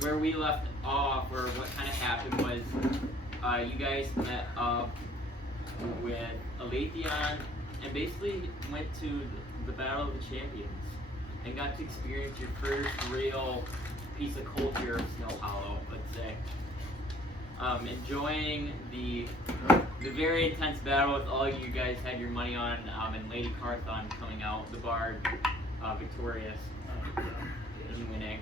where we left off, or what kind of happened was, you guys met up with Alathion and basically went to the Battle of the Champions and got to experience your first real piece of culture of Snow Hollow, let's say. Enjoying the very intense battle with all you guys had your money on, and Lady Carthon coming out, the bard, victorious and winning.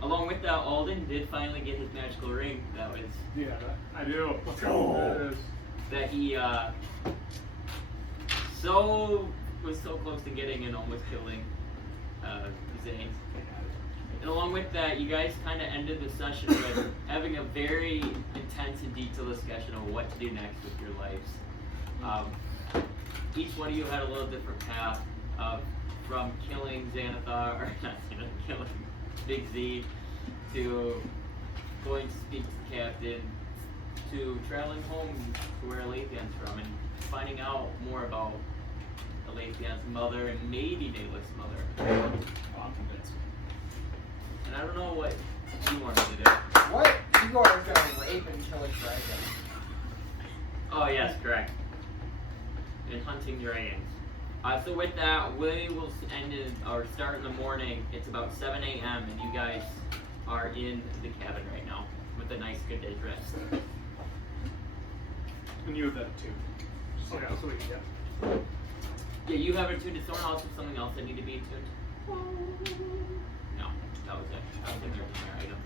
Along with that, Alden did finally get his magical ring. That was I do. Let's go. That he was so close to getting and almost killing Zane. And along with that, you guys kind of ended the session with having a very intense and detailed discussion of what to do next with your lives. Each one of you had a little different path, from killing Xanathar, or not Xanathar, killing Big Z, to going to speak to the captain, to traveling home to where Alathion's from and finding out more about Alathion's mother and maybe Naylith's mother. Oh, I'm convinced. And I don't know what you want me to do. What? Igor is gonna rape and kill a dragon. Oh yes, correct. And hunting dragons. So with that, we will end in, or start in the morning. It's about 7 a.m. and you guys are in the cabin right now with a nice good day's rest. And you have that too. So yeah, sweet, yeah. Yeah, you have it tuned. Is someone else with something else that need to be tuned? No, that was it. I don't think there was another item.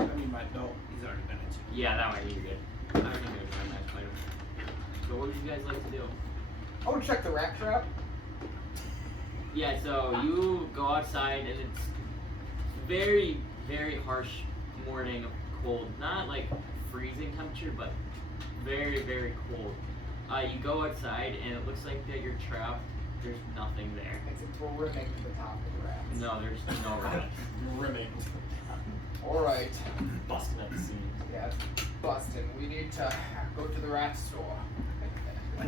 I mean, my belt, he's already been into. Yeah, that one you're good. I don't think there was another magic item. So what would you guys like to do? I want to check the rat trap. Yeah, so you go outside and it's very, very harsh morning of cold. Not like freezing temperature, but very, very cold. You go outside and it looks like that you're trapped. There's nothing there. It's a brimming to the top of the rats. No, there's no rats. Rimming. Alright. Busting at the seams. Yeah, it's busting. We need to go to the rat store. I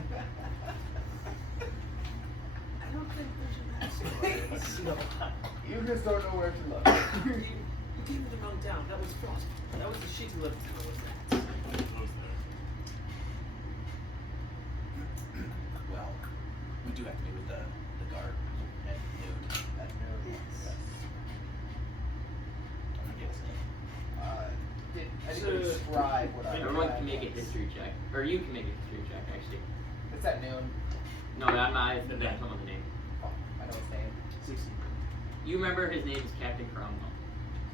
don't think there's a rat store. You just don't know where to look. You gave me the wrong town. That was Frost. That was the sheep who lived in town with rats. Well, we do have to meet with the guard at noon. At noon. Yes. I forget his name. I didn't describe what I Everyone can make a history check. Or you can make a history check, actually. It's at noon. No, I'm not. That's some of the name. Oh, I know his name. 60. You remember his name is Captain Cromwell.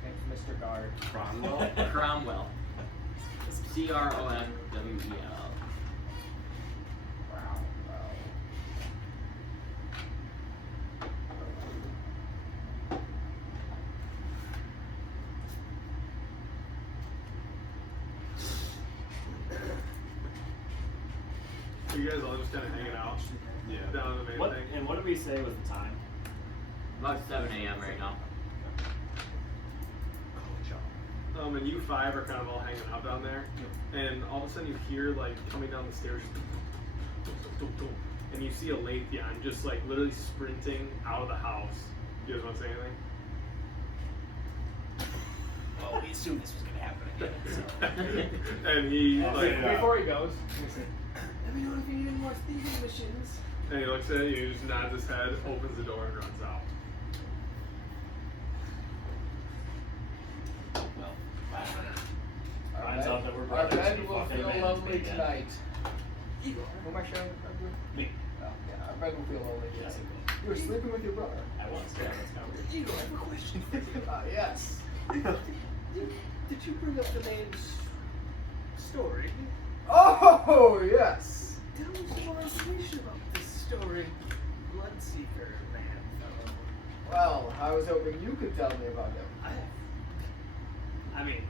His name's Mr. Guard. Cromwell? Cromwell. Cromwell. Wow. So you guys all just kind of hanging out down in the main thing. And what did we say was the time? About 7 a.m. right now. And you five are kind of all hanging out down there, and all of a sudden you hear like coming down the stairs, and you see Alathion just like literally sprinting out of the house. You guys want to say anything? Well, we assumed this was going to happen again. So. And he like Before he goes, Let me know if you need any more thieving missions. and he looks at you, just nods his head, opens the door, and runs out. Well, finds out that we're our brothers. bed we will fuck him feel in, lovely again. tonight. Igor. Who am I sharing the bed with? Me. Oh, yeah, our bed will feel lovely Yes, tonight. it will. You were sleeping with your brother. I was. Yeah, that's kind of weird. Igor, I have a question for you. Yes. Did you bring up the name's story? Oh, yes. Tell me some more information about this story. Bloodseeker man fellow. Well, I was hoping you could tell me about him. I mean,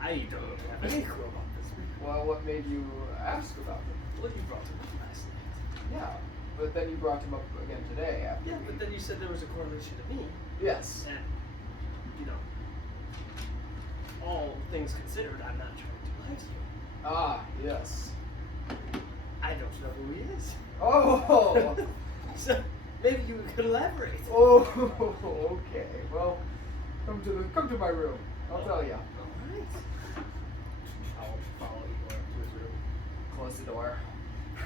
I don't have any clue about this. Well, what made you ask about him? Well, you brought him up last night. Yeah, but then you brought him up again today after Yeah, we... but then you said there was a correlation to me. Yes. And, you know, all things considered, I'm not trying to lie to you. Ah, yes. I don't know who he is. Oh! So, Maybe you could elaborate. Oh, okay. Well, come to my room. I'll tell you. Alright. I'll follow you to his room. Close the door.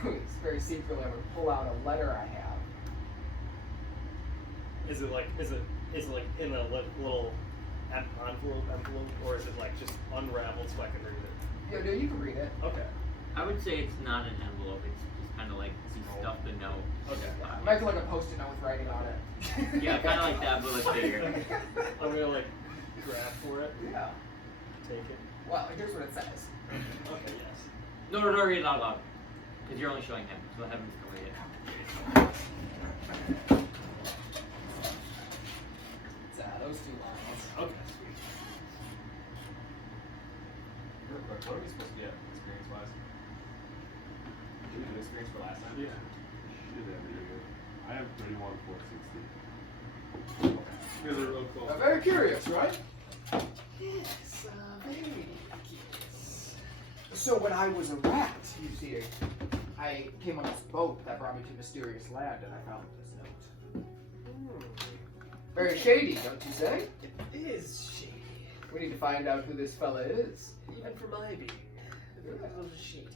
It's very secretly. I'm gonna pull out a letter I have. Is it like in a little envelope, or is it like just unraveled so I can read it? Yeah, no, you can read it. Okay. I would say it's not an envelope. It's just kind of like some stuff to know. Okay. Imagine like a post-it note with writing on it. Yeah, kind of like that, but like bigger. I'm gonna like grab for it, Yeah. take it. Well, here's what it says. Okay. Yes. No, read it out loud. Because you're only showing him, so have him just go read it. It's those 2 lines. Okay. Sweet. Real quick, what are we supposed to get experience-wise? Did we do experience for last time? Yeah. Shit, yeah, pretty good. I have 31, 460. You guys are real close. I'm very curious, right? Yes, very curious. So when I was a rat, you see, I came on this boat that brought me to mysterious land, and I found this note. Very shady, don't you say? It is shady. We need to find out who this fella is. Even for my being. A little shady.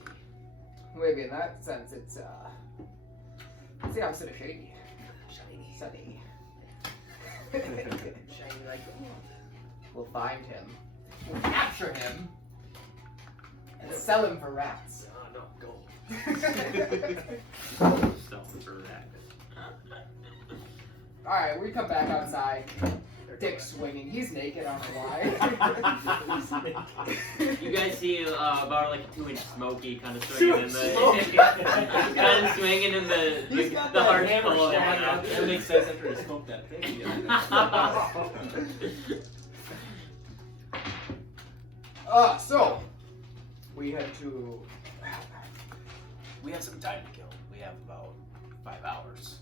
Maybe in that sense, it's the opposite of shady. Shiny. Sunny. Shiny like gold. We'll find him. We'll capture him. And sell him for rats. Ah, not gold. Stuff for that. Alright, we come back outside. Dick swinging. He's naked on the line. You guys see about like a 2-inch Smokey kind of swinging in the kind of swinging in the hard pillow. That makes sense after he smoked that thing. So we head to. We have some time to kill. We have about 5 hours.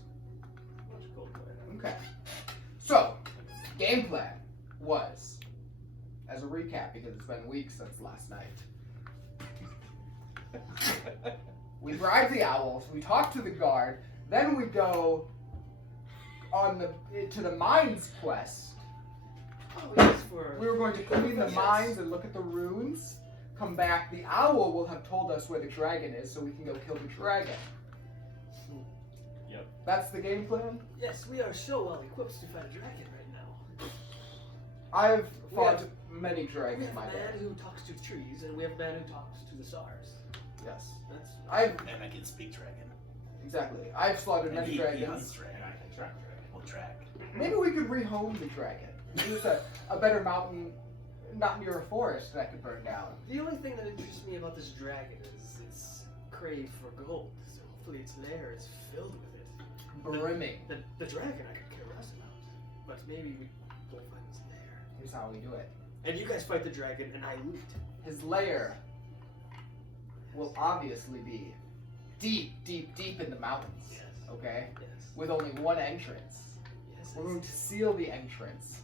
Okay. So, game plan was, as a recap, because it's been weeks since last night. We bribe the owls. We talk to the guard. Then we go on to the mines quest. Oh, yes, for... We were going to clean the mines and look at the runes. Come back. The owl will have told us where the dragon is, so we can go kill the dragon. Yep. That's the game plan. Yes, we are so well equipped to fight a dragon right now. I've We fought have- many We dragons have in a my man day. who talks to trees, and we have a man who talks to the stars. Yes. That's... And I can speak dragon. Exactly. I've slaughtered And many he dragons. hunts dragon. I can track dragon. We'll track. Maybe we could rehome the dragon. There's a better mountain, not near a forest, that could burn down. The only thing that interests me about this dragon is its crave for gold. So hopefully its lair is filled with it. Brimming. The dragon I could care less about. But maybe we will find his lair. Here's how we do it. And you guys fight the dragon, and I loot. His lair will obviously be deep, deep, deep in the mountains. Yes. Okay? Yes. With only one entrance. Yes. We're going to seal the entrance.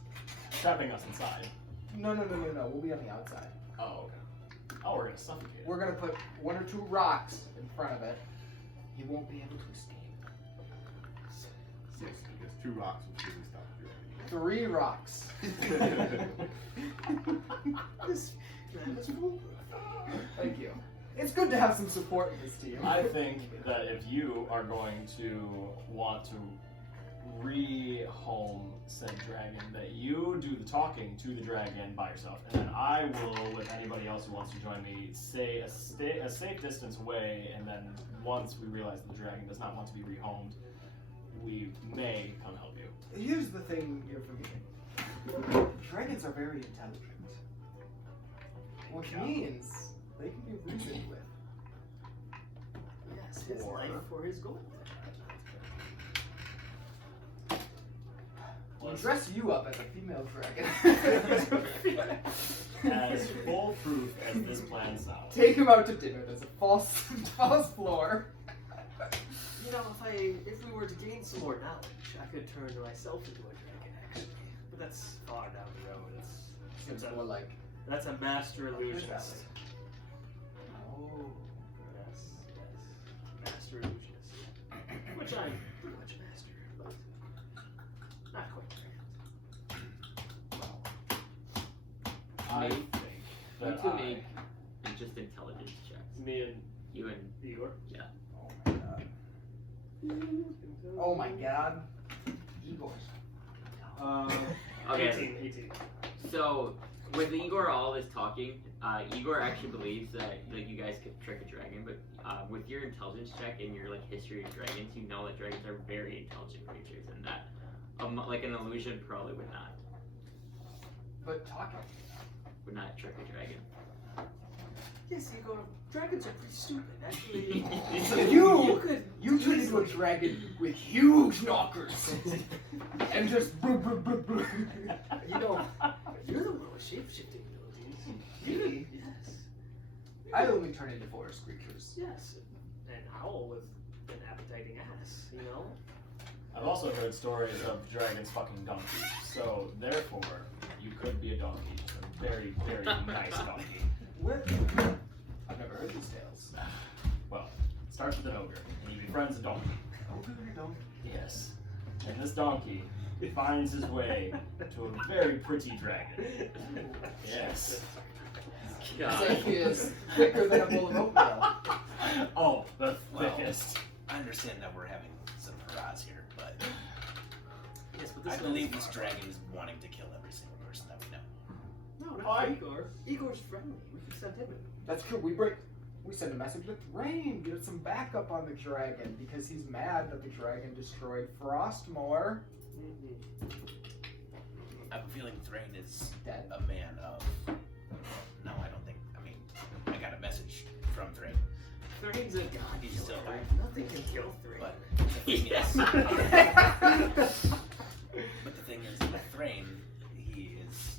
Trapping us inside. No. We'll be on the outside. Oh, okay. Oh, we're gonna suffocate. We're gonna put 1 or 2 rocks in front of it. He won't be able to escape. I guess 2 rocks will really stop you. 3 rocks. This man is foolproof. Thank you. It's good to have some support in this team. I think that if you are going to want to rehome said dragon, that you do the talking to the dragon by yourself, and then I will, with anybody else who wants to join me, stay a safe distance away, and then once we realize that the dragon does not want to be rehomed, we may come help you. Here's the thing you're forgetting. Dragons are very intelligent. Which means they can be reasoned with. Yes, his Or- life for his gold. We'll dress you up as a female dragon. As foolproof as this plan sounds. Take him out to dinner. There's a false floor. You know, if we were to gain some more knowledge, I could turn myself into a dragon, actually. But that's far down the road. Seems more like. That's a master illusionist. Oh. Yes. Master illusionist. Which I'm pretty much master. But I Make- think You that two make just intelligence checks. Me and You and Igor. Oh my god. Oh my god. Igor. Okay. 18. So with Igor all this talking, Igor actually believes that like you guys could trick a dragon, but with your intelligence check and your like history of dragons, you know that dragons are very intelligent creatures, and that like an illusion probably would not But trick a dragon. Yes, Igor. Dragons are pretty stupid. Actually, So you could. you turn into a dragon with huge knockers and just You know, you're the one with shape-shifting abilities. Me? Yes. I only turn into forest creatures. Yes. And Owl with an appetizing ass. You know. I've also heard stories of dragons fucking donkeys, so therefore you could be a donkey, a very, very nice donkey. What? I've never heard these tales. Well, it starts with an ogre, and he befriends a donkey. Yes. And this donkey finds his way to a very pretty dragon. Yes. So he is quicker than a bowl of oatmeal. Oh, the Well, thickest. I understand that we're having some hurrahs here, but Yes, but this I one believe is this dragon is wanting to kill every single person that we know. No, not I- Igor. Igor's friendly. We can send him in. That's true. We send a message to Thrain, get some backup on the dragon because he's mad that the dragon destroyed Frostmoor. I have a feeling Thrain is Dead. a man of. No, I don't think. I mean, I got a message from Thrain, Thrain's a god. He's still killer. alive. Nothing can kill Thrain. but the thing is, but the thing is, with Thrain, he is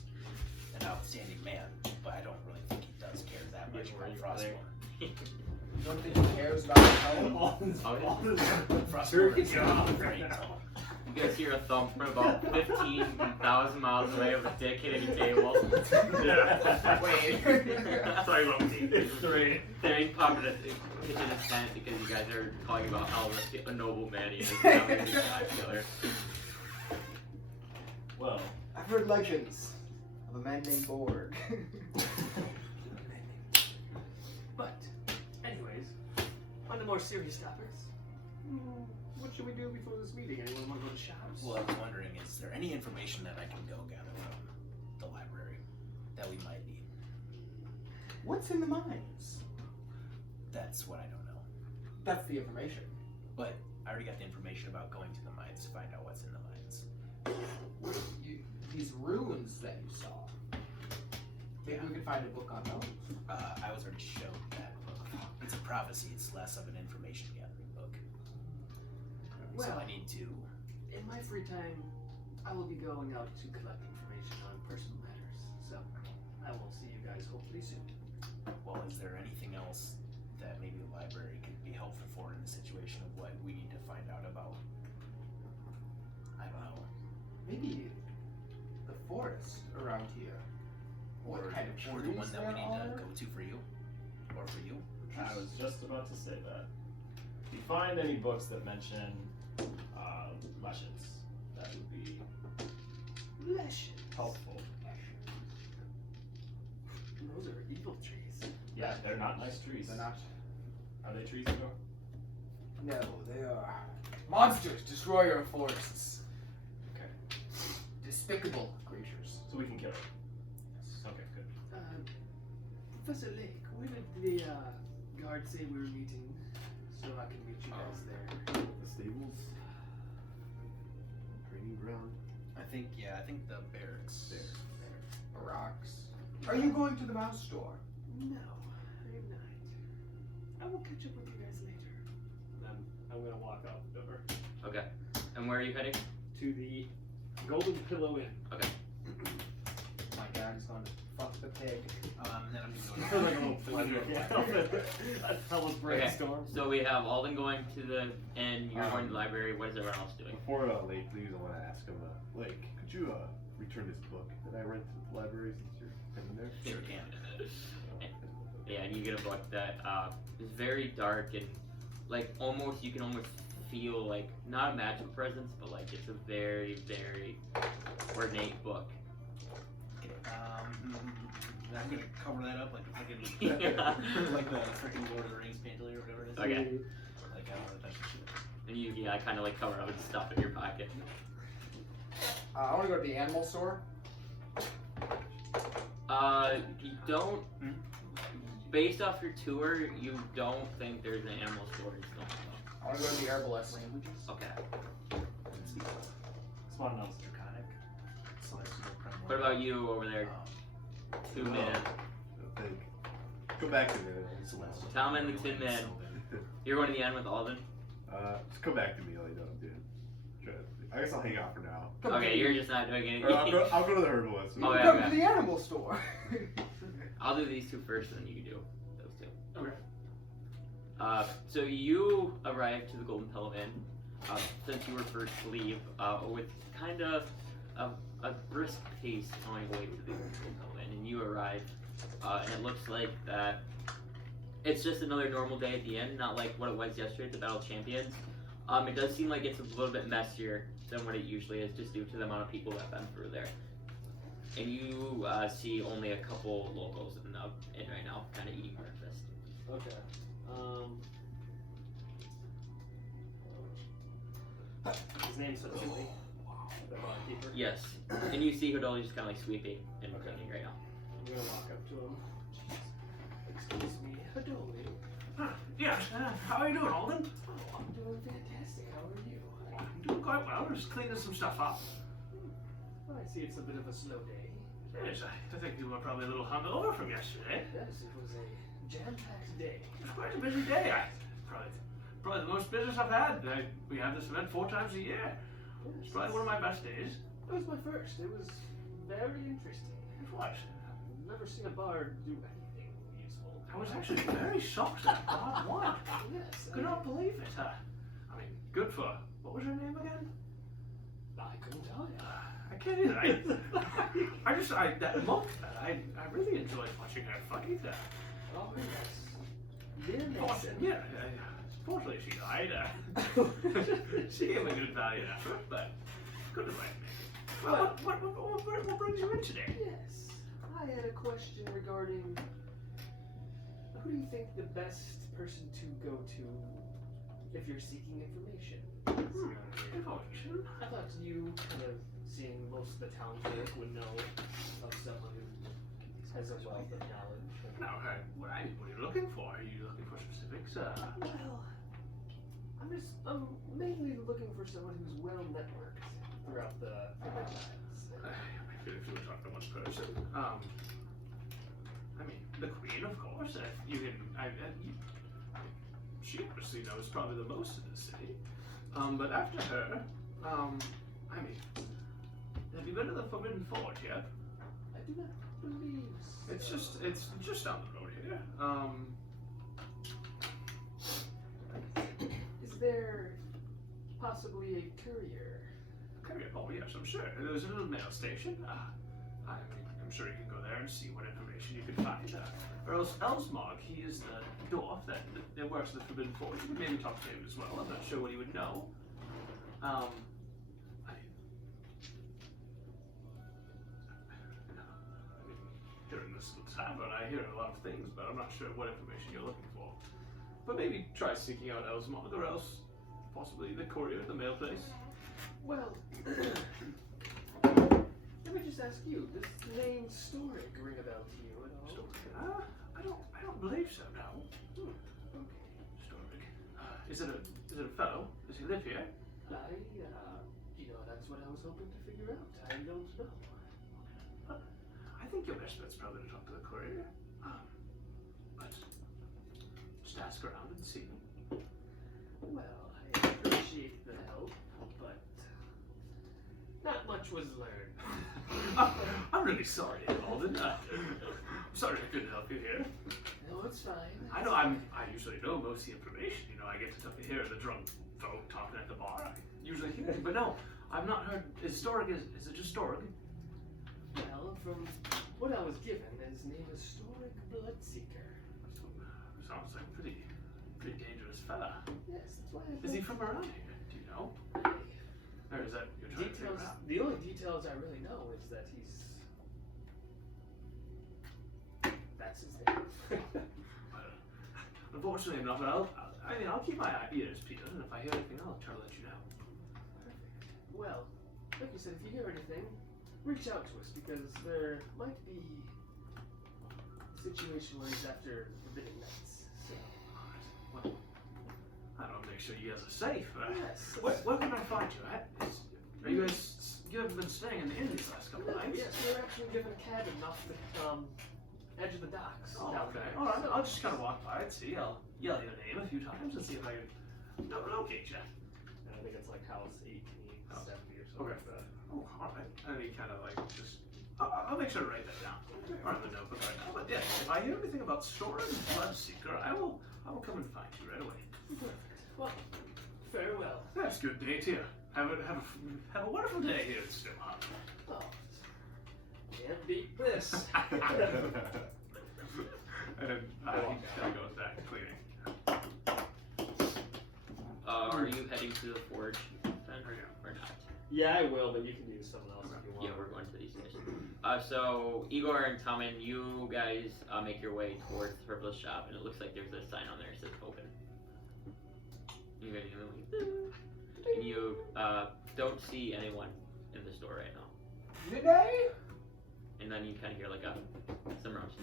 an outstanding man, but I don't really think he does care that much Yeah, about were you Frostmoor. You don't think he cares about home? Frostmoor is Thrain's home. You guys hear a thump from about 15,000 miles away of a dick hitting a table. Wait. Sorry, Lumpy. Three. They popped in a kitchen tent because you guys are talking about how a noble man he is. Now he's a god killer. Well, I've heard legends of a man named Borg. But, anyways, on to more serious topics. What should we do before this meeting? Anyone want to go to shops? Well, I was wondering, is there any information that I can go gather from the library that we might need? What's in the mines? That's what I don't know. That's the information. But I already got the information about going to the mines to find out what's in the mines. These runes that you saw. Maybe we could find a book on those. I was already showed that book. It's a prophecy. It's less of an information gathering book. So Well, I need to. in my free time, I will be going out to collect information on personal matters. So, I will see you guys hopefully soon. Well, is there anything else that maybe the library could be helpful for in the situation of what we need to find out about? I don't know. Maybe the forest around here. What kind of or the trees one that we there need are? to go to for you, or for you. I was just about to say that. If you find any books that mention lessons, that would be Lesh. helpful. Those are evil trees. Yeah, they're not nice trees. They're not. Are they trees, Igor? No, they are monsters, destroyer of forests. Okay. Despicable creatures. So we can kill it. Okay, good. Professor Lake, where did the guard say we were meeting so I can meet you guys there? The stables? Training ground? I think the barracks. Barracks. Are you going to the mouse store? No, I'm not. I will catch up with you guys later. Then I'm gonna walk out the door Okay. And where are you heading? to the Golden Pillow Inn. Okay. My God, he's going to fuck the pig. Then I'm Like a gonna little pleasure. That's how let's brainstorm. So we have Alden going to the inn, you're going to the library, what is everyone else doing? Before Lake leaves, I want to ask him, Lake, could you return this book that I rented at the library since you're in there? Sure can. Yeah, and you get a book that is very dark and like almost you can almost feel like not a magical presence, but like it's a very, very ornate book. Okay. And I'm gonna cover that up like a fucking Yeah. like the freaking Lord of the Rings pantaloon or whatever it is. Okay. Like I don't know, touch the shit. And you, yeah, kind of like cover up and stuff in your pocket. I want to go to the animal store. You don't. Based off your tour, you don't think there's an animal store in Stonewall. I want to go to the herbalist. Okay. Spawn knows. Draconic. Celestial Primordial. What about you over there? 2 minutes. I think. Go back to the Celestial. Tom and the Tin Man. You're going to the end with Alden? just come back to me like I'm doing. I guess I'll hang out for now. Okay, you're just not doing anything. Or I'll go to the herbalist. Oh, yeah, Come okay. to the animal store. I'll do these two first, and then you can do those two. Okay. So you arrived to the Golden Pillow Inn, since you were first to leave, with kind of a brisk pace on your way to the Golden Pillow Inn, and you arrive, and it looks like that it's just another normal day at the inn, not like what it was yesterday at the Battle of Champions. It does seem like it's a little bit messier than what it usually is, just due to the amount of people that have been through there. And you see only a couple locals in the inn right now, kind of eating breakfast. Okay. His name's Satsui. The barkeeper. Yes, and you see Hodoli just kind of like sweeping and Okay. cleaning right now. I'm gonna walk up to him. Excuse me, Hodoli. Yeah, how are you doing, Alden? Oh, I'm doing fantastic. How are you? I'm doing quite well. Just cleaning some stuff up. Well, I see it's a bit of a slow day. Yes, I think you were probably a little hungover from yesterday. Yes, it was a jam-packed day. It was quite a busy day. Probably the most business I've had. We have this event 4 times a year. It's probably one of my best days. It was my first. It was very interesting. It was. I've never seen a bar do anything useful. I was actually very shocked that God won. Yes. Could not believe it. I mean, good for. What was her name again? I couldn't tell you. I can't either. That monk. I really enjoyed watching her fight. Oh, yes. Dear Mason. Yeah. Fortunately, she died. She gave a good valiant effort, but good to win. Well, what brings you in today? Yes. I had a question regarding who do you think the best person to go to if you're seeking information? Information? I thought you, kind of seeing most of the townsfolk, would know of someone who has a wealth of knowledge. Now, what are you looking for? Are you looking for specifics? Well, I'm mainly looking for someone who's well networked throughout the Midlands. I feel if you were talking to one person. I mean, the Queen, of course. You can. She obviously knows probably the most in the city. But after her, I mean, have you been to the Forbidden Forge yet? I do not believe so. It's just down the road here. Is there possibly a courier? Oh yes, I'm sure. There's a little mail station. I'm sure you can go there and see what information you can find. Earl Elsmog, he is the dwarf that works at the Forbidden Forge. You could maybe talk to him as well. I'm not sure what he would know. Here in this little tavern, I hear a lot of things, but I'm not sure what information you're looking for. But maybe try seeking out Elsmog, or else possibly the courier at the mail place. Well, let me just ask you, does the name Storic ring a bell to you at all? I don't believe so. No. Okay. Storic. Is it a fellow? Does he live here? That's what I was hoping to figure out. I don't know. I think your best bet's probably to talk to the courier. But just ask around and see. Well, I appreciate the help, but not much was learned. I'm really sorry, Alden. I'm sorry I couldn't help you here. No, it's fine. I know I usually know most of the information. I get to hear the drunk folk talking at the bar. I usually hear it, but no, I've not heard. Is it just Storg? Well, from what I was given, his name is Storic Bloodseeker. Sounds like a pretty dangerous fella. Yes, that's why I Is he from around here? Do you know? Or is that you're trying to figure out? The only details I really know is that he's That's his name. Unfortunately enough, but I'll keep my ears peeled, and if I hear anything, I'll try to let you know. Well, like you said, if you hear anything, reach out to us because there might be a situation where he's after forbidden nights. So. Well, I don't make sure you guys are safe. Yes. Where can I find you at? Are you guys? You haven't been staying in the inn these last couple nights? Yes, we were actually given a cabin off the edge of the docks. Oh, down okay. there. All right. I'll just kind of walk by and see. I'll yell your name a few times and see if I can locate you. And I think it's like house 1870 or something Okay. like that. Oh, all right. And he kind of like just. I'll make sure to write that down. Or in the notebook right now. But yeah, if I hear anything about Soren Bloodseeker, I will come and find you right away. Perfect. Well, farewell. That's good date here. Have a wonderful day here at Stillhop. Oh, can't beat this. And he kind of goes back to cleaning. Are you heading to the forge then, or not? Yeah, I will, but you can use someone else if you want. Yeah, we're going to these guys. So Igor and Taman, you guys make your way towards Herbalist shop, and it looks like there's a sign on there that says open. You guys and you don't see anyone in the store right now. Today? And then you kind of hear like some rounds.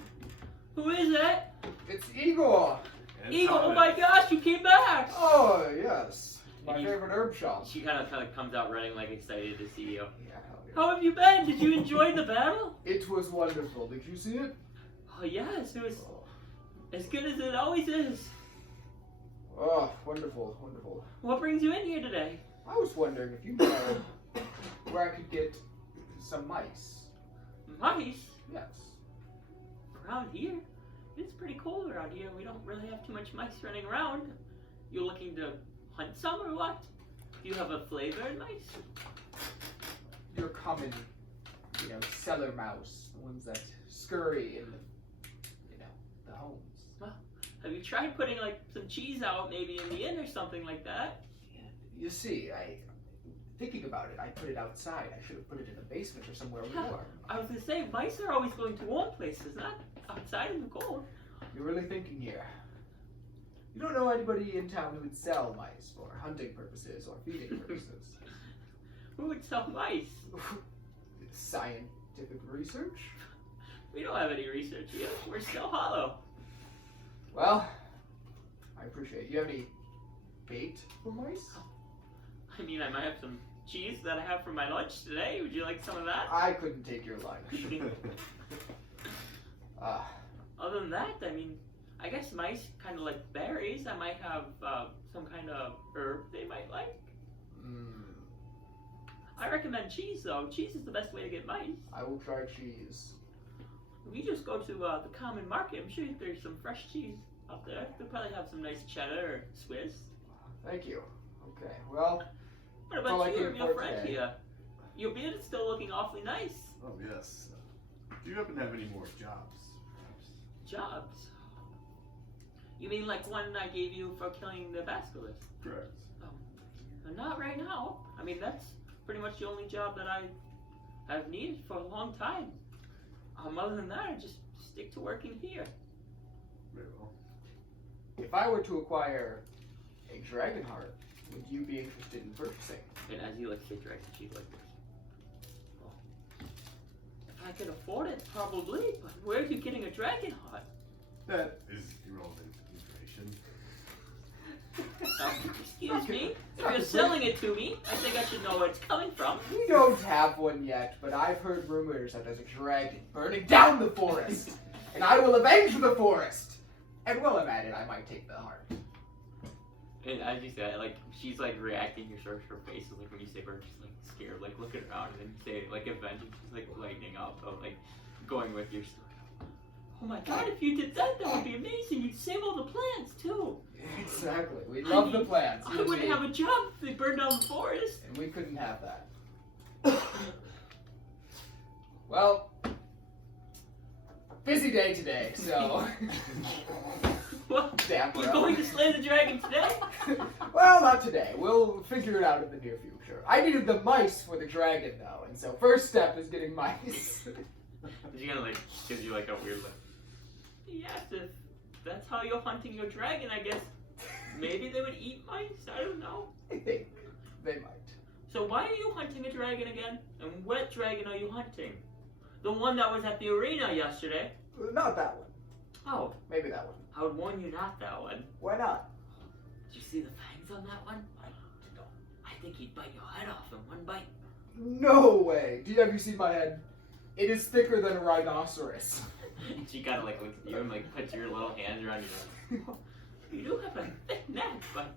Who is that? It's Igor. Igor! Oh my gosh, you came back! Oh, yes. My And you- favorite herb shop. She kind of comes out running like excited to see you. Yeah, hell yeah. How have you been? Did you enjoy the battle? It was wonderful. Did you see it? Oh yes, it was Oh, as good as it always is. oh, wonderful, wonderful. What brings you in here today? I was wondering if you know where I could get some mice. Mice? Yes. Around here? It's pretty cold around here. We don't really have too much mice running around. You looking to hunt some or what? Do you have a flavor in mice? Your common, cellar mouse. The ones that scurry in the homes. Have you tried putting like some cheese out maybe in the inn or something like that? You see, thinking about it, I put it outside. I should have put it in the basement or somewhere Yeah. warm. I was gonna say, mice are always going to warm places, not outside in the cold. You're really thinking here. You don't know anybody in town who would sell mice for hunting purposes or feeding purposes. Who would sell mice? Scientific research? We don't have any research here. We're still hollow. Well, I appreciate it. You have any bait for mice? I mean, I might have some cheese that I have for my lunch today. Would you like some of that? I couldn't take your lunch. Other than that, I mean, I guess mice kind of like berries. I might have some kind of herb they might like. I recommend cheese, though. Cheese is the best way to get mice. I will try cheese. We just go to the common market. I'm sure there's some fresh cheese out there. They'll probably have some nice cheddar or Swiss. Thank you. Okay, well, What all I about you, can your afford friend today. here? Your beard is still looking awfully nice. Oh yes. Do you happen to have any more jobs? Perhaps? Jobs. You mean like one I gave you for killing the basilisk? Correct. Not right now. I mean, that's pretty much the only job that I have needed for a long time. Other than that, I just stick to working here. Very well. if I were to acquire a dragon heart, would you be interested in purchasing? And as you like sit dragon, she's like this. Well, if I could afford it, probably. But where are you getting a dragon heart? That is irrelevant information. Excuse me. If you're selling it to me, I think I should know where it's coming from. We don't have one yet, but I've heard rumors that there's a dragon burning down the forest, and I will avenge the forest. And while I'm at it, I might take the heart. And as you say, like she's like reacting, her face is like when you say her, she's like scared, like looking around, and then you say like avenging, she's like lightening up, of like going with your story. Oh my god, if you did that, that would be amazing. You'd save all the plants too. Exactly. We love the plants. I wouldn't have a job if they burned down the forest. And we couldn't have that. Well, busy day today, so. What? Damn, You're bro. going to slay the dragon today? Well, not today. We'll figure it out in the near future. I needed the mice for the dragon, though, and so first step is getting mice. She kind of like gives you like a weird look. Yes, if that's how you're hunting your dragon, I guess maybe they would eat mice. I don't know. I think they might. So why are you hunting a dragon again? And what dragon are you hunting? The one that was at the arena yesterday. Not that one. Oh, Maybe that one. I would warn you not that one. Why not? Did you see the fangs on that one? I think he'd bite your head off in one bite. No way. Have you seen my head? It is thicker than a rhinoceros. She kind of like looks at you and like puts your little hands around your neck. You do have a thick neck, but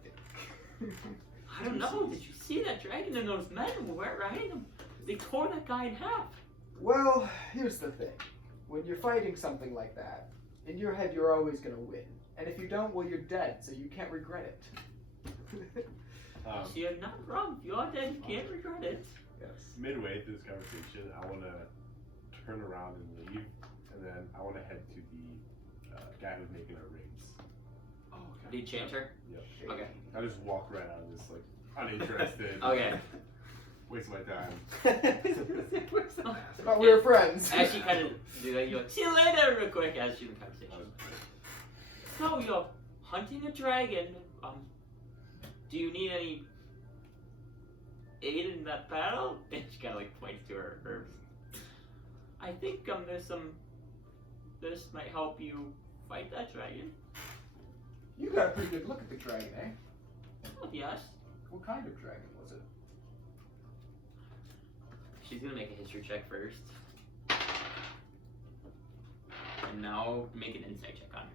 I don't know. Did you see that dragon and those men who were riding him? They tore that guy in half. Well, here's the thing. When you're fighting something like that, in your head you're always gonna win. And if you don't, well, you're dead, so you can't regret it. So you're not wrong. If you're dead, you can't regret it. Yes. Midway through this conversation, I want to turn around and leave, and then I want to head to the guy who's making our rings. Oh, The enchanter? Yep. Okay. I just walk right out of this, like, uninterested. Okay. Waste my time. But we were friends. As she kind of do that, you're like, see you later, real quick, as she's in conversation. So you're hunting a dragon. Do you need any aid in that battle? And she kind of like points to her herbs. I think this might help you fight that dragon. You got a pretty good look at the dragon, eh? Oh, yes. What kind of dragon was it? She's gonna make a history check first. And now make an insight check on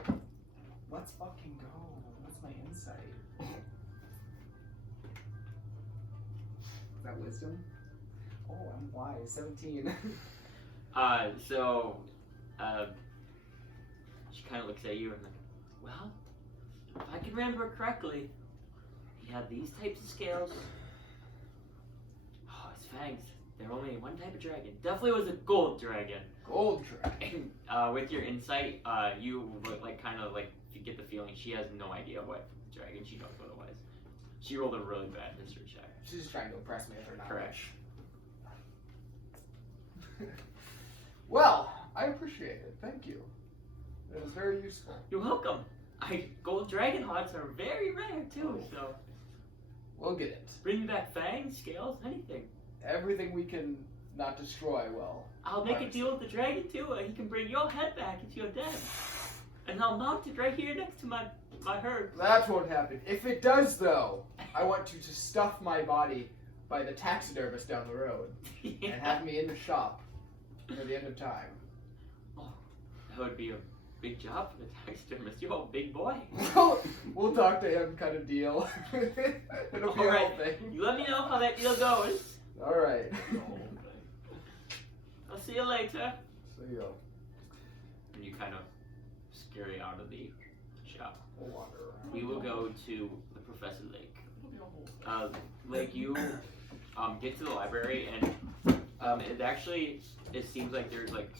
her. Let's fucking go. What's my insight? Is that wisdom? Oh, I'm wise. 17. She kind of looks at you and like, well, if I can remember correctly, he had these types of scales. Oh, his fangs. They're only one type of dragon. Definitely was a gold dragon. Gold dragon. And with your insight, you like kind of like you get the feeling she has no idea what dragon she knows what it was. She rolled a really bad history check. She's just trying to impress me with her knowledge. Correct. Well, I appreciate it. Thank you. It was very useful. You're welcome. Gold dragon hearts are very rare too, so We'll get it. bring me back fangs, scales, anything. Everything we can not destroy, well. I'll make a deal with the dragon too. He can bring your head back if you're dead, and I'll mount it right here next to my herb. That won't happen. If it does, though, I want you to stuff my body by the taxidermist down the road and have me in the shop for the end of time. Oh, that would be a big job for the taxidermist. You're a big boy. We'll talk to him, kind of deal. It'll be a whole thing. You let me know how that deal goes. All right. I'll see you later. See you. And you kind of scurry out of the shop. We'll wander around. We will go to the Professor Lake. Lake, you get to the library, and it seems like there's like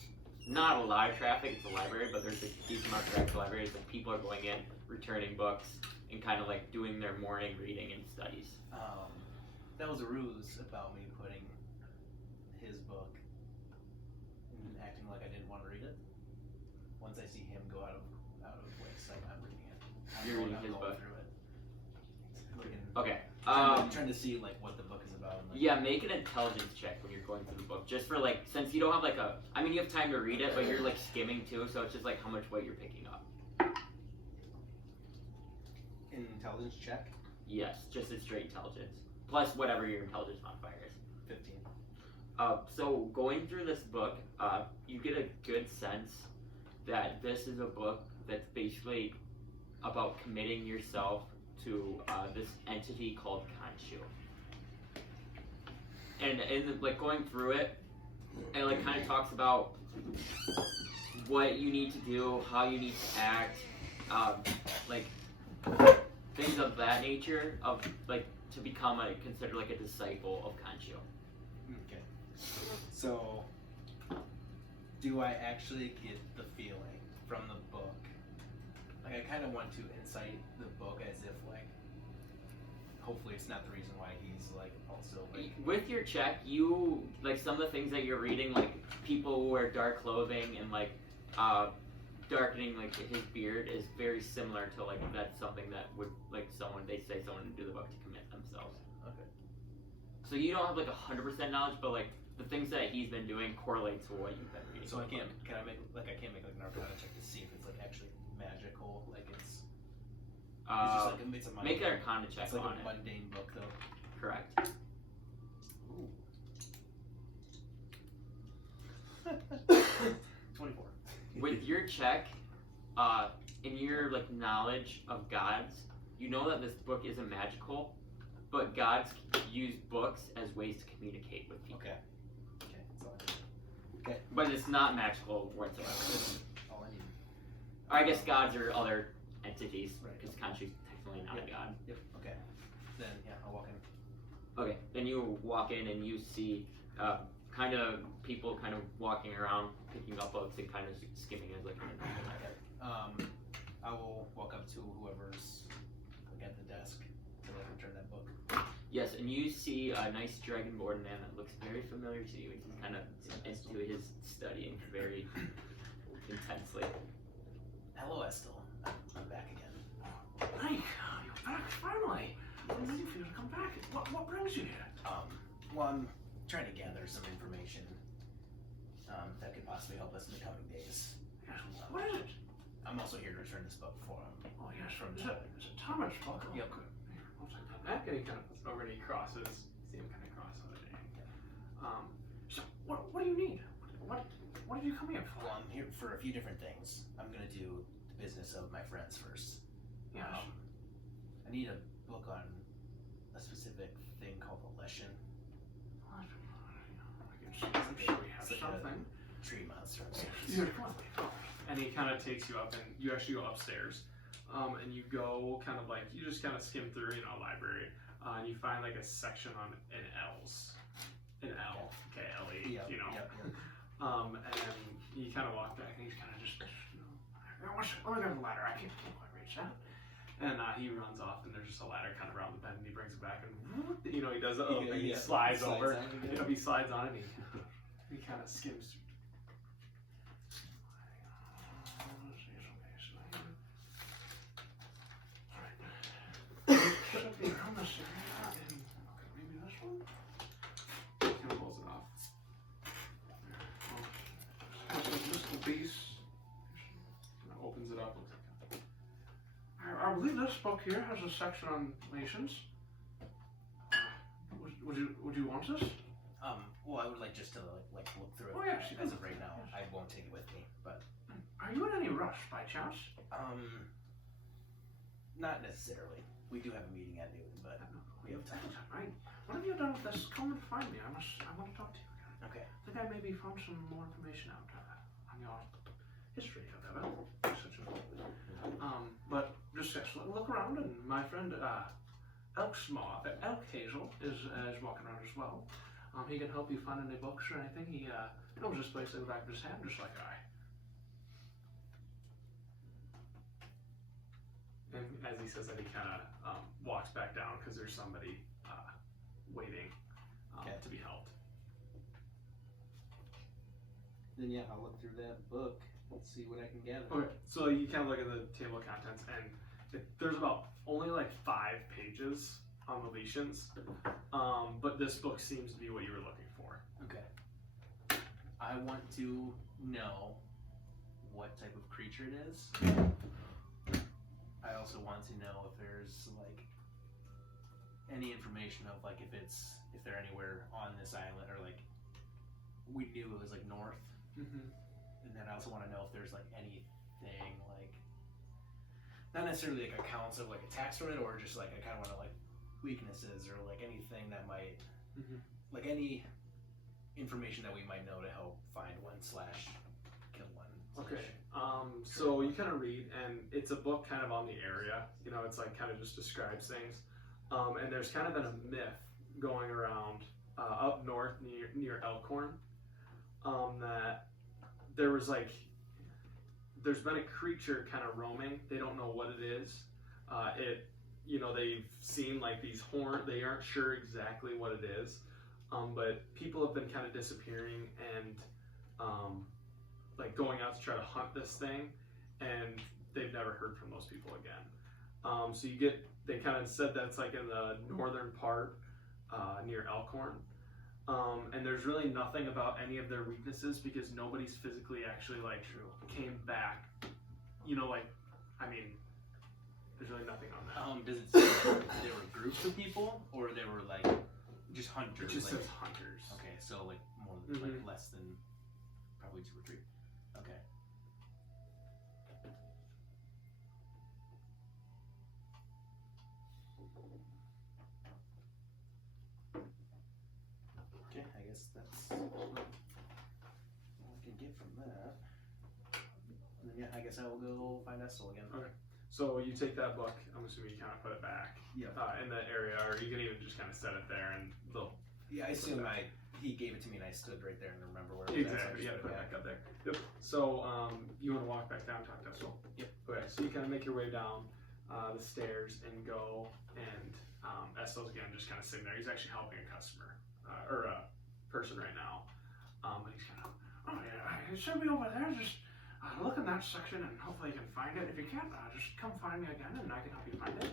not a lot of traffic. It's a library, but there's a decent amount of traffic to the library. It's like people are going in, returning books, and kind of like doing their morning reading and studies. That was a ruse about me putting his book and acting like I didn't want to read it. Once I see him go out of way, so I'm reading it. You're reading his book? Through it. Looking, Okay. trying to see like what the book is about. And, like, Yeah, make an intelligence check when you're going through the book. Just for like, since you don't have like you have time to read it, but you're like skimming too, so it's just like how much weight you're picking up. intelligence check. Yes, just a straight intelligence. Plus whatever your intelligence modifier is. 15. So going through this book, you get a good sense that this is a book that's basically about committing yourself to this entity called Khonshu. And like going through it, it like kind of talks about what you need to do, how you need to act, like things of that nature, of like to become considered like a disciple of Khonshu. Okay. So, do I actually get the feeling from the book? Like, I kind of want to incite the book as if, like, hopefully it's not the reason why he's like also like. With your check, you like some of the things that you're reading, like people who wear dark clothing and like darkening like his beard is very similar to like that's something that would like someone they say someone would do the book to commit themselves. Okay. So you don't have like 100% knowledge, but like the things that he's been doing correlate to what you've been reading. So I can't. Can I make like I can't make like an arcana check to see if it's like actually magical, like it's just like it's a make mundane, an arcana check it's like on a it. mundane book though. Correct. Ooh. 24. With your check, in your like knowledge of gods, you know that this book isn't magical, but gods use books as ways to communicate with people. Okay. Okay. That's all I need. But it's not magical whatsoever. All I need. Or I guess gods are other entities, Right. because Khonshu's technically not a god. Yep. Okay. Then yeah, I'll walk in. Okay, then you walk in and you see kind of people kind of walking around, picking up books and kind of skimming as like. I will walk up to whoever's like at the desk to like return that book. Yes, and you see a nice dragonborn man that looks very familiar to you, and he's kind of into his studying very intensely. Hello, Estel. I'm back again. Hey, you're back finally. I'm ready for you to come back. What brings you here? Well, I'm trying to gather some information that could possibly help us in the coming days. Yes, what is it? I'm also here to return this book for him. Oh yes, is it Thomas book? Yep. Good. Here, I'll take that Back and he kind of puts it over and he crosses. See him kind of cross on it. So, what do you need? What did you come here for? Well, I'm here for a few different things. I'm gonna do the business of my friends first. Yes. I need a book on a specific thing called a lesson. I'm sure we have It's like something. a tree monster. Here, come on. And he kind of takes you up, and you actually go upstairs, and you go kind of like you just kind of skim through, a library, and you find like a section on an L's, an L, K-L-E, Yep, yep. and then you kind of walk back, and he's kind of just, let me grab the ladder. I can't quite reach that. And he runs off, and there's just a ladder kind of around the bend, and he brings it back, and he does it, and he slides over. on it again. He slides on it, and he kind of skims through. Should be around this area. Okay, maybe this one? Kind of pulls it off. Has a little piece. Kind of opens it up. I believe this book here has a section on nations. Would you want this? Well, I would like just to like look through it. Oh, yes, you as can. of right now, I won't take it with me, but Are you in any rush by chance? not necessarily. We do have a meeting at noon, but we have time. Right. What have you done with this? Come and find me. I want to talk to you again. Okay. I think I maybe found some more information out on your history of that research. But just yes, look around, and my friend Elk Hazel is walking around as well. He can help you find any books or anything. He knows this place like the back of his hand, just like I. And as he says that, he kind of walks back down because there's somebody waiting to be helped. Then yeah, I'll look through that book and see what I can gather. Okay, so you kind of look at the table of contents, and there's about only like 5 pages on the Letians, but this book seems to be what you were looking for. Okay. I want to know what type of creature it is. I also want to know if there's like any information of like if they're anywhere on this island, or like we knew it was like north. Mm-hmm. And then I also want to know if there's like anything like not necessarily like accounts of like attacks from it, or just like I kind of want to like weaknesses or like anything that might like any information that we might know to help find one / kill one. Okay. So you kind of read, and it's a book kind of on the area. It's like kind of just describes things. And there's kind of been a myth going around up north near Elkhorn that there was like there's been a creature kind of roaming. They don't know what it is. you know, they've seen like these they aren't sure exactly what it is, but people have been kind of disappearing and like going out to try to hunt this thing, and they've never heard from those people again. So they kind of said that's like in the northern part near Elkhorn. And there's really nothing about any of their weaknesses because nobody's physically actually like came back. You know, like, I mean, there's really nothing on that. Does it say there were groups of people, or they were like just hunters? It just like, says hunters. Okay, so like more like less than probably 2 or 3. Okay. Okay, I guess that's all I can get from that. And then I guess I will go find Estel again. Okay. So you take that book, I'm assuming you kind of put it back in that area, or you can even just kind of set it there and they'll... Yeah, I assume he gave it to me and I stood right there and remember where it was. Exactly, yeah, put it back up there. Yep. So you want to walk back down, talk to Estel? Yep. Okay, so you kind of make your way down the stairs and go, and Estel's again just kind of sitting there. He's actually helping a customer, or a person right now. And he's kind of, oh yeah, send me over there, just look in that section and hopefully you can find it. If you can't, just come find me again and I can help you find it.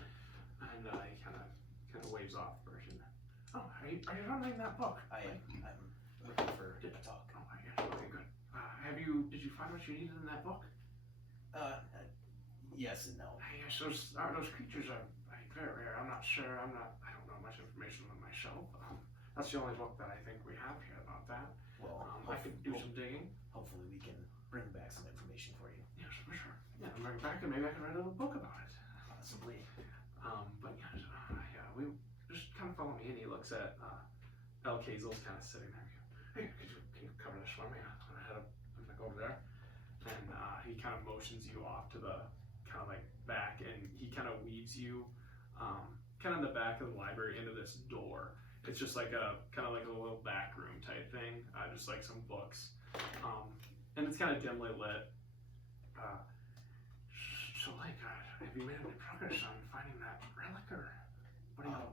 And he kind of waves off the person. Oh, are you running that book? I'm looking for a talk. Oh, yes, okay, good. Did you find what you needed in that book? Yes and no. Yes, those creatures are very rare. I don't know much information on myself. That's the only book that I think we have here about that. Well, I could do some digging. Hopefully we can bring back some information for you. Yes, for sure. Yeah, bring it back and maybe I can write a little book about it. Possibly. But yes, we just kind of follow me, and he looks at El Kazel's kind of sitting there. Hey, can you cover this for me? I'm gonna go over there, and he kind of motions you off to the kind of like back, and he kind of weaves you kind of in the back of the library into this door. It's just like a kind of like a little back room type thing, just like some books, and it's kind of dimly lit. So like, have you made any progress on finding that relic, or what do you know?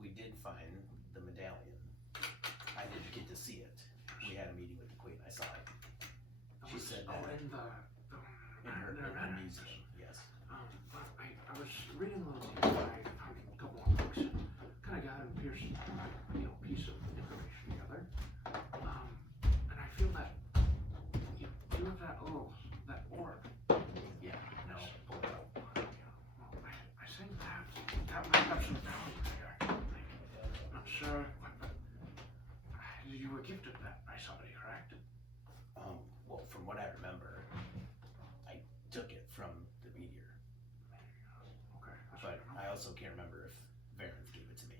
We did find the medallion. I didn't get to see it. We had a meeting with the queen. I saw it. She said that in her museum. Yes. I was reading a little deeper. I found a couple more books. Kind of got a piece of information together. And I feel that you have that orb. Yeah. No. Pull it out. Well, I think that might have some value there. I'm not sure, but you were gifted that by somebody, correct? Well, from what I remember, I took it from the meteor. Okay. But I also can't remember if Varyn gave it to me.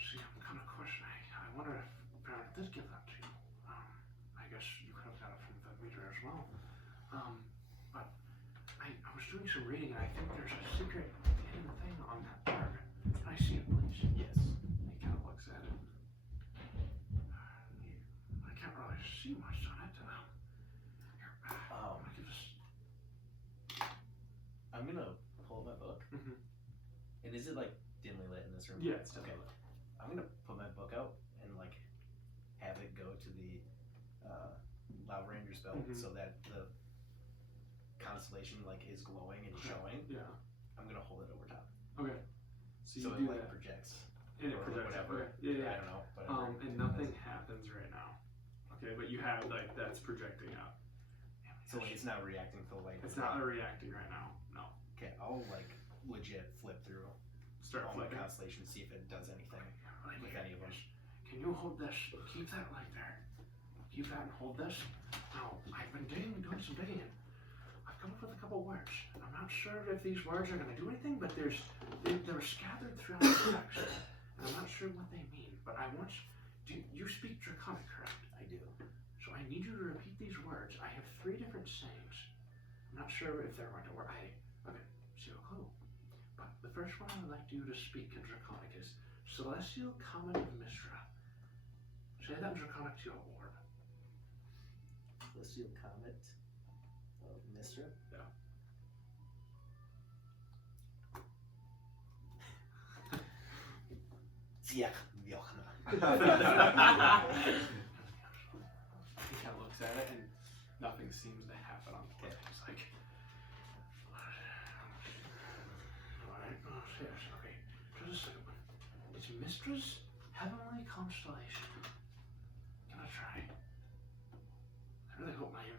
See, I'm kind of questioning. I wonder if Baron did give that to you. I guess you could have got it from the meteor as well. But I was doing some reading, and I think there's a secret hidden thing on that target. Can I see it, please? Yes. He kind of looks at it. I can't really see much on it. I could just... I'm gonna pull up my book. Mhm. And is it like dimly lit in this room? Yeah, it's okay. dimly lit. I'm gonna put my book out and like have it go to the Lava Ranger's belt so that the constellation like is glowing and showing. Yeah. I'm gonna hold it over top. Okay. So it you do like that. projects. And it or projects. whatever. Okay. Yeah. I don't know. Whatever. And nothing happens right now. Okay, but you have like that's projecting up. So like, it's not reacting to the light. It's not reacting right now. No. Okay, I'll like legit flip through Start all my flipping. constellation to see if it does anything Right with here. any of them. Can you hold this? Keep that right there. Keep that and hold this. Now, I've been doing some digging. I've come up with a couple words. I'm not sure if these words are going to do anything, but they're scattered throughout the text. And I'm not sure what they mean, but I want you speak Draconic, correct? I do. So I need you to repeat these words. I have 3 different sayings. I'm not sure if they're going to work. Okay, zero clue. But the first one I would like you to speak in Draconic is Celestial Comet of Misra. Say that in Draconic to your orb. Celestial Comet of Misra? Yeah. Ziak Vyochna. He kind of looks at it and nothing seems to happen on the board. He's like, alright, oh, yes, okay. Just a second. It's Mistress Heavenly Constellation. Gonna try. I really hope I've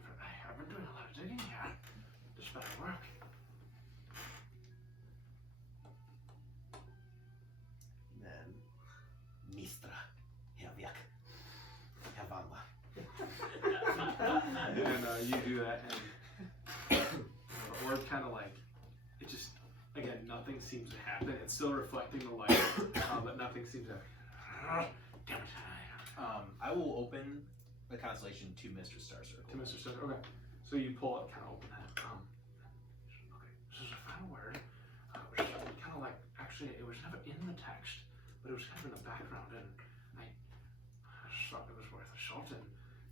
been doing a lot of digging here. This better work. Then Mistra Herviak Hervanla. And you do that, and the orb kind of like, it just, again, nothing seems to happen. It's still reflecting the light, but nothing seems to happen. Damn it. I will open the constellation to Mr. Star Circle. To Mr. Stone. Okay. So you pull it, kind of open that. Okay. This is a final word. It was kind of like, actually, it was never in the text, but it was kind of in the background, and I just thought it was worth a shot and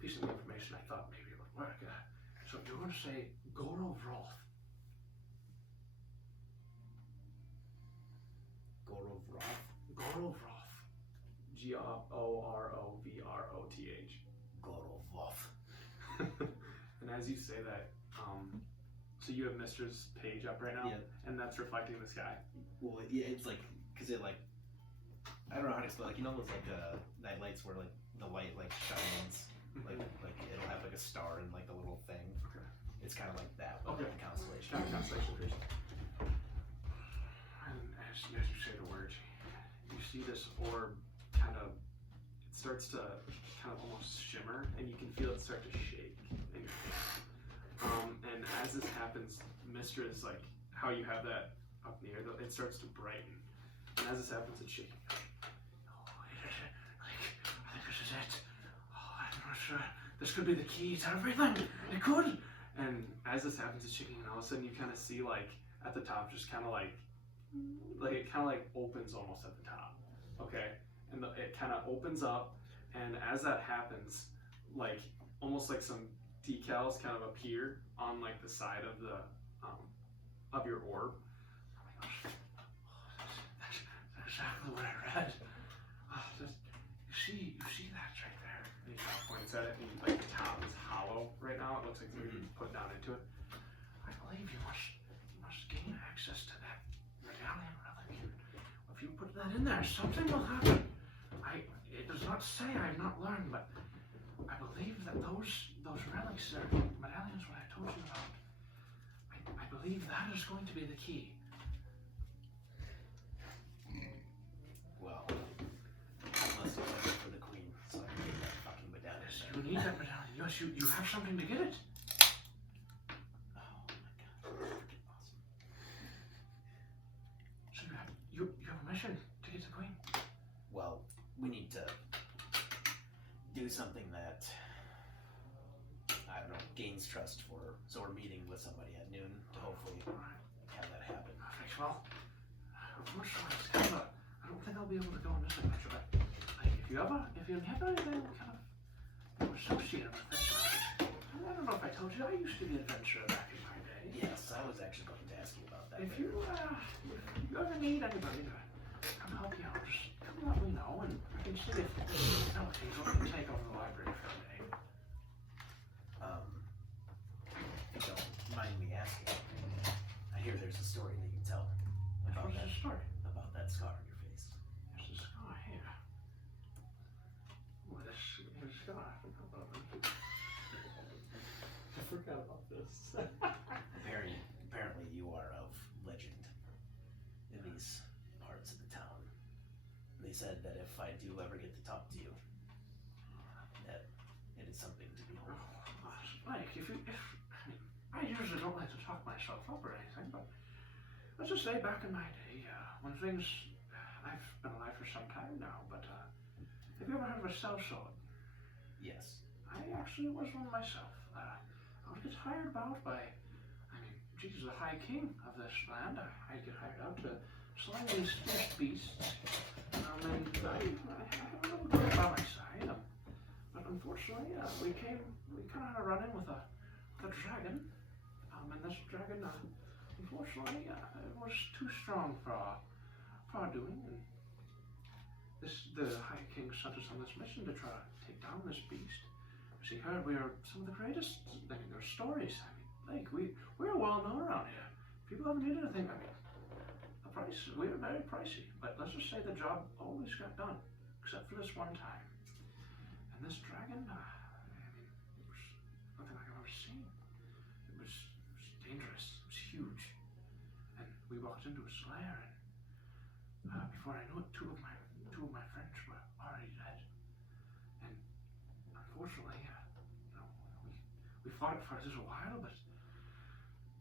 piece of information. I thought maybe it would work. So you're going to say Goro Vroth. Gorov Roth. Goro Vroth. Gororovroth. Gorov Roth. And as you say that, so you have Mister's page up right now, Yeah. and that's reflecting the sky. Well, yeah, it's like, cause it like, I don't know how to explain. Like, you know those like night lights where like the light like shines, like it'll have like a star and like the little thing. Okay. It's kind of like that, but Okay. like a constellation. Kind of constellation first. And as you say the word, you see this orb kind of, it starts to kind of almost shimmer, and you can feel it start to shake in your hand. And as this happens, Mister is like, how you have that up in the air, it starts to brighten. And as this happens, it's shaking. Oh, I think this is it. Oh, I'm not sure. This could be the key to everything. It could. And as this happens, it's shaking, and all of a sudden you kind of see like at the top, just kind of like it kind of like opens almost at the top. Okay, and it kind of opens up, and as that happens, like almost like some decals kind of appear on like the side of the of your orb. Oh my gosh, that's exactly what I read. You see that right there? And he kind of points at it, and like the top is hollow right now. It looks like something you put down into it. I believe you must gain access to that medallion relic. If you put that in there, something will happen. It does not say I've not learned, but I believe that those relics are medallions, what I told you about. I believe that is going to be the key. Well, I must have done it for the queen, so I can get that fucking medallion. Yes, you need that medallion. Yes, you have something to get it. Oh my god, freaking awesome. So you have a mission to get to the queen. Well, we need to do something that, I don't know, gains trust for her. So we're meeting with somebody at noon to hopefully have that happen. Perfect. Well, unfortunately, it's kind of I don't think I'll be able to go on this adventure, but like, if you have anything kind of associated with this, I don't know if I told you, I used to be an adventurer back in my day. Yes, I was actually going to ask you about that. If you ever need anybody to come help you out, just come let me know, and I can see if Hazel can take over the library for a day. If you don't mind me asking, I hear there's a story that you tell about What's that, the story? about that scar on your face. There's a scar here. Oh, there's a scar. I forgot about this. I forgot about this. Apparently you are of legend in these parts of the town. They said that if I do ever get to talk to you, that it is something to behold. Mike, I usually don't like to talk myself up or anything, but let's just say back in my day, when things, I've been alive for some time now, but have you ever heard of a sellsword? Yes. I actually was one myself. I would get hired about by, Jesus, the High King of this land. I'd get hired out to slay these fierce beasts, and I have a little girl by my side. But unfortunately, we kind of had a run-in with a dragon, and this dragon, unfortunately, it was too strong for our doing. And the High King sent us on this mission to try to take down this beast. As he heard, we are some of the greatest. Like, there are stories. I mean, like we're well known around here. People haven't needed anything. I mean, the price, we were very pricey, but let's just say the job always got done, except for this one time. And this dragon, I mean, it was nothing like I've ever seen. It was dangerous. It was huge. And we walked into his lair, and before I knew it, two of my friends were already dead. And unfortunately, we fought for a little while, but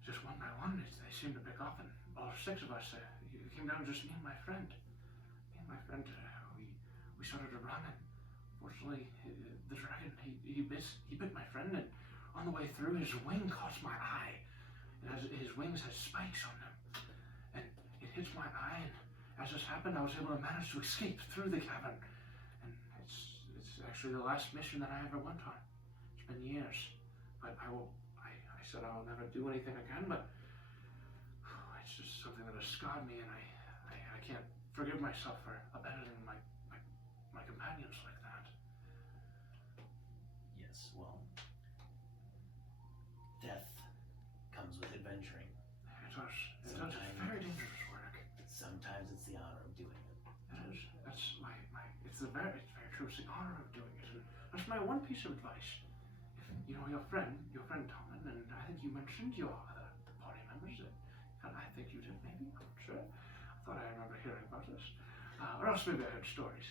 just one by one, they seemed to pick off, and all 6 of us, it came down to just me and my friend. We started to run, and unfortunately, the dragon, he bit my friend, and on the way through, his wing caught my eye. And his wings had spikes on them, and it hit my eye, and as this happened, I was able to manage to escape through the cavern. And it's actually the last mission that I ever went on. It's been years, but I said I'll never do anything again, but it's just something that has scarred me, and I can't forgive myself for abandoning my companions like that. Yes, well, death comes with adventuring. It does. It's very dangerous work. Sometimes it's the honor of doing it. It is. That's it's very true. It's the honor of doing it. And that's my one piece of advice. If your friend Tomlin, and I think you mentioned your other party members, and I think you did, maybe, I'm not sure. I thought I remember hearing about this. Or else maybe I heard stories.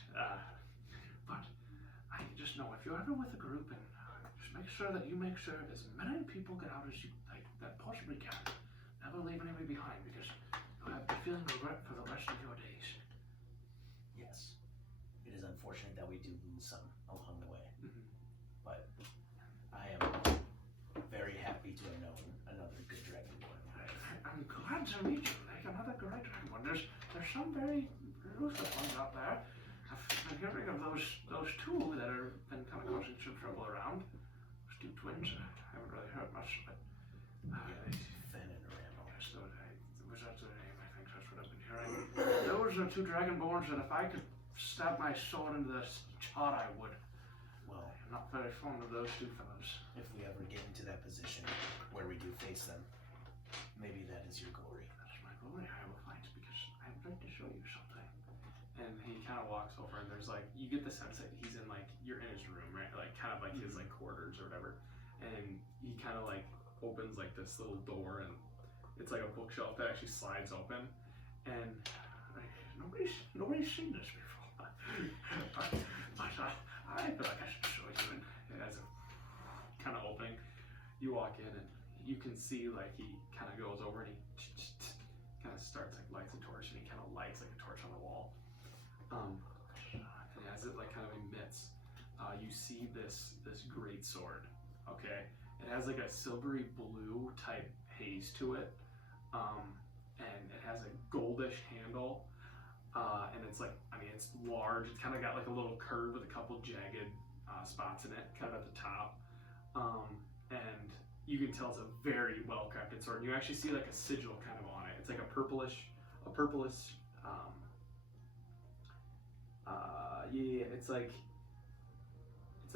But I just know if you're ever with a group, and just make sure that you make sure as many people get out as you that possibly can. Never leave anybody behind, because you'll have the feeling of regret for the rest of your days. Yes, it is unfortunate that we do lose some along the way, but I am very happy to have known another good dragonborn. I'm glad to meet you. Like another great dragonborn. There's some very ruthless ones out there. I've been hearing of those 2 that have been kind of causing some trouble around. Those 2 twins. I haven't really heard much, but Fen and Randall. yes, was that their name? I think that's what I've been hearing. Those are 2 dragonborns that if I could stab my sword into their heart, I would. Well, I'm not very fond of those 2 fellows. if we ever get into that position where we do face them, maybe that is your glory. That's my glory. I will fight, because I'd like to show you something. And he kind of walks over, and there's you get the sense that he's in you're in his room, right? Kind of his quarters or whatever. And he kind of opens this little door, and it's a bookshelf that actually slides open. And nobody's seen this before. but I feel like I should show you. And as a kind of opening, you walk in, and you can see he kind of goes over, and he kind of starts lights a torch, and he kind of lights a torch on the wall. And as it kind of emits, you see this great sword. Okay, it has a silvery blue type haze to it, and it has a goldish handle, and it's it's large. It's kind of got a little curve with a couple jagged spots in it, kind of at the top, and you can tell it's a very well crafted sword. And you actually see a sigil kind of on it. It's a purplish. It's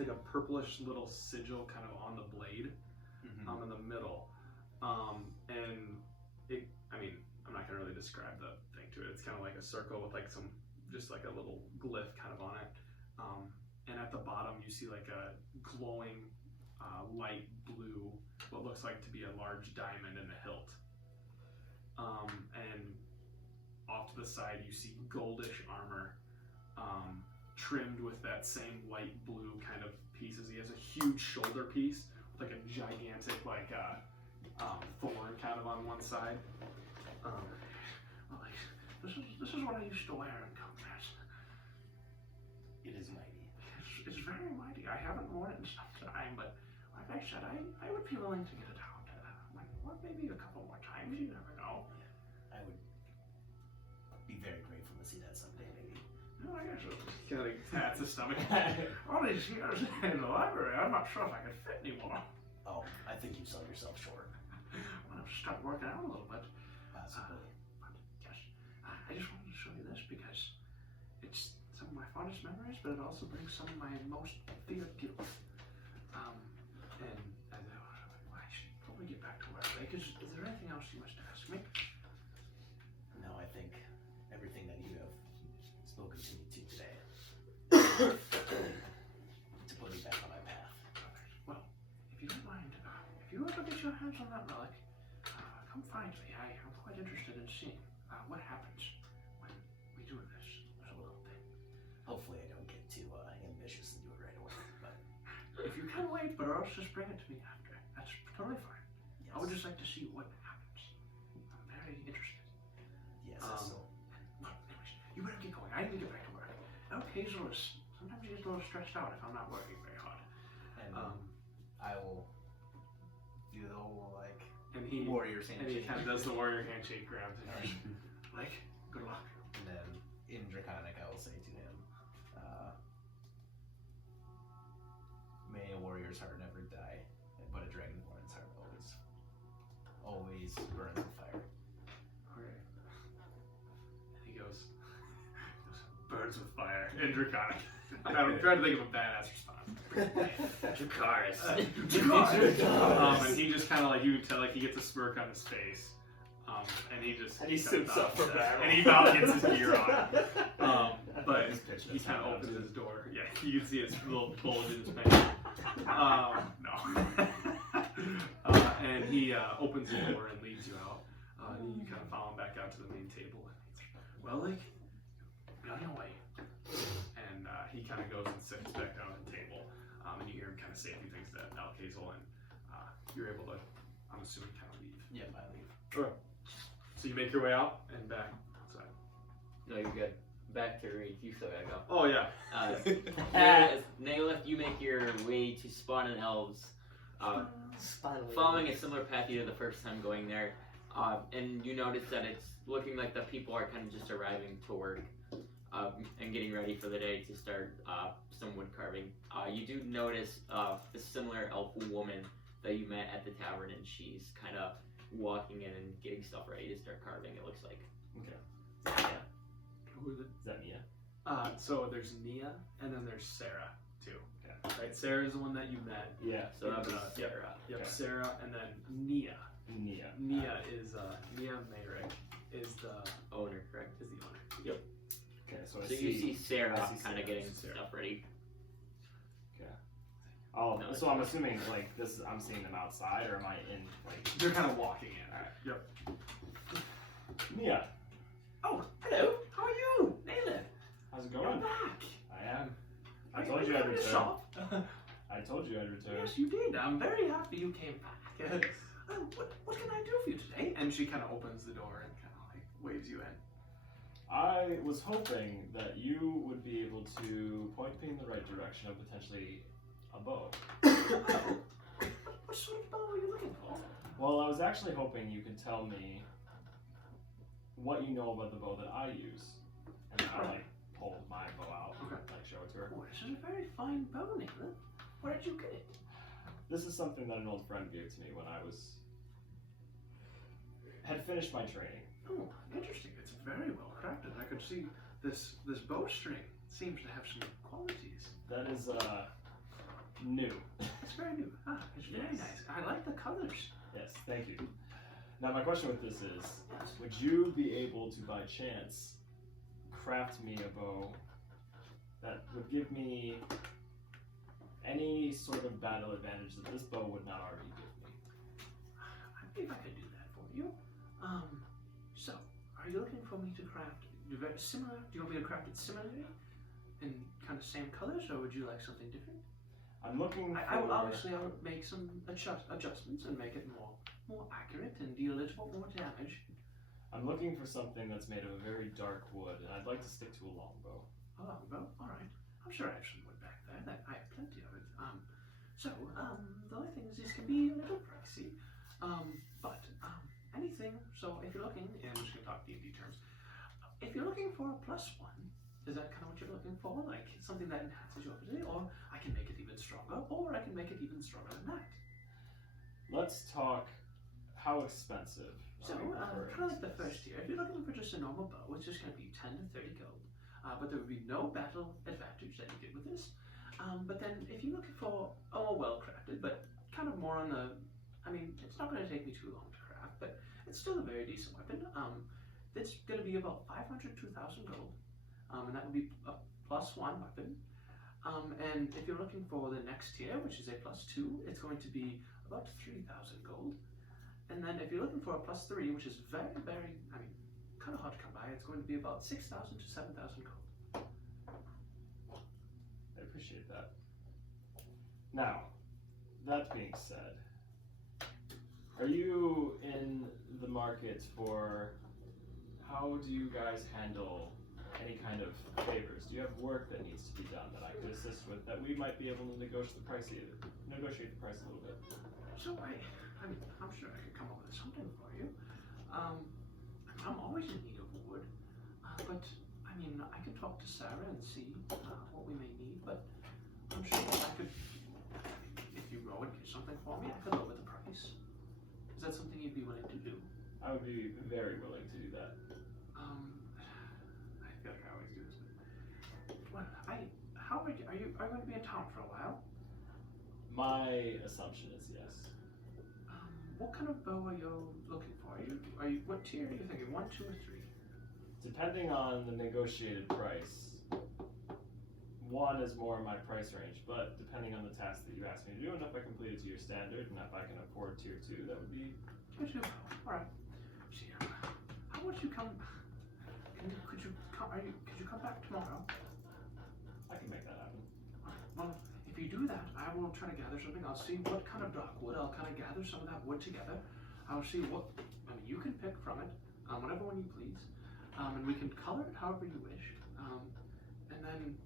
a purplish little sigil kind of on the blade, in the middle, and it. I mean, I'm not gonna really describe the thing to it. It's kind of a circle with some, just a little glyph kind of on it, and at the bottom you see a glowing, light blue, what looks to be a large diamond in the hilt, and off to the side you see goldish armor, trimmed with that same light blue kind of pieces. He has a huge shoulder piece with a gigantic thorn kind of on one side. This is what I used to wear in combat. It is mighty. It's very mighty. I haven't worn it in some time, but like I said, I would be willing to get it out. Maybe a couple more times. You never know. I would be very grateful to see that someday, maybe. No, I guess it kind of pats his stomach. All these years in the library, I'm not sure if I could fit anymore. Oh, I think you sell yourself short. I'm gonna start working out a little bit. Possibly. But yes, I just wanted to show you this because it's some of my fondest memories, but it also brings some of my most feared guilt. I should probably get back to work. Like, is there anything else you must ask me? No, I think everything that you have spoken to me to today to put me back on my path. Well, if you don't mind, if you ever get your hands on that relic, come find me. I'm quite interested in seeing what happens when we do this little thing. Hopefully I don't get too ambitious and do it right away. But If you can wait, but else just bring it to me after. That's totally fine. yes. I would just like to see what happens. I'm very interested. Yes, Well, anyways, you better get going. I need to get back to work. I know Hazel is sometimes he gets a little stressed out if I'm not working very hard. and I will do the whole like And he warrior and he handshake. kind of does the warrior handshake, grabs it. Alright. Like, good luck. And then in Draconic, I will say to him, "May a warrior's heart never die, but a dragonborn's heart always burns with fire." Okay. And he goes, birds with fire in Draconic. I'm trying to think of a badass response. Dracarys. And he just kind of like, you can tell like he gets a smirk on his face. And he just And he kinda suits up bows for down. battle. And he about gets his gear on. But He's pitching he us kind of right opens now, his door. Yeah, you can see his little bulge in his pants. No. And he opens the door and leads you out. And you kind of follow him back out to the main table. And he's like, well, like, be on your way. And he kind of goes and sits back down at the table. And you hear him kind of say a few things to Alcazel, and you're able to, I'm assuming, kind of leave. Yep, I leave. Okay. So you make your way out and back outside. No, you're good. Back to Reed. You still gotta go. Oh, yeah. Naileth, you make your way to Spawn and Elves, Finally. following a similar path you did the first time going there, and you notice that it's looking like the people are kind of just arriving to work and getting ready for the day to start some wood carving. You do notice a similar elf woman that you met at the tavern, and she's kind of walking in and getting stuff ready to start carving, it looks like. Okay. Who is it? Is that Mia? So there's Nia, and then there's Sarah, too. Okay. Right? Sarah's the one that you met. Yeah. So that was Yep. Sarah. Yep, Okay. Sarah, and then Nia. Nia. Nia is, Nia Mayrick is the Owner, correct? owner. Yep. Okay, so I So you see Sarah I see kind Sarah. of getting Sarah. stuff ready. Oh, No, so I'm assuming like this. I'm seeing them outside, or am I in like? They're kind of walking in. Yep. Mia, Oh, hello. How are you? Naylor, how's it you're going? back. I am. I Are told you I'd in the return. shop? I told you I'd return. Yes, you did. I'm very happy you came back. What can I do for you today? And she kind of opens the door and kind of like waves you in. I was hoping that you would be able to point me in the right direction of potentially a bow. What sort of bow are you looking for? Well, I was actually hoping you could tell me what you know about the bow that I use, and then I like pull my bow out, Okay. like show it to her. Oh, this is a very fine bow, Naylor. Where did you get it? This is something that an old friend gave to me when I had finished my training. Oh, interesting. It's very well crafted. I could see this bowstring seems to have some qualities. That is new. It's very new. Ah, it's very Yes. nice. I like the colors. Yes, thank you. Now my question with this is, Yes. would you be able to by chance craft me a bow that would give me any sort of battle advantage that this bow would not already give me? I believe I could do that for you. So, are you looking for me to craft very similar? Do you want me to craft it similarly? In kind of same colors, or would you like something different? I'm looking for... I will make some adjustments and make it more accurate and deal a little more damage. I'm looking for something that's made of a very dark wood, and I'd like to stick to a longbow. A longbow, alright. I'm sure I have some wood back there. I have plenty of it. The only thing is this can be a little pricey. But anything, so if you're looking, and I'm just going to talk D&D terms, if you're looking for a +1, is that kind of what you're looking for? Like something that enhances your ability, or I can make it even stronger, or I can make it even stronger than that. Let's talk how expensive. So, are we kind referring of like to the this? first tier, if you're looking for just a normal bow, it's just going to be 10 to 30 gold. but there would be no battle advantage that you get with this. But then if you're looking for a more well-crafted, but kind of more on the, I mean, it's not going to take me too long to craft, but it's still a very decent weapon. It's going to be about 500 to 1,000 gold, and that would be a +1 weapon. And if you're looking for the next tier, which is a +2, it's going to be about 3,000 gold. And then if you're looking for a +3, which is very, very, I mean, kind of hard to come by, it's going to be about 6,000 to 7,000 gold. I appreciate that. Now, that being said, are you in the market for, how do you guys handle any kind of favors? Do you have work that needs to be done that I could assist with that we might be able to negotiate the price a little bit? So I mean, I'm sure I could come up with something for you. I'm always in need of wood, but I mean, I could talk to Sarah and see what we may need. But I'm sure I could, if you go and get something for me, I could lower the price. Is that something you'd be willing to do? I would be very willing to do that. I feel like I always do this. Well, how are you going to be in town for a while? My assumption is yes. What kind of bow are you looking for? Are you what tier are you thinking? 1, 2, or 3? Depending on the negotiated price, 1 is more in my price range, but depending on the task that you ask me to do, and if I complete it to your standard, and if I can afford tier 2, that would be... Tier 2, alright. See, how would you come... Could you come back tomorrow? I can make that happen. Well, if you do that, I will try to gather something. I'll see what kind of dark wood. I'll kind of gather some of that wood together. I'll see what, I mean, you can pick from it, whatever one you please, and we can color it however you wish. And then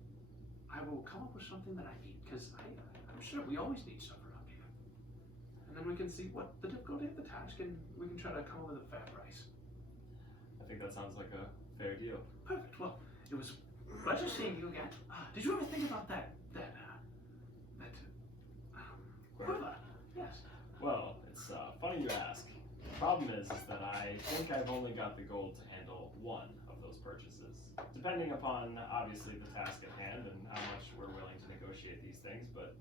I will come up with something that I need, because I'm sure we always need stuff around here. And then we can see what the difficulty of the task, and we can try to come up with a fair price. I think that sounds like a fair deal. Perfect. Well, it was a pleasure seeing you again. Did you ever think about that quiver? Yes. Well, it's funny you ask. The problem is that I think I've only got the gold to handle 1 of those purchases, depending upon, obviously, the task at hand and how much we're willing to negotiate these things. But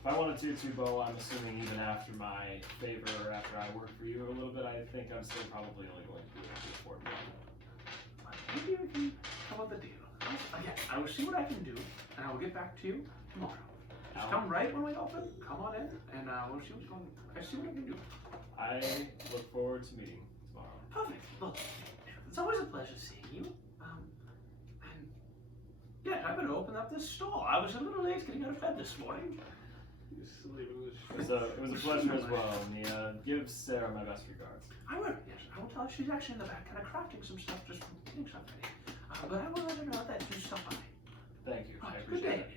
if I want a tier 2 bow, I'm assuming even after my favor, or after I work for you a little bit, I think I'm still probably only going to be able to afford 1. Maybe we can come up with a deal. Again, I will see what I can do, and I will get back to you tomorrow. Just come right when we open. Come on in, and we'll see what's going on. I see what I can do. I look forward to meeting tomorrow. Perfect. Well, it's always a pleasure seeing you. And yeah, I better open up this store. I was a little late getting out of bed this morning. It was a pleasure as well, Nia. Give Sarah my best regards. I will. Yes, I will tell her. She's actually in the back, kind of crafting some stuff, just getting stuff ready. But I will let her know that you stop by. Thank you. I Good appreciate day. it.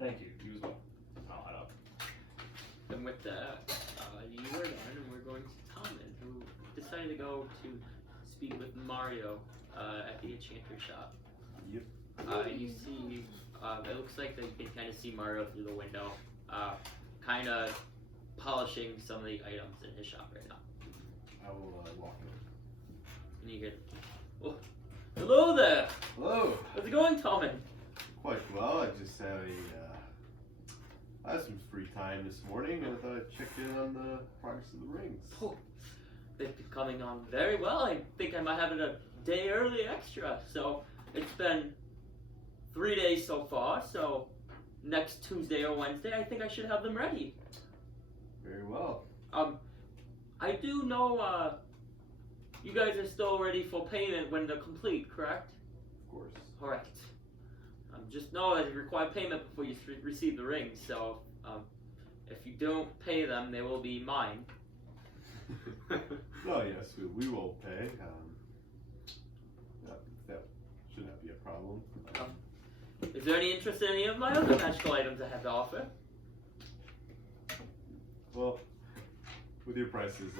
Thank you. You as well. I'll head up. And with that, you were done, and we're going to Tommen, who decided to go to speak with Mario at the enchanter shop. Yep. And you see, it looks like that you can kind of see Mario through the window, kind of polishing some of the items in his shop right now. I will walk in. And you hear, oh, hello there! Hello. How's it going, Tommen? Quite well. I just had I had some free time this morning, and I thought I'd check in on the progress of the rings. Oh, they've been coming on very well. I think I might have it a day early extra. So it's been 3 days so far. So next Tuesday or Wednesday, I think I should have them ready. Very well. I do know you guys are still ready for payment when they're complete, correct? Of course. Correct. Just know that you require payment before you receive the rings. So if you don't pay them, they will be mine. Oh yes, we will pay. That should not be a problem. Is there any interest in any of my other magical items I have to offer? Well, with your prices,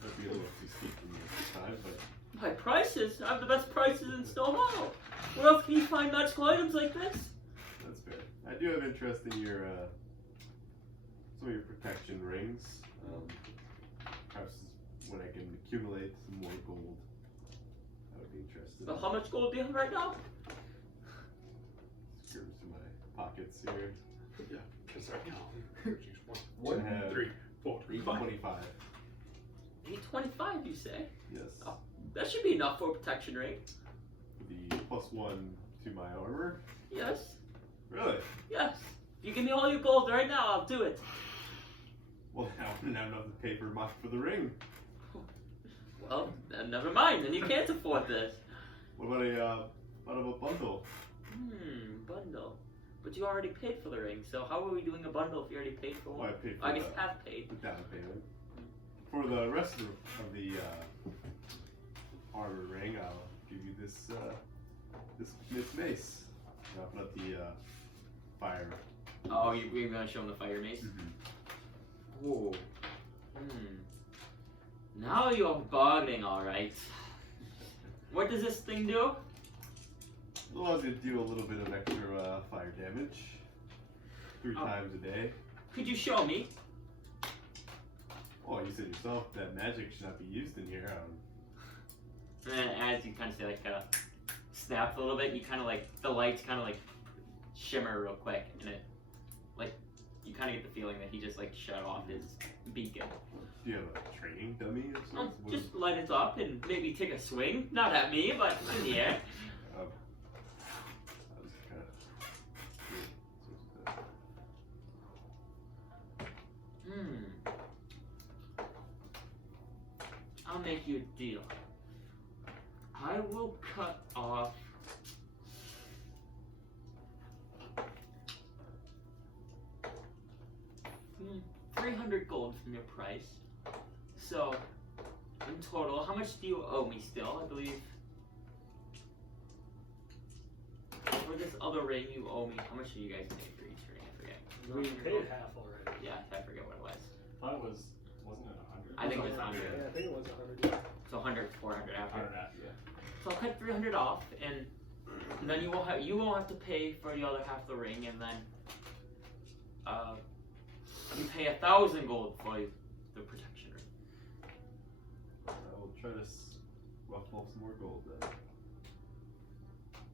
that'd be a little too steep for me at this time, but My prices? I have the best prices in Stone Hollow. Where else can you find magical items like this? that's fair. I do have interest in your some of your protection rings. Perhaps when I can accumulate some more gold, I would be interested. So how much gold do you have right now? grooves to my pockets here. Yeah, because I count. One, have 3, 4, 5. 25. 825, you say? Yes. Oh. That should be enough for a protection ring. The +1 to my armor. Yes. Really? Yes. You give me all your gold right now, I'll do it. Well, now I don't have enough to pay for the ring. Well, then never mind. Then you can't afford this. What about a bundle? Bundle. But you already paid for the ring, so how are we doing a bundle if you already paid for Well, one? I paid for I guess the- half paid. The down payment. For the rest of the armor ring, I'll give you this mace. I'll put up the fire. Oh, you're gonna show him the fire mace? Ooh. Now you're bargaining, alright. What does this thing do? Allows you to do a little bit of extra fire damage. 3 times a day. Could you show me? Oh, you said yourself that magic should not be used in here. And then as you kind of say, like, snaps a little bit, you kind of like, the lights kind of like shimmer real quick, and it, like, you kind of get the feeling that he just like shut off his beacon. Do you have a training dummy or something? Just light it up and maybe take a swing. Not at me, but in the air. I was kind of. I'll make you a deal. I will cut off 300 gold from your price. So, in total, how much do you owe me still? I believe for this other ring you owe me. How much do you guys pay for each ring? I forget. We paid half already. Yeah, I forget what it was. I thought it was, wasn't it 100? I think it was 100. Yeah, I think it was 100. So 100, 400 after. 100 after, yeah. So I'll cut 300 off, and then you won't have to pay for the other half of the ring, and then you pay 1,000 gold for the protection ring. I will try to ruffle up some more gold then.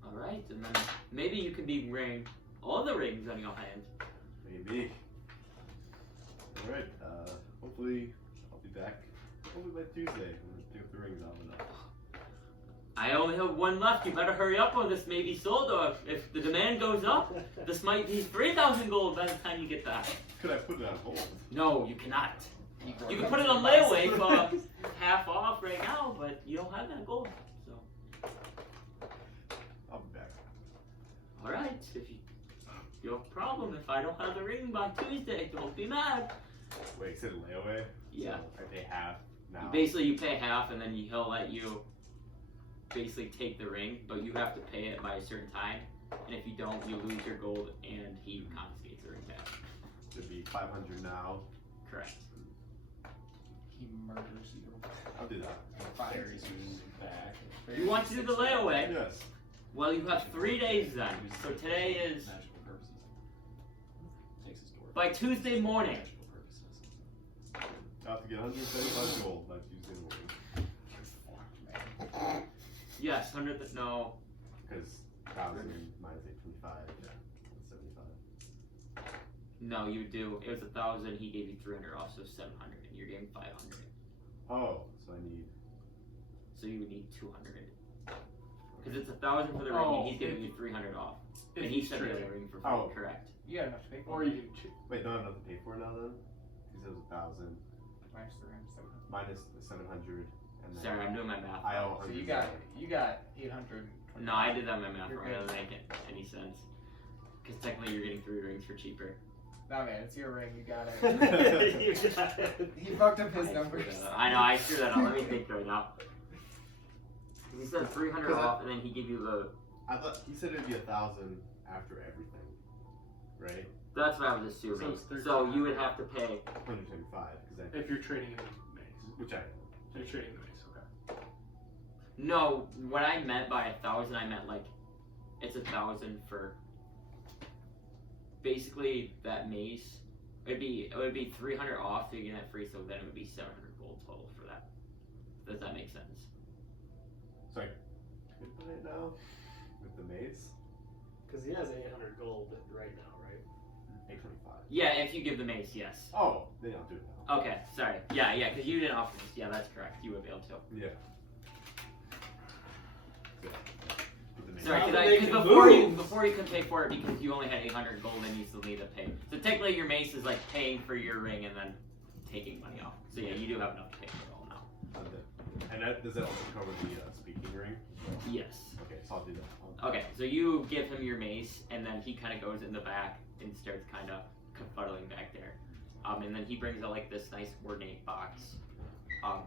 All right, and then maybe you could be wearing all the rings on your hand. Maybe. Alright, hopefully I'll be back. Hopefully by Tuesday when I pick up the rings off enough. I only have one left. You better hurry up, or this may be sold. Or if the demand goes up, this might be 3,000 gold by the time you get back. Could I put it on hold? No, you cannot. You can put it on layaway for half off right now, but you don't have that gold. So, I'll be back. all right. If your problem, if I don't have the ring by Tuesday, don't be mad. Wait, you said layaway? Yeah. So I pay half now. Basically, you pay half, and then he'll let you basically take the ring, but you have to pay it by a certain time. And if you don't, you lose your gold, and he confiscates the ring back. It'd be 500 now. Correct. He murders you. I'll do that. Fires you. Back. You want to do the layaway? Yes. Well, you have 3 days then. So today is Magical purposes. Takes his door. by Tuesday morning. Magical purposes. I'll have to get 175 gold by Tuesday morning. Yes, 100. No. Because 1,000 minus 825, yeah, 75. No, you do. It was 1,000. He gave you 300 off, so 700. And you're getting 500. Oh, so I need. So you would need 200. Because it's 1,000 for the ring, and he's giving you 300 off. And he said the other ring for free. Oh. Correct. You got enough to pay for Or it. you can choose. Wait, don't have enough to pay for it now then? Because it was 1,000 Minus the rim, so. minus the 700, and then Sorry, I'm doing my math. I owe So 100. you got 800. No, I did that in my math You're wrong. It good. doesn't make any sense. Because technically, you're getting 3 rings for cheaper. Nah, man, it's your ring. You got it. You got it. He fucked up his numbers. I know. I screwed that up. Let me think right now. He said 300 'Cause I- off, and then he gave you the. I thought he said it'd be 1,000 after everything, right? That's what I was assuming. So it's 13. So you would have to pay. 175 because I If you're trading in the maze. which I You're trading in the maze, okay. No, what I meant by 1,000, I meant like it's 1,000 for basically that mace. It would be 300 off to get that free, so then it would be 700 gold total for that. Does that make sense? so I could put it now with the maze. Because he has 800 gold right now, right? 825. Yeah, if you give the mace, yes. Oh, then I'll do it now. Okay, sorry. Yeah, because you didn't offer this. Yeah, that's correct. You would be able to. Yeah. So, put the name. Sorry, Now because that they can before you can pay for it because you only had 800 gold and you still need to pay. So technically your mace is like paying for your ring and then taking money off. So yeah, you do have enough to pay for it all now. And does that also cover the speaking ring? Yes. Okay, so I'll do that. Okay, so you give him your mace and then he kind of goes in the back and starts kind of confuddling back there. And then he brings out like this nice ornate box.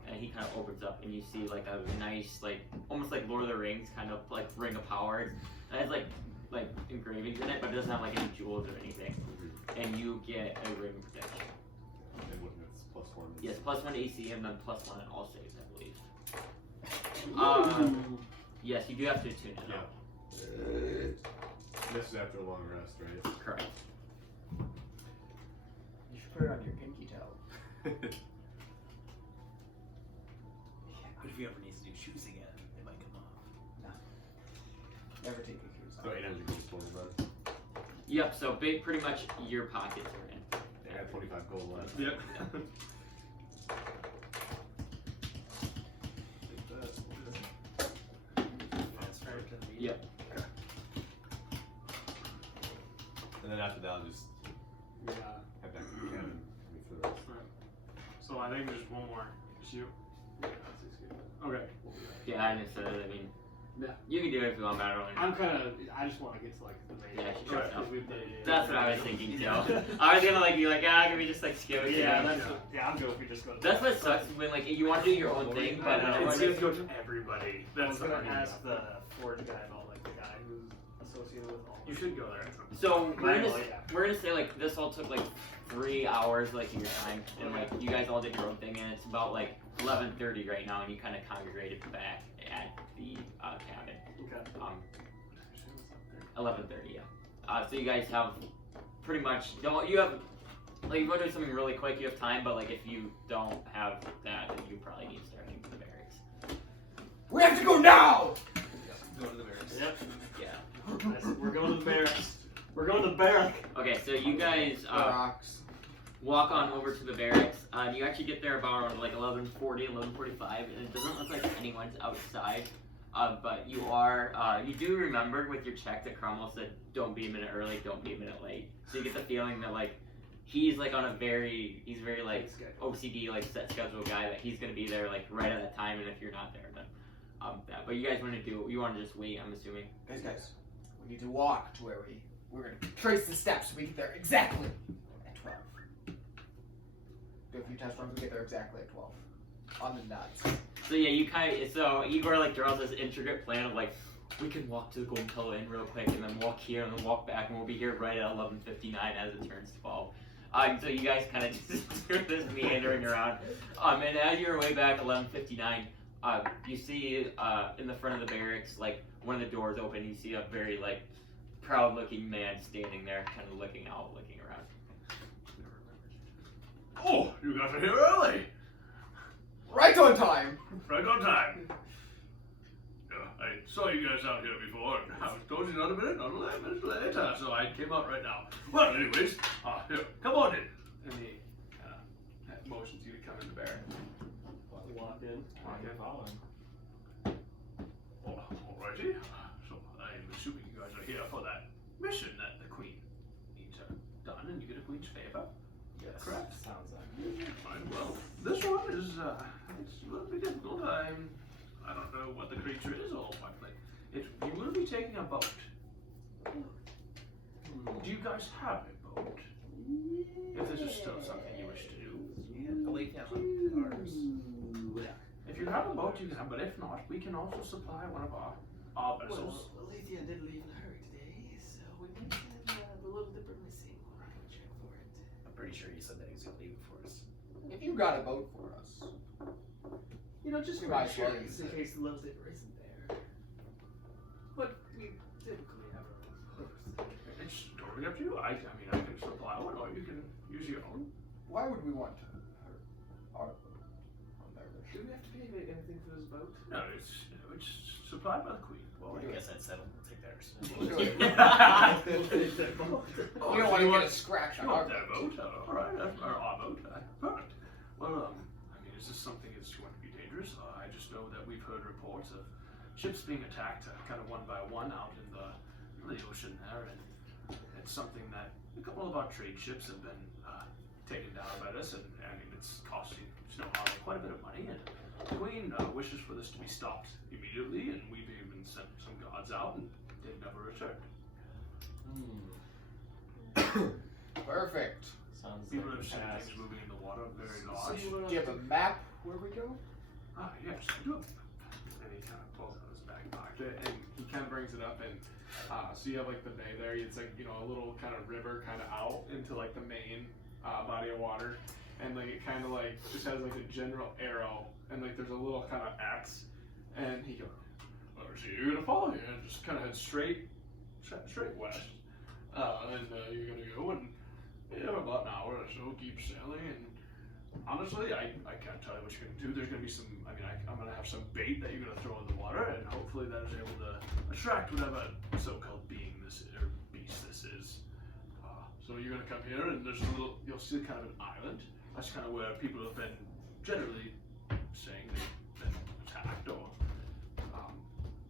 And he kind of opens up and you see like a nice, like almost like Lord of the Rings kind of like ring of power. It has like engravings in it, but it doesn't have like any jewels or anything. And you get a ring of protection. And what it's +1? Yes, +1 AC and then +1 in all saves, I believe. Yes, you do have to tune it out. This is after a long rest, right? Correct. You should put it on your pinky toe. But if you ever need to do shoes again, it might come off. Never take your shoes So off. 800 gold total then. Yep, so pretty much your pockets are in. I got 25 gold left. Yep. Transfer to the meeting. Yep. And then after that, I'll just Yeah. head back to the cabin for the rest. So I think there's one more. Just you. Yeah, that's good. Okay. Yeah, I understand. I mean, Yeah. you can do it if you want, but I don't really know. I'm kind of. I just want to get to like the main. Yeah, stuff, sure. 'cause we've done- That's what I was thinking too. I was gonna like be like, can we just like skip it? Yeah, today?" I'm good if we just go. To That's what sucks when like you want to do your own thing, but It's gonna go to everybody. I was That's the gonna argument. ask the forge guy about like the guy who's associated with all. You should go there. So Might as well, yeah. we're gonna say like this all took like 3 hours like of your time, and like you guys all did your own thing, and it's about like 11:30 right now, and you kind of congregated back at the cabin. Okay. 11:30, yeah. So you guys have pretty much you have like you want to do something really quick. You have time, but like if you don't have that, then you probably need to start heading to the barracks. We have to go now! Go to the barracks. Yep. Yeah. We're going to the barracks. We're going to the barrack. Okay, so you guys Rocks. walk on over to the barracks. You actually get there about like 11:40, 11:45, and it doesn't look like anyone's outside. But you do remember with your check that Cromwell said, don't be a minute early, don't be a minute late. So you get the feeling that like he's like on a very like OCD like set schedule guy that he's gonna be there like right at that time, and if you're not there, then that. But you guys want to just wait, I'm assuming. Guys, we need to walk to where we're gonna trace the steps. We get there exactly at 12. Do a few test runs. We get there exactly at 12. On the nuts. So yeah, so Igor like draws this intricate plan of like we can walk to the Golden Pillow Inn real quick and then walk here and then walk back and we'll be here right at 11:59 as it turns 12. So you guys kind of just do this meandering around. And as you're way back 11:59, you see in the front of the barracks like one of the doors open. You see a very like proud-looking man standing there, kind of looking around. Oh, you got here early. Right on time. Right on time. Yeah, I saw you guys out here before, and I was told you not a minute later, so I came out right now. Well, anyways, here, come on in. And he motions you to come in the barrack. Walk in. Following. Alrighty. So I'm assuming you guys are here for that mission that the Queen needs done, and you get a Queen's favor. Yes. Correct. Sounds like. Fine. Well, this one is it's a little bit difficult. I don't know what the creature is or what, but you will be taking a boat. Do you guys have a boat? If this is still something you wish to do. Yeah, the lake have ours. If you have a boat, you can, but if not, we can also supply one of our vessels. Well, Alethea did leave in a hurry today, so we might have the Little Dipper missing. We'll have to check for it. I'm pretty sure he said that he was gonna leave it for us. If you got a boat for us, Just You for might as well insurance, use in it. case the Little Dipper isn't there. But we typically have our own boat. It's totally up to you. I mean, I can supply one, or you can use your own. why would we want to hurt our boat on their Do mission? we have to pay anything for this boat? No, it's supplied by the Queen. Well, I guess that's settled. We'll take that theirs. Good. We'll take that boat. Oh, You don't so want to want- get a scratch on You our want their boat. boat? Alright, that's our boat. Perfect. Well, I mean, is this something that's going to be dangerous? I just know that we've heard reports of ships being attacked kind of one by one out in the ocean there, and it's something that a couple of our trade ships have been taken down by this, and I mean, it's costing Snow Hollow quite a bit of money, and the Queen wishes for this to be stopped immediately, and we've even sent some guards out, and they've never returned. Perfect. Sounds People like have seen past. things moving in the water very So large. you Do you have a map where we go? Yes, I do. And he kind of pulls out his back pocket and he kind of brings it up and so you have like the bay there. It's like, you know, a little kind of river kind of out into like the main body of water, and like it kind of like just has like a general arrow and like there's a little kind of X, and he goes, "Oh, so you're gonna follow here and just kind of head straight west, and you're gonna go and about an hour or so keep sailing and." Honestly, I can't tell you what you're going to do. There's going to be some, I mean, I'm going to have some bait that you're going to throw in the water, and hopefully that is able to attract whatever so-called being this is, or beast this is. So you're going to come here, and there's a little, you'll see kind of an island. That's kind of where people have been generally saying they've been attacked or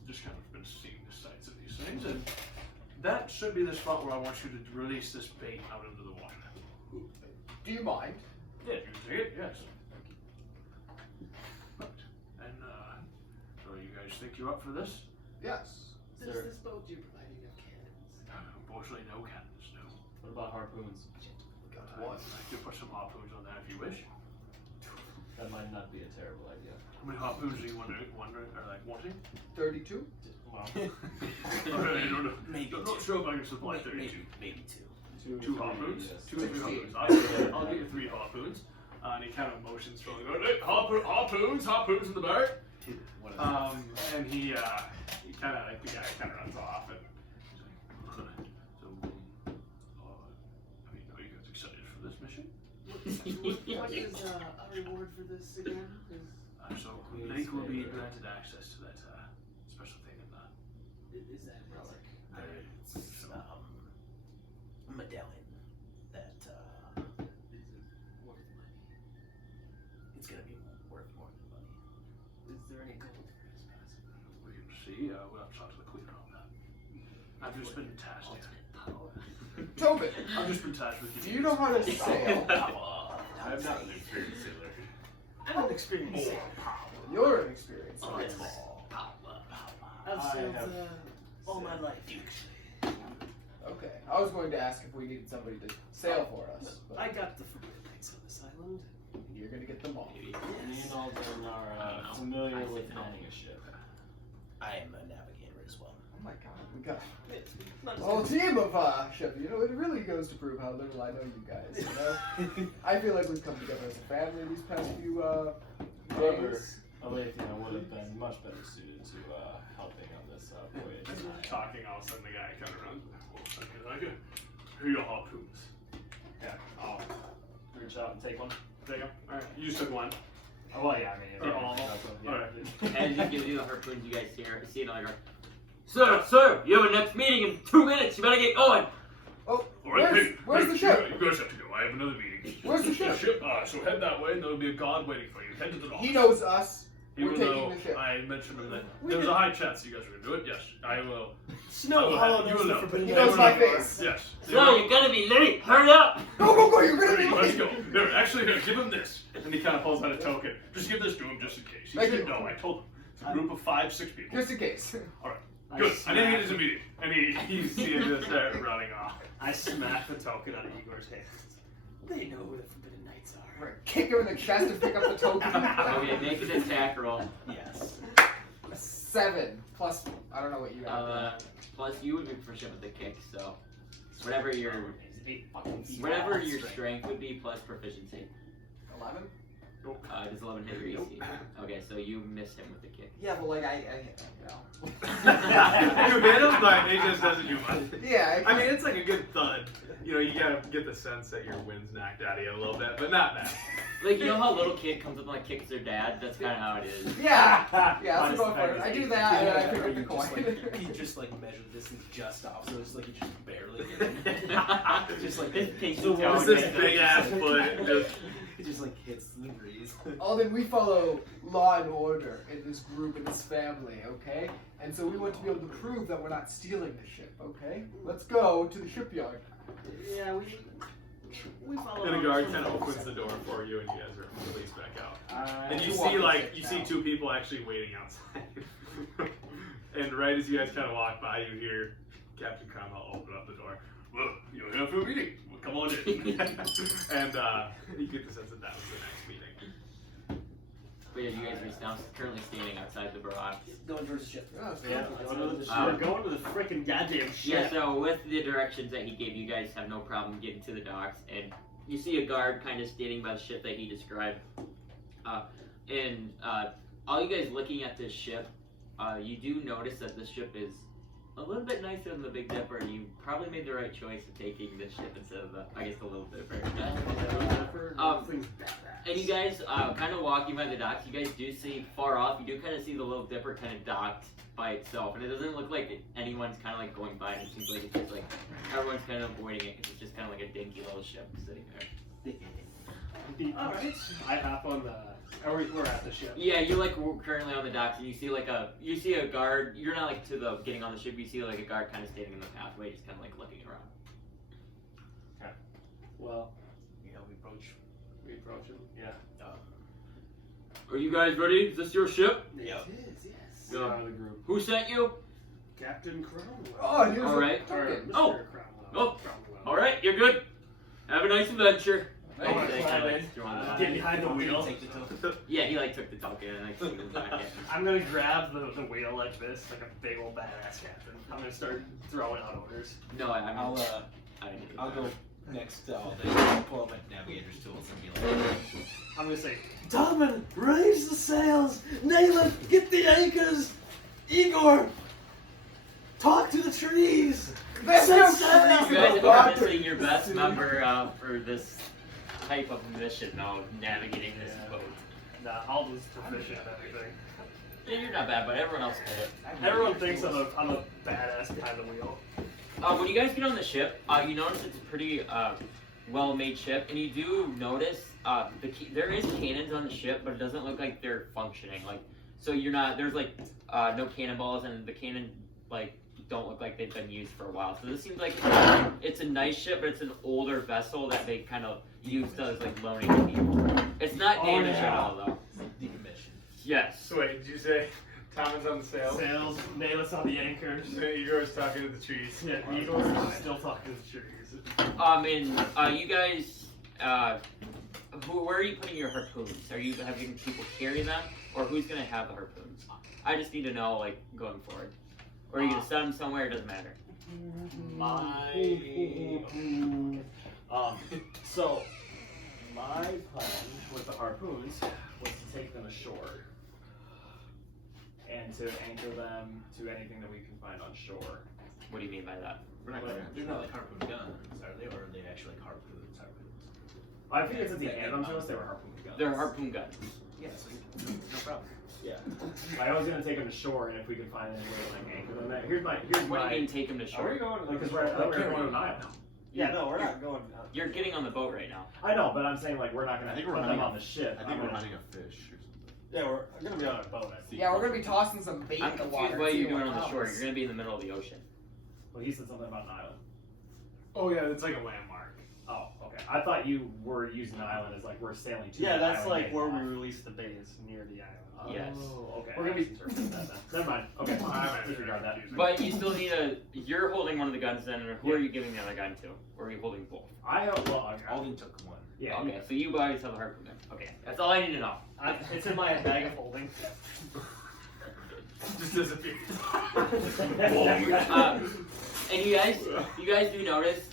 just kind of been seeing the sights of these things. And that should be the spot where I want you to release this bait out into the water. Do you mind? Yeah, you can take it, yes. Right. And, so you guys think you're up for this? Yes. Does this boat do you provide enough cannons? Unfortunately, no cannons, no. What about harpoons? What? I could put some harpoons on there if you wish. That might not be a terrible idea. How many harpoons are you wondering or like wanting? 32? Well, I don't know. Maybe I'm not sure if I can supply 32. Maybe two. Two harpoons? yes. 2 or 3 harpoons. I'll get you 3 harpoons. And he kind of motions for the hey, harpoons in the barrack. Two. One of them. And he kind of like the guy kind of runs off and he's like, So, I mean, are you guys excited for this mission? What is a reward for this again? So, Lake will be granted access to that special thing in the Is that relic? It's a medallion that Is it worth money? it's gonna be worth more than money. Is there any gold for his passing? We can see. We'll have to talk to the Queen on that. I've just been tasked. Tobin, I've just been tasked with. do you know how to sail? I'm not an experienced sailor. I'm an experienced sailor. You're an experienced Oh, sailor. it's I've I sailed have all my life. Okay. I was going to ask if we needed somebody to sail for us, but I got the forbidden knights on this island. you're going to get them all. me and Alden are familiar with manning a ship. I am a navigator as well. Oh my god, we got It's not a whole team of ship. You know, it really goes to prove how little I know you guys, you know? I feel like we've come together as a family these past few However, days. Aletheia would have been much better suited to helping on this voyage. talking, all of a sudden the guy kind of runs. Okay, here are your harpoons. Yeah, I'll reach out and take one. There you go. Alright, you just took one. Oh, well, yeah, I mean, Or all. yeah. Alright. As he gives you the harpoons, you guys see it on your Sir, you have a next meeting in 2 minutes. You better get going. Oh, Alright, where's the ship? You guys have to go. I have another meeting. Where's the ship? So head that way, and there'll be a guard waiting for you. Head to the north. He knows us. Even We're taking though the ship. I mentioned him that there's a high chance you guys are going to do it. Yes, I will. Snow I Hollow will. You knows will the know. forbidden He knights. knows my face. Yes. Sir, you're gonna be late. Hurry up. Go, you're going to be Let's late. go. Here, actually, here, give him this. And he kind of pulls out a token. Just give this to him just in case. He Thank said you. no. I told him. It's a group of 5-6 people. Just in case. Good. I didn't need his immediate. And you see him just start running off. I smack the token out of Igor's hand. They know who the forbidden knights are. We're gonna kick him in the chest and pick up the token. Okay, make an attack roll. Yes. 7 plus, I don't know what you got. Plus you would be proficient with the kick, so whatever your Whatever your strength would be plus proficiency. 11? Does 11 hit your EC? Okay, so you miss him with the kick. Yeah, but like I you know. You hit him, but it just doesn't do much. Yeah, I mean, it's like a good thud. You know, you gotta get the sense that your wind's knocked out of you a little bit, but not bad. Like, you know how a little kid comes up and like kicks their dad? That's kind of how it is. Yeah, yeah, Minus that's the what fact I'm that I do he's- that, and then I Or pick up the you just coin. like you just like measure the distance just off, so it's like you just barely get it. Just like This takes so the town. It's this big ass foot. Just, it just like hits the breeze. Oh, then we follow law and order in this group, in this family, okay? And so we want to be able to prove that we're not stealing the ship, okay? Let's go to the shipyard. Yeah, we follow. And a on guard this kind of one. opens the door for you, and you guys are released back out. And you Two see walking like ships you see now. 2 people actually waiting outside. And right as you guys kind of walk by, you hear Captain Cromwell open up the door. Well, you're here for a meeting. Well, come on in. And you get the sense that that was the next meeting. But yeah, you guys are now currently standing outside the barracks. Going towards the ship. Oh, it's Yeah, cool. going to the ship. Um, We're going to the freaking goddamn ship. Yeah, so with the directions that he gave you guys have no problem getting to the docks, and you see a guard kind of standing by the ship that he described. All you guys looking at this ship, you do notice that this ship is a little bit nicer than the Big Dipper, and you probably made the right choice of taking this ship instead of the Little Dipper. And you guys, kind of walking by the docks, you guys do see far off, you do kind of see the Little Dipper kind of docked by itself, and it doesn't look like anyone's kind of like going by, and it seems like it's just like everyone's kind of avoiding it because it's just kind of like a dinky little ship sitting there. Alright. I hop on the. We're at the ship. Yeah, you're like currently on the docks, and you see a guard. You're not like to the getting on the ship. You see like a guard kind of standing in the pathway, just kind of like looking around. Well, You know, we approach. we approach him. Yeah. Are you guys ready? Is this your ship? Yep. It is, yes. Go. Out of the group. Who sent you? Captain Cromwell. Oh, here's All right. a token. Oh. Cromwell. Oh. Cromwell. All right, you're good. Have a nice adventure. Thank Oh, you. they kinda, like, throw on the- Get behind the wheel. Take the token. Yeah, he like took the token and like threw it back in. I'm gonna grab the wheel like this, like a big old badass captain. I'm gonna start throwing out orders. No, I mean, I'll go next all day. I'll pull up my navigator's tools and be like, I'm gonna say, Tommen, raise the sails! Nayland, get the anchors! Igor, talk to the trees! There's Set no sail! You guys are missing your best member for this type of mission, though, navigating this Yeah. boat. Nah, Alden's proficient at everything. Yeah, you're not bad, but everyone else did it. Everyone thinks I'm a badass behind the wheel. When you guys get on the ship, you notice it's a pretty well-made ship, and you do notice there is cannons on the ship, but it doesn't look like they're functioning. Like, so you're not there's like no cannonballs, and the cannon like don't look like they've been used for a while. So this seems like it's a nice ship, but it's an older vessel that they kind of used as like loaning to people. It's not damaged at all, though. decommission. Yes. So wait, did you say Thomas on the sails? Sails, Nayless on the anchors. Igor's talking to the trees. Yeah, Igor's still talking to the trees. And you guys, where are you putting your harpoons? Are you having people carry them, or who's gonna have the harpoons? I just need to know, like, going forward. Or are you gonna set them somewhere? It doesn't matter. So my plan with the harpoons was to take them ashore and to anchor them to anything that we can find on shore. What do you mean by that? We're not But gonna They're not like harpoon guns, are they? Or are they actually like harpoons? I think since he handed them to us, they were harpoon guns. They're harpoon guns. Yeah, so no problem. Yeah. I was gonna take them to shore, and if we could find any way to like anchor them. Here's What my. do you mean take them to Are we shore? going? Because we're going to an island. Yeah, no, we're not going. You're getting on the boat right now. I know, but I'm saying like we're not gonna I think put we're them hunting on the ship. I think we're hunting a fish or something. Yeah, we're gonna be on a boat. I think. Yeah, we're gonna be tossing some bait I'm in the confused water. why see you're what doing on the shore. happens. You're gonna be in the middle of the ocean. Well, he said something about an island. Oh yeah, it's like a landmark. Oh, okay. I thought you were using the island as like we're sailing to. Yeah, the that's island like getting where we off. release the bait is near the island. Yes. Oh, okay. We're gonna be- Misinterpreted that then. Never mind. Okay. Disregard that. But you still need you're holding one of the guns then, or who are you giving the other gun to? Or are you holding both? I have Alden took one. Yeah. Okay, so you guys have a harpoon gun. Okay, that's all I need to know. It's in my bag of holding. Just disappeared. And you guys do notice,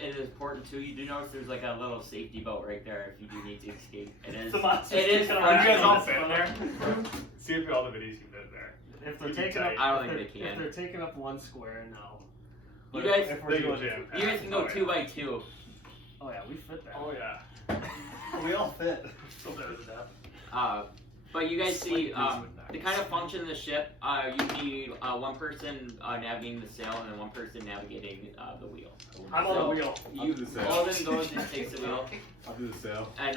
it is important too. You do notice there's like a little safety boat right there if you do need to escape. It is. The monster's It is. kicking Are you guys all fractured. fit there? See if all the videos you've been there. If they're Keep it taking up, tight. I don't if think they they're- can. If they're taking up one square, no. You But guys- if we're They go doing, jam. You guys can go Oh, yeah. 2 by 2. oh yeah, we fit that. Oh yeah. We all fit. So there's that. But you guys see, Slight breeze with the kind of function of the ship, you need one person navigating the sail and then one person navigating the wheel. I'm on the wheel. I'll do the sail. Alden goes and takes the wheel, I'll do the sail. and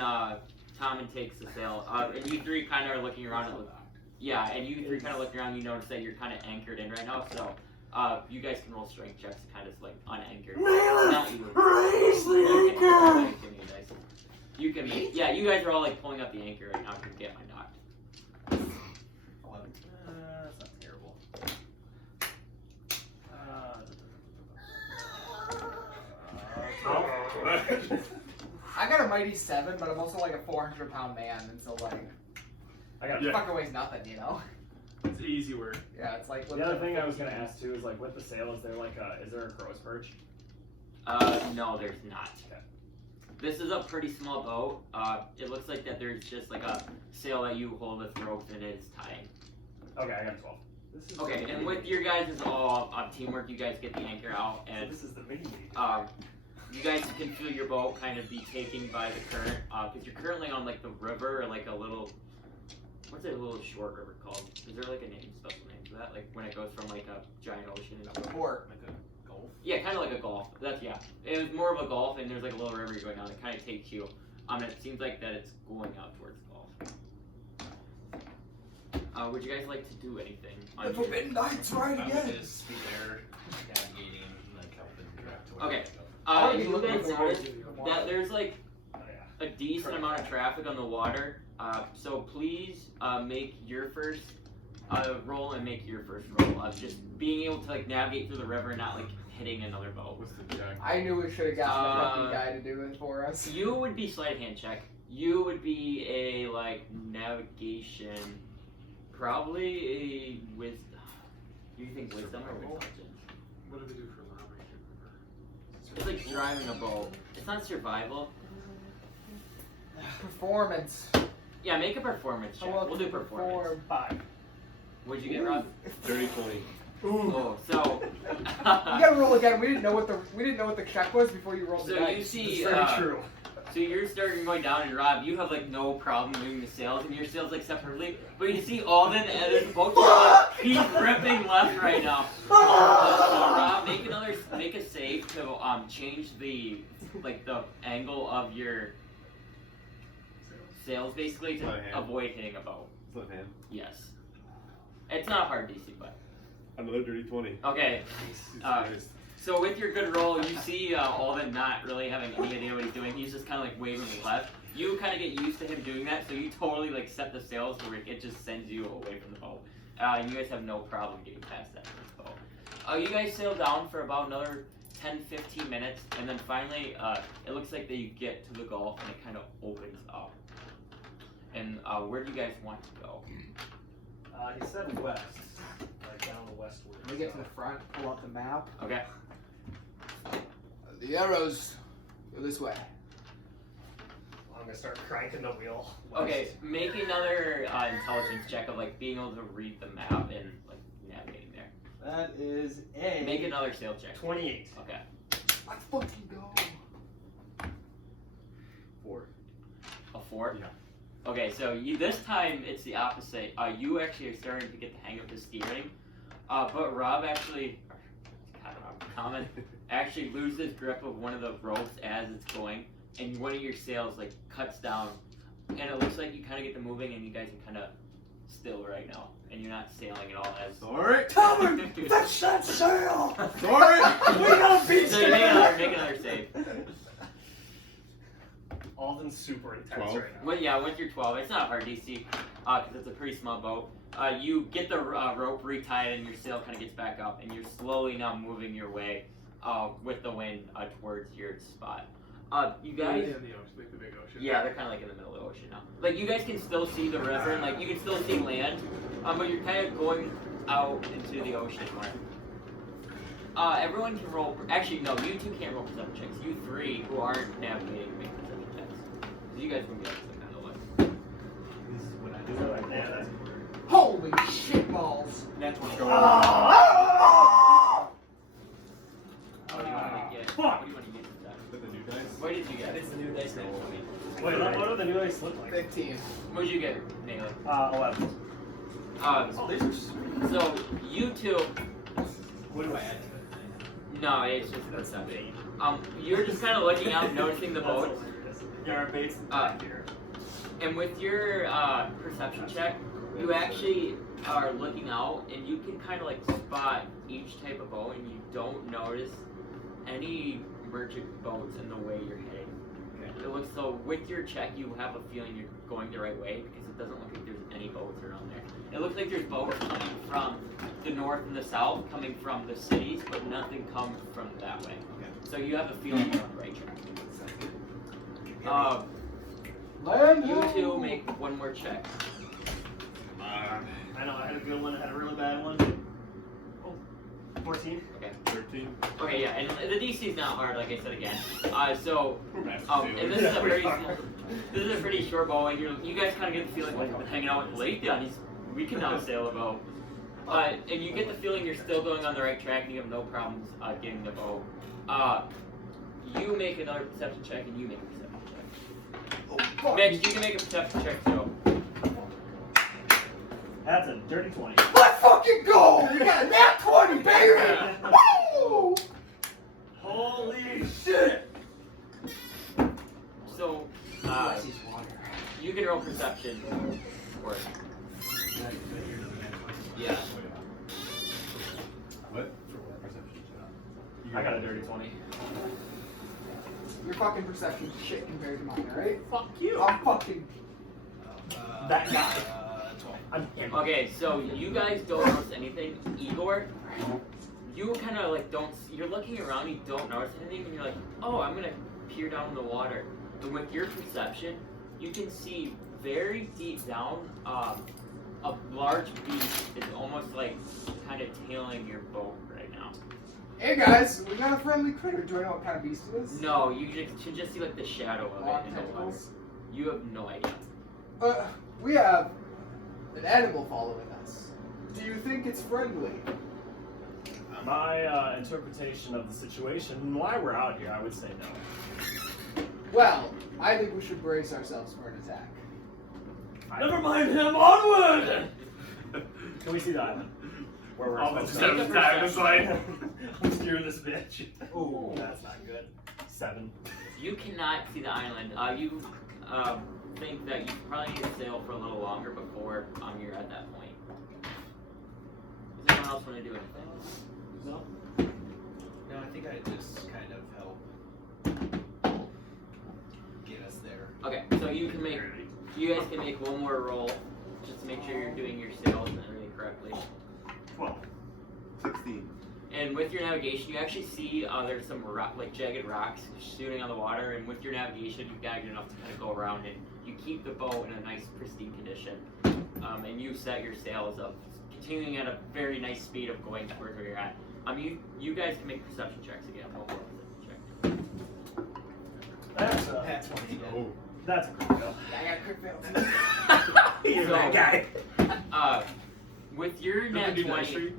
Tommen takes the sail. And you three kind of are looking around. And you three kind of look around. You notice that you're kind of anchored in right now. So you guys can roll strength checks to kind of like unanchor. Not you. You can make, yeah, you guys are all like pulling up the anchor right now to get my knocked. 11. That's not terrible. I got a mighty 7, but I'm also like a 400-pound man, and so like, I got fucking weighs nothing, you know? It's easy work. Yeah, it's like. The other thing I was gonna ask too is like with the sail, is there a crow's perch? No, there's not. Okay. This is a pretty small boat. It looks like that there's just like a sail that you hold with ropes and it's tying. Okay, I got 12. Okay, and with your guys' all teamwork, you guys get the anchor out, and This is the mini. you guys can feel your boat kind of be taken by the current, because you're currently on like the river or like a little, what's a little short river called? Is there like a name, special name for that? Like when it goes from like a giant ocean into a Port. Like a golf. Yeah, kind of like a gulf. That's, yeah. It was more of a gulf, and there's like a little river you're going down. It kind of takes you. And it seems like that it's going out towards the gulf. Would you guys like to do anything? The Forbidden Knight's right I again. would just be there navigating and like helping direct to where Okay. I You looking guys for the notice water. that there's like Oh yeah. a decent amount of traffic on the water. So please make your first roll and make your first roll of just being able to like navigate through the river and not like hitting another boat. What's the jack? I knew we should have gotten the fucking guy to do it for us. You would be sleight of hand check. You would be a like navigation, probably a wisdom. Do you think wisdom or intelligence? What do we do for robbery? It's like driving a boat. It's not survival. Performance. Yeah, make a performance check. We'll do performance. 5. What'd you get, Rob? Dirty 20. Oh, so. You gotta roll again. We didn't know what the check was before you rolled the So dice. you see, Very true. so you're starting going down, and Rob, you have like no problem moving the sails, and your sails like separately. But you see Alden and there's both he's ripping left right now. So Rob, make a save to change the angle of your sails basically to Left hand. avoid hitting a boat. Left hand. Yes. It's not a hard DC, but Another dirty 20. okay. Jesus Uh, Christ. So with your good roll, you see Alden not really having any idea what he's doing. He's just kind of like waving left. You kind of get used to him doing that, so you totally like set the sails to where it just sends you away from the boat. And you guys have no problem getting past that boat. You guys sail down for about another 10-15 minutes, and then finally it looks like that you get to the Gulf and it kind of opens up. And where do you guys want to go? He said west, like down the westward. We get to the front, pull out the map. Okay. The arrows go this way. I'm gonna start cranking the wheel. Okay, make another intelligence check of like being able to read the map and like navigating there. That is a. Make another sail check. 28. Okay. Let's fucking go. 4. A 4? Yeah. Okay, so this time it's the opposite. You actually are starting to get the hang of the steering. But Rob actually, Common, actually loses grip of one of the ropes as it's going, and one of your sails like cuts down, and it looks like you kind of get the moving, and you guys are kind of still right now, and you're not sailing at all as. Sorry. Tommen, fetch that sail. Sorry. We got beat. So you make another save. Alden's super intense 12. right now. Well, yeah, with your 12, it's not a hard DC, because it's a pretty small boat. You get the rope retied and your sail kind of gets back up, and you're slowly now moving your way with the wind towards your spot. You guys, In the ocean, like the big ocean. yeah, they're kind of like in the middle of the ocean now. Like you guys can still see the river, and like you can still see land, but you're kind of going out into the ocean more. Everyone can roll. Actually, no, you two can't roll perception checks. You three who aren't navigating make perception checks. So you guys can be like some kind of look. This is what I do. So like that, that's Holy shit balls. That's what's What do you want to get? Fuck. What do you want to get? With the new dice? What did you get? That is the new dice roll. Wait, what are they they do they slip like? 15. What'd you get, Naylor? 11. So you two, What do I add to it? no, it's just perception. You're just kind of looking out, noticing the boat, Yeah, our bait's here. and with your perception check, you actually are looking out, and you can kind of like spot each type of boat, and you don't notice any merchant boats in the way you're heading. It looks so. With your check, you have a feeling you're going the right way because it doesn't look like there's any boats around there. It looks like there's boats coming from the north and the south, coming from the cities, but nothing comes from that way. Okay. So you have a feeling you're on the right track. You two make one more check. I know, I had a good one, I had a really bad one. Oh, 14. Okay. 13. Okay, yeah, and the DC is not hard, like I said again. So, Master and this is a pretty short boat, and you guys kind of get the feeling like I've been hanging out with Leithian. We can now sail a boat. And you get the feeling you're still going on the right track, and you have no problems getting the boat. You make another perception check, and you make a perception check. Mitch, you can make a perception check too. That's a dirty 20. Let's fucking go! We got a nat 20, baby! Woo! Holy shit! So, you can roll perception for it. Yeah. What? I got a dirty 20. Your fucking perception is shit compared to mine, alright? Fuck you! I'm fucking. That guy. 12. Okay, so you guys don't notice anything. Igor, you kind of like don't. You're looking around, you don't notice anything, and you're like, oh, I'm gonna peer down in the water. And with your perception, you can see very deep down, a large beast is almost like kind of tailing your boat right now. Hey guys, we got a friendly critter. Do I know what kind of beast it is? No, you should just see like the shadow of Long it in the water. tentacles? You have no idea. We have an animal following us. Do you think it's friendly? My interpretation of the situation and why we're out here, I would say no. Well, I think we should brace ourselves for an attack. Never mind him, onward! Can we see the island? Where we're supposed to Make a go? perception. I'm steering this bitch. Ooh, that's not good. 7. You cannot see the island. You think that you probably need to sail for a little longer before you're at that point. Does anyone else want to do anything? No, I think I just kind of help get us there. Okay, so you guys can make one more roll just to make sure you're doing your sails and everything correctly. 12. 16. And with your navigation, you actually see there's some jagged rocks shooting on the water, and with your navigation, you've got enough to kind of go around it. You keep the boat in a nice, pristine condition, and you set your sails up, continuing at a very nice speed of going towards where you're at. You guys can make perception checks again. One more perception check. That's 20 again. Oh. That's a crit fail. I got crit fail. You're that guy. With your Don't nat we do 20, history?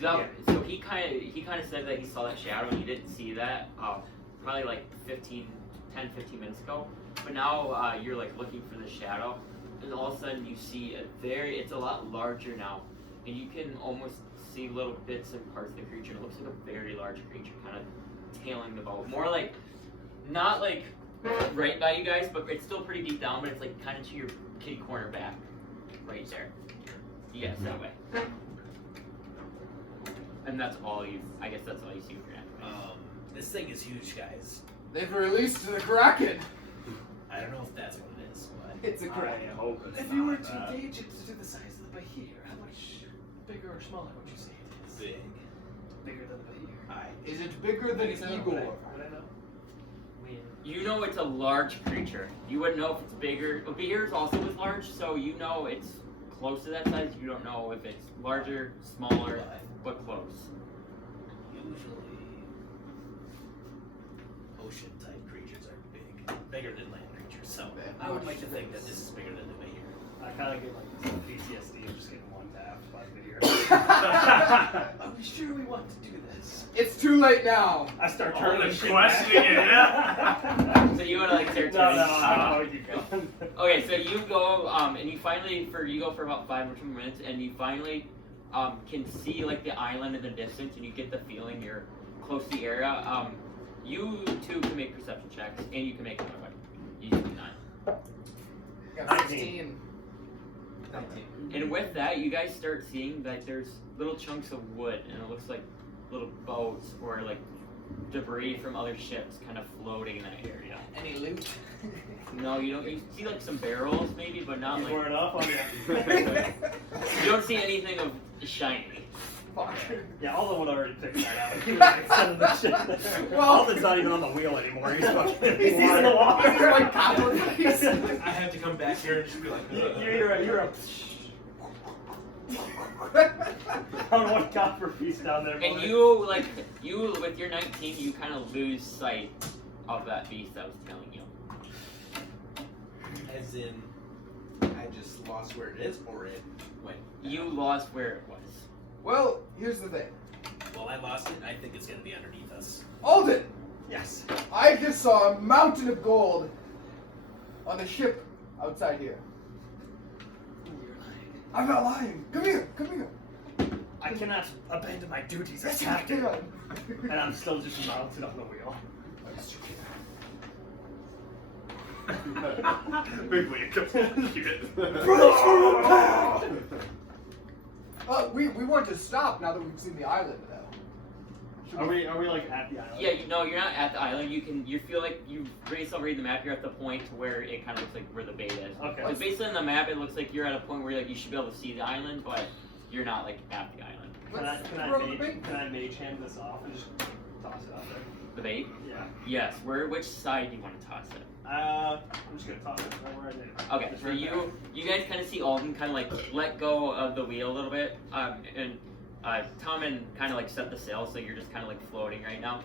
so he kind of said that he saw that shadow and he didn't see that probably like 10, 15 minutes ago. But now you're like looking for the shadow, and all of a sudden you see it's a lot larger now, and you can almost see little bits and parts of the creature. It looks like a very large creature, kind of tailing the boat. More like, not like right by you guys, but it's still pretty deep down. But it's like kind of to your kitty corner back, right there. Yes, that way. And that's all I guess that's all you see with your navigation. This thing is huge, guys. They've released the Kraken. I don't know if that's what it is, but It's a Kraken. I hope it's If you were not to that. gauge it to the size of the Bahir, how much bigger or smaller would you say it is? big. Bigger than the Bahir. Is it bigger than Igor? Would I know? You know it's a large creature. You wouldn't know if it's bigger. Beers also is large, so you know it's close to that size. You don't know if it's larger, smaller, but close. Usually, ocean-type creatures are big, bigger than land creatures. So I would like to think that this is bigger than the Bahir. I kind of get like some PTSD of just getting one tapped by the video. Are we sure we want to do this? It's too late now. I start Oh, turning the the shit questioning back. it, yeah. So you want to like start No, turning? I want to keep going. Okay, so you go, and you finally, you go for about 5 or 2 minutes, and you finally, can see like the island in the distance, and you get the feeling you're close to the area. You two can make perception checks, and you can make another one. You do 9. Got 16. 19. And with that, you guys start seeing that there's little chunks of wood, and it looks like little boats or like debris from other ships kind of floating in that area. Any loot? No, you don't. You see like some barrels maybe, but not You like. wore it off on you. You don't see anything of shiny. Fuck. Yeah, Alden would already pick that out. He was like sending the shit there. Well- Alden's not even on the wheel anymore. He's fucking He's in the water. He's like copper piece. I have to come back here and just be like, You're a I don't know what copper piece down there. And boy. you with your 19, you kind of lose sight of that beast that was telling you. as in, I just lost where it is, or it went. You lost where it was. Well, here's the thing. Well, I lost it, and I think it's gonna be underneath us. Alden, Yes. I just saw a mountain of gold on a ship outside here. I'm not lying. Come here. Come here. I cannot abandon my duties as Yes, you captain. can. And I'm still just mounted on the wheel. Big way to shit. We want to stop now that we've seen the island, though. Should Are we like at the island? Yeah, you're not at the island. You feel like you've raised already the map. You're at the point where it kind of looks like where the bait is. Okay. Because basically on the map, it looks like you're at a point where like you should be able to see the island, but you're not like at the island. Can I mage hand this off and just toss it out there? The bait? Yeah. Yes. Which side do you want to toss it? I'm just gonna toss it right where I did. Okay, Just so right you guys kind of see Alden kind of like let go of the wheel a little bit, and Tommen kind of like set the sail, so you're just kind of like floating right now,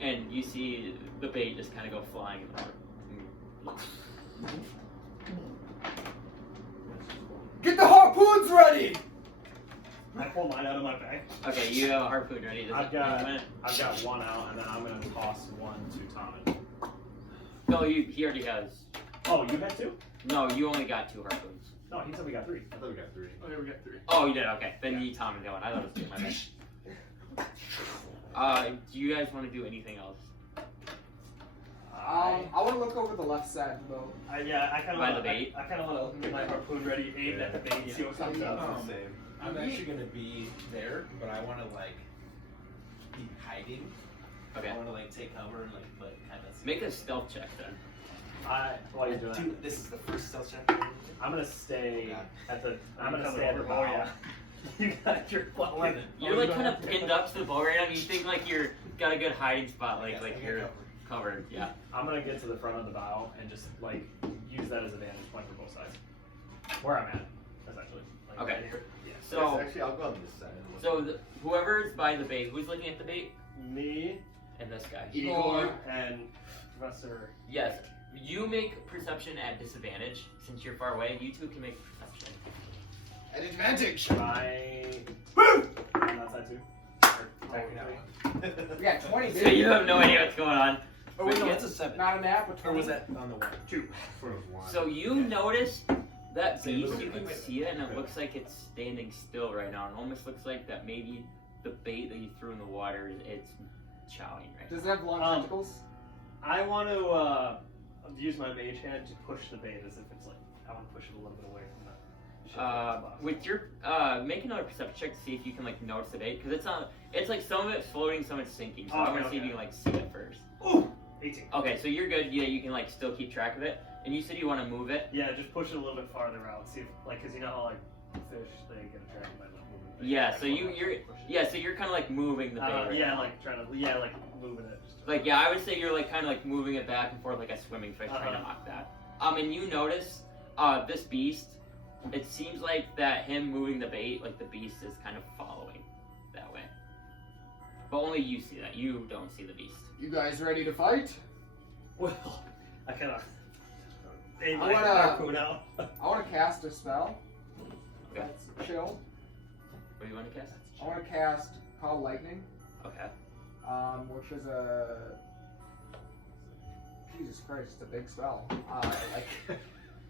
and you see the bait just kind of go flying in the water. Get the harpoons ready! I pull mine out of my bag. Okay, you have a harpoon ready. I've got one out, and then I'm gonna toss one to Tommen. No, he already has. Oh, you had two? No, you only got 2 harpoons. No, he said we got 3. I thought we got 3. Oh, yeah, we got 3. Oh, you did. Okay, then you Tommen go on. I thought it was 2. My bad. Do you guys want to do anything else? I want to look over the left side of the boat. I kind By of the bait? I kind of want to get my harpoon ready, aim at the bait, see what comes out. Same. I'm actually gonna be there, but I want to like be hiding. Okay. I want to like take cover and like kind of Make a stealth check then. While you're doing that, Dude, this is the first stealth check. I'm gonna stay Oh, God. at the. I'm Are you gonna coming stay at the over? bow. Yeah. You got your Okay. You're like kind of pinned up to the boat right now. You think like you're got a good hiding spot, like Yeah, I got you're cover. covered. Yeah. I'm gonna get to the front of the bow and just like use that as a vantage point for both sides. Where I'm at, essentially. Like, Okay. right here. Yeah. So Actually, I'll go on this side. whoever's by the bait, who's looking at the bait? Me, And this guy. Igor, and Professor. Yes. You make perception at disadvantage since you're far away. You two can make perception. At advantage. My. On that side too. Or technically. We got 20, So dude. you have no idea what's going on. Oh wait, no, that's a 7. Not a nap, but 20. Or was that on the 1? 2. So you notice that Same beast. movie, You can like- see it, and it looks like it's standing still right now. It almost looks like that maybe the bait that you threw in the water it's chowing right now. Does it have long tentacles? I want to use my mage hand to push the bait as if it's like I want to push it a little bit away from the ship. With your make another perception check to see if you can like notice the bait, because it's like some of it's floating, some of it's sinking. So I want to see if you can like see it first. Ooh, 18. Okay, so you're good. Yeah, you can like still keep track of it. And you said you want to move it. Yeah, just push it a little bit farther out. See if like because you know how like fish they get attracted by like moving. the bait. Yeah, Like, so push you're it. yeah, so you're kind of like moving the bait. Right yeah, now. like trying to like moving it. Just Like yeah, I would say you're like kind of like moving it back and forth like a swimming fish trying to mock that. And you notice this beast. It seems like that him moving the bait, like the beast is kind of following that way. But only you see that. You don't see the beast. You guys ready to fight? Well, I kind of Hey, I Mike, wanna- harpoon out. I want to cast a spell. Okay. That's chill. What do you want to cast? I want to cast Call Lightning, Okay. which is a. Jesus Christ, it's a big spell.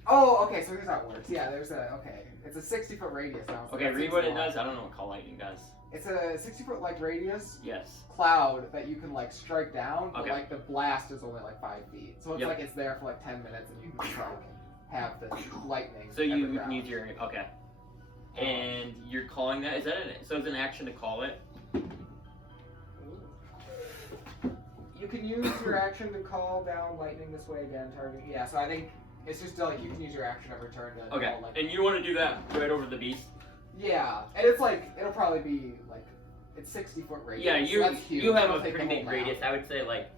Oh, okay, so here's how it works. Yeah, it's a 60-foot radius now. So Okay, that read seems what a it lot. does. I don't know what Call Lightning does. It's a 60-foot like radius Yes. cloud that you can like strike down, but Okay. like the blast is only like 5 feet. So it's Yep. like it's there for like 10 minutes, and you can just like have the lightning. So you every round. need your okay. And you're calling that? Is that so? It's an action to call it. You can use your action to call down lightning this way again, targeting. Yeah, so I think it's just like you can use your action every turn to Okay. call lightning. And you want to do that right over the beast? Yeah, and it's like it'll probably be like it's 60-foot radius. Yeah, so that's huge. you have It'll a take pretty the big whole radius. map. I would say like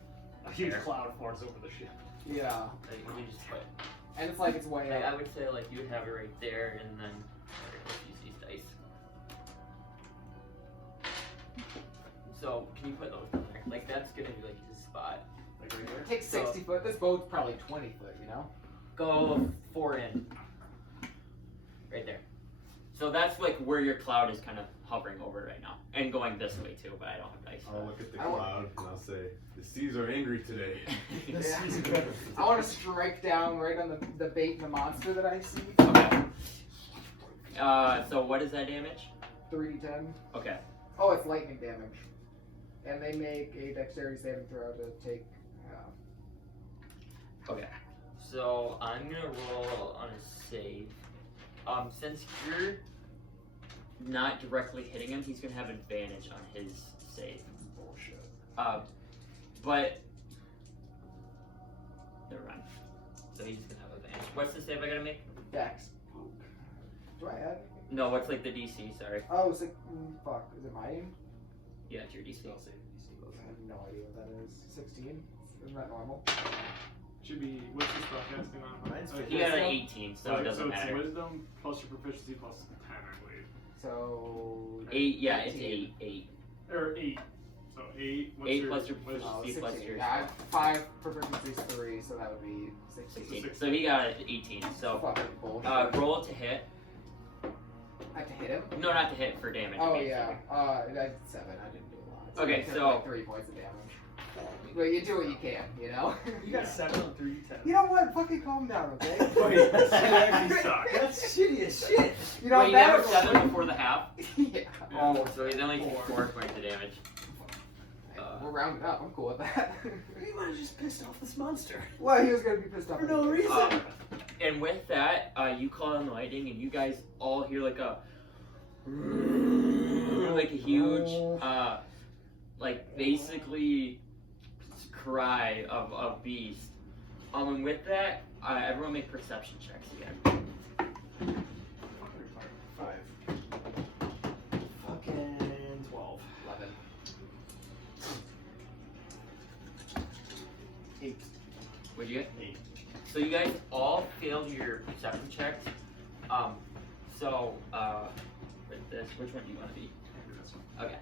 A huge there. cloud forms over the ship. Yeah, Like, you just put, and it's like it's way like, up. I would say like you would have it right there, and then let's use these dice. So can you put those in there? Like that's gonna be like his spot. Like right here. It takes 60 foot. This boat's probably 20 foot. You know. Go 4 in. Right there. So that's like where your cloud is kind of hovering over right now, and going this way too. But I don't have dice. I'll look at the I want- cloud and I'll say, the seas are angry today. Yeah. I want to strike down right on the bait, the monster that I see. Okay. So what is that damage? 3d10. Okay. Oh, it's lightning damage, and they make a dexterity saving throw to take. Okay. So I'm gonna roll on a save. Since you're not directly hitting him, he's gonna have advantage on his save. Bullshit. But never mind. So he's gonna have advantage. What's the save I gotta make? Dex. Do I add anything? No, what's like the DC? Sorry. Oh, it's like fuck. Is it mine? Yeah, it's your DC. I'll save DC. I have no idea what that is. 16. Isn't that normal? Should be what's the spellcasting on? Mine's Okay, He got an so- 18, so it doesn't it's matter. wisdom plus your proficiency plus 10, I believe. So 8. Yeah, it's 18. 8. Or 8. So 8. What's 8 your, plus your what's- Oh, proficiency plus 16. your Yeah, I have 5 proficiencies, 3, so that would be 16. 16. So he got 18. So Fucking bullshit. roll to hit. I have to hit him? No, not to hit for damage. Oh, okay, yeah. sorry. I did 7. I didn't do a lot. Okay, I took, so- like 3 points of damage. But you do what you can, you know? You got 7 on 3d10. You know what? Fucking calm down, okay? Wait, that actually sucks. That's shitty as shit. You know, Wait, you that never was 7 before the half? yeah. Oh, so he's only taking 4 points of damage. We're rounding up. I'm cool with that. You might have just pissed off this monster. Well, he was gonna be pissed off. For no anyway. reason. And with that, you call on the lightning, and you guys all hear like a huge, like basically cry of beast. And with that, everyone make perception checks again. 5. Fucking 12. 11. 8. What'd you get? 8. So you guys all failed your perception checks. With this, which one do you want to be? Okay,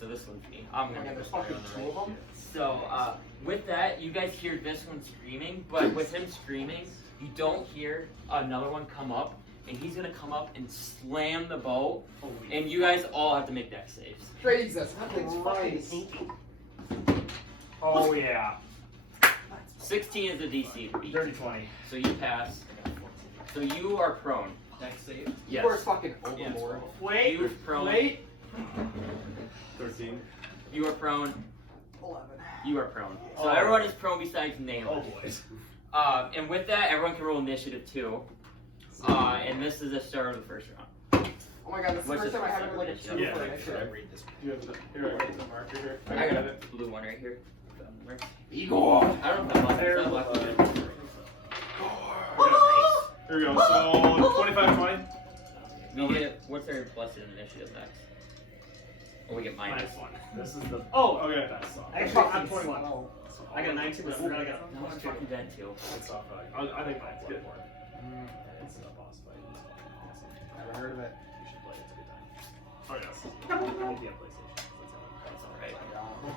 so this one's me. I'm gonna Okay, put there's this one fucking on the 2 right. of them. So, with that, you guys hear this one screaming, but with him screaming, you don't hear another one come up, and he's gonna come up and slam the boat, and you guys all have to make dex saves. Jesus, that thing's Christ. Oh, yeah. 16 is the DC for each. Dirty 20. So you pass. So you are prone. Next save. Yes. We're fucking overboard. Wait. You are prone. Wait. 13. You are prone. 11. You are prone. So Oh. everyone is prone besides Oh, Naylor. boys. And with that, everyone can roll initiative too. And this is the start of the first round. Oh my god, this is the What's first the time I first have one? like a Yeah. 2 Yeah. for Should I initiative. read this? You have the, here, I got the marker here. I got a blue one right here. Igor! I don't know if I'm There. lucky. Here we go. So 25, 20. We get, what's our plus in initiative next? Or we get minus. -1. This is the. Oh, okay. That's Actually, I'm 21. Oh. I got 19, but I forgot I got No, it's fucking dead too. It's off. I think mine's good. It's a boss fight. Never heard of it. You should play it. It's a good time. Oh yes. I need to be on PlayStation. That's alright.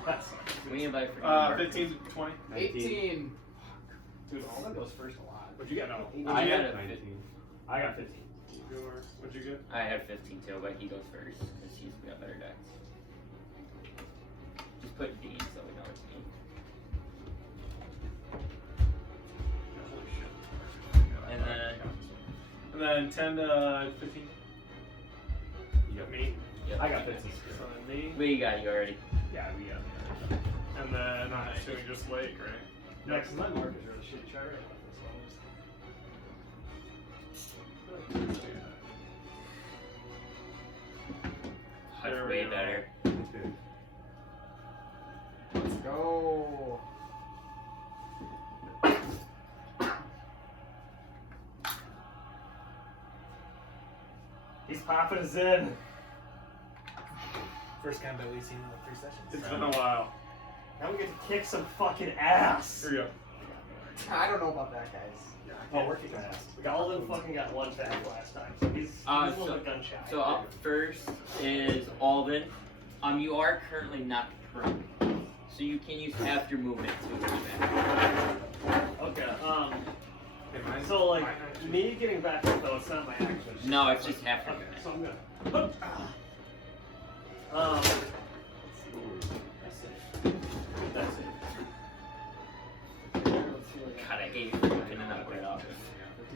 That's We invite for 15 to 20. 18. Dude, all that goes first a lot. What'd you get? No. I What'd you had get? a 19. I got 15. What'd you get? I had 15 too, but he goes first because he's got better decks. Just put D so we know it's D. Holy shit. And then- then 10 to 15. You got me. Yep. I got 15. So then me. We got you already. Yeah, we got And then I'm assuming just Lake, right? Yeah, because my mark is really shitty chart. That's There we way go. better. Let's go. He's popping us in. First combat we've seen in like 3 sessions. It's been a while. Now we get to kick some fucking ass. Here we go. I don't know about that, guys. Oh, we're kicking ass. Golden fucking got one tap last time, so he's a little so- bit gun shy. So up first is Alvin. You are currently knocked prone, so you can use half your movement to attack. Okay, Okay, mine's- so like, mine actually- me getting back up though, it's not my action. No, it's just half your Okay, movement. so I'm gonna. That's it. That's it. God, I hate looking that way up.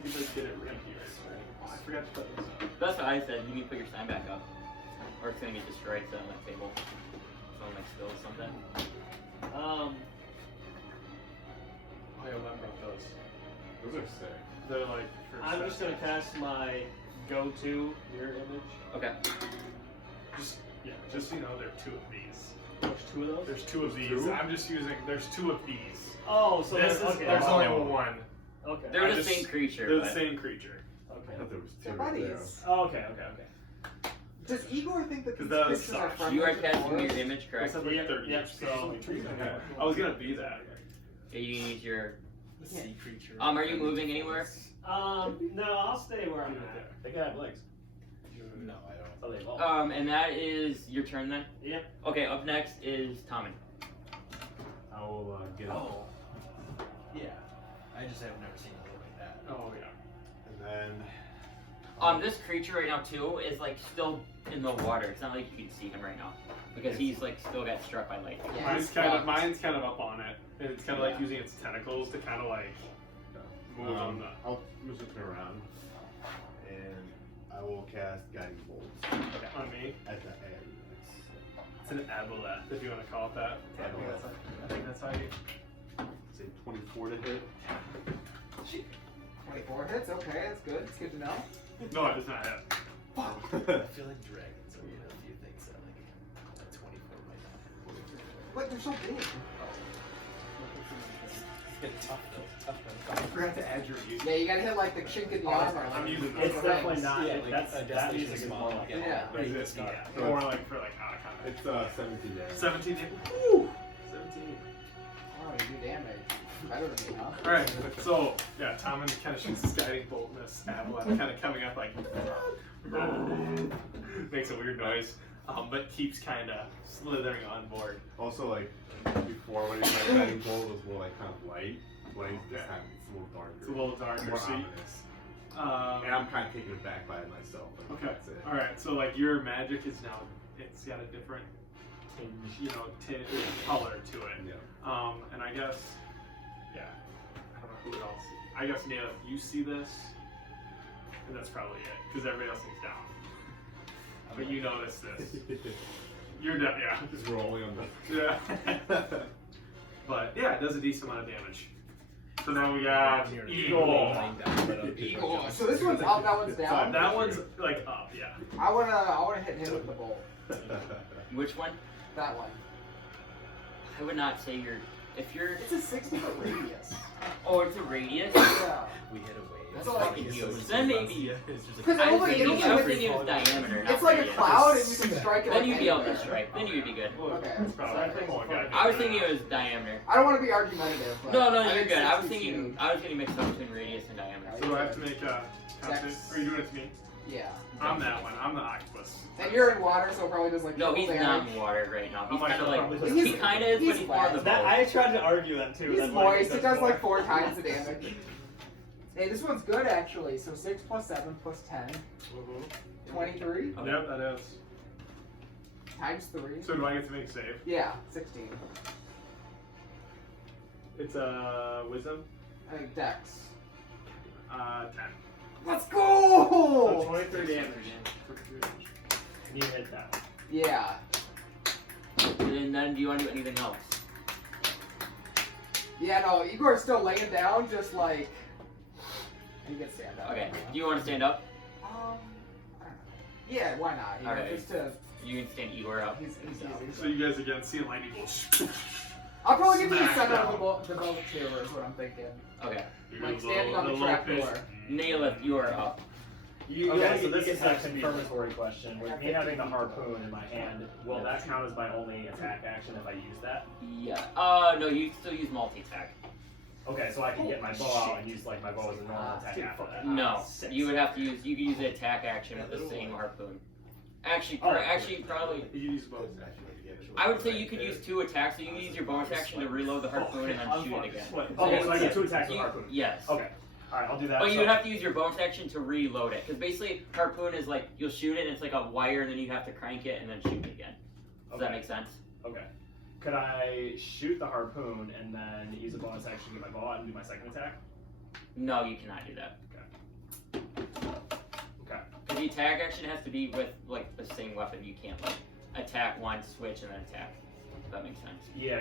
You can just get it right here. Right? I forgot to put this up. That's what I said. You need to put your sign back up, or it's gonna get destroyed on that table. Someone like spills something. Oh, yeah, let me those. Those are sick. They're like. for I'm just gonna second. cast my go-to mirror image. Okay. Just so you know, there are 2 of these. There's 2 of those. There's 2 of these. Two? I'm just using. There's 2 of these. Oh, so This is. okay. There's Oh. only 1. Okay. They're I the just- same creature. They're but the same creature. I Okay. thought there was 2 They're right there. buddies. Oh, okay. Okay. Does Igor think that 'Cause these that creatures are sucks. friendly You are to casting your dwarves? image, correct? Except like Yep, 30 yep, years. so- Yeah. I was gonna be that. Yeah, you use your. The sea creature. Are you moving anywhere? No, I'll stay where I'm at. They can have legs. No, I don't. Oh, they evolve. And that is your turn then. Yep. Okay. Up next is Tommy. I will get up. Oh. Yeah. I just have never seen it like that. Oh yeah. And then. This creature right now too is like still in the water. It's not like you can see him right now because he's like still got struck by lightning. Yeah, Mine's he's kind of fucked. up on it, and it's kind of like using its tentacles to kind of like move on the. I'll move it around, and I will cast Guiding Bolt On me. at the end. It's an aboleth, if you want to call it that. I think that's how you. Say 24 to hit. 24 hits, okay, that's good. It's good to know. No, it does not hit. I feel like dragons are a few things that like 24 might not. What? They're so big. It's tough though. Tough though. I forgot to add your use. Yeah, you gotta hit like the chink in the armor. I'm like, using It's those. definitely not. Yeah, like That's a that destination music is small, more like yeah. Like this, Yeah. yeah. More like for like kind of. It's 17 damage. 17 hit. Woo! 17. Oh, you do damage. Better than me, huh? Alright, so yeah, Tommen kind of shoots his guiding bolt in this aboleth, kind of coming up like makes a weird noise, but keeps kind of slithering on board. Also, like before when my Guiding Bolt was more like kind of light. Like this time it's a little darker. It's a little darker, More so you- ominous. And I'm kind of taken aback by it myself. Like, Okay. That's it. All right. So like your magic is now, it's got a different tinge, color to it. Yeah. And I guess, yeah, I don't know who else. I guess Neil, you see this, and that's probably it, because everybody else is down. But you notice this. You're down, yeah. Just rolling on the. Yeah. But yeah, it does a decent amount of damage. So now we got Eagle. Eagle. So this one's up, that one's down. That one's like up, yeah. I wanna hit him with the bolt. Which one? That one. I would not say you're. If you're. It's a 60-foot radius. Oh, it's a radius. Yeah. We hit a wave. That's So, like, fucking huge. Then maybe. Because I was nobody thinking, usually I was hits. thinking it was diameter. It's not like a radius. cloud, and you can strike it. Then like you'd be able to anywhere. strike. Then you'd be good. Okay. That's probably oh, God. I was thinking it was diameter. I don't want to be argumentative. But No, I you're think good. I was 60 's thinking. huge. I was getting mixed up between radius and diameter. So do I have to make a constant? Dex. Or are you doing it to me? Yeah. I'm that one. I'm the octopus. And you're in water, so it probably does like No, triple he's not damage. in water right now. He's Oh my kind of God. like. He's- He kind of is, he's but he's more of the wet. That boat. I tried to argue that too. He's that's moist. why It does like 4 times the damage. Hey, this one's good actually. So 6 plus 7 plus 10. 23 Okay. Yep, that is. times 3. So do I get to make a save? Yeah, 16. It's a wisdom. I think Dex. 10. Let's So go! 23 damage. You hit that one. Yeah. And then do you want to do anything else? Yeah, no, Igor's still laying down, just like. And you can stand up. Okay. Do you want to stand up? I don't know. Yeah, why not? You know, Alright. just to. You can stand Igor up. He's easy. So you guys again see lightning bolt. I'll probably give you the Smack center down. of the boat too, is what I'm thinking. Okay. Like standing on the low trapdoor. pitch. Naileth, you are up. Okay, so this you is can a have speed. confirmatory question. With me having the harpoon in my hand, will that count as my only attack action if I use that? Yeah. No, you can still use multi-attack. Okay, so I can get my bow out and use like my bow as a normal attack after that. No, you would have to use. You can use the attack action with the same harpoon. Actually, probably. You use both. I would say you could use 2 attacks. So you can use your bonus action to reload the harpoon and then shoot it again. Okay, so I get 2 attacks with You- harpoon. Yes. Okay. Alright, I'll do that. But you So- would have to use your bonus action to reload it, because basically harpoon is like you'll shoot it and it's like a wire, and then you have to crank it and then shoot it again. Does that Okay. make sense? Okay. Could I shoot the harpoon and then use a bonus action to get my bow out and do my second attack? No, you cannot do that. Okay. Because the attack action has to be with like the same weapon. You can't like attack once, switch, and then attack. If that makes sense. Yeah.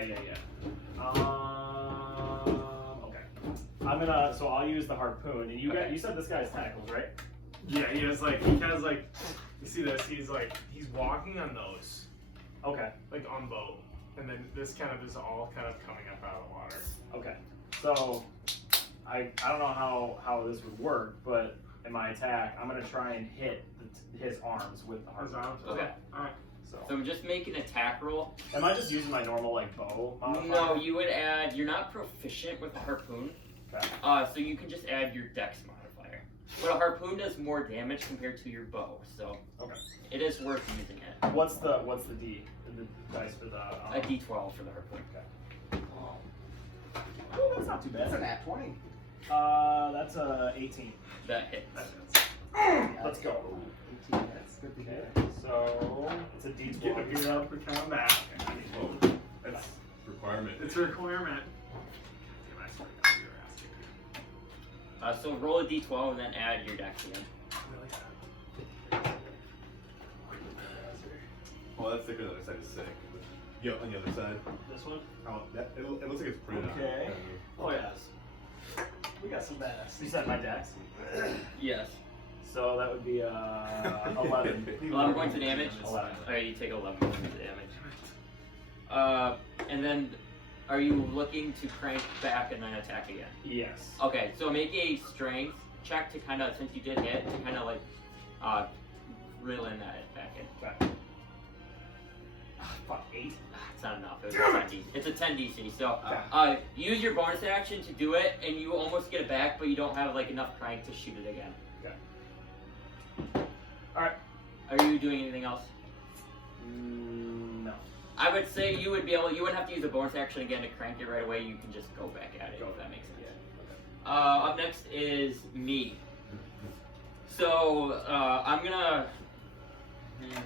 Okay. So I'll use the harpoon, and you said this guy's tentacles, right? Yeah, he has like, you see this? He's walking on those, Okay. like on boat, and then this kind of is all kind of coming up out of the water. Okay. So I don't know how this would work, but in my attack, I'm gonna try and hit his arms with the His harpoon. arms. Okay. Alright. So just make an attack roll. Am I just using my normal like bow modifier? No, you would add. You're not proficient with a harpoon. Okay. So you can just add your dex modifier. But a harpoon does more damage compared to your bow, so Okay. it is worth using it. What's the D? The dice for the A d12 for the harpoon. Oh, that's not too That's bad. an at 20. That's a 18. That hits. Let's go. 18, that's good to Okay. hear. So it's a D12. Get up for combat. That's requirement. It's a requirement. Damn, I swear to God, your ass kicked. So roll a d12 and then add your dex again. Oh, that's thicker. The other side is sick. Yeah, on the other side. This one? Oh, it looks like it's printed out. Okay. Oh yes. We got some badass. You said my dex. Yes. So that would be 11. 11 points of damage? 11. Alright, you take 11 points of damage. And then, are you looking to crank back and then attack again? Yes. Okay, so make a strength check to kind of, since you did hit, to kind of like, reel in that back in. Okay. Fuck, 8. It's not enough. It was a 10 DC. It's a 10 DC. So, use your bonus action to do it, and you almost get it back, but you don't have like enough crank to shoot it again. Alright. Are you doing anything else? No. I would say you would be able. You wouldn't have to use a bonus action again to crank it right away. You can just go back at it. If that makes sense. Up next is me. So I'm gonna.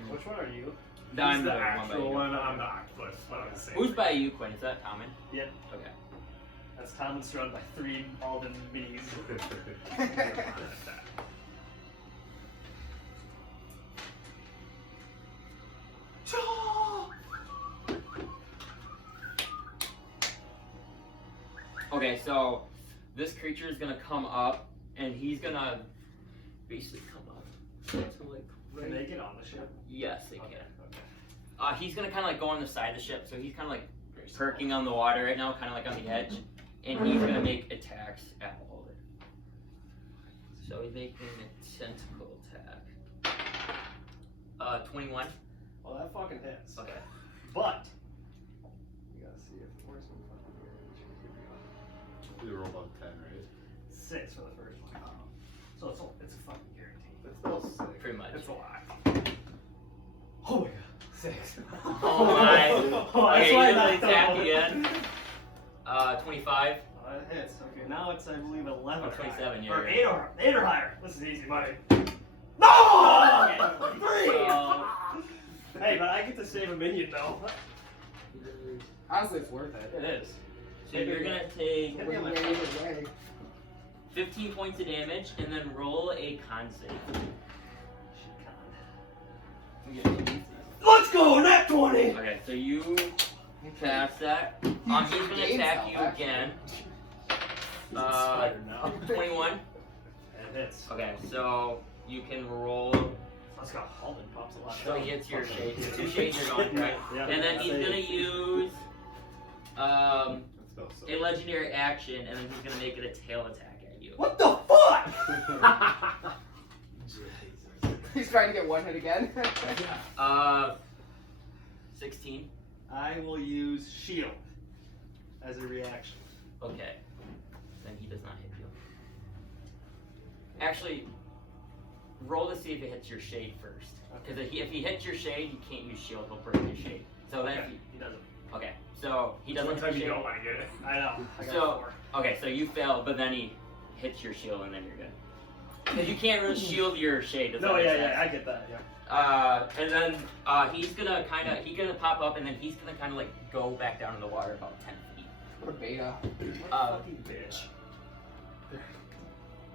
Which one are you? I'm He's the one by actual you. one. I'm the octopus. But I'm the same. Who's by you, Quinn? Is that Tommen? Yep. Okay. That's Tom surrounded by 3 Alden minis. Okay, so this creature is gonna come up, and he's gonna basically come up to like. Can they get on the ship? Yes, they can. Okay. He's gonna kind of like go on the side of the ship, so he's kind of like perking on the water right now, kind of like on the edge, and he's gonna make attacks at Alden. So he's making a tentacle attack. 21. Well, that fucking hits. Okay. But You gotta see if where's my fucking You rolled on 10, right? 6 for the first one. So it's a fucking guarantee. That's still sick. Pretty much. It's a lot. Oh my god. 6. Oh my. Oh, that's Okay, why he's I gonna attack thought- again. 25. Oh, that hits. Okay. now it's, I believe, 11 Oh, or 27, higher. yeah. Or 8 or higher. This is easy money. No! Okay. 3! So, Hey, but I get to save a minion, though. Honestly, it's worth it. It is. so you're gonna take Hit me on my Either way. 15 points of damage and then roll a con save. Let's go, net 20! Okay, so you pass that. He's gonna attack you again. 21. And hits. Okay, so you can roll. Let's go. Halden pops a lot. So he hits your shade. 2 shades are gone, right? Yeah. And then he's gonna use a That spell so. legendary action, and then he's gonna make it a tail attack at you. What the fuck? He's trying to get one hit again. 16. I will use shield as a reaction. Okay. Then he does not hit you. Actually, roll to see if it hits your shade first. Because if he hits your shade, you can't use shield. He'll break your shade. So then, Okay, he doesn't. okay. So he doesn't One hit time your you shade. don't want to get it. I know. I got So 4. okay, so you fail, but then he hits your shield, and then you're good. Because you can't really shield your shade. Does No, that make yeah, sense? yeah, I get that, yeah. And then he's gonna pop up, and then he's gonna kind of like go back down in the water about 10 feet. What a beta. Fucking bitch.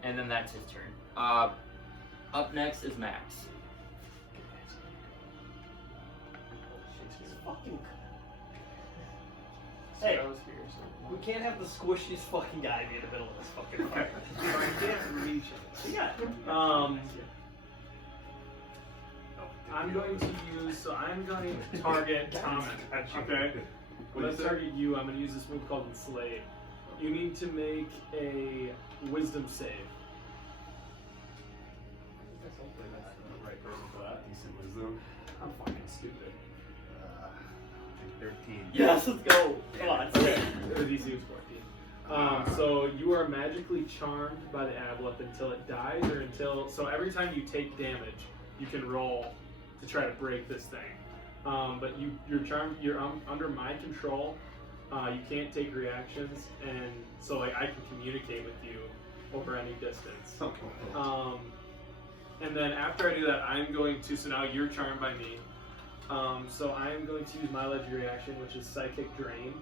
And then that's his turn. Up next is Max. Fucking. Hey, we can't have the squishiest fucking guy be in the middle of this fucking fight. I can't reach it. Yeah. I'm going to use. So I'm going to target Thomas. Okay. When I target you, I'm going to use this move called Enslave. You need to make a Wisdom save. Hopefully that's the right person for that. Decent wisdom. I'm fucking stupid. 13. Yes, let's go. Come on. Okay. The DC was 14. So you are magically charmed by the aboleth until it dies, or until. So every time you take damage, you can roll to try to break this thing. But you're charmed. You're under my control. You can't take reactions, and so like I can communicate with you over any distance. And then after I do that, I'm going to. So now you're charmed by me. So I'm going to use my legendary action, which is Psychic Drain.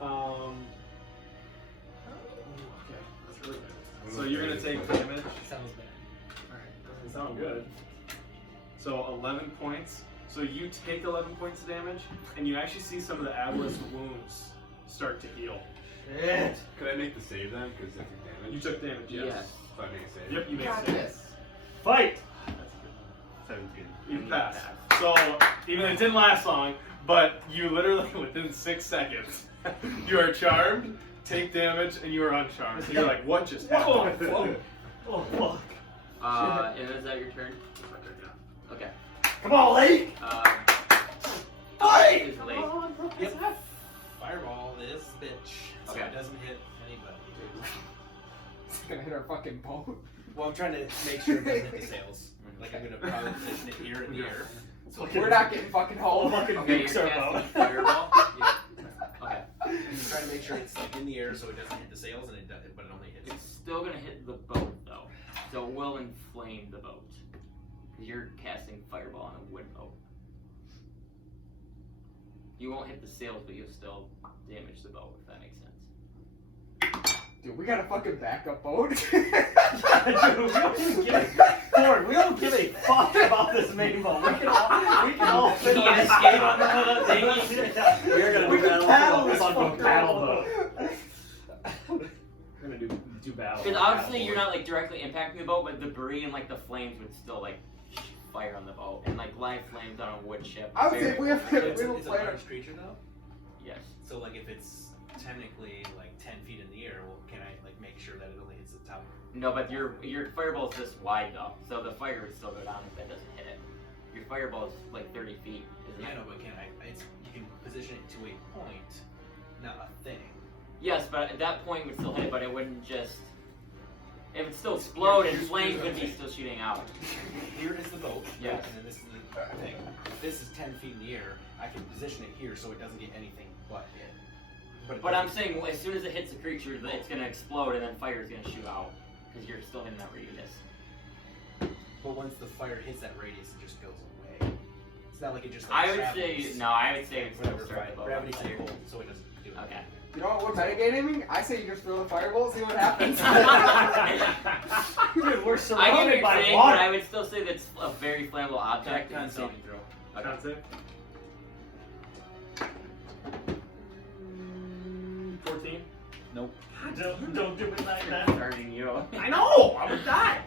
Okay, that's really good. So you're gonna take damage. Sounds bad. Alright, doesn't sound good. So 11 points. So you take 11 points of damage, and you actually see some of the aboleth's wounds start to heal. Shit. Could I make the save then? Because I took damage. You took damage, yes. Yes. So I make a save. Yep, you make Got save. this. Fight! 17. You pass. So even it didn't last long, but you literally within 6 seconds, you are charmed, take damage, and you are uncharmed. So you're like, what just happened? Whoa. Oh, fuck. And is that your turn? Okay. Come on, Lake! Fight! Is late. Yep. Fireball this bitch. So Okay. it doesn't hit anybody. It's gonna hit our fucking boat. Well, I'm trying to make sure it doesn't hit the sails. Like I'm gonna probably position it here in the air. So We're not getting fucking home. Fucking Okay, you're nukes our casting boat. Fireball. Yeah. Okay. I'm trying to make sure it's like in the air so it doesn't hit the sails, and it does, but it only hits. It's still gonna hit the boat though, so it will inflame the boat. You're casting Fireball on a wood boat. You won't hit the sails, but you'll still damage the boat, if that makes sense. Dude, we got a fucking backup boat. Dude, we don't even give a Ford, we don't give a fuck about this main boat. We can all fit He on can this escape boat. on the thing. We're gonna We can paddle this fucking fucker. paddle boat. We're gonna do battle. Because obviously you're not like directly impacting the boat, but debris and like the flames would still like fire on the boat, and like live flames on a wood ship. I would say very- we have So it's, we don't it's a play large creature though. Yes. So like if it's technically like 10 feet in the air, well, can I like make sure that it only hits the top? No, but your fireball is this wide though, so the fire would still go down if that doesn't hit it. Your fireball is like 30 feet, isn't Yeah, I it? know, but can I? It's, you can position it to a point, not a thing. Yes, but at that point it would still hit it, but it wouldn't just. It would still explode and flames would be still shooting out. Here is the boat. Yes. And then this is the thing. If this is 10 feet in the air, I can position it here so it doesn't get anything but it. But I'm saying as soon as it hits the creature, it's gonna explode and then fire is gonna shoot out because you're still in that radius. But once the fire hits that radius, it just goes away. It's not like it just. I would say it's whatever. still start to blow up Gravity's fire. pulled, so it doesn't do it. Okay. You know what metagaming? I say you just throw the fireball, see what happens. Dude, we're I get what surrounded you're by saying, water. but I would still say that's a very flammable object. Con and so- saving throw. Con save. 14. Nope. Don't do it like that. Starting you. I know! I would die!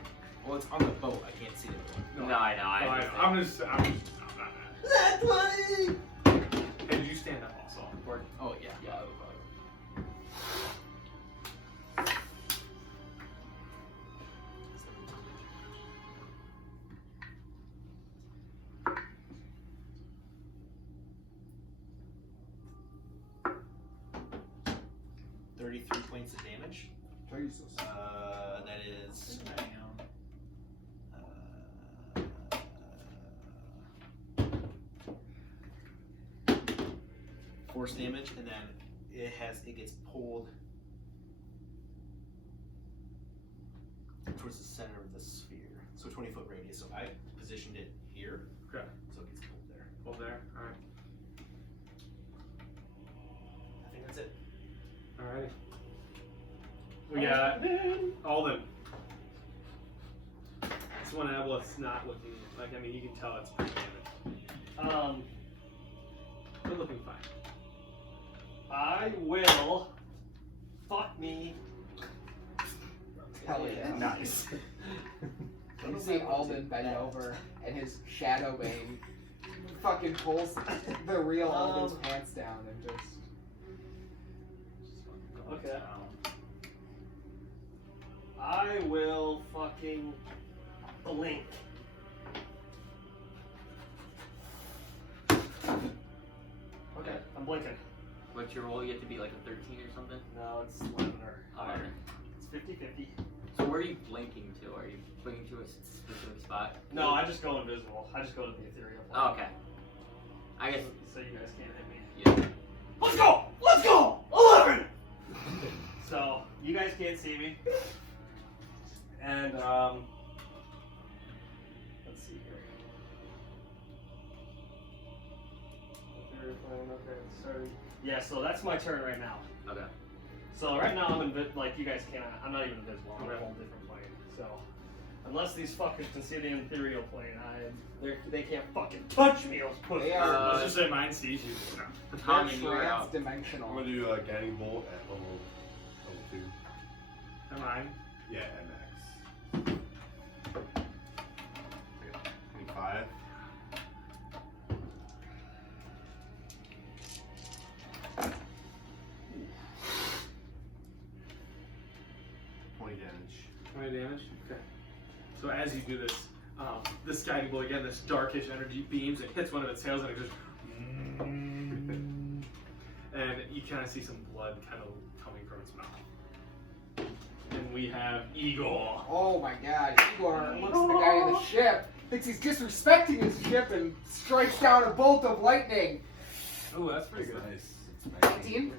Well, it's on the boat. I can't see the No, I know. I know. I'm not mad. That's funny. Hey, did you stand up also? Or Oh yeah. Yeah. $33 points of damage. Jesus. That is. Force damage, and then it gets pulled towards the center of the sphere. So 20-foot radius. So I positioned it here. Okay. So it gets pulled there. hold there. Alright. I think that's it. Alrighty. We got Alden. This one Aboleth's not looking like, I mean, you can tell it's pretty damaged. They're looking fine. I will. Fuck me. Hell yeah. Nice. You see Alden bend over, and his shadow bane fucking pulls the real Alden's pants down and just. Okay. I will fucking blink. Okay, I'm blinking. What's your roll? You have to be like a 13 or something? No, it's 11 or higher. Alright. It's 50-50. So where are you blinking to? Are you blinking to a specific spot? No, I just go invisible. I just go to the ethereal plane. Oh, okay. I guess. So you guys can't hit me. Yeah. Let's go! Let's go! 11! So, you guys can't see me. And, let's see here. Ethereal plane, okay, starting. Yeah, so that's my turn right now. Okay. So right now I'm like you guys cannot. I'm not even invisible. I'm in a whole different plane. So unless these fuckers can see the ethereal plane, they can't fucking touch me. Those pussies. They are- Let's just say mine sees you. Tommy, you are out. Trans-dimensional. I'm gonna do a guiding bolt at level 2. Am I? Yeah, at max. 25. Damage. 20 damage? Okay. So as you do this, this guiding bolt again, this darkish energy beams, it hits one of its tails and it goes. And you kind of see some blood kind of coming from its mouth. And we have Igor. Oh my god, Igor looks at the guy in the ship, thinks he's disrespecting his ship, and strikes down a bolt of lightning. Oh, that's pretty good. Nice. 19?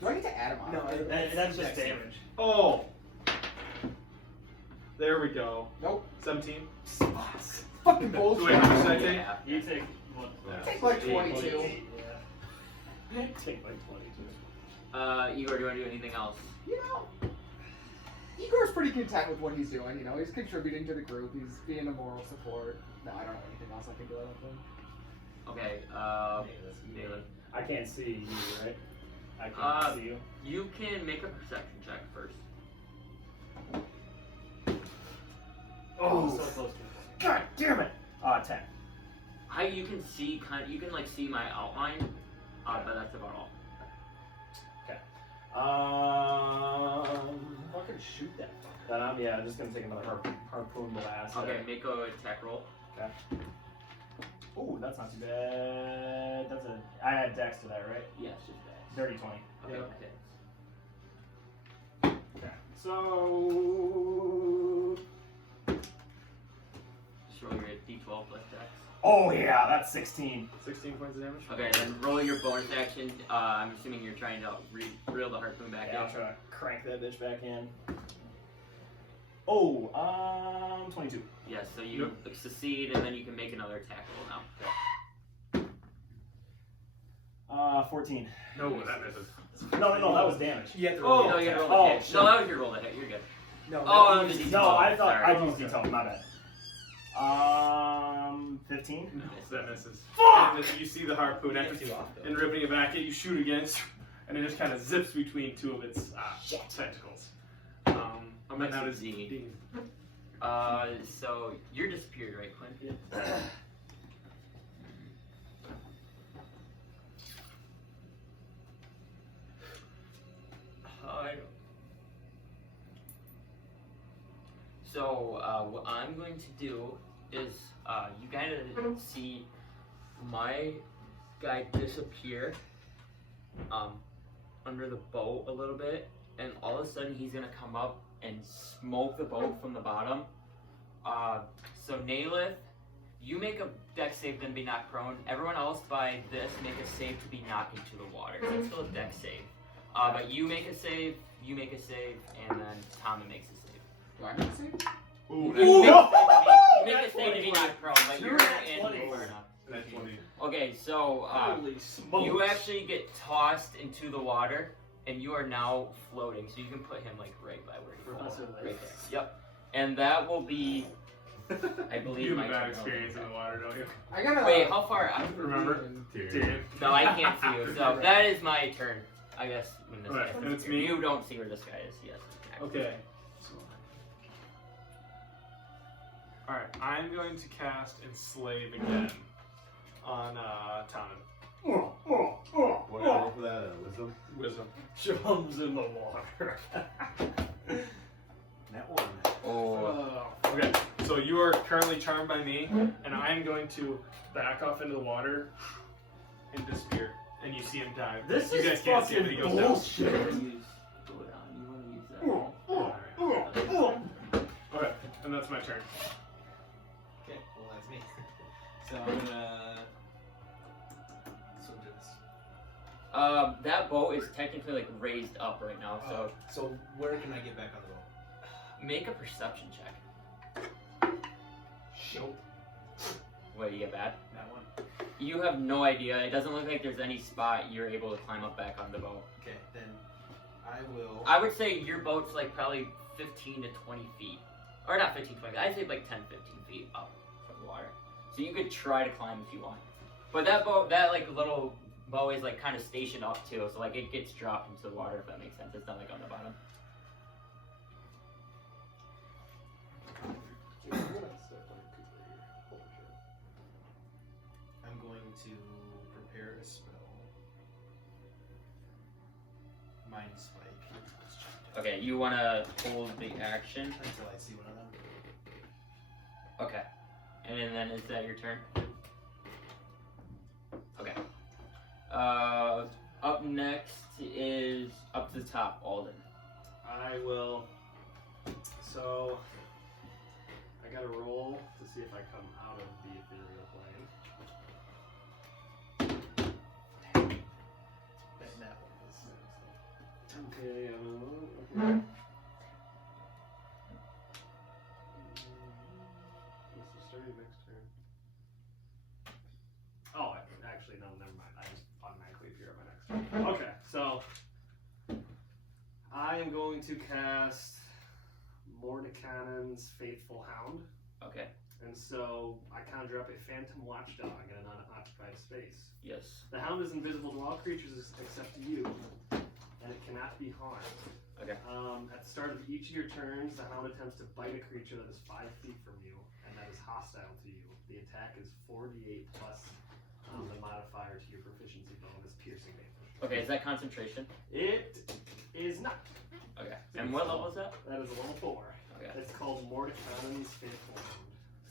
Do I need to add him on? No, That's just damage. Oh! There we go. Nope. 17. Fucking So bullshit. wait, how much did I take? Yeah. You take what? Take like 22. Yeah. Take like 22. Igor, do you want to do anything else? You know, Igor's pretty content with what he's doing. You know, he's contributing to the group. He's being a moral support. No, I don't have anything else I can do. I don't think. Okay, David. I can't see you, right? I can't see you. You can make a perception check first. Oh, so close. God damn it! 10. You can see you can like see my outline, but that's about all. Fucking shoot that fucker. Then I'm just gonna take another harpoon blast. Okay, make a attack roll. Okay. Ooh, that's not too bad. I add dex to that, right? Yes, just that. Dirty 20. Okay, Yeah. okay. Okay. So Just roll your d12. 12 plus dex. Oh yeah, that's 16. 16 points of damage. Okay, then roll your bonus action. I'm assuming you're trying to reel the harpoon back Yeah, I'll in. try to crank that bitch back in. Oh, 22. Yes, so you succeed, and then you can make another attack roll now. 14. No, that misses. No, that was damage. You have to Oh, roll no, the you attack. rolled a hit. shit. No, that was your roll to hit. You're good. No, Oh, no, it was a No, I thought Sorry. I used D12, my bad. 15? No, that misses. Fuck! And then you see the harpoon You after get two off, though. and ripping it back, you shoot again, and it just kind of zips between two of its tentacles. I'm Next now is to Z. Dean. So you're disappeared, right, Quinn? So what I'm going to do is you kind of see my guy disappear under the boat a little bit, and all of a sudden he's gonna come up and smoke the boat from the bottom. So Nalith, you make a dex save, then be knocked prone. Everyone else by this make a save to be knocked into the water. So it's still a dex save. But you make a save, and then Tommy makes a save. Do I make a save? Ooh, You make a save to be knocked prone, but you're in far enough. that's 20. Okay, so Holy smokes. you actually get tossed into the water, and you are now floating. So you can put him like right by where you Professor fall. Layton. Right there. Yep. And that will be, I believe, You have my a bad turn. experience in the water, don't you? I gotta. Wait, how far? Remember? Tyrion. Tyrion. No, I can't see you. So that is my turn. I guess when this Right, guy and it's here. me? You don't see where this guy is. Yes. Okay. Alright, I'm going to cast Enslave again on Tommen. What do I roll for that? Wisdom? Wisdom. Chums in the water. That one. Oh. Okay, so you are currently charmed by me, and I'm going to back off into the water and disappear. And you see him dive. This you is guys can't see it, but he fucking goes down. bullshit. Okay, and that's my turn. Okay, well that's me. So I'm gonna swim to this. That boat is technically like raised up right now, so So where can I get back on the boat? make a perception check. Nope. What, you get bad? That one. You have no idea. It doesn't look like there's any spot you're able to climb up back on the boat. Okay, then I will. I would say your boat's like probably 15 to 20 feet. Or not 15, 20. I'd say like 10, 15 feet up from the water. So you could try to climb if you want. But that boat, that like little boat is like kind of stationed up too. So like it gets dropped into the water, if that makes sense. It's not like on the bottom. I'm going to prepare a spell. Mind Spike. Okay, you want to hold the action. Until I see one of them. Okay. And then is that your turn? Okay. Up next is up to the top, Alden. I will. So, I gotta roll to see if I come out of the ethereal plane. That one is. Okay, okay. This will start next turn. Oh, actually, no, never mind. I just automatically appear on my next turn. Okay, so I am going to cast Mordecannon's Faithful Hound. Okay. And so I conjure up a phantom watchdog in an unoccupied space. Yes. The hound is invisible to all creatures except to you, and it cannot be harmed. Okay. At the start of each of your turns, the hound attempts to bite a creature that is 5 feet from you and that is hostile to you. The attack is 4d8 plus the modifier to your proficiency bonus, piercing damage. Okay, is that concentration? It is not. Okay. And what level is that? That is a level 4. Okay. It's called Mordecannon's Faithful Hound.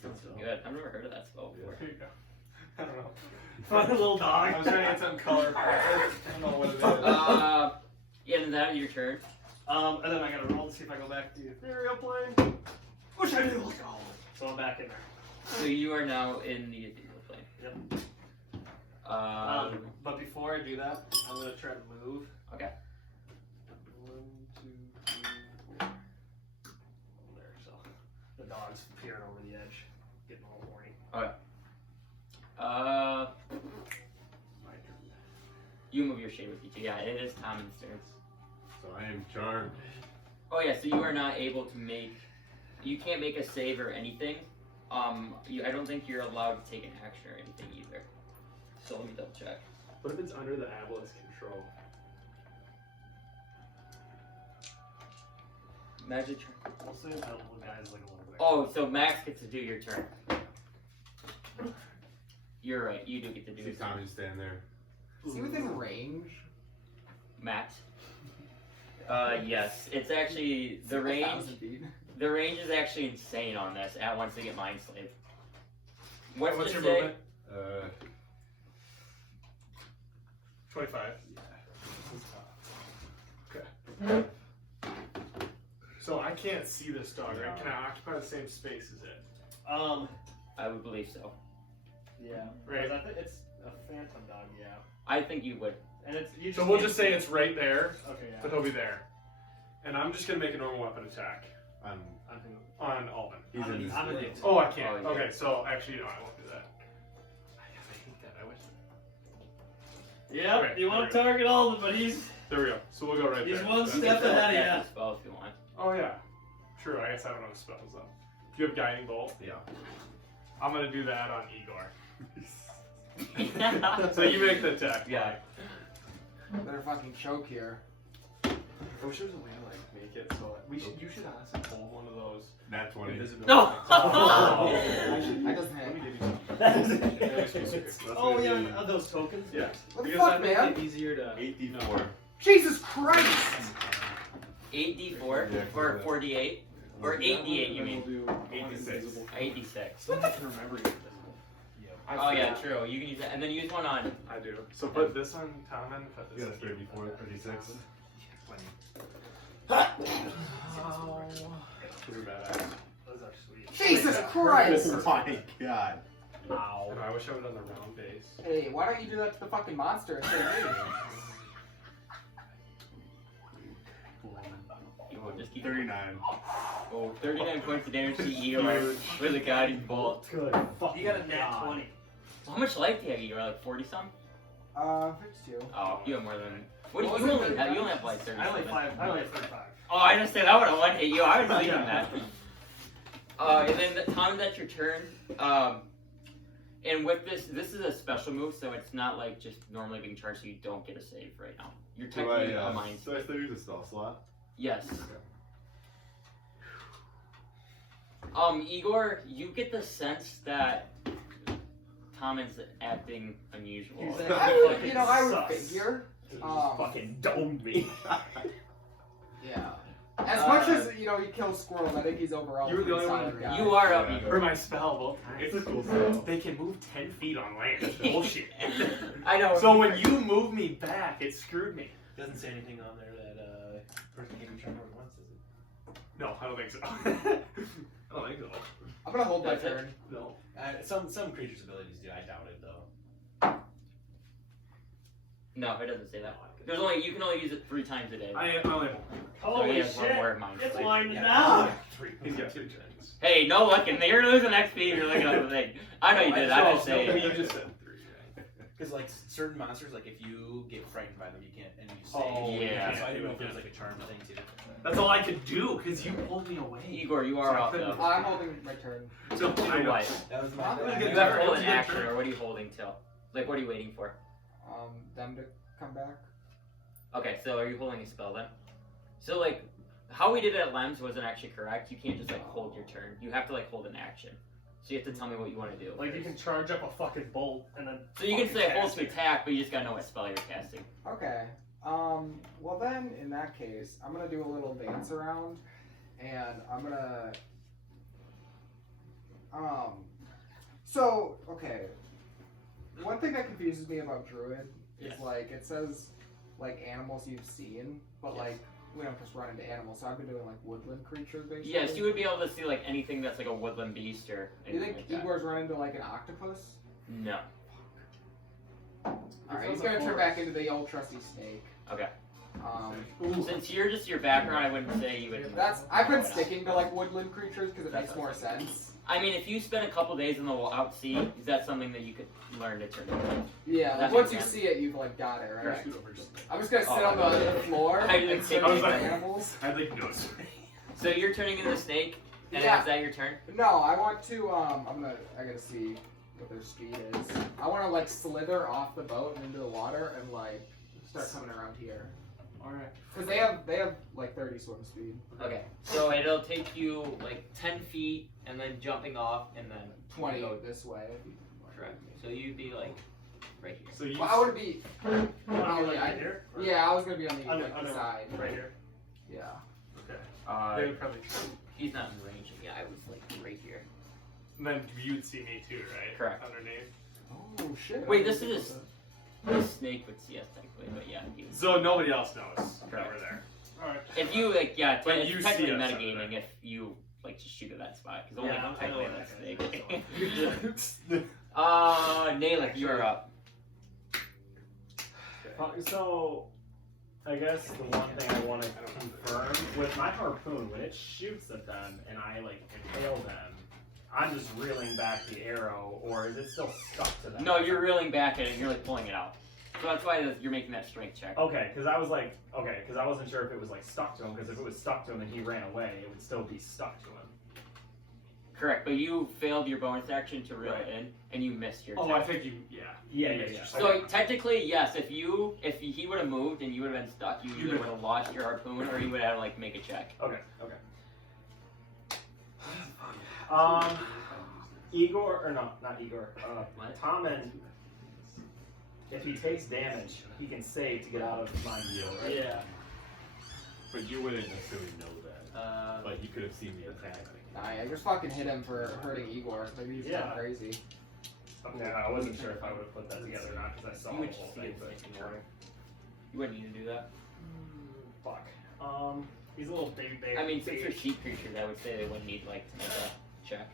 Sounds good. I've never heard of that spell before. There you go. I don't know. Fun little dog. I was trying to get something colorful. I don't know what it is. Yeah, and that is your turn. And then I gotta roll to see if I go back to the ethereal plane. Which I do. So I'm back in there. So you are now in the ethereal plane. Yep. But before I do that, I'm gonna try to move. Okay. 1, 2, 3, 4. There, so the dog's peering over the edge, getting all horny. My turn. You move your shade with you too. Yeah, it is Tommen's turn. So I am charmed. Oh yeah, so you are not able to make. You can't make a save or anything. I don't think you're allowed to take an action or anything either. So let me double check. What if it's under the Aboleth's control? Magic. We'll say that little guy's like a little bit. Oh, so Max gets to do your turn. You're right. You do get to do See it. Tommy just stand there. Is he within range? Max. Yes. It's actually the range. 1,000 feet. The range is actually insane on this. At once they get Mind Slave. What's What's the your say? movement? 25. Okay. So I can't see this dog, right? Can I occupy the same space as it? I would believe so. Yeah. Right. I think it's a phantom dog. Yeah. I think you would. And it's you So we'll just say it's right there, Okay. but Yeah. he'll be there. And I'm just gonna make a normal weapon attack I'm on Alvin. He's in this. I'm in the Oh, I can't. Oh, yeah. Okay, so actually, no, I won't do that. I hate that. I wish. Yep. Okay, You want to there we target Alden, but he's There we go. So we'll go right He's there. one That's- step ahead of Cast ya. a spell if you want. Oh yeah. True. I guess I don't know spells though. Do you have guiding bolt? Yeah. I'm gonna do that on Igor. So you make the attack. Yeah. Better fucking choke here. I wish there was a way to like make it so that you should honestly pull one of those Nat 20. invisibility. No! That doesn't Let me hit. give you some. Oh yeah, those tokens. Yeah. What the Because fuck, that makes man? it easier to 8d4. Jesus Christ! 8d4 Yeah, or that. 48 or 8d8 you mean? 86. 86. What the remember you're invisible. Oh yeah, true. You can use that, and then use one on. I do. So put this on Tommen. Put You this got a on 34, 36. Pretty badass. Those are sweet. Jesus Christ! Oh my god. I know, I wish I would have done the round base. Hey, why don't you do that to the fucking monster instead of me? You will just keep. 39. Oh, 39 points of damage to Igor with a guiding bolt. Good. Fuck. You got a nat 20. So how much life do you have, Igor? Like 40 some? 52. Oh, you have more than. What do What you was it, only have? You 39? only have like 30. I only have 35. Oh, I didn't say that would have one hit you. I was thinking that. And then Tom, that's your turn. And with this is a special move, so it's not like just normally being charged, so you don't get a save right now. You're Do technically I, a mind. so I still use a spell slot? Yes. Igor, you get the sense that Tom is acting unusual. He's I would Sus. figure. Fucking domed me. Yeah. As much as, you kill squirrels, I think he's overall You were the a pretty only one solid who- guy. You are up, Yeah. For Igor. my spell, both times. It's a cool spell. They can move 10 feet on land. That's bullshit. I know. So when you move me back, it screwed me. Doesn't say anything on there that person can be charmed once, does it? No, I don't think so. I don't think so. I'm gonna hold my That's it. turn. No. Some creatures' abilities do. I doubt it though. No, it doesn't say that. There's only you can only use it 3 times a day. I only have one. So Holy he has one shit. more mind It's flip. winding Yeah. down. He's got 3 turns. Hey, no looking. You're losing XP if you're looking at the thing. I know you did. I didn't say No, it. you just said 3, right? Because like certain monsters, like if you get frightened by them, you can't, and you say. Oh, yeah. So I didn't know if there was like a charm thing too. That's all I could do, because you pulled me away. Igor, you are up though. I'm holding my turn. So, To what? That was my. I'm gonna You get have that to hold was an a good action, turn. or what are you holding till? Like, what are you waiting for? Them to come back. Okay, so are you holding a spell then? So like, how we did it at Lems wasn't actually correct. You can't just like hold your turn. You have to like hold an action. So you have to tell me what you want to do. Like you can charge up a fucking bolt and then. So you can fucking say hold cast to it. attack, but you just gotta know what spell you're casting. Okay. Well then, in that case, I'm gonna do a little dance around, and I'm gonna. So okay. One thing that confuses me about Druid is Yes. like it says like animals you've seen, but Yes. like we don't just run into animals. So I've been doing like woodland creatures basically. Yes, you would be able to see like anything that's like a woodland beast or Do you anything think like that. Igor's run into like an octopus? No. Alright, he's gonna turn back into the old trusty snake. Okay. Since you're just your background, I wouldn't say you would. I've been sticking to like woodland creatures because it makes more sense. I mean, if you spend a couple days in the out sea, is that something that you could learn to turn into? Yeah, That like once makes you sense. see it, you've like got it, right? Correct. I'm just gonna sit on the floor I didn't and think search of for that. animals. I'd like notes. So you're turning into a snake, and Yeah. is that your turn? No, I want to. I gotta see what their speed is. I want to like slither off the boat and into the water and like start coming around here. All right. Cause they have like 30 swim speed. Okay. So it'll take you like 10 feet, and then jumping off, and then 20 go this way. correct. So you'd be like right here. So you. Well, I would be. right here. Yeah, I was gonna be on the, Under- like, the under- side. Right here. Yeah. Okay. They would probably. He's not in range. Yeah, I was like right here. And then you'd see me too, right? Correct. Underneath. Oh shit. Wait, this is the snake would see us technically, but yeah. He was, So nobody else knows that Correct. we're there. All right. if you like, yeah, But it's you technically see us metagaming over there. if you like just shoot at that spot because only Yeah, I know technically what that that snake. Naylik, you're up. So, I guess the one thing I want to confirm with my harpoon, when it shoots at them and I like impale them, I'm just reeling back the arrow, or is it still stuck to them? No, you're reeling back at it and you're like pulling it out. So that's why you're making that strength check. Okay, because I was like, because I wasn't sure if it was like stuck to him. Because if it was stuck to him and he ran away, it would still be stuck to him. Correct, but you failed your bonus action to reel Right. it in, and you missed your Oh, attack. I think you. Yeah. Yeah. So technically, yes, if he would have moved and you would have been stuck, you either would have lost your harpoon or you would have to like make a check. Okay. Igor, or no, not Igor. What? Tommen, if he takes damage, he can save to get out of mind yield, right? Yeah. But you wouldn't necessarily know that. But you could have seen the attack. Nah, I just fucking hit him for hurting Igor. Maybe he's Yeah. gone crazy. Okay, I wasn't sure if I would have put that together or not because I saw You the would whole just see thing. it But like ignoring. You wouldn't need to do that. fuck. He's a little baby. I mean, since they're sheep creatures, I would say they wouldn't need like to make a check.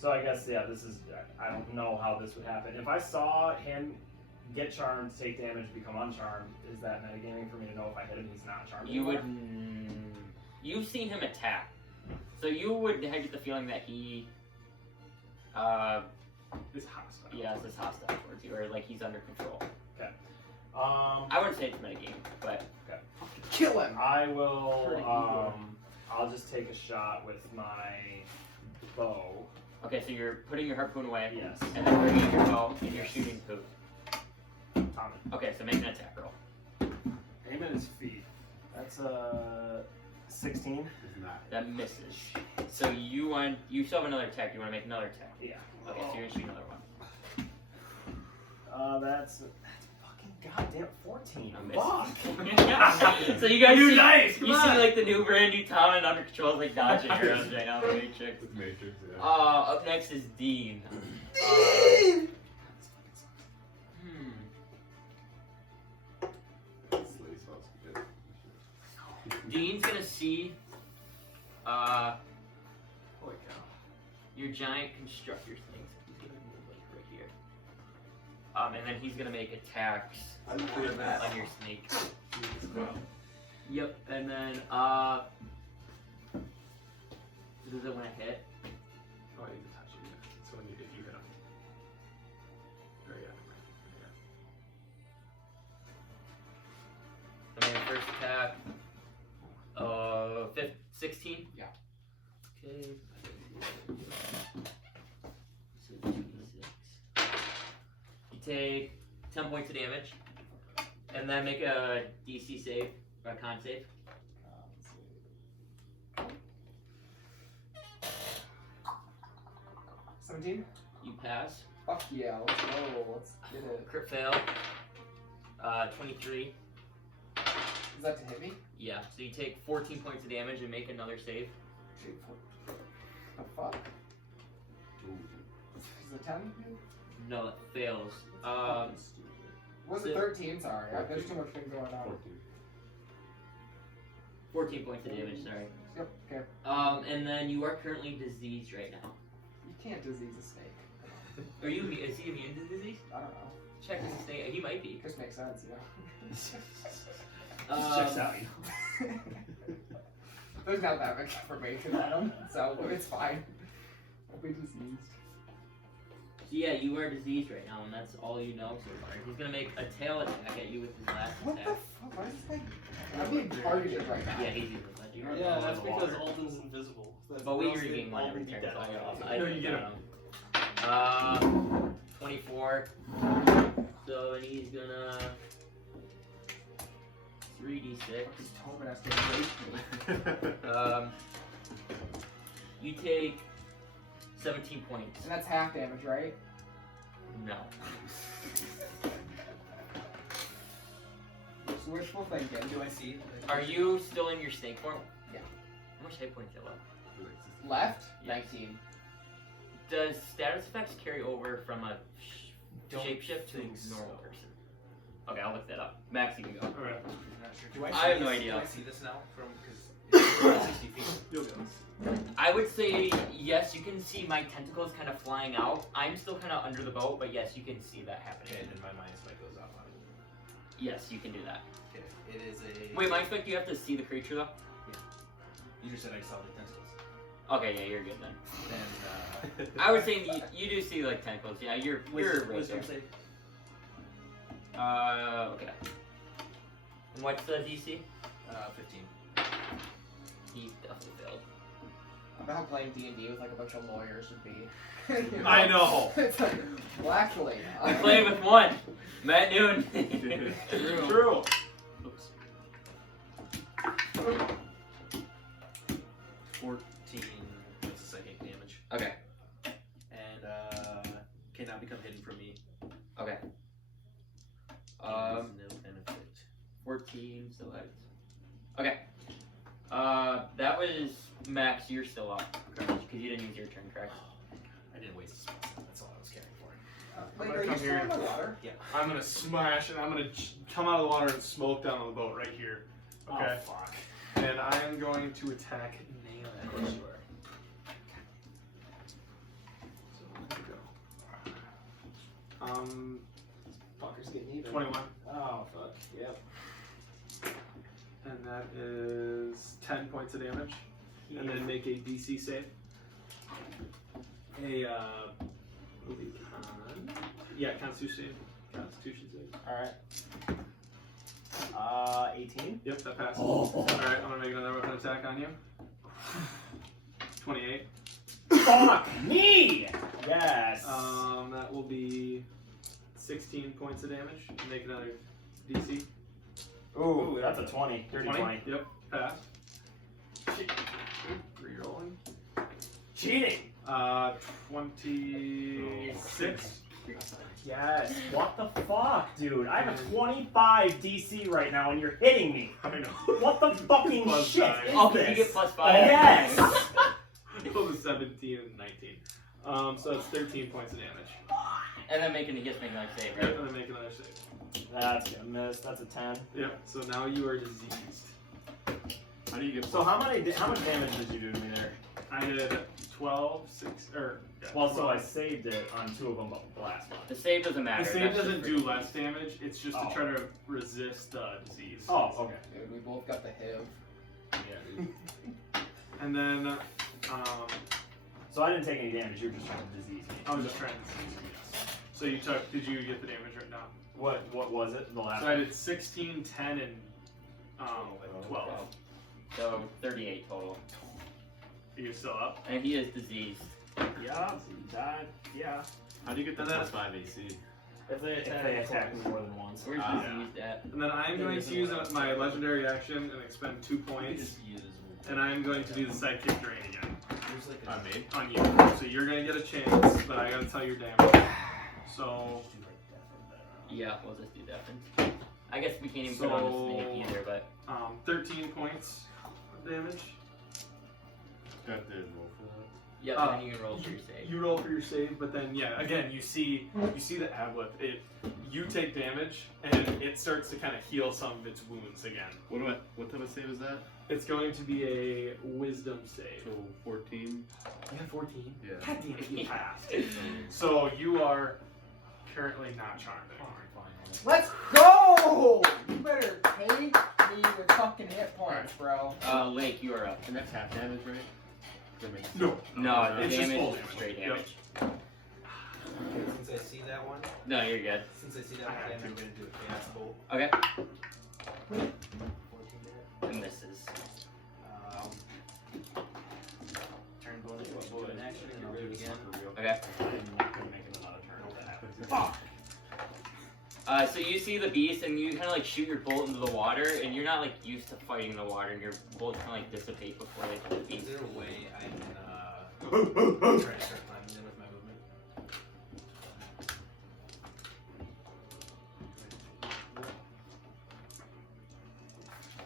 So I guess this is. I don't know how this would happen. If I saw him get charmed, take damage, become uncharmed, is that metagaming for me to know if I hit him, he's not charmed? You anymore? would. You've seen him attack, so you would get the feeling that he. It's hostile. Yes, is hostile towards you, or like he's under control. I I wouldn't say it's metagaming, but Kill him! I will. Hurting Igor. I'll just take a shot with my bow. okay. So you're putting your harpoon away, Yes. and then bringing your bow, and you're shooting who? Tommen. Okay, so make an attack roll. Aim at his feet. That's 16. It's not. That misses. So you still have another attack. You want to make another attack? Yeah. Okay, so you're gonna shoot another one. That's fucking goddamn 14. A miss. Fuck. So you guys You see, nice, you come see on. like the new brand new Tommen under control, like dodging arrows right now. The Matrix. It's Matrix, yeah. Up next is Dean. Slay sauce, good. Dean's gonna see Holy cow. your giant constructor things. He's gonna move like right here. And then he's gonna make attacks on your snake. Yep, and then does it when I hit? Oh, I need to touch it. Yeah. So when you hit him. Oh yeah. So my first attack. 16? Yeah. Okay. So 2d6. You take 10 points of damage. And then make a DC save, or a con save. 17? You pass. Fuck yeah, let's go. Let's get it. Crit fail. 23. Is that to hit me? Yeah, so you take 14 points of damage and make another save. The fuck? Ooh. Is it 10? No, it fails. Was it 13? Sorry, there's too much thing going on. 14 points of damage. Sorry. Yep. Okay. And then you are currently diseased right now. You can't disease a snake. Are you? Is he immune to disease? I don't know. Check his snake. He might be. Just makes sense, you know. Checks out, you know. There's not that much information on him, so it's fine. I'll be diseased. So yeah, you are diseased right now, and that's all you know so far. He's gonna make a tail attack at you with his last What the attack. fuck? Why is this thing? I'm being targeted right now. Yeah, he's using that. You are Yeah, in that's the because water. Alden's invisible. That's But we else regain they'd one all every be turn, dead. so No, I you get him. 24. So, and he's gonna 3d6. This Tobin has to erase me. You take 17 points. And that's half damage, right? No. It's wishful thinking. Do I see? Are you still in your snake form? Yeah. How much hit points do you have left? Left? Yeah. 19. Does status effects carry over from a Don't shapeshift to a think normal so. person? Okay, I'll look that up. Max, you can go. Alright. I'm not sure. Do I, I see have no this? idea. Do I see this now? From because it's 60 feet. You'll get this. I would say yes, you can see my tentacles kind of flying out. I'm still kind of under the boat, but yes, you can see that happening. Okay, then my mind spike goes off on it. Yes, you can do that. Okay, it is a. Wait, mind spike, do you have to see the creature though? You just said I saw the tentacles. Okay, yeah, you're good then. Then I would say you do see like tentacles. Yeah, you're right Wisdom there. save. Okay. And what's the DC? 15. He definitely failed. I bet how playing D&D with like a bunch of lawyers would be. You I know. It's like, well, actually. I'm playing with one. Matt Noon. True. Oops. 14 points of psychic damage. Okay. And cannot become hidden from me. Okay. And no benefit. 14, so that's... Okay. That was Max, you're still up. Because you didn't use your turn, correct? I didn't waste a spell slot. That's all I was caring for. Wait, I'm are gonna you come still here in the water? I'm gonna smash and I'm gonna come out of the water and smoke down on the boat right here. Okay. Oh, fuck. And I am going to attack Nail. Sure. So there we go. Fucker's getting even. 21. Oh, fuck. Yep. And that is 10 points of damage. And then make a DC save. Constitution save. Alright. 18. Yep, that passes. Alright, I'm gonna make another weapon attack on you. 28. Fuck me! Yes. That will be 16 points of damage. Make another DC. Ooh, that's a 20. Dirty 20. Yep, pass. Rerolling. Cheating! 26. Yes. What the fuck, dude? I have a 25 DC right now and you're hitting me. I know. What the fucking Plus shit nine. is Oh, this? did you get plus 5? Yes! It was 17 and 19. So it's 13 points of damage. And then making the make another save, right? Yep, and then make another save. That's a miss. That's a 10. Yep, so now you are diseased. How do you get? So how much damage did you do to me there? I did 12, 6, or... Yeah, Well, so 12. I saved it on 2 of them, but the last one. The save doesn't matter. The save That's doesn't just do for- less damage, it's just Oh. to try to resist disease. Oh, okay. Dude, we both got the HIV. Yeah, dude. And then, So I didn't take any damage. You were just trying to disease me. I was just trying to disease you, yes. So you took, did you get the damage right now? What was it? The last So I did 16, 10, and 12. So 38 total. Are you still up? And he is diseased. Yeah, died. Yeah. How do you get the And then- plus 5 AC? If they If they attack me more than once. Where's Ah. diseased at? And then I'm going to use my legendary action and expend 2 You could points. just use. And I'm going to do the sidekick drain again There's like a. On me? on you. So you're going to get a chance, but I gotta tell your damage. So, Yeah, we'll just do deafen. I guess we can't even put on the snake either, but 13 points of damage. Got the roll for that. Yep, and then you can roll for your save. You roll for your save, but then again you see the aboleth. You take damage and it starts to kind of heal some of its wounds again. What type of save is that? It's going to be a wisdom save. So 14. You have 14. Yeah. God damn it, you passed. So you are currently not charmed anymore. Let's go! You better take me with fucking hit points, bro. Lake, you are up. And that's half damage, right? That makes No. No, the It's just damage full is damage. straight Yep. damage. Since I see that one, No, you're good. since I see that one, I'm going to do a chaos bolt. Okay. 14 there. It misses. Turn bonus, do an action, and I'll do it again. Okay. Fuck! So you see the beast, and you kind of like shoot your bolt into the water, and you're not like used to fighting the water, and your bolts kind of like dissipate before they hit the Is beast. there a way I can try to start climbing in with my movement?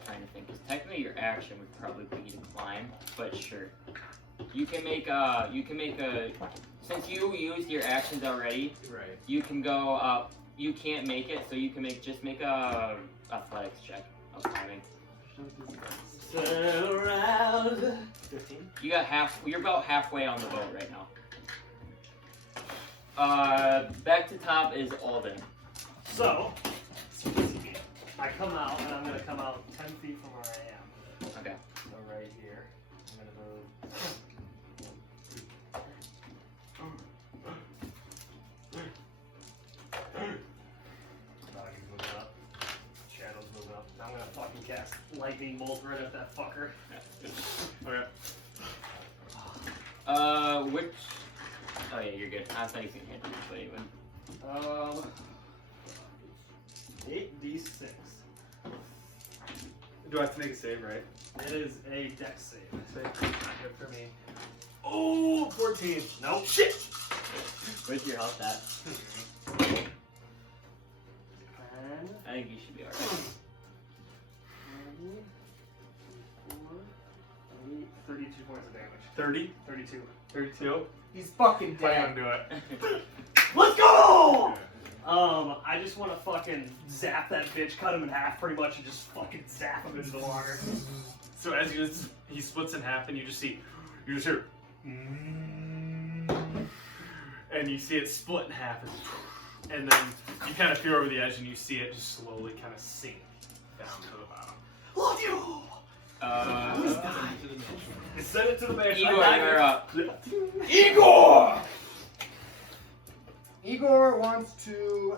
Trying to think, because technically your action would probably be to climb, but sure. You can make a, since you used your actions already, Right. you can go up. You can't make it, so you can just make a athletics check of climbing. Around 15. You got you're about halfway on the boat right now. Back to top is Alden. So, I come out, and I'm gonna come out 10 feet from where I am. Okay. So right here, I'm gonna move. Body's moving up. Shadow's moving up. Now I'm gonna fucking cast lightning bolt right at that fucker. Okay. Which? Oh yeah, you're good. I thought you could handle it, but even. 8d6. Do I have to make a save, right? It is a dex save. Save. Not good for me. Oh, 14. Nope. Shit! Where's your health at? 10, I think you should be alright. 32 points of damage. 30? 32. 32? He's fucking I dead. gotta do it. Let's go! I just want to fucking zap that bitch, cut him in half pretty much, and just fucking zap him into the water. So as he splits in half, and you just hear, and you see it split in half, and then you kind of peer over the edge, and you see it just slowly kind of sink down to the bottom. Love you! Send it to the man. Igor, you're up. Igor! Igor wants to.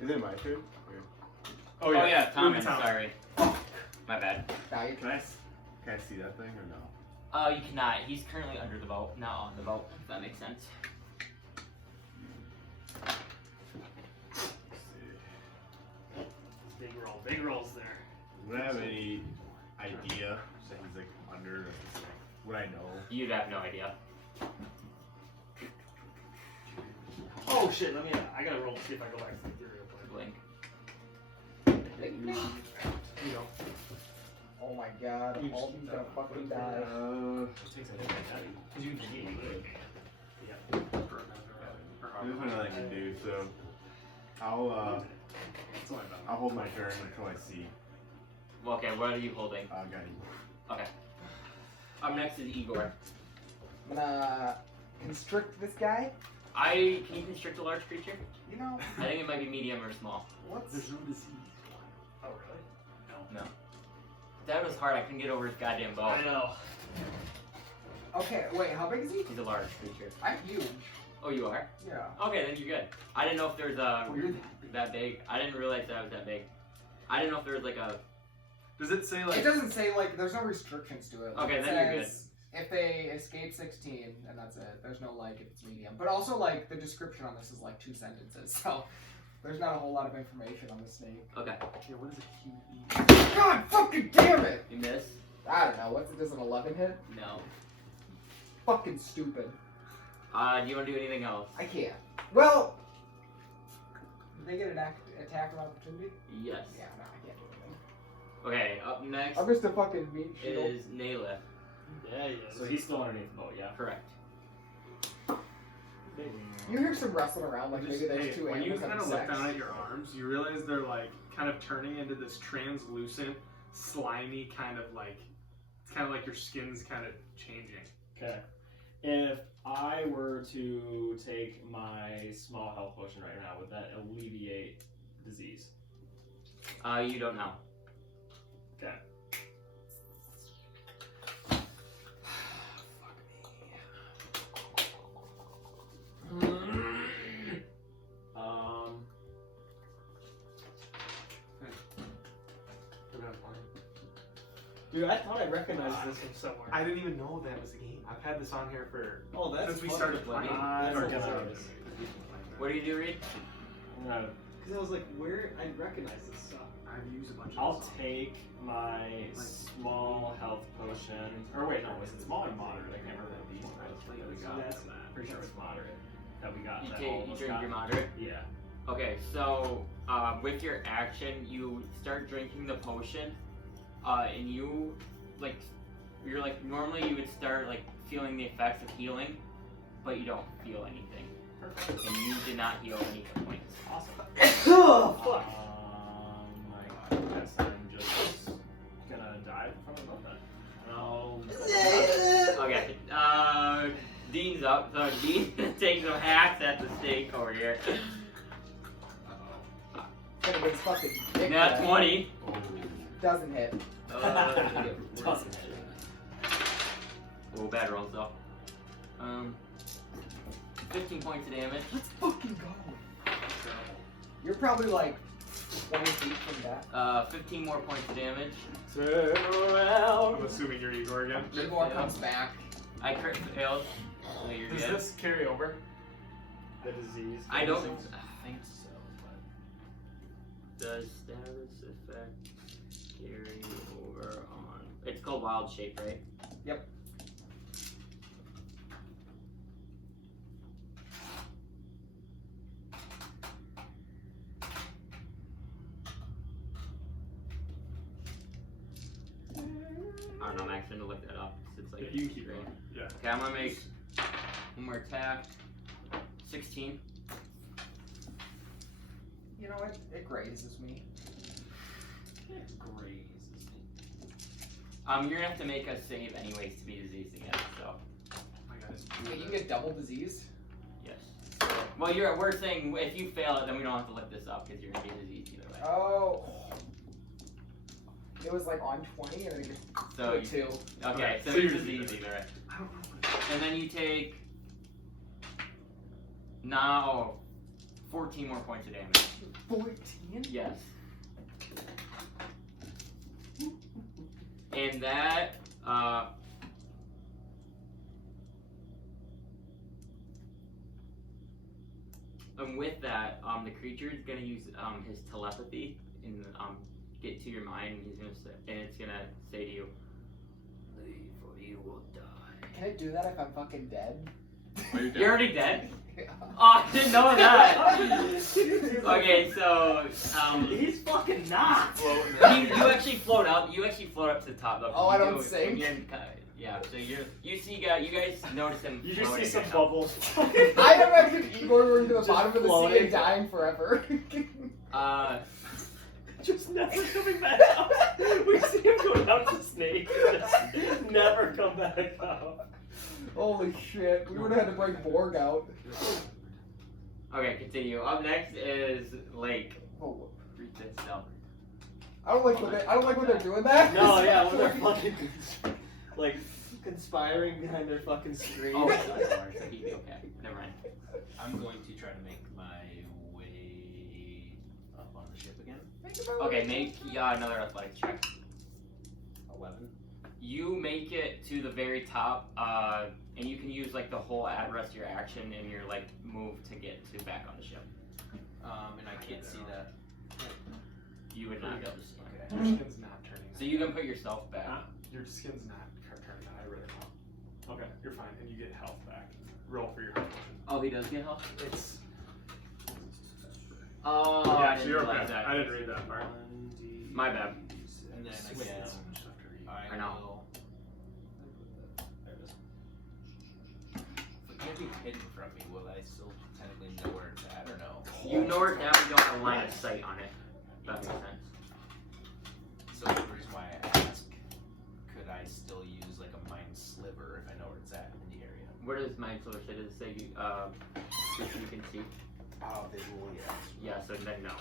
Is it my turn? Oh yeah, Thomas. Tom. Sorry. My bad. Now you Can I see that thing or no? You cannot. He's currently under the boat, not on the boat. If that makes sense. Big rolls there. Would I have any idea that he's like under? Would I know? You'd have no idea. Oh shit, I gotta roll to see if I go back to the ethereal plane. Blink. You know. Oh my god, Alden's gonna fucking die. It takes a hit like that. Because you can heal it. Yeah. There's nothing I can do, so I'll hold my turn until I see. Okay, what are you holding? Got him. Okay. Up next is Igor. I'm gonna constrict this guy. Can you constrict a large creature? You know, I think it might be medium or small. what's. There's no disease. Oh really? No. That was hard. I couldn't get over his goddamn bow. I know. Okay, wait, how big is he? He's a large creature. I'm huge. Oh, you are? Yeah. Okay, then you're good. I didn't know if there was that big. I didn't realize that I was that big. I didn't know if there was like a. Does it say like? It doesn't say, like, there's no restrictions to it. Like, Okay, it then you're says if they escape 16, and that's it. There's no, like, if it's medium. But also, like, the description on this is, like, 2 sentences, so there's not a whole lot of information on the snake. Okay. Yeah, what is a QE? God fucking damn it! You miss? I don't know, does an 11 hit? No. Fucking stupid. Do you want to do anything else? I can't. Well, did they get an attack of opportunity? Yes. Yeah, no, I can't do anything. Okay, up next I'm just a fucking meat shield. is Nalith. Yeah, he is. So he's still underneath the boat, yeah? Correct. You hear some rustling around, like Just- maybe there's hey, two when you animals kind having of look sex. down at your arms, you realize they're like kind of turning into this translucent, slimy kind of like, it's kind of like your skin's kind of changing. Okay. If I were to take my small health potion right now, would that alleviate disease? You don't know. Okay. Dude, I thought I recognized this from somewhere. I didn't even know that was a game. I've had this on here for Oh, that's since we fun started to play. playing. I'm That's gonna- hilarious. What do you do, Reed? I'm gonna, Because I was like, where? I recognize this stuff. I've used a bunch of I'll this on. take my small health potion. Or wait, no, was it small or moderate? I can't remember what the one was that we got. That's Pretty sure it was moderate that we got. You that all of you us drink got. your moderate. Yeah. Okay, so with your action, you start drinking the potion, and you like you're like normally you would start like feeling the effects of healing, but you don't feel anything, Perfect. and you did not heal any hit points. Awesome. Oh, fuck. I guess I'm just gonna die from the boat then. No. Okay, Dean's up, so Dean takes some hacks at the stake over here. Gonna get his fucking dick Nat wet. 20. Doesn't hit. Doesn't. Oh, bad rolls though. 15 points of damage. Let's fucking go. You're probably like 20 feet from that. 15 more points of damage. Turn around. I'm assuming you're Igor again. Igor comes back. I crit failed. So you're Does good. this carry over? The disease. I don't. I think so, but Does status effect carry over on? It's called wild shape, right? Yep. I don't know. I'm actually gonna look that up. 'Cause it's like Yeah, you can keep great. going. Yeah. Okay, I'm gonna make one more attack. 16. You know what? It grazes me. it grazes me. You're gonna have to make a save anyways to be diseased again. So Oh my god, it's Wait, you get double disease? yes. Well, we're saying if you fail it, then we don't have to look this up because you're gonna be diseased either way. Oh. It was like on 20 and then it gets So to you, 2. okay, so So you're you're diseased either way. I don't know. And then you take now 14 more points of damage. 14? Yes. And that and with that, the creature is gonna use his telepathy and get to your mind, and he's gonna say, and it's gonna say to you, "Leave or you will die." Can it do that if I'm fucking dead? You're already dead? Oh, I didn't know that. Okay, so He's fucking not. you actually float up. You actually float up to the top though. Oh, I You don't do- sink? when you're in yeah, so you guys notice him. You just see floating some right now. bubbles. I imagine Igor going to the Just bottom of the sea floating. and dying forever. Just never coming back up. We see him go down to snake. Just never come back up. Holy shit, we would have had to bring Borg out. Okay, continue. Up next is Lake. Oh, Read this down. I don't like when they're doing that. No, yeah, when they're fucking like conspiring behind their fucking screen. Oh, sorry, so he'd be okay. Never mind. I'm going to try to make my way up on the ship again. Okay, make another athletics check. 11. You make it to the very top, and you can use like the whole rest of your action and your like move to get to back on the ship. And I can't see that. You would not be able to see. Your skin's not turning. So you can put yourself back. Your skin's not turning. I read it wrong. Okay, you're fine, and you get health back. Roll for your health potion. Oh, he does get help. It's Oh, yeah, I so didn't you're realize okay. that. I didn't read that part. My bad. And then I Wait, guess so much stuff to read. I I know. will being hidden from me, will I still technically know where it's at or no? You know where it's at, but you don't have a line of sight on it. If that makes sense. So the reason why I ask, could I still use like a mind sliver if I know where it's at in the area? Where does my solar say? Does it say you can see? Oh, visual, yes. Yeah, so then no.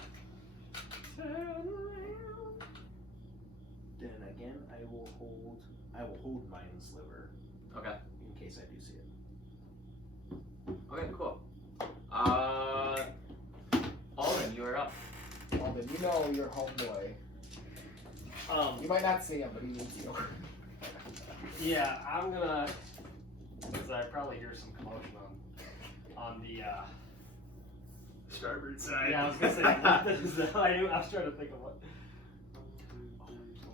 Then again, I will hold mind sliver Okay. in case I do see it. Okay, cool. Alden, you are up. Alden, you know your homeboy. You might not see him, but he needs you. Yeah, I'm gonna. Because I probably hear some commotion on the. Starboard side. Yeah, I was gonna say. I was trying to think of what. 1, 2, 3, 4,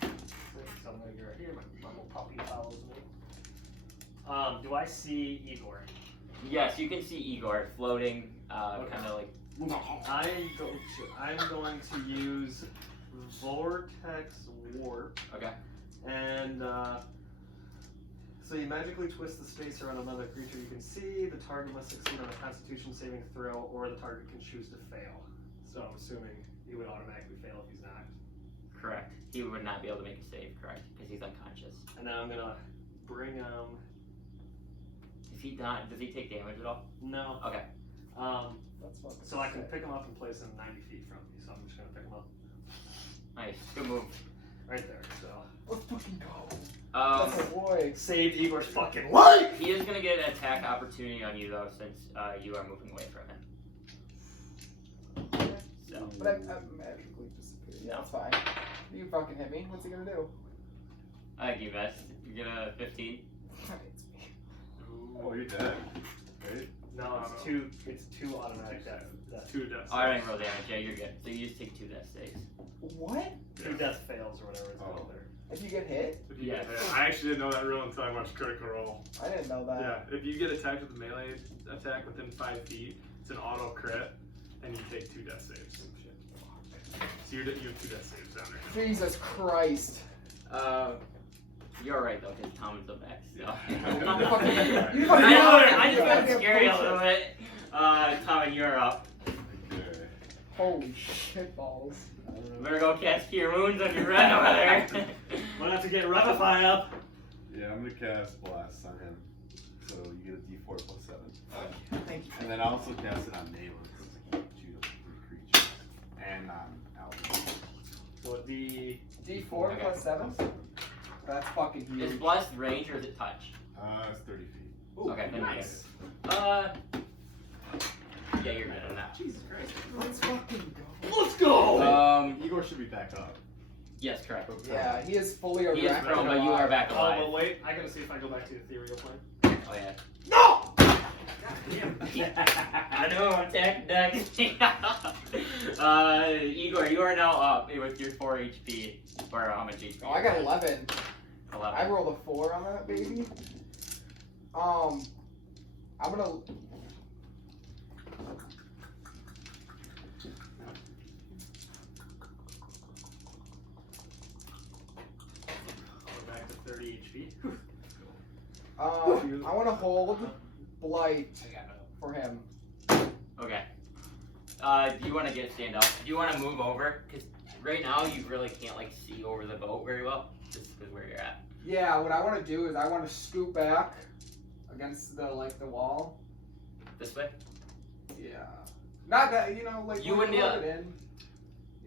5, 6. I'm gonna get right here. My little puppy follows me. Do I see Igor? Yes, you can see Igor floating, Okay. kind of like. I'm going to use Vortex Warp. Okay. And so you magically twist the space around another creature you can see. The target must succeed on a Constitution saving throw, or the target can choose to fail. So I'm assuming he would automatically fail if he's not. Correct. He would not be able to make a save, correct? Because he's unconscious. And then I'm gonna bring Is he not? Does he take damage at all? no. Okay. That's fucking So I can sick. pick him up and place him 90 feet from me. So I'm just gonna pick him up Nice. Good move. right there. So Let's fucking go. Um, That's a boy. saved Igor's fucking life. he is gonna get an attack opportunity on you though, since you are moving away from him. So. But I'm magically disappeared. Yeah, that's fine. You fucking hit me. What's he gonna do? I give you best. You get a 15. It's me. Oh, you're dead. Right? No, it's two. It's two automatic death. 2 deaths. Alright, roll damage. Yeah, you're good. So you just take 2 death saves. What? Two death fails or whatever it's called there. If you get hit? If you Yeah. get hit. I actually didn't know that rule until I watched Critical Role. I didn't know that. Yeah, if you get attacked with a melee attack within 5 feet, it's an auto crit, and you take 2 death saves. So you have 2 death saves down there. Jesus Christ. You're right though, because Tom is up next. So. You fucking- you I fucking- know, I just got goddamn scary a bullshit. little bit. Tom, you're up. Okay. Holy shit balls. Better go cast Cure Wounds on your friend over there. We'll have to get Revivify up. Yeah, I'm gonna cast Blast on him. So you get a D4 plus 7. Thank you. And then I also cast it on Nayland, because shoot up 3 creatures. And on Alvin. So D4 plus 7? That's fucking Is huge. blessed range or is it touch? It's 30 feet. Okay, then nice. Yeah, you're good on that. Jesus Christ. Let's fucking go. Let's go. Igor should be back up. Yes, correct. Yeah, he is fully erect. He is prone, but you are back Oh, alive. but wait. I gotta see if I go back to the ethereal plane. Oh yeah. No. I know, attack next. Igor, you are now up with your 4 HP. Or how much HP? Oh, I got 11. 11. I rolled a 4 on that baby. I'm gonna. We're back to 30 HP. I want to hold Blight I got it. for him. Okay. Do you want to stand up? Do you want to move over? Because right now you really can't like see over the boat very well, just because where you're at. Yeah, what I want to do is I want to scoot back against the wall. This way. Yeah. Not that like You when wouldn't be load it in.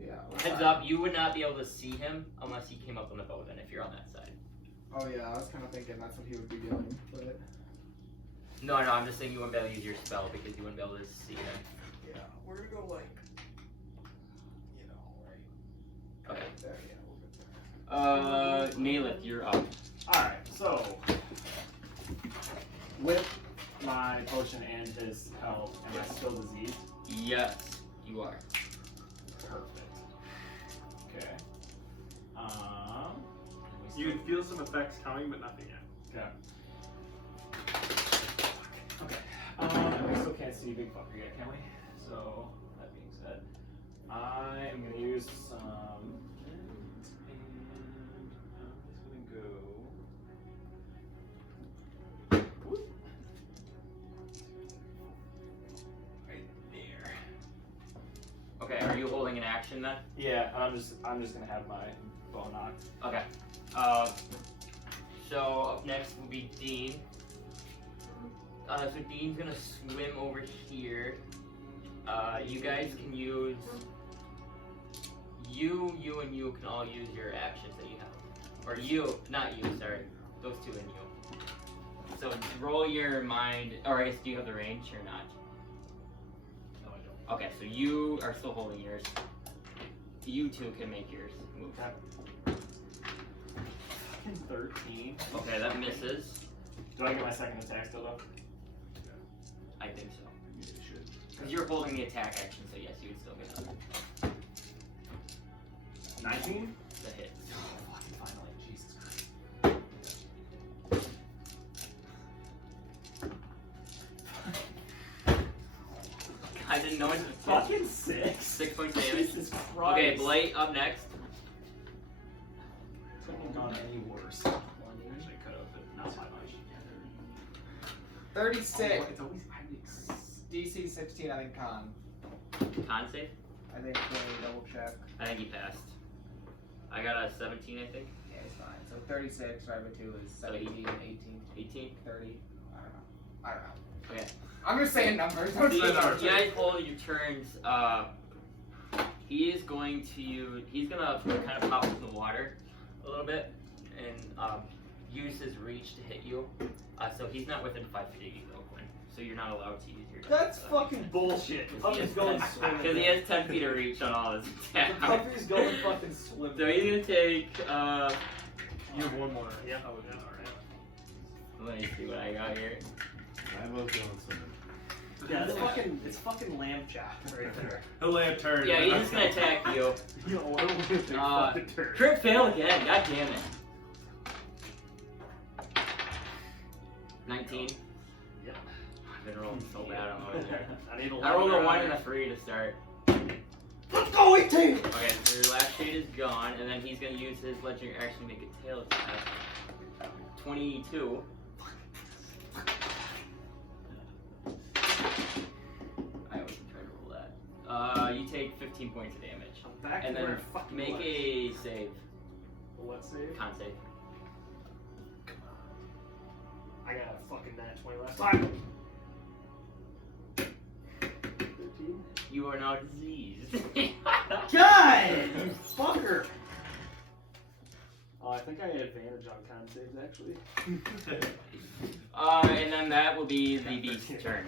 Yeah. Heads up, you would not be able to see him unless he came up on the boat. Then if you're on that side. Oh yeah, I was kind of thinking that's what he would be doing, but No, I'm just saying you wouldn't be able to use your spell because you wouldn't be able to see him. yeah, we're gonna go like, right. Okay. There, yeah, we'll get there. Neelith, you're up. Alright, so with my potion and his health, am I still diseased? Yes, you are. Perfect. Okay. You can feel some effects coming, but nothing yet. Okay. We still can't see Big Fucker yet, can we? So, that being said, I am going to use some. And I'm just going to go. Whoop. action then? Yeah, and I'm just gonna have my bow knocked. Okay. So up next will be Dean. So Dean's gonna swim over here. You guys can use you and you can all use your actions that you have, or you, not you. Sorry, those two and you. So roll your mind, or I guess do you have the range or not? No, I don't. Okay, so you are still holding yours. You two can make yours move. 13. Okay, that misses. Do I get my second attack still though? I think so. Maybe I should. Because you're holding the attack action, so yes, you would still get another. 19? The hit. Oh, fucking finally, Jesus Christ. I didn't know it was a hit. Fucking 6. 6 points of damage. Jesus Christ. Okay, Blight up next. Couldn't have gone any worse. Actually, cut off it. Not my much. 36. It's always DC 16, I think con. Con save? I think double check. I think he passed. I got a 17, I think. Yeah, it's fine. So 36 divided by 2 is 17, 18, 18. 30. I don't know. Okay. I'm just saying numbers. Don't You say guys numbers. hold your turns. He is going to. He's gonna kind of pop into the water a little bit and use his reach to hit you. So he's not within 5 feet of you, though, Quinn. So you're not allowed to use your. That's fucking bullshit. Puppy's going swimming. Because he has 10 feet of reach on all his attacks. Puppy's going fucking swimming. So he's gonna take. You have one more. Yeah. Oh, yeah, alright. Let me see what I got here. I love going swimming. Yeah, it's fucking lamb chop right there. He'll lay a turn. Yeah, he's just gonna attack you. Yo, I don't want to take fucking turn. Crit fail again. God damn it. 19. Yep. I've been rolling so bad on over there. I need a I rolled a 1 and and a 3 to start. Let's go, 18! Okay, so your last shade is gone, and then he's gonna use his legendary action to make a tail attack. 22. I always try to roll that. You take 15 points of damage. I'm back And to where then it fucking make was. a save. What save? Con save. I got a fucking nat 20 last time. 13. You are now diseased. God! You fucker! Oh, I think I had advantage on con saves, actually. And then that will be the beast's turn.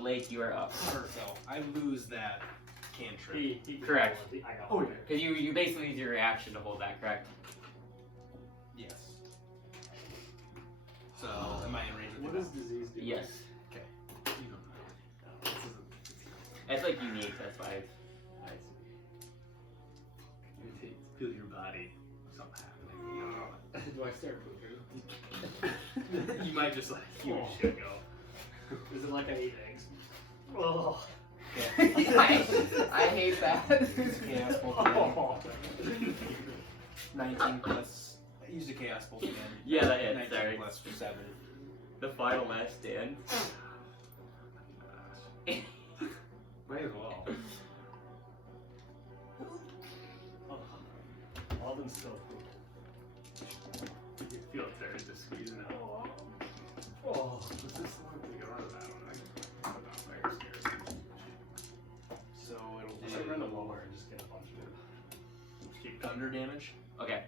Lake, you are up. So I lose that cantrip. Correct. I got Oh, one. yeah. Because you basically use your reaction to hold that, correct? Yes. So am I in range of What the does disease do? Yes. Okay. It's like unique, that's why. I see. Feel your body. Something happening. Do I start pooping? You might just like huge Oh. shit go. Is it like I eat eggs? Oh. I hate that. Chaos bolt again. 19 plus. I used a chaos bolt again. Yeah, that hits, 19 sorry. plus 7. The final last stand. Might as well. Alden's still pooping. You can feel it there, just squeezing out. Oh. What's this one? We go out of that one. I'm not very scared. So it'll I should run the do lower and just get a bunch of it. Keep thunder damage. Okay.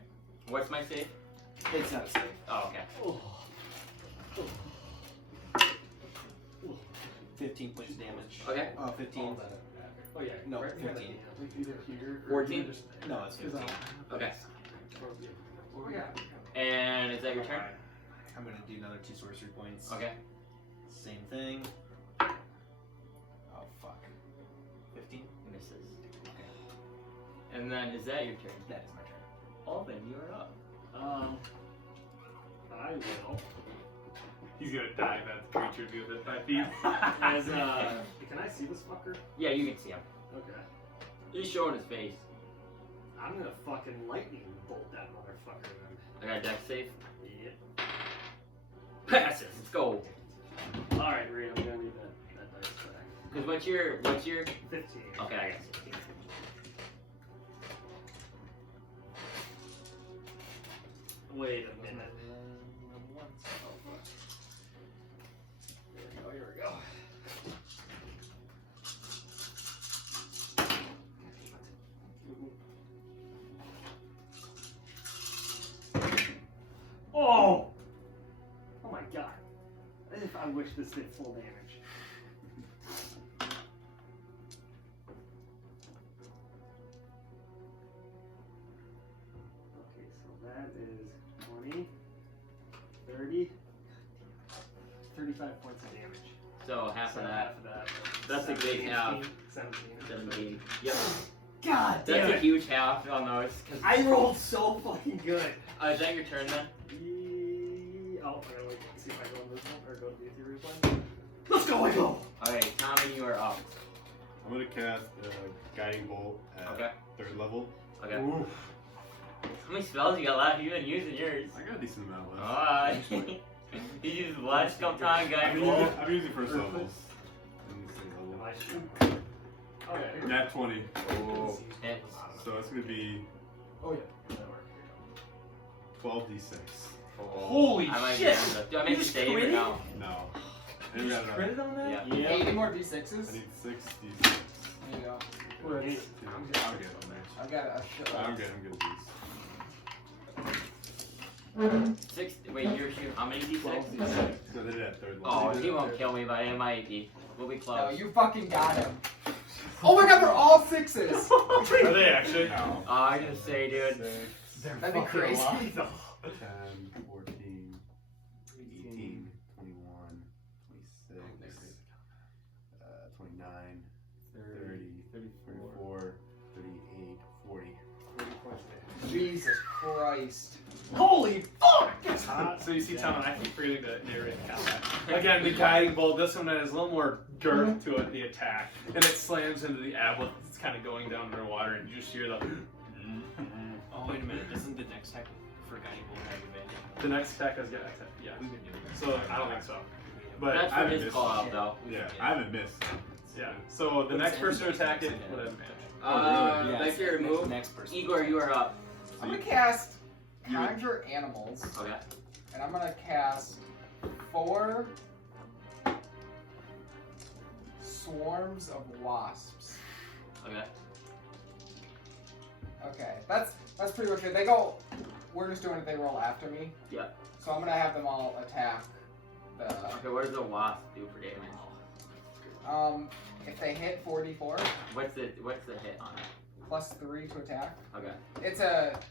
What's my save? It's not a save. Oh, okay. Oh. 15 points of damage. Okay. 15. Oh yeah. No, right behind 15. the hand. 14? No, it's 15. Okay. Oh, yeah. And is that your turn? I'm gonna do another 2 sorcery points. Okay. Same thing. Oh fuck. 15? Misses. Okay. And then is that your turn? That is my turn. Alvin, you are up. I will. He's gonna dive at the creature within 5 feet. As can I see this fucker? Yeah, you can see him. Okay. He's showing his face. I'm gonna fucking lightning bolt that motherfucker then. I got a dex save. Yep. Passes. Let's go. Alright, Reed, I'm gonna need that dice back. Because what's your 15. Okay, I got 16. Wait a minute. Oh, here we go. Oh! Oh my god. If I wish this did full damage. Okay, so that is 20, 30, 35 points of damage. So half So of that. half of that. That's a big half. 17. 17. Yep. God damn That's a it. huge half on those. I rolled so fucking good. Is that your turn then? Oh, I'm gonna wait and see if I go on this one or go to the Ethereal one. Let's go, I go! Alright, Tommy, you are up. I'm gonna cast Guiding Bolt at Okay. 3rd level. Okay. How many spells you got left? You've been using yours. I got a decent amount left. Alright. You use Blast, come time, guy. I'm using first levels. In the same level. Okay. Nat 20. Oh. Hits. So it's gonna be Oh yeah. 12d6. Holy I might shit! be able to- Do I make a just save or critted? no? No. I didn't got enough. Credit on that? Yeah. 80 more I d6s. need 6d6. There you go. Well, I'll that's- get on there. I've got a shit. I'm good at these. 6. Wait, you're shooting how many d6? So they did at 3rd level. Oh, he won't kill me by MIT. We'll be No, close. you fucking got him. Oh my god, they're all 6s. Are they actually? No. Oh, I'm gonna say, dude. 6, That'd be crazy. 10, 14, 18, 21, 26, 29, 30, 34, 38, 40. Jesus Christ. Holy fuck! So you see, Tom, and I keep forgetting to narrate the combat. Again, the guiding bolt. This one has a little more girth to it. The attack, and it slams into the aboleth. It's kind of going down underwater, and you just hear the. Oh, wait a minute. Doesn't the next attack for Guiding Bolt have advantage? The next attack has got attack. Yeah. So I don't think so. But That's I for haven't his missed. call out, though. Yeah, I haven't missed. yeah. So the next person to attack it would have advantage. really? That's your move. Next person. Igor, you are up. I'm gonna cast Conjure Animals, Okay. and I'm gonna cast 4 swarms of wasps. Okay. Okay, that's pretty much it. They go. We're just doing it. They roll after me. Yeah. So I'm gonna have them all attack the. Okay, what does the wasp do for damage? If they hit 44, What's the hit on it? +3 to attack. Okay.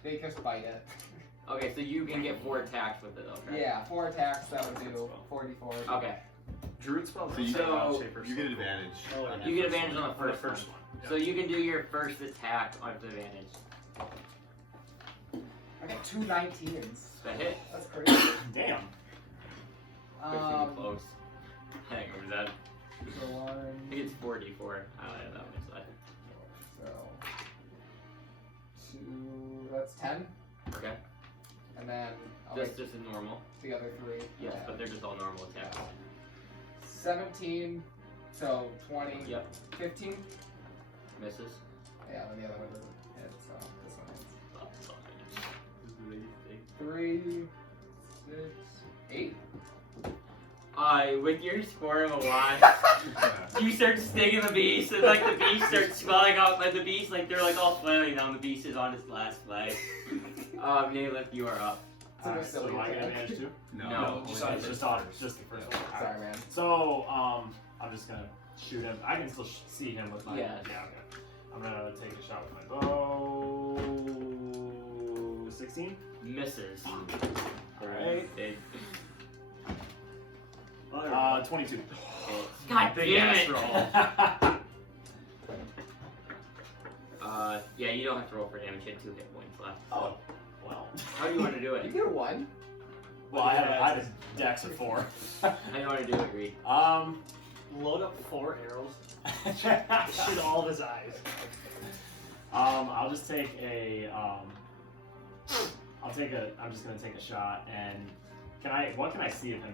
They just bite it. Okay, so you can get 4 attacks with it, okay? Yeah, 4 attacks. That would do 44. Okay. Druid spells. So you So- You get advantage. Oh, You get advantage on the On the first first one. one. So you can do your first attack on advantage. I got 2 19s. The hit. That's crazy. Damn. 15 close. Hang on, was that? So I 1. think it's 4d4. I don't have that much left. So 2. That's 10. Okay. And then I'll Just make a normal. the other 3. Yes, but they're just all normal attacks. 17. So 20. Yep. 15. Misses. Yeah, then the other one doesn't hit. So this one hits. Oh, fuck. 3, 6, 8. With your swarm of wasps, you start stinging the beast, and like the beast starts swelling out, like the beast, like they're like all flailing down. The beast is on its last leg. Nayla, you are up. It's a Alright, so silly do I get attack. advantage too? No. It's just the first one. Alright. Sorry, man. So, I'm just gonna shoot him. I can still see him with my. Yeah. Yeah, okay. I'm gonna take a shot with my bow. 16? Misses. Alright. It- 22. God Big damn ass it! roll. Yeah, you don't have to roll for damage. You have 2 hit points left. Oh, well. How do you want to do You it? get a 1. Well, I had a dex of 4. How do you want to do it, Reed? Load up 4 arrows. Shoot all of his eyes. I'll just take a, I'm just gonna take a shot, and what can I see of him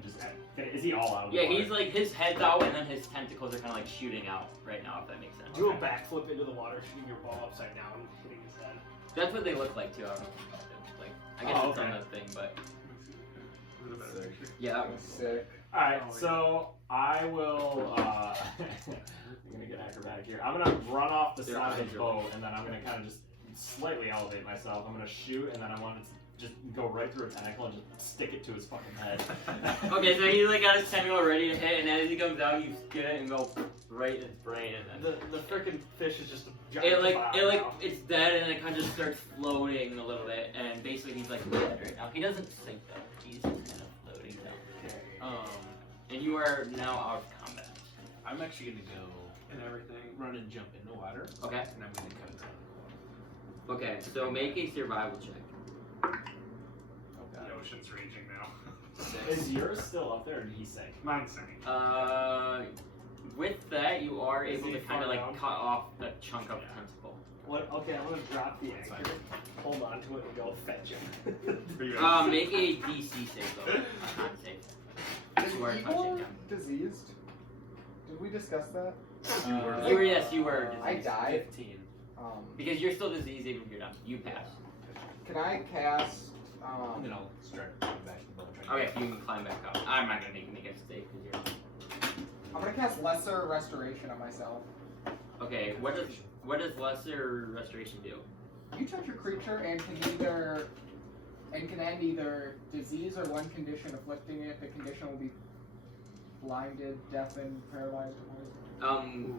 is he all out of the Yeah, water? he's like, his head's out, and then his tentacles are kind of like shooting out right now, if that makes sense. Do a backflip into the water, shooting your ball upside down, hitting his head. That's what they look like, too. I don't know. Like, I guess on okay. that thing, but Is it a better picture? yeah, that was Sick. Alright, Oh, so I will I'm gonna get acrobatic here. I'm gonna run off the Their side of eyes the are boat and then I'm gonna kinda just slightly elevate myself. I'm gonna shoot and then I want it to just go right through a tentacle and just stick it to his fucking head. Okay, so he like got his tentacle ready to hit, and as he comes down, you get it and go right in his brain, and then The frickin' fish is just a giant it's dead, and it kind of just starts floating a little bit, and basically he's like dead right now. He doesn't sink though; he's just kind of floating down. And you are now out of combat. I'm actually gonna go And everything. run and jump in the water, Okay. and I'm gonna cut it out. Okay, so make a survival check. The ocean's raging now. Is yours still up there or did he sink? Mine's sinking. With that, you are Is able he to kind of far like down? cut off a chunk of tentacle. What? Okay, I'm gonna drop the anchor, hold on to it, and go fetch him. Make a DC save though. Con save. Is You are Igor touching him. diseased? Did we discuss that? You were, yes, you were. I diseased. died. 15. Because you're still diseased even if you're done. You pass. Can I cast? And then I'll start going back to the boat. trying to Okay, you can climb back up. I'm not gonna make a save because you're. I'm gonna cast Lesser Restoration on myself. Okay, what does lesser restoration do? You touch your creature and can end either disease or one condition afflicting it. The condition will be blinded, deafened, paralyzed, or poisoned.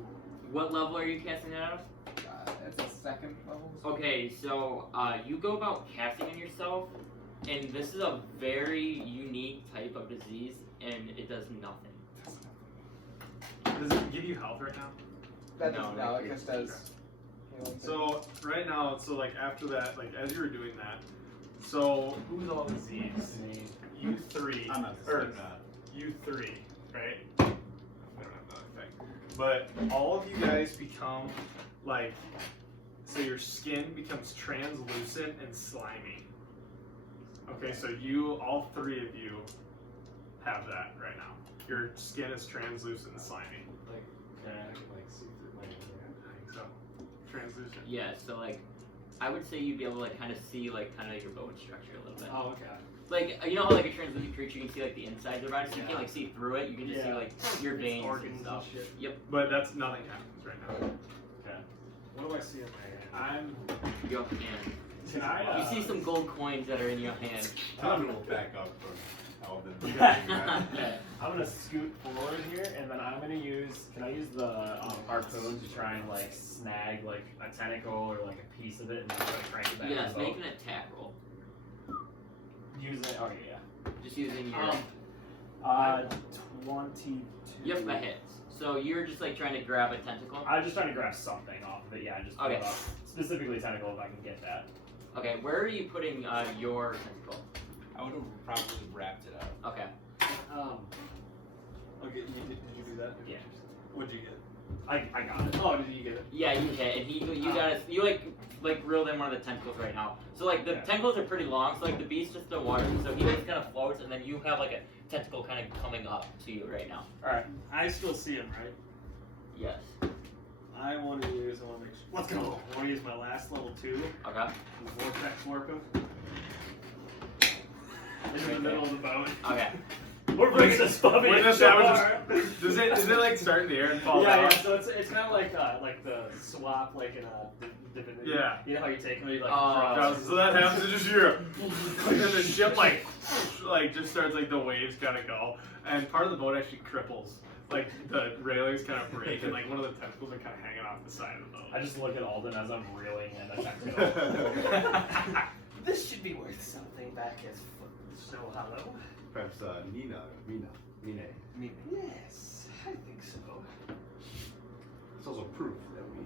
What level are you casting that out of? It's a second level. Okay, so you go about casting on yourself, and this is a very unique type of disease, and it does nothing. Does it give you health right now? That No, doesn't, like, no, it just does. healing. So right now, so like after that, like as you were doing that, so who's all diseased? You three, I'm not or you three, right? I don't have that thing. But all of you guys become like, so your skin becomes translucent and slimy. Okay, so you, all three of you, have that right now. Your skin is translucent and slimy. Okay. Like see through my I think so. Translucent. Yeah, so like, I would say you'd be able to like kind of see like kind of your bone structure a little bit. Oh, okay. Like, you know how like a translucent creature, you can see like the insides of it, so you Yeah. can't like see through it. You can just see Yeah. like your veins and Organs and stuff. shit. Yep. But that's nothing happens right now. Okay. What do I see in my hand? Your hand. Can I? You see some gold coins that are in your hand. I'm gonna back up from Alden. I'm gonna scoot forward here, and then I'm gonna use. Can I use the harpoon to try and like snag like a tentacle or like a piece of it, and then try to crank it back? Yes, to the make boat? an attack roll. Using. Oh yeah. Just using your. 22. Yep, that hits. So you're just like trying to grab a tentacle. I'm just trying to grab something off of it. Yeah, just pull Okay. it up. Specifically tentacle, if I can get that. Okay, where are you putting your tentacle? I would have probably wrapped it up. Okay. Okay, did you do that? Yeah. What'd you get? I got it. Oh, did you get it? Yeah, you hit, and you got it. You like reeled in one of the tentacles right now. So like the Yeah. tentacles are pretty long, so like the beast just in water, so he just kind of floats, and then you have like a tentacle kind of coming up to you right now. Alright, I still see him, right? Yes. I want to use, let's go. I want to use my last level 2, Okay. the Vortex Warp him. In the middle of the boat. Okay. We're bringing this puppy When in this so happens, hard. does it like start in the air and fall Yeah, down? so it's kind of like the swap, like in a Divinity. Yeah. You know how you take them, you like Oh. cross. So that happens to just you. And the ship like just starts like the waves kind of go, and part of the boat actually cripples. Like the railings kind of break, and like one of the tentacles are kind of hanging off the side of the boat. I just look at Alden as I'm reeling in a tentacle. This should be worth something back at Snow Hollow. Perhaps Mina. Yes, I think so. It's also proof that we.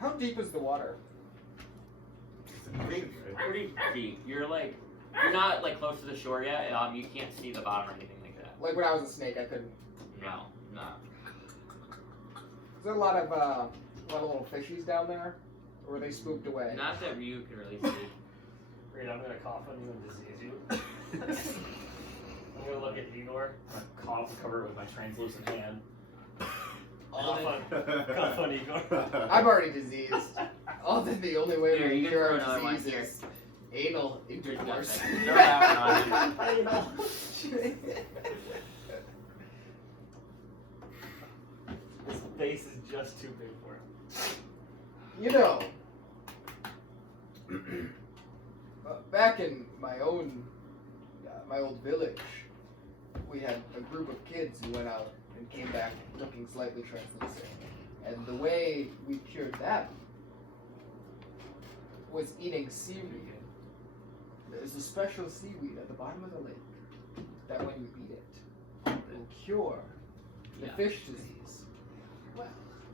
How deep is the water? It's an ocean, right? Pretty deep. You're not like close to the shore yet. You can't see the bottom or anything like that. Like when I was a snake, I couldn't. No, not. Is there a lot of little fishies down there, or were they spooked away? Not that you can really see. Reed, I'm gonna cough on you and disease you. I'm gonna look at Igor. I'm gonna cough, cover it with my translucent hand. Cough on Igor. I'm already diseased. Alden, the only way Here, we you can cure throw our another one disease here. Anal Good intercourse. stuff. They're laughing on you. Anal. His face is just too big for him. You know, back in my old village, we had a group of kids who went out and came back looking slightly translucent. And the way we cured them was eating seaweed. There's a special seaweed at the bottom of the lake that when you eat it, it will cure the Yeah. fish disease. Well,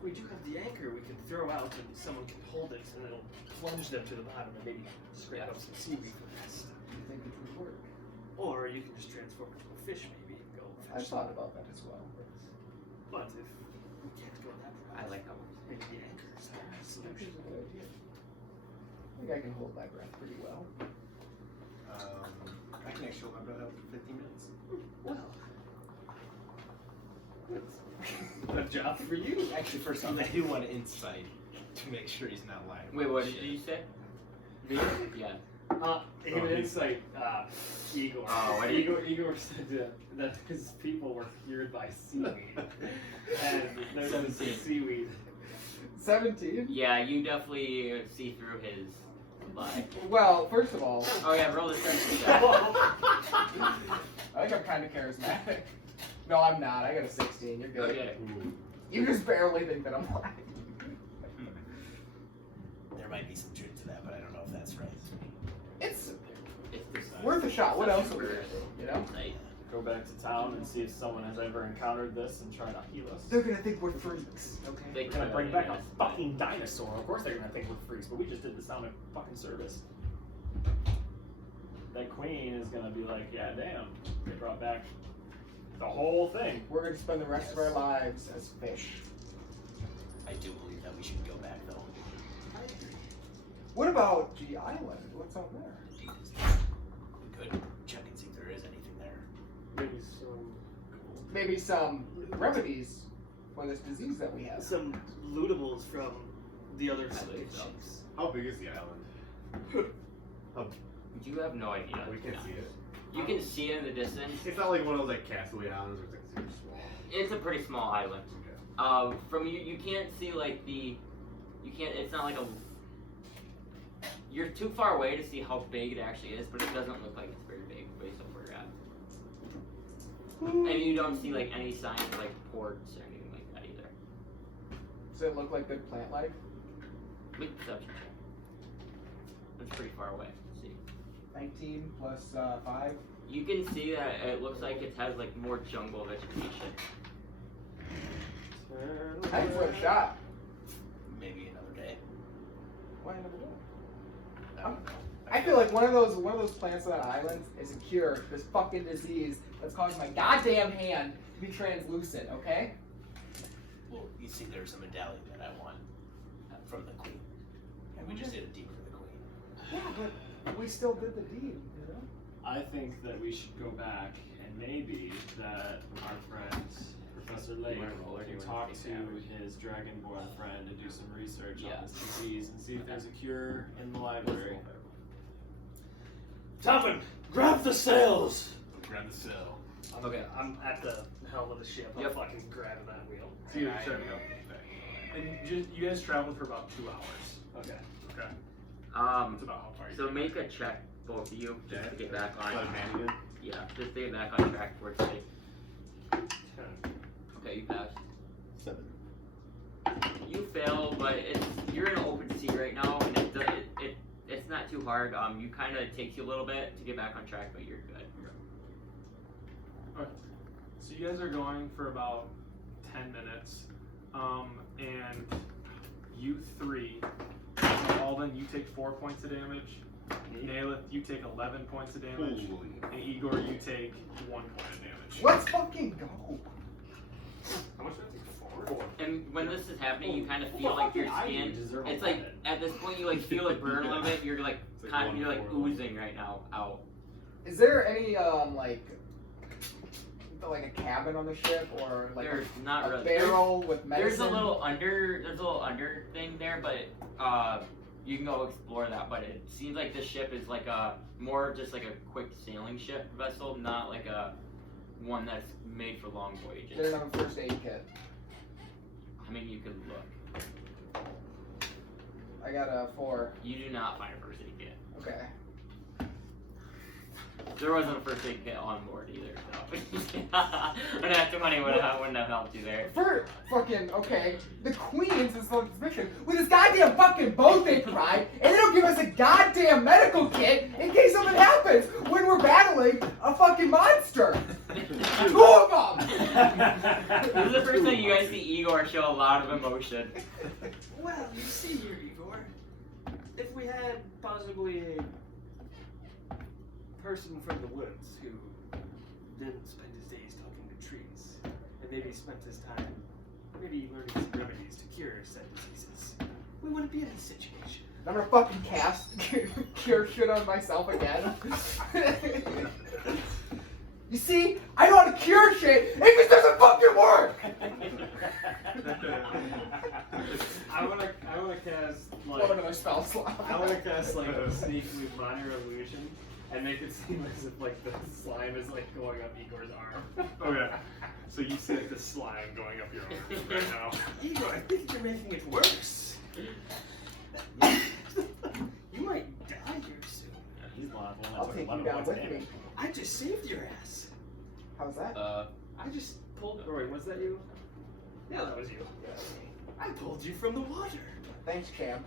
we do have the anchor we could throw out and someone can hold it and it'll plunge them to the bottom and maybe scrape up some seaweed for us. Do you think it would work? Or you can just transform into a fish maybe and go I fish. thought about that as well. But if we can't go that route, I like how maybe the anchors are a That's solution. a good idea. I think I can hold my breath pretty well. I can actually hold my breath out for 15 minutes. Well, a job for you. Actually, first off, I do want to insight to make sure he's not lying. Wait, about what shit. did you say? Yeah. Give an insight, Igor. Oh, what did Igor said that his people were cured by seaweed. And there's some seaweed. 17? Yeah, you definitely see through his lie. Well, first of all, Oh yeah, roll the strength check. I think I'm kind of charismatic. No, I'm not. I got a 16. You're good. Okay. You just barely think that I'm lying. There might be some truth to that, but I don't know if that's right. It's It's just worth a shot. What else would we do? You know? night. Go back to town and see if someone has ever encountered this and try to heal us. They're gonna think we're freaks. Okay. They We're gonna could, bring back a yes. fucking dinosaur. Of course they're gonna think we're freaks, but we just did this out of fucking service. That queen is gonna be like, yeah, damn, they brought back the whole thing. We're gonna spend the rest of our lives as fish. I do believe that we should go back, though. What about the island? What's on there? We could check and see if there is anything there. Maybe some Maybe some remedies for this disease that we have. lootables from the other think so. ships. How big is the island? You have no idea. We can't No. see it. You can see it in the distance. It's not like one of those like Castaway Islands where it's like super small. It's a pretty small island. Okay. From you can't see like you can't. It's not like a. You're too far away to see how big it actually is, but it doesn't look like it's very big based on where you're at. And you don't see like any signs of like ports or anything like that either. Does it look like good plant life? Make perception check. It's pretty far away. See. 19 plus 5. You can see that it looks like it has like more jungle vegetation. I think worth a shot. Maybe another day. Why another day? I don't know. I feel like one of those plants on that island is a cure for this fucking disease that's caused my goddamn hand to be translucent, okay? Well, you see, there's a medallion that I want from the queen, and we just did a deed for the queen. Yeah, but we still did the deed, you know? I think that we should go back and maybe that our friend Professor Lake wanna roll or do you can wanna talk take to damage? his dragonborn friend and do some research Yeah. on this disease and see if there's a cure in the library. Toppin, grab the sails. Grab the sail. Okay. I'm at the helm of the ship. I'm Yep. fucking grabbing that wheel. So you're setting up. And you guys traveled for about 2 hours. Okay. Okay. That's about how far you So came. make a check, both of you, just to get back on. Let him hand again. Yeah, just to get back on track for today. Okay, you passed. 7. You fail, but you're in open sea right now, and it's not too hard. You kind of takes you a little bit to get back on track, but you're good. So you guys are going for about 10 minutes, and you 3, Alden, you take 4 points of damage. Naileth, you take 11 points of damage. Holy. And Igor, you take 1 point of damage. Let's fucking go! How much did I take? 4. And when this is happening, you kind of feel like your skin. deserve It's a like limit. at this point, you like feel it burn a little bit. You're like It's like you're like 1-4. oozing right now out. Is there any, like a cabin on the ship or like There's not a really. barrel with medicine? There's a little under thing there, but you can go explore that, but it seems like the ship is like a more just like a quick sailing ship vessel, not like a one that's made for long voyages. Get another first aid kit. I mean, you could look. I got a 4. You do not find a first aid kit. Okay. There wasn't a first aid kit on board either, so an extra money wouldn't have helped you there. For fucking, okay, the Queens is on this mission with this goddamn fucking boat they provide, and they don't give us a goddamn medical kit in case something happens when we're battling a fucking monster. 2 of them! This is the first time you guys see Igor show a lot of emotion. Well, you see here, Igor, if we had possibly a person from the woods who didn't spend his days talking to trees, and maybe spent his time maybe learning some remedies to cure said diseases, we wouldn't be in this situation. I'm gonna fucking cast cure shit on myself again. You see, I know how to cure shit, it just doesn't fucking work! I wanna cast What like another spell slot. I wanna cast like a sneak with minor illusion and make it seem as if like the slime is like going up Igor's arm. Okay. So you see the slime going up your arm right now. Igor, I think you're making it worse. You might die here soon. He's the last one that I'll took take 11 you down points with damage. me. I just saved your ass. How's that? I just pulled. Or wait, was that you? Yeah, that was you. I pulled you from the water. Thanks, champ.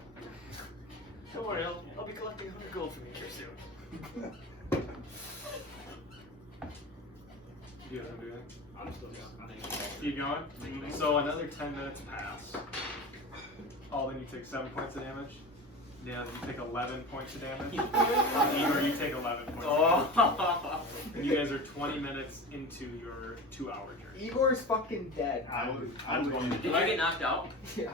Don't worry, I'll be collecting 100 gold from you here soon. You guys want to do that? I'm still young. Keep going. So another 10 minutes pass. Alden, you take 7 points of damage. Yeah, you take 11 points of damage. Igor, you take 11 points of damage. And you guys are 20 minutes into your 2-hour journey. Igor's fucking dead. I'm going to Did you get knocked out? Yeah.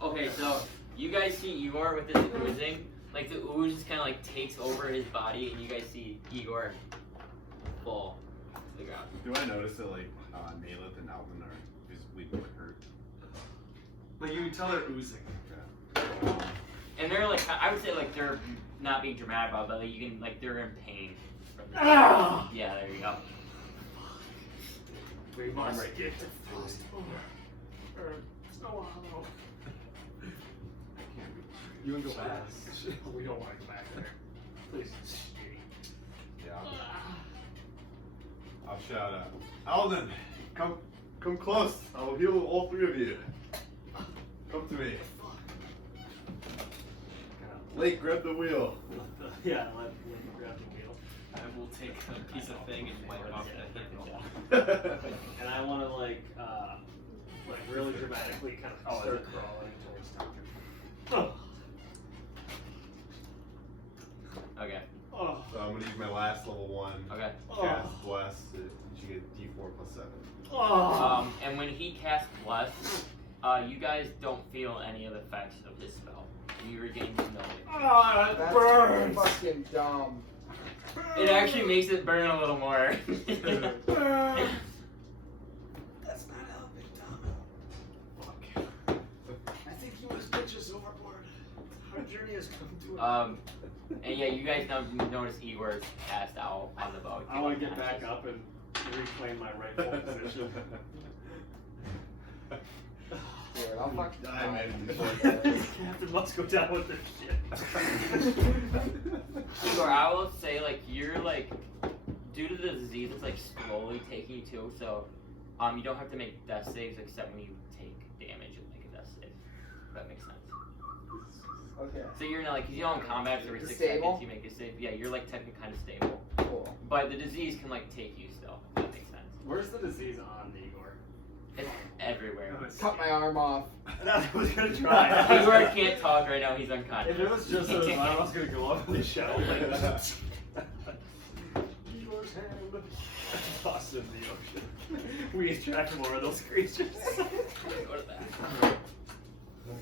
Okay, so you guys see Igor with this oozing. Like the ooze just kind of like takes over his body, and you guys see Igor fall to the ground. Do I notice that like Nalith and Alvin are just weak or hurt? Like you can tell they're oozing. And they're like, I would say like they're not being dramatic about it, but like, you can like they're in pain. From the Yeah, there you go. We must right get to Frost or Snow Hollow. You can go back. We don't want to go back there. Please. Yeah. I'll shout out, Alden, come close. I will heal all 3 of you. Come to me. Lake, grab the wheel. Yeah, let me grab the wheel. I will take a piece of thing and wipe off the handle. And I want to like really dramatically kind of start crawling towards Duncan. Okay. Oh. So I'm gonna use my last level 1. Okay. Cast Bless. You get D4 + 7. And when he casts Bless, you guys don't feel any of the effects of his spell. You regain humility. That's fucking dumb. It actually makes it burn a little more. That's not helping, Tom. Fuck. I think you must pitch us overboard. Our journey has come to an And yeah, you guys notice Igor's passed out on the boat. I want to get back up and reclaim my rightful position. Dude, I'll fucking Die, man. Captain must go down with this shit. Igor, I will say, like, you're, like, due to the disease, it's, like, slowly taking you to, so, you don't have to make death saves except when you take damage and make a death save. If that makes sense. Okay. So you're not, like, cause you know in combat, every 6 Stable? seconds you make a save. Yeah, you're, like, technically kind of stable. Cool. But the disease can, like, take you still, if that makes sense. Where's the disease on Igor? It's everywhere. Cut my arm off. I was gonna try. Igor can't talk right now, he's unconscious. If it was just his arm, I was gonna go up and shout like that. Igor's hand. Tossed in the ocean. We attract more of those creatures. Go to that. I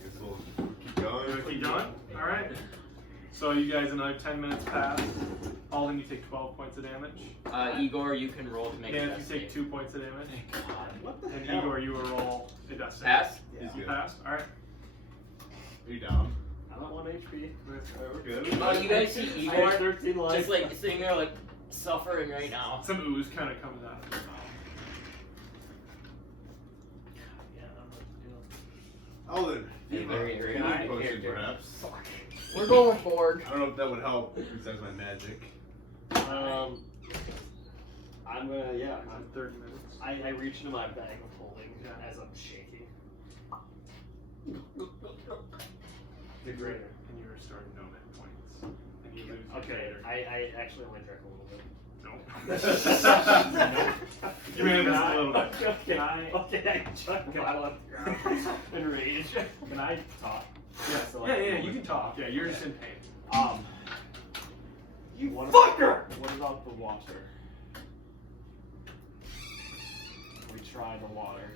guess we'll keep going. Keep going? Alright. So you guys, another 10 minutes pass. Alden, you take 12 points of damage. Igor, you can roll to make a Dan, death you take save. 2 points of damage. What the And hell? Igor, you will roll a death save. Pass? He's You good. passed? Alright. Are you down? I'm I'm at 1 HP. Alright, we're good. Oh, you guys see I have Igor 13 life. just like sitting there like suffering right now. Some ooze kind of comes out of his mouth. Yeah, I don't know what to do. Alden, Yeah, very healing irritating potion, character. perhaps. We're going with Borg. I don't know if that would help besides my magic. I'm gonna, yeah. In 30 minutes. I reach into my bag of holding as I'm shaking. The greater. And you restore no hit points. And you lose your Okay, greater. I actually only drank a little bit. No. You may have missed a little bit. Okay, I chuck the bottle on the ground in rage. Can I talk? Yeah, So, like, yeah, a you little can talk. Yeah, you're just in pain. You what fucker! What about the water? We tried the water.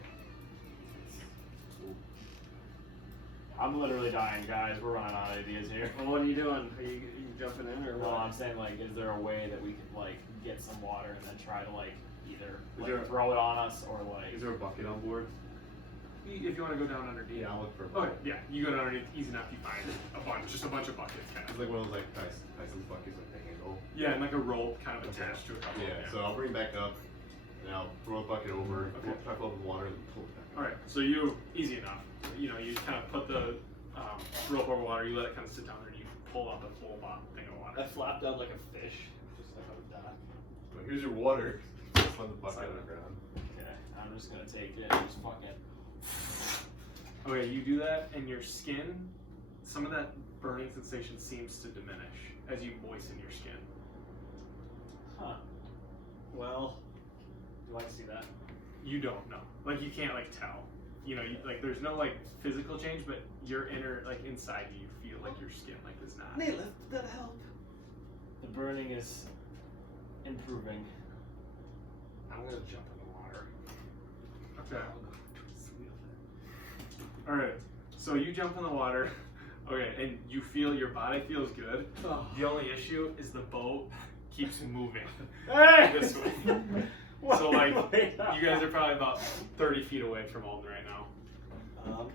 I'm literally dying, guys. We're running out of ideas here. Well, what are you doing? Are you jumping in or No, what? I'm saying, like, is there a way that we could, like, get some water and then try to, like, either Is there- throw it on us or, like... Is there a bucket on board? If you want to go down underneath. Yeah, I'll look for a Okay, bucket. yeah, you go down underneath, easy enough, you find just a bunch of buckets, kind It's of. like one of those like Tyson's buckets with the handle. Yeah, and like a rope kind of Okay. attached to a couple. Yeah, so I'll bring it back up and I'll throw a bucket over, Okay. try to fill up with water and pull it back. All right, so you easy enough. You know, you kind of put the rope over water, you let it kind of sit down there, and you pull out the full thing of water. I flapped out like a fish, just like on the dock. But here's your water. Just let the bucket on the ground. Okay, I'm just gonna take it and just fucking... Okay, you do that, and your skin, some of that burning sensation seems to diminish as you moisten your skin. Huh. Well, do I see that? You don't know, like you can't like tell. You know, like there's no like physical change, but your inner, like inside you feel like your skin like is not. Neil, did that help? The burning is improving. I'm gonna jump in the water. Okay. All right. So you jump in the water. Okay, and you feel your body feels good. Oh. The only issue is the boat keeps moving Hey! this way. So like, you guys are probably about 30 feet away from Alden right now.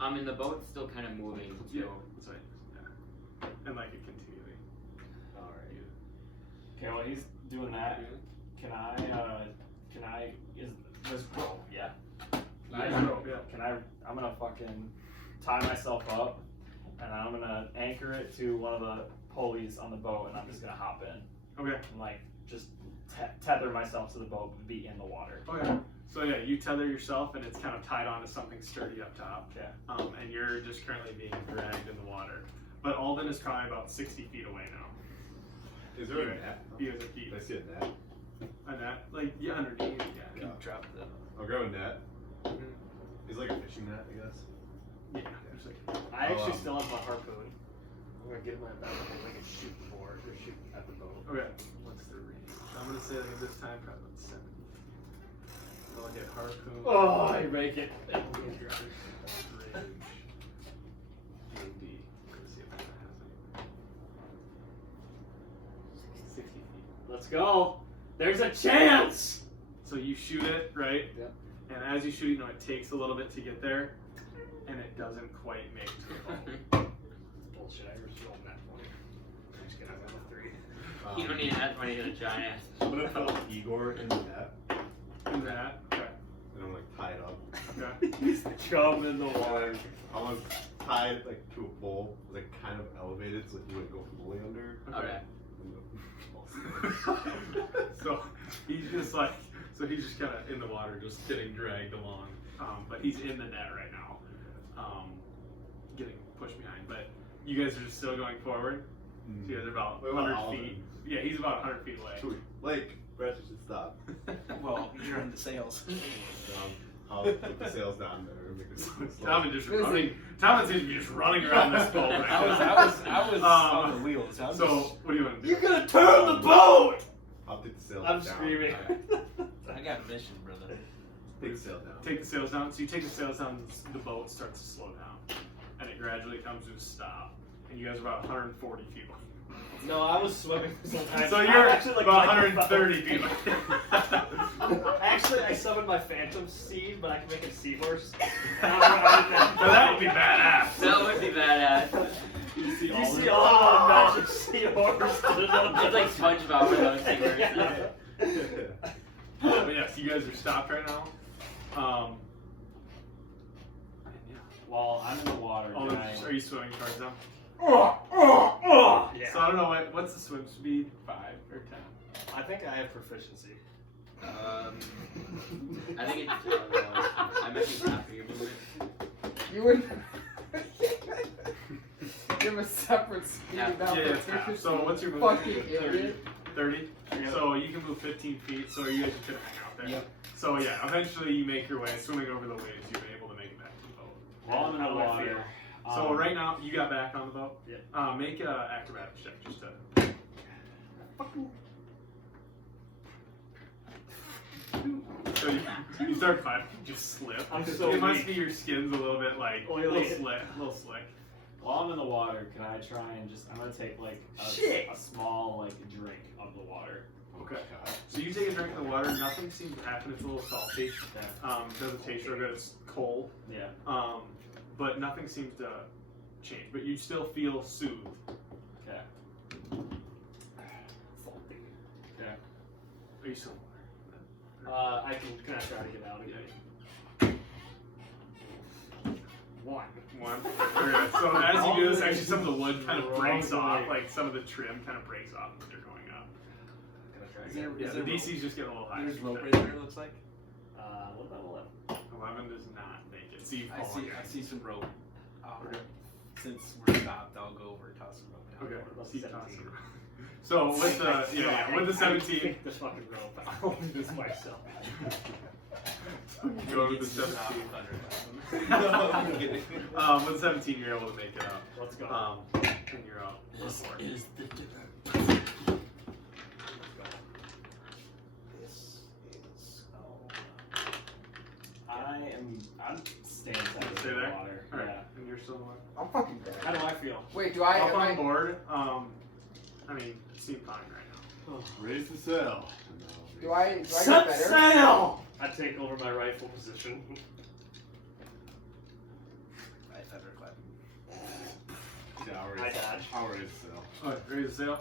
I mean, the boat's still kind of moving too. That's right. Yeah. And like it continually. Alright. Okay, while he's doing that, can I, there's rope, yeah? I'm gonna fucking tie myself up, and I'm gonna anchor it to one of the pulleys on the boat, and I'm just gonna hop in. Okay. And like, just tether myself to the boat, but be in the water. Okay. So yeah, you tether yourself, and it's kind of tied onto something sturdy up top. Yeah. And you're just currently being dragged in the water. But Alden is probably about 60 feet away now. Is there a net? He has a feet. Did I see a net? A net? Like, yeah, underneath. Yeah. Yeah. Drop the. I'll grab a net. Mhm. It's like a fishing net, I guess. Yeah. There's like. I actually Oh, still have my harpoon. I'm gonna get my back and I can shoot the board or shoot at the boat. Okay. What's the range? I'm gonna say like this time probably about 70. So I'll get harpoon. Oh, I make it. Range. D&D. Let's see if that has any. 60 feet. Let's go. There's a chance. So you shoot it, right? Yeah. And as you shoot, you know, it takes a little bit to get there, and it doesn't quite make it to the boat. Bullshit, I just rolled that 20. I'm just gonna roll a 3. You don't need to have money to the giant. I'm gonna put Igor in the net, Do that. Okay. and I'm like tie it up. Okay. He's chum in the water. I'm gonna tie it like to a pole, like kind of elevated so he wouldn't go fully under. Okay. So he's just like, so he's just kind of in the water, just getting dragged along. But he's in the net right now, getting pushed behind. But you guys are just still going forward. So you guys are about Wait, what, 100 Alden? feet. Yeah, he's about 100 feet away. Like, perhaps we should stop. Well, you turned the sails. I'll put the sails down there and make it slow. Tom is just running. Tom seems to be just running around this boat right I now. was on the wheels. I was So just, what do you want to do? You're gonna turn the boat! I'll take the sails I'm down. screaming. I got a mission, brother. Take the sail down. Take the sails down. So you take the sails down, the boat starts to slow down. And it gradually comes to a stop. and you guys are about 140 feet away. No, I was swimming sometimes. So I'm you're actually like about Michael 130 feet away. Actually, I summoned my Phantom Steed, but I can make him Seahorse. So that would be badass. That would be badass. You see all the magic Seahorse. It's like SpongeBob with those fingers. But yes, you guys are stopped right now. And yeah. While I'm in the water, Oh, can I... are you swimming towards them? Yeah. So I don't know what's the swim speed? 5 or 10? I think I have proficiency. I think it's. I'm making half of your movement. You would. You have a separate speed Yeah. about Yeah, it's half. proficiency. So what's your movement? Fucking idiot. 30? So you can move 15 feet, so you guys can hang out there. Yep. So yeah, eventually you make your way, swimming over the waves, you're able to make it back to the boat. While I'm in How the do I water... feel? So right now, you got back on the boat? Yeah. Make an acrobatics check just to... So you start climbing, you just slip. I'm so it must weak. be your skin's a little bit like, a Oily. little slick. While I'm in the water, can I try and just... I'm gonna take like a small like drink of the water. Okay. So you take a drink of the water, nothing seems to happen, it's a little salty. Doesn't taste real good, it's cold. Yeah. But nothing seems to change, but you still feel soothed. Okay. Okay. Are you still in I can I try to get out again? One. One. Okay, so as you do this, actually some of the wood kind of Wrong breaks way. off, like some of the trim kind of breaks off as you're going up. Can I try Is again? there, Yeah, is the there DC's just getting a little higher. There's rope right there, it looks like. What about 11? 11 does not make it. So you I fall again. see some rope. Since we're stopped, I'll go over and toss some rope down. Okay. About So you 17. toss it. So with the with the 17, This fucking rope. I'll do this myself. you go to the 17. No, I'm kidding. With 17, you're able to make it up. Let's go. And you're out. This Before. is the dinner. This is. I'm staying tight Stay in the there? water. Alright. Yeah. And you're still in the water. I'm fucking dead. How do I feel? Wait, do I? Up Am on I board. I mean, you seem fine right Raise the sail. do I get Set better? sail! I take over my rightful position. I thunderclap. Yeah, I dodge. I'll raise the sail. now. Alright, ready to sail?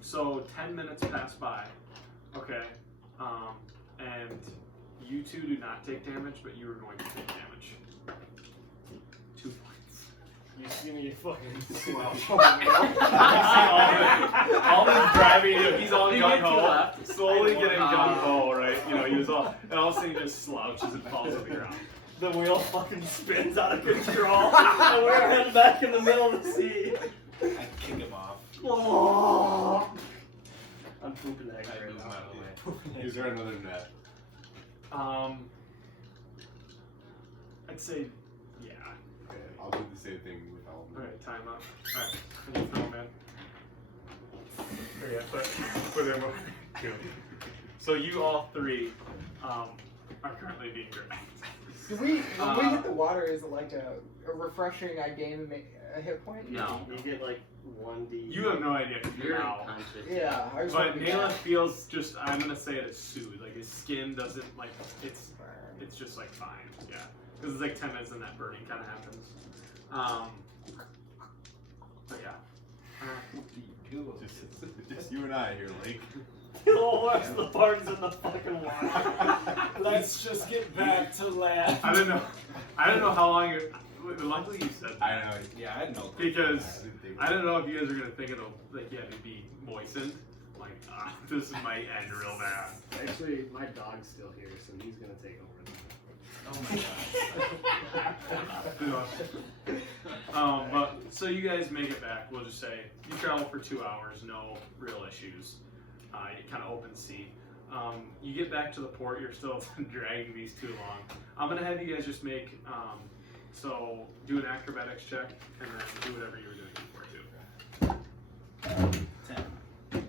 So 10 minutes pass by. Okay. And you two do not take damage, but you are going to take damage. 2 points. You see me fucking slouch. Alden's driving you. He's all You gung get to ho, left. slowly I getting won. gung ho, right? You know, he was all, and all of a sudden he just slouches and falls on the ground. The wheel fucking spins out of control, and we're heading back in the middle of the sea. I kick him off. Oh. I'm pooping eggs I right move now. out of the way. Is there another net? I'd say, yeah. Okay, I'll do the same thing with Alden. Alright, time up. Alright, can you throw him in? There you go, put him over. Cool. So you all three are currently being dragged. Do we when we hit the water? Is it like a refreshing? I gain a hit point? No. You get like 1d. You have no idea if you're You're out. unconscious. Yeah, I was But hoping Nayla that. feels just, I'm gonna say it as soothed. Like his skin doesn't, like, it's just like fine. Yeah. Because it's like 10 minutes and that burning kind of happens. But yeah. Just you and I here, Lake. The worst the parts in the fucking water. Let's just get back to land. I don't know how long it, luckily you said that. I know. Yeah, I had no clue. Because didn't think I don't know if you guys are gonna think it'll, like, yeah, it'd be moistened. Like, this might end real bad. Actually, my dog's still here, so he's gonna take over. Oh my god. But so you guys make it back. We'll just say you travel for 2 hours, no real issues. Kind of open sea. You get back to the port. You're still dragging these too long. I'm gonna have you guys just make so do an acrobatics check and then do whatever you were doing before too. 10. 10.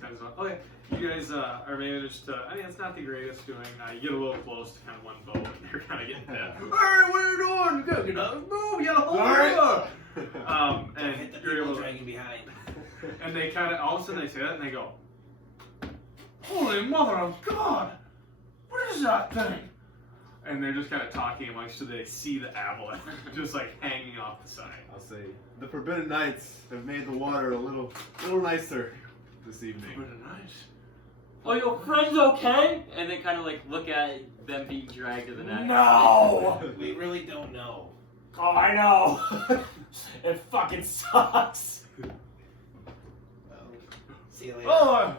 10 is not. Okay. you guys are managed to. I mean, it's not the greatest doing. You get a little close to kind of one boat, and you're kind of getting dead. Hey, what are you doing? You gotta get out of the move. You gotta hold on. And Hit the you're able to. dragging behind. And they kind of all of a sudden they say that, and they go, "Holy Mother of God! What is that thing?" And they're just kind of talking amongst each other. They see the avalanche just like hanging off the side. I'll say the Forbidden Knights have made the water a little nicer this evening. Forbidden Knights. Oh, your friend's okay? And they kind of like look at them being dragged to the net. No! We really don't know. Oh, I know! It fucking sucks! Well, see you later. Oh,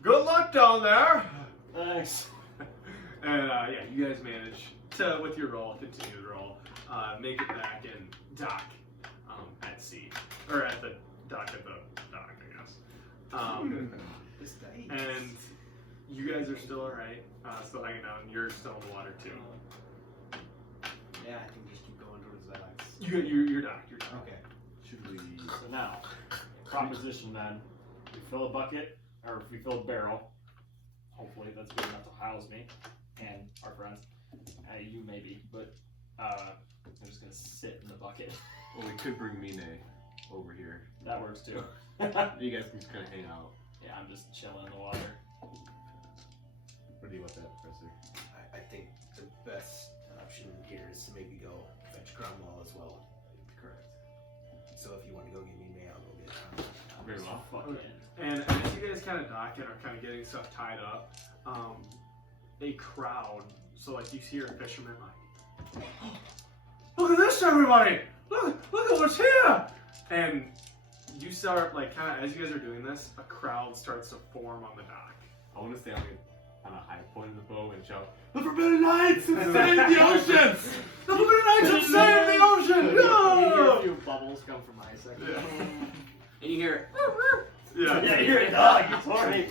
good luck down there. Thanks. And yeah, you guys manage to, with your roll, continue the roll, make it back and dock at sea, or at the dock at the dock, I guess. This guy. And you guys are still alright, still hanging out, and you're still in the water too. Yeah, I think we just keep going towards the docks. You're docked. You're docked. Okay. Should we? So now, proposition then, we fill a bucket, or if we fill a barrel, hopefully that's big enough to house me and our friends. You maybe, but I'm just gonna sit in the bucket. Well, we could bring Mine over here. That works too. You guys can just kind of hang out. Yeah, I'm just chilling in the water. What do you want that, Professor? I think the best option here is to maybe go fetch Cromwell as well. Correct. So if you want to go get me mail, go get Cromwell. Very well. Fuck Okay. it. And as you guys kind of dock and are kind of getting stuff tied up, a crowd, so like you hear a fisherman like, "Look at this, everybody! Look at what's here!" And you start like kind of as you guys are doing this, a crowd starts to form on the dock. I want to stay on a high point of the boat and shout, "The Forbidden Knights have saved the ocean! The Forbidden Knights have saved the ocean! You hear a No! few bubbles come from my section. Yeah. And you hear, Yeah, you're a dog, you sorry.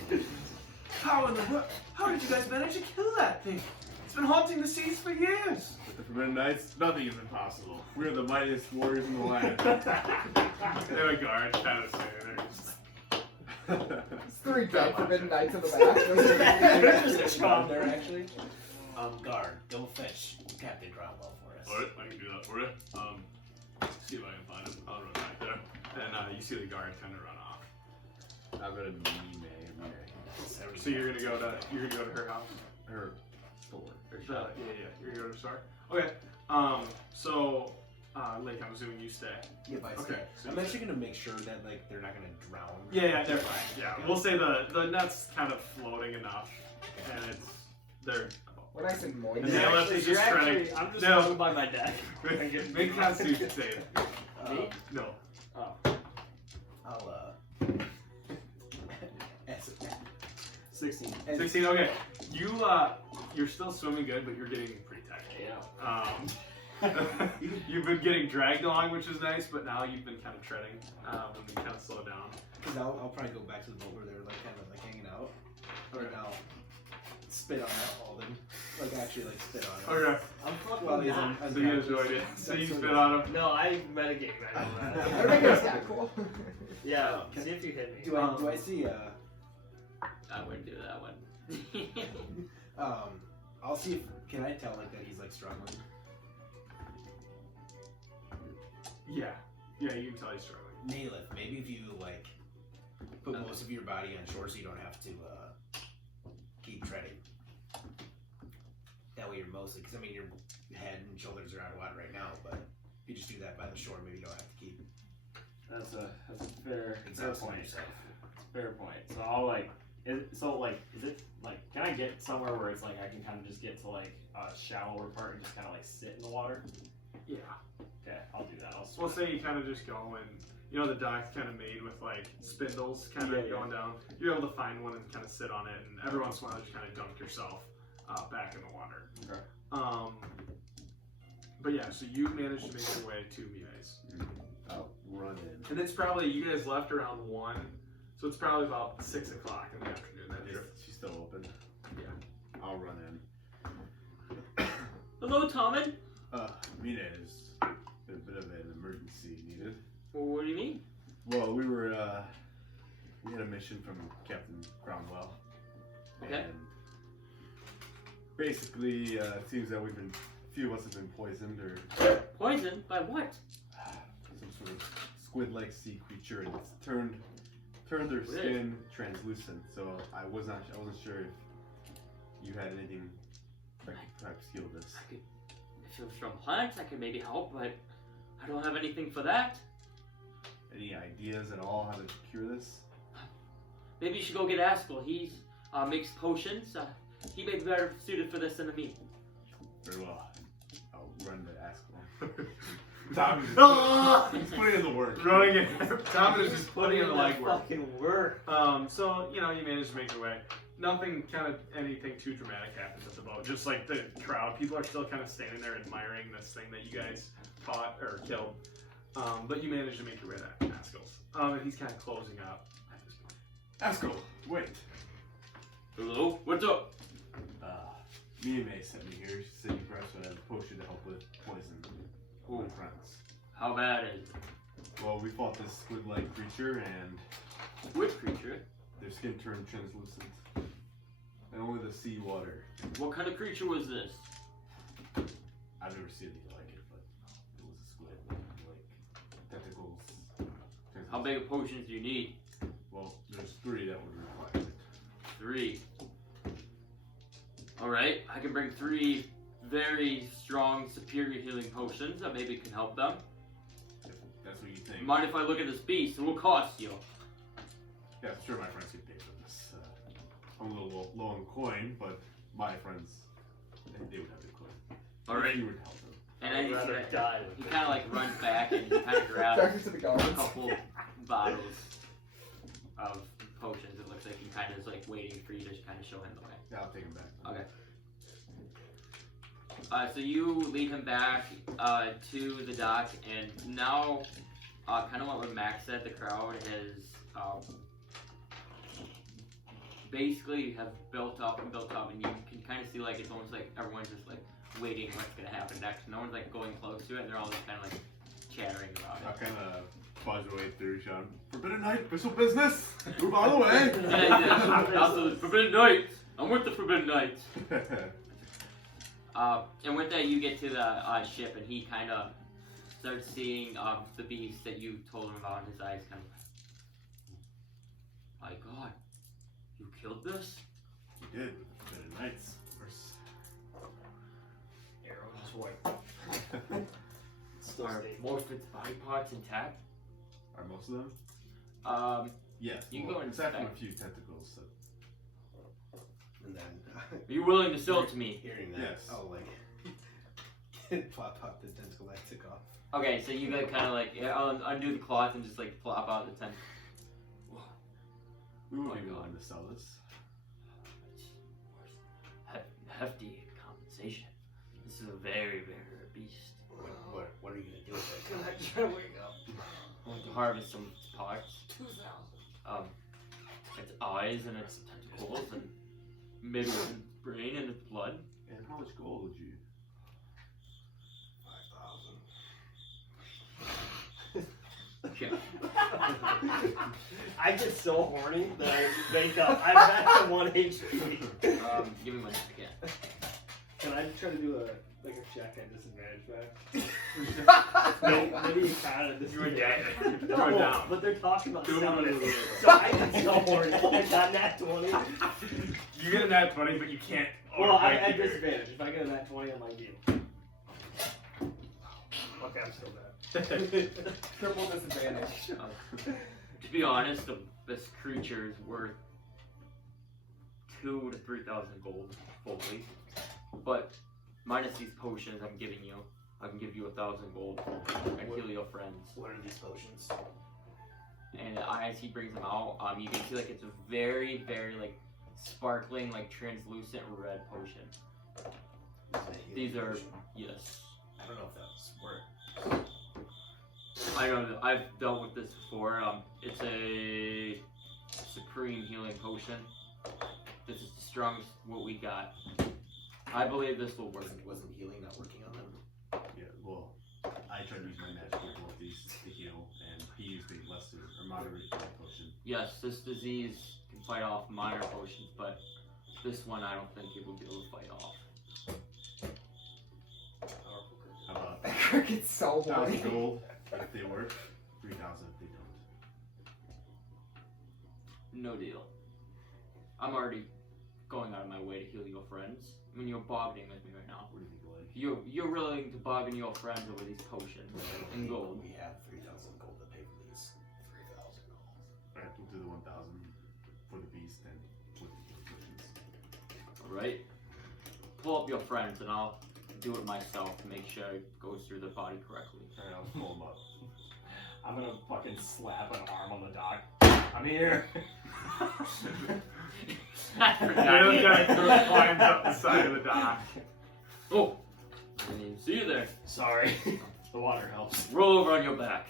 How in the world? How did you guys manage to kill that thing? It's been haunting the seas for years. With the Forbidden Knights, nothing is impossible. We're the mightiest warriors in the land." They have a guard kind of saying there. It's 3 dead Forbidden Knights in the back. There's a charm there, actually. Guard, go fetch Captain Cromwell for us. Alright, I can do that for you. See if I can find him. I'll run back there. And you see the guard kind of run off. I'm gonna be Mine. So you're gonna go to her house? Her store. Her Yeah, shop. you're gonna go to the store? Okay. So Lake, I'm assuming you stay. Yep, I Okay. see. I'm actually gonna make sure that like they're not gonna drown. Yeah, they're fine. Yeah. We'll say the net's kind of floating enough and they're We're nice and moist. And the LF is just trying to I'm just No. hung by my deck. make Constitution save. Me? No. Oh. I'll answer that. 16. 16, okay. You're still swimming good, but you're getting pretty tired. Yeah. You've been getting dragged along, which is nice, but now you've been kind of treading and you kind of slow down. Cause I'll probably go back to the boat where they're like kind of like hanging out. Okay. And I'll spit on that Alden. Like actually like spit on him. Okay. I'm fucking While he's not. So you enjoyed it. So you spit on him. No, I metagame. I know that. Everything is that cool. Yeah, see if you hit me. Do I see I wouldn't do that one. I'll see if can I tell like that he's like struggling. Yeah. Yeah, you can tell he's struggling. Naileth, maybe if you like put most of your body on shore so you don't have to keep treading. That way you're mostly, because I mean your head and shoulders are out of water right now, but if you just do that by the shore, maybe you don't have to keep That's a fair exhausting point. yourself. Fair point. So I'll is it like, can I get somewhere where it's like I can kind of just get to like a shallower part and just kind of like sit in the water? Yeah. Okay, I'll do that. We'll say you kind of just go and, you know, the dock's kind of made with like spindles kind of going down. You're able to find one and kind of sit on it, and every once in a while just kind of dunk yourself back in the water. Okay. But yeah, so you managed to make your way to Mia's. I'll run in. And it's probably, you guys left around 1, so it's probably about 6 o'clock in the afternoon that Is trip. she still open? Yeah. I'll run in. Hello, Tommen. Mine is a bit of an emergency needed. Well, what do you mean? Well, we had a mission from Captain Cromwell. Okay. And basically, it seems that a few of us have been poisoned or Poisoned? By what? some sort of squid-like sea creature, and it's turned their skin translucent. So I wasn't sure if you had anything that could perhaps heal this. If it was from plants, I could maybe help, but I don't have anything for that. Any ideas at all how to cure this? Maybe you should go get Askell. He makes potions. He may be better suited for this than me. Very well. I'll run to Askell. Tom, he's putting in the work. Running it. Tom is just putting in the That legwork. fucking work. So, you manage to make your way. Nothing anything too dramatic happens at the boat. Just like the crowd, people are still kind of standing there admiring this thing that you guys caught or killed. But you manage to make your way to Askell's. And he's kind of closing up at this point. Askell, wait. Hello? What's up? Me and May sent me here. She said you perhaps would have a potion to help with poison. Ooh. My friends. How bad is it? Well, we fought this squid-like creature, and Which creature? their skin turned translucent. And only the sea water. What kind of creature was this? I've never seen anything like it, but it was a squid. Like tentacles. How big of potions do you need? Well, there's 3 that would require it. 3. Alright, I can bring 3 very strong, superior healing potions that maybe can help them. If that's what you think. Mind if I look at this beast? It will cost you. Yeah, I'm sure my friends could pay for this. I'm a little low on coin, but my friends, they would have the coin. Alright. If you would help them. And then I'd rather die with he it. kind of like runs back and he kind of grabs Darkness of the a gods. couple bottles of potions. It looks like he kind of is like waiting for you to kind of show him the way. Yeah, I'll take them back. Okay. So you lead him back to the dock, and now, kind of what Max said, the crowd has basically have built up, and you can kind of see like it's almost like everyone's just like waiting what's gonna happen next. No one's like going close to it, and they're all just kind of like chattering about I'll it. kind of buzz your way through, Sean. Forbidden Night, official business. Move out of the way. And also, Forbidden Knights. I'm with the Forbidden Knights. And with that, you get to the ship, and he kind of starts seeing the beast that you told him about, and his eyes kind of, my God, you killed this? We did with the Forbidden Knights. Of course. Arrow just white. Still Are stable. most of its body parts intact? Are most of them? Yes. You can well, go and aside from a inspect. few tentacles. So. And then Are you willing to sell it to me? hearing that, Yes. I'll like plop out the tentacle that I took off. Okay, so you like kind of like I'll undo the cloth and just like plop out the tent. We would Oh be my willing to sell this. Hefty compensation. This is a very, very rare beast. What are you gonna do with it? Can I try to wake up? I want to harvest some of its parts. 2,000. Its eyes and its tentacles and maybe its brain and its blood. And how much gold would you? 5,000. Yeah. I get so horny that I wake up. I'm back to 1 HP. Give me 1 second. Can I try to do a check at disadvantage back? Maybe you kind of You were dead. You No, were down. but they're talking about Doom selling is- it. So I get so horny. I got nat 20. You get a nat 20, but you can't. Well, I overbreak at your- disadvantage. If I get a nat 20, I'm like you. Okay, I'm still bad. Triple disadvantage. To be honest, this creature is worth 2,000 to 3,000 gold fully. But minus these potions I'm giving you, I can give you 1,000 gold and heal your friends. What are these potions? And as he brings them out, you can see like it's a very, very like sparkling, like translucent red potion. Is it a healing These are potion? yes. I don't know if that was work. I don't know. I've dealt with this before. It's a supreme healing potion. This is the strongest what we got. I believe this will work. Wasn't healing not working on them? Yeah, well, I tried to use my magical abilities to heal, and he used a lesser or moderate healing potion. Yes, this disease can fight off minor potions, but This one I don't think it would be able to fight off. How about That cricket's so 1,000 horny. gold if they work, 3,000 if they don't. No deal. I'm already going out of my way to heal your friends. I mean, you're bargaining with me right now. What do you think, like? You're willing to bargain your friends over these potions and gold. We have 3,000 gold to pay for these. 3,000 gold. Alright, we'll do the 1,000 for the beast and with the potions. Alright? Pull up your friends and I'll do it myself to make sure it goes through the body correctly. Alright, I'll pull them up. I'm gonna fucking slap an arm on the dock. I'm here. The other guy climbs up the side of the dock. Oh! I didn't even see you there. Sorry. The water helps. Roll over on your back.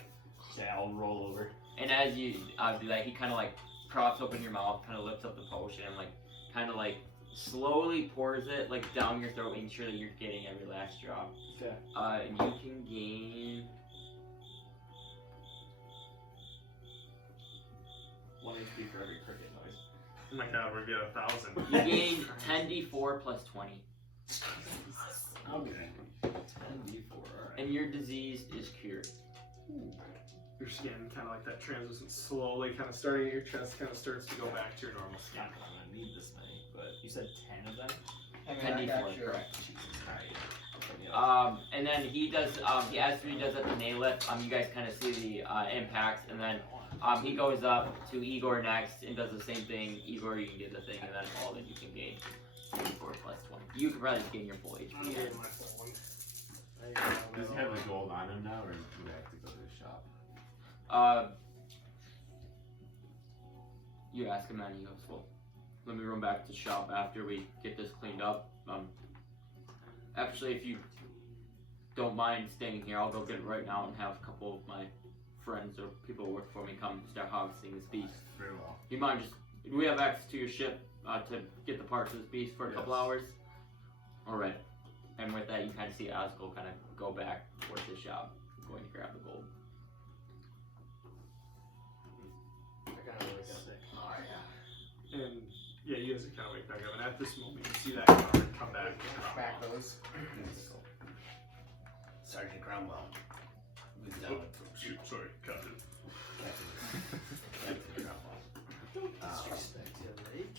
Yeah, I'll roll over. And as you do that, he kind of like props open your mouth, kind of lifts up the potion, and like kind of like slowly pours it like down your throat, making sure that you're getting every last drop. Okay. And you can gain 1 HP for every cricket noise. Oh my god, we're getting 1,000. you gain 10d4 plus 20, Okay. 10d4, alright. and your disease is cured. Your skin, kind of like that translucent, slowly kind of starting at your chest, kind of starts to go back to your normal skin. I'm not gonna need this many, but you said 10 of them? I mean, I got 10d4, you. correct. Alright. And then he does, after he does that to nail it, you guys kind of see the impacts, and then he goes up to Igor next and does the same thing. Igor, you can get the thing, and then all that you can gain 4 plus 20. You can probably just gain your full I'm HP. getting my full one. Does he have the gold on him now, or do I have to go to the shop? You ask him and he goes, well, let me run back to the shop after we get this cleaned up. Actually, if you don't mind staying here, I'll go get it right now and have a couple of my friends or people who work for me come start harvesting this beast. Very well. Do you mind just, do we have access to your ship to get the parts of this beast for a couple Yes. hours? Alright. And with that, you kind of see Askel kind of go back towards his shop, going to grab the gold. I got really sick. And yeah, you guys kind of wake back up, and at this moment, you see that guard come back. Back those. Sergeant Cromwell. Who's Oh, shoot, sorry, Captain. Captain Cromwell. Disrespect your lake.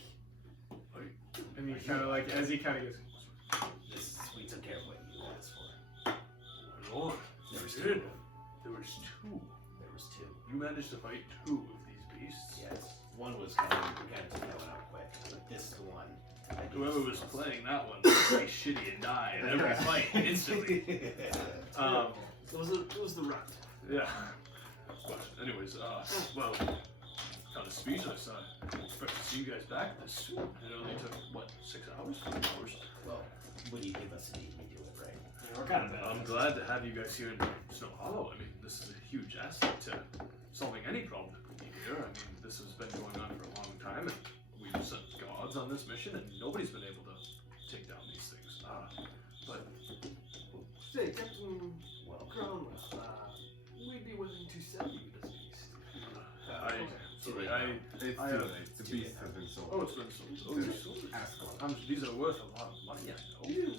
And you kind of like, as he kind of gets, We took care of what you asked for. My lord, There was did. two. There was 2. There was 2. You managed to fight 2 of these beasts. Yes. One was kind of took that one out quick. But this is the one. Whoever was playing that one was pretty shitty and died in every fight instantly. It was the rat. Yeah. But anyways, well, kind of speechless. I expect to see you guys back this soon. It only took, what, 6 hours? 5 hours? Well, when you give us a need, we do it, right? Yeah, we're kind of bad. I'm glad to have you guys here in Snow Hollow. I mean, this is a huge asset to solving any problem that could be here. I mean, this has been going on for a long time, and we've sent gods on this mission, and nobody's been able to take down these things. But Say, Captain Well, Cromwell, we'd be willing to sell you this beast. It's too late. The beast has been sold. Oh, it's been sold. Oh, you sold it. Askel. These are worth a lot of money, I know. You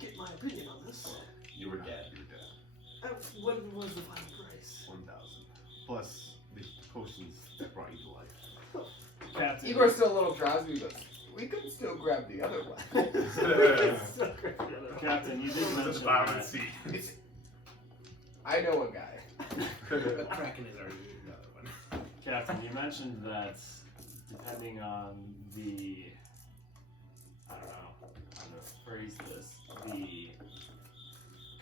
get my opinion on this. You were dead. You were dead. What was the final price? 1,000. Plus the potions that brought you to life. Captain. Igor's still a little drowsy, but we could still grab the other one. Captain, you did the mention bottom that. seat. I know a guy. the Kraken is already another one. Captain, you mentioned that depending on the, I don't know how to phrase this, the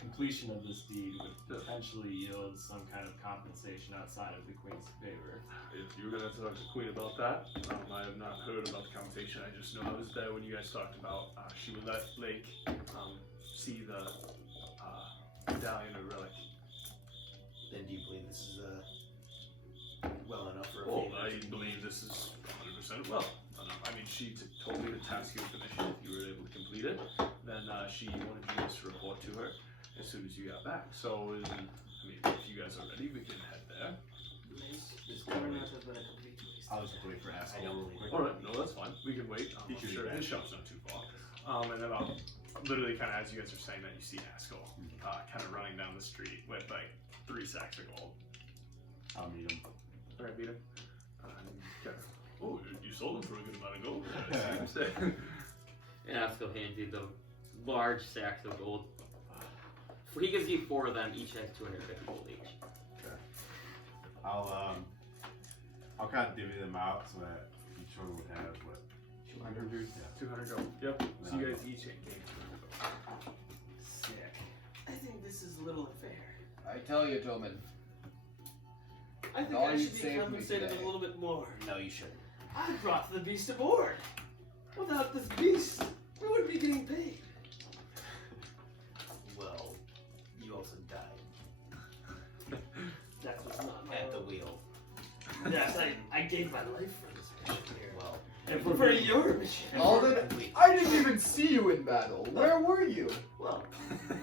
completion of this deed would potentially yield some kind of compensation outside of the Queen's favor. If you're gonna talk to Queen about that, I have not heard about the conversation. I just know I was there when you guys talked about she would let Lake see the medallion or relic. Then do you believe this is well enough for a Oh, favor? I believe this is 100% well. I mean, she told me to task you with the mission. If you were able to complete it, then she wanted you guys to report to her as soon as you got back. So, I mean, if you guys are ready, we can head there. This could not have been a complete waste. I'll just wait for Askel I don't real believe quick. All right, no, that's fine. We can wait. He should be Sure, back. his shop's not too far. And then literally kind of as you guys are saying that, you see Haskell kind of running down the street with like 3 sacks of gold. I'll meet him. Alright, beat him. Oh, you sold them for a good amount of gold. It seems. And Haskell hands you the large sacks of gold. He gives you 4 of them. Each has 250 gold each. I'll kind of divvy them out so that each one would have what 200. Yeah. 200 gold. Yep. So you guys each gain 200 gold. Sick. I think this is a little unfair. I tell you, Tillman. I think All I you should be saved me compensated today. a little bit more. No, you shouldn't. I brought the beast aboard. Without this beast, we wouldn't be getting paid. Well, you also died That was not my at the own. wheel. Yes, I gave my life for this mission here. Well, And for your mission. Alden, I didn't even see you in battle. Where were you? Well,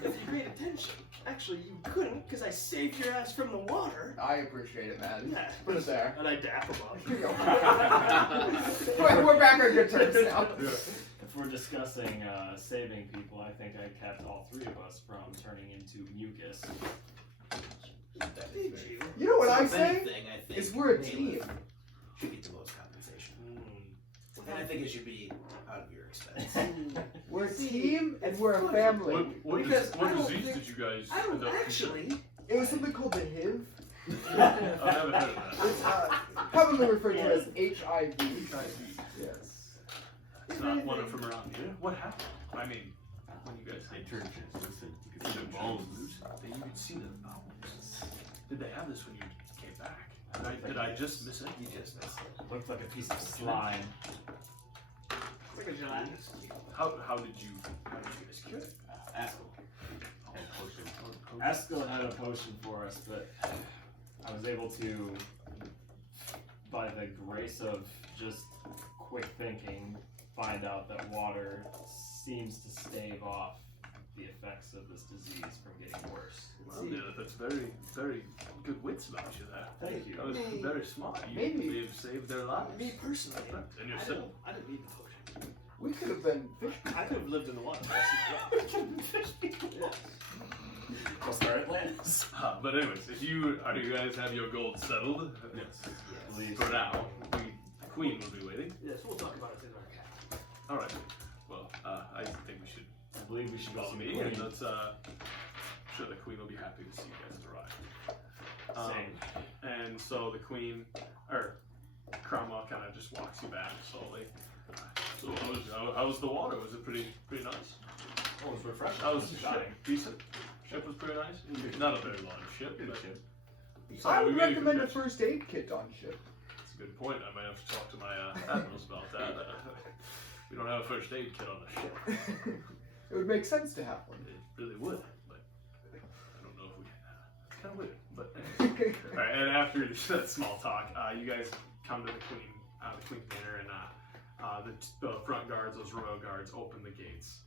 if you paid attention, actually you couldn't, because I saved your ass from the water. I appreciate it, man. Yeah. Put it there. And I dap him up. We're back on good terms now. If we're discussing saving people, I think I kept all 3 of us from turning into mucus. that is Did very you? fair. You know what So I'm if saying? anything, I think Is we're a Malin team. should get the most compensation. And I think it should be out of your expense. We're a team and we're a family. What Because I don't disease think- did you guys I don't end up actually. It was something called the HIV. I've never heard of that. It's commonly referred to as HIV. Yes. It's not one from around here. What happened? I mean, when you guys They had turn translucent. You can see the bones, bones. you could see the bones. Did they have this when you came back? Did I just miss it? You just missed it. Looked like a piece of slime. Like a gelatinous. How did you guys cure it? Haskell. And potion. Haskell had a potion for us, but I was able to, by the grace of just quick thinking, find out that water seems to stave off the effects of this disease from getting worse. Well, yeah, that's very, very good wits about you there. Thank you. That was Maybe- very smart. You maybe- may have saved their lives. Me personally, And I yourself. didn't need the potion. We could have been fish people. I could have lived in the water. Yeah. We'll start Atlantis. But anyways, if you guys have your gold settled, Yes. Please. for now, the queen will be waiting. Yes, we'll talk about it in our cap. All right. Well, I think we should I believe we should go follow see me, the and queen. let's. I'm sure the queen will be happy to see you guys arrive. Same. And so the queen, or Cromwell, kind of just walks you back slowly. So how was the water? Was it pretty nice? Oh, it was refreshing. How was It the was ship? dying. Decent. Ship was pretty nice. Not a very large ship, Good but ship. So I would we really recommend a could catch- first aid kit on ship. That's a good point. I might have to talk to my admirals about that. We don't have a first aid kit on the ship. It would make sense to have one. It really would, but I don't know if we can. It's kind of weird, but. All right, and after that small talk, you guys come to the Queen's Manor, and the front guards, those royal guards, open the gates,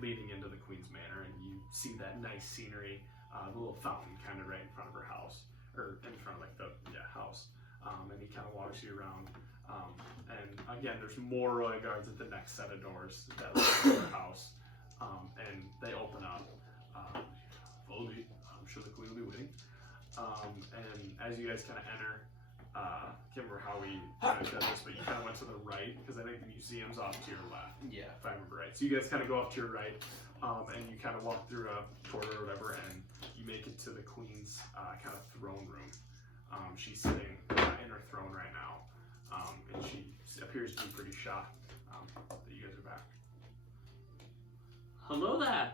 leading into the Queen's Manor, and you see that nice scenery, the little fountain kind of right in front of her house, or in front of like the house, and he kind of walks you around. And again, there's more royal guards at the next set of doors that lead to her house, and they open up. Follow me. I'm sure the Queen will be waiting. And as you guys kind of enter, I can't remember how we kind of did this, but you kind of went to the right, because I think the museum's off to your left, Yeah. if I remember right. So you guys kind of go off to your right, and you kind of walk through a corridor or whatever, and you make it to the Queen's kind of throne room. She's sitting in her throne right now, and she appears to be pretty shocked that you guys are back. Hello there.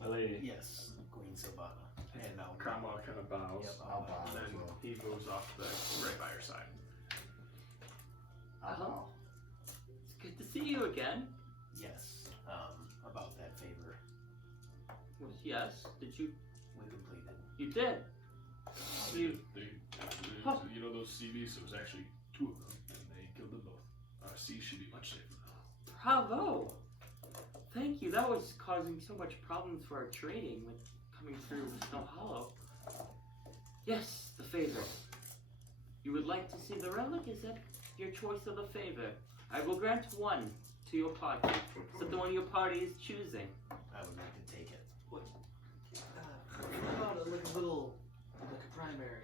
My lady. Yes, Queen Silvana. And now Cromwell kind of bows, Yep, I'll bow and as then well. he moves off right by your side. Oh. It's good to see you again. Yes, about that favor Well, yes. Did you? we completed. You did. You. Huh. You know those CVs, there was actually 2 of them, and they killed them both. Our sea should be much safer now. Bravo. Thank you. That was causing so much problems for our trading with coming through Snow Hollow. Yes, the favor. You would like to see the relic, is that your choice of a favor. I will grant one to your party. Something one your party is choosing. I would like to take it. What about like a little, like a primary,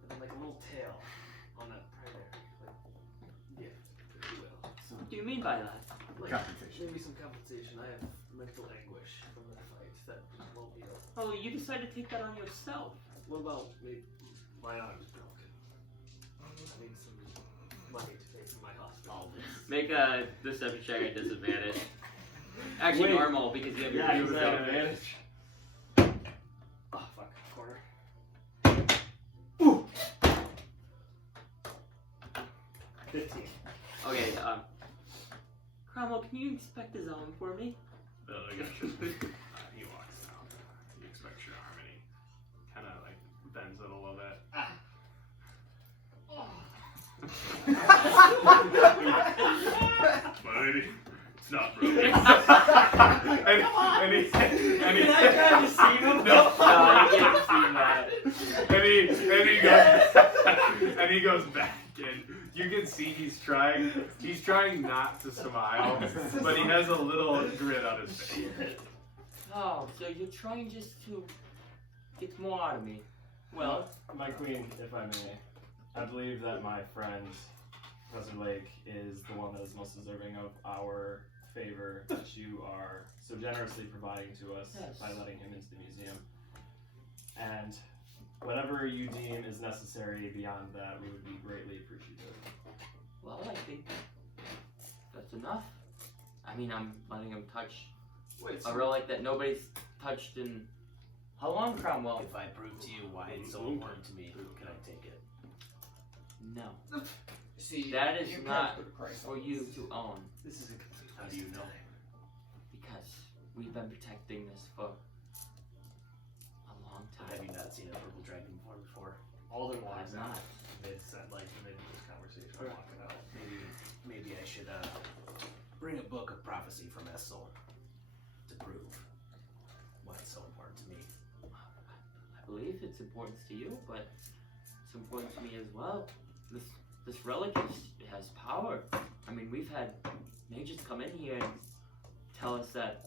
and then like a little tail on that primary, like gift, if you will. What do you mean by that? Like, Compensation. maybe some compensation. I have mental anguish from that fight that won't be able. Oh, you decided to take that on yourself. What about maybe my arm's broken? I need some money to pay for my hospital. Make a deception check at disadvantage. Actually, Wait. normal because you have your Yeah, cubes out. advantage. Oh, fuck. Corner. Ooh. 15. Okay, Cromwell, can you inspect his arm for me? I guess he walks down. He expects your arm and he kind of like bends it a little bit. But it's not broken. and he Can I try to see him? No, I can't see that. and he goes back in. You can see he's trying not to smile, but he has a little grin on his face. Oh, so you're trying just to get more out of me. Well, My queen, if I may, I believe that my friend, Professor Lake, is the one that is most deserving of our favor that you are so generously providing to us Yes. by letting him into the museum. And whatever you deem is necessary beyond that, we would be greatly appreciative. well, I think that's enough. I mean, I'm letting him touch Wait, a relic that nobody's touched in how long, Cromwell? If I prove to you why it's so important to me, can I take it? No. See, That is you can't not put a price for on you this. to own. this is a complete How waste do you of know? time. Because we've been protecting this for a long Have time. you not seen a purple dragon before? Alden I've walks not. out mid this conversation. I'm walking out. Maybe I should bring a book of prophecy from Essel to prove why it's so important to me. I believe it's important to you, but it's important to me as well. This relic has power. I mean, we've had mages come in here and tell us that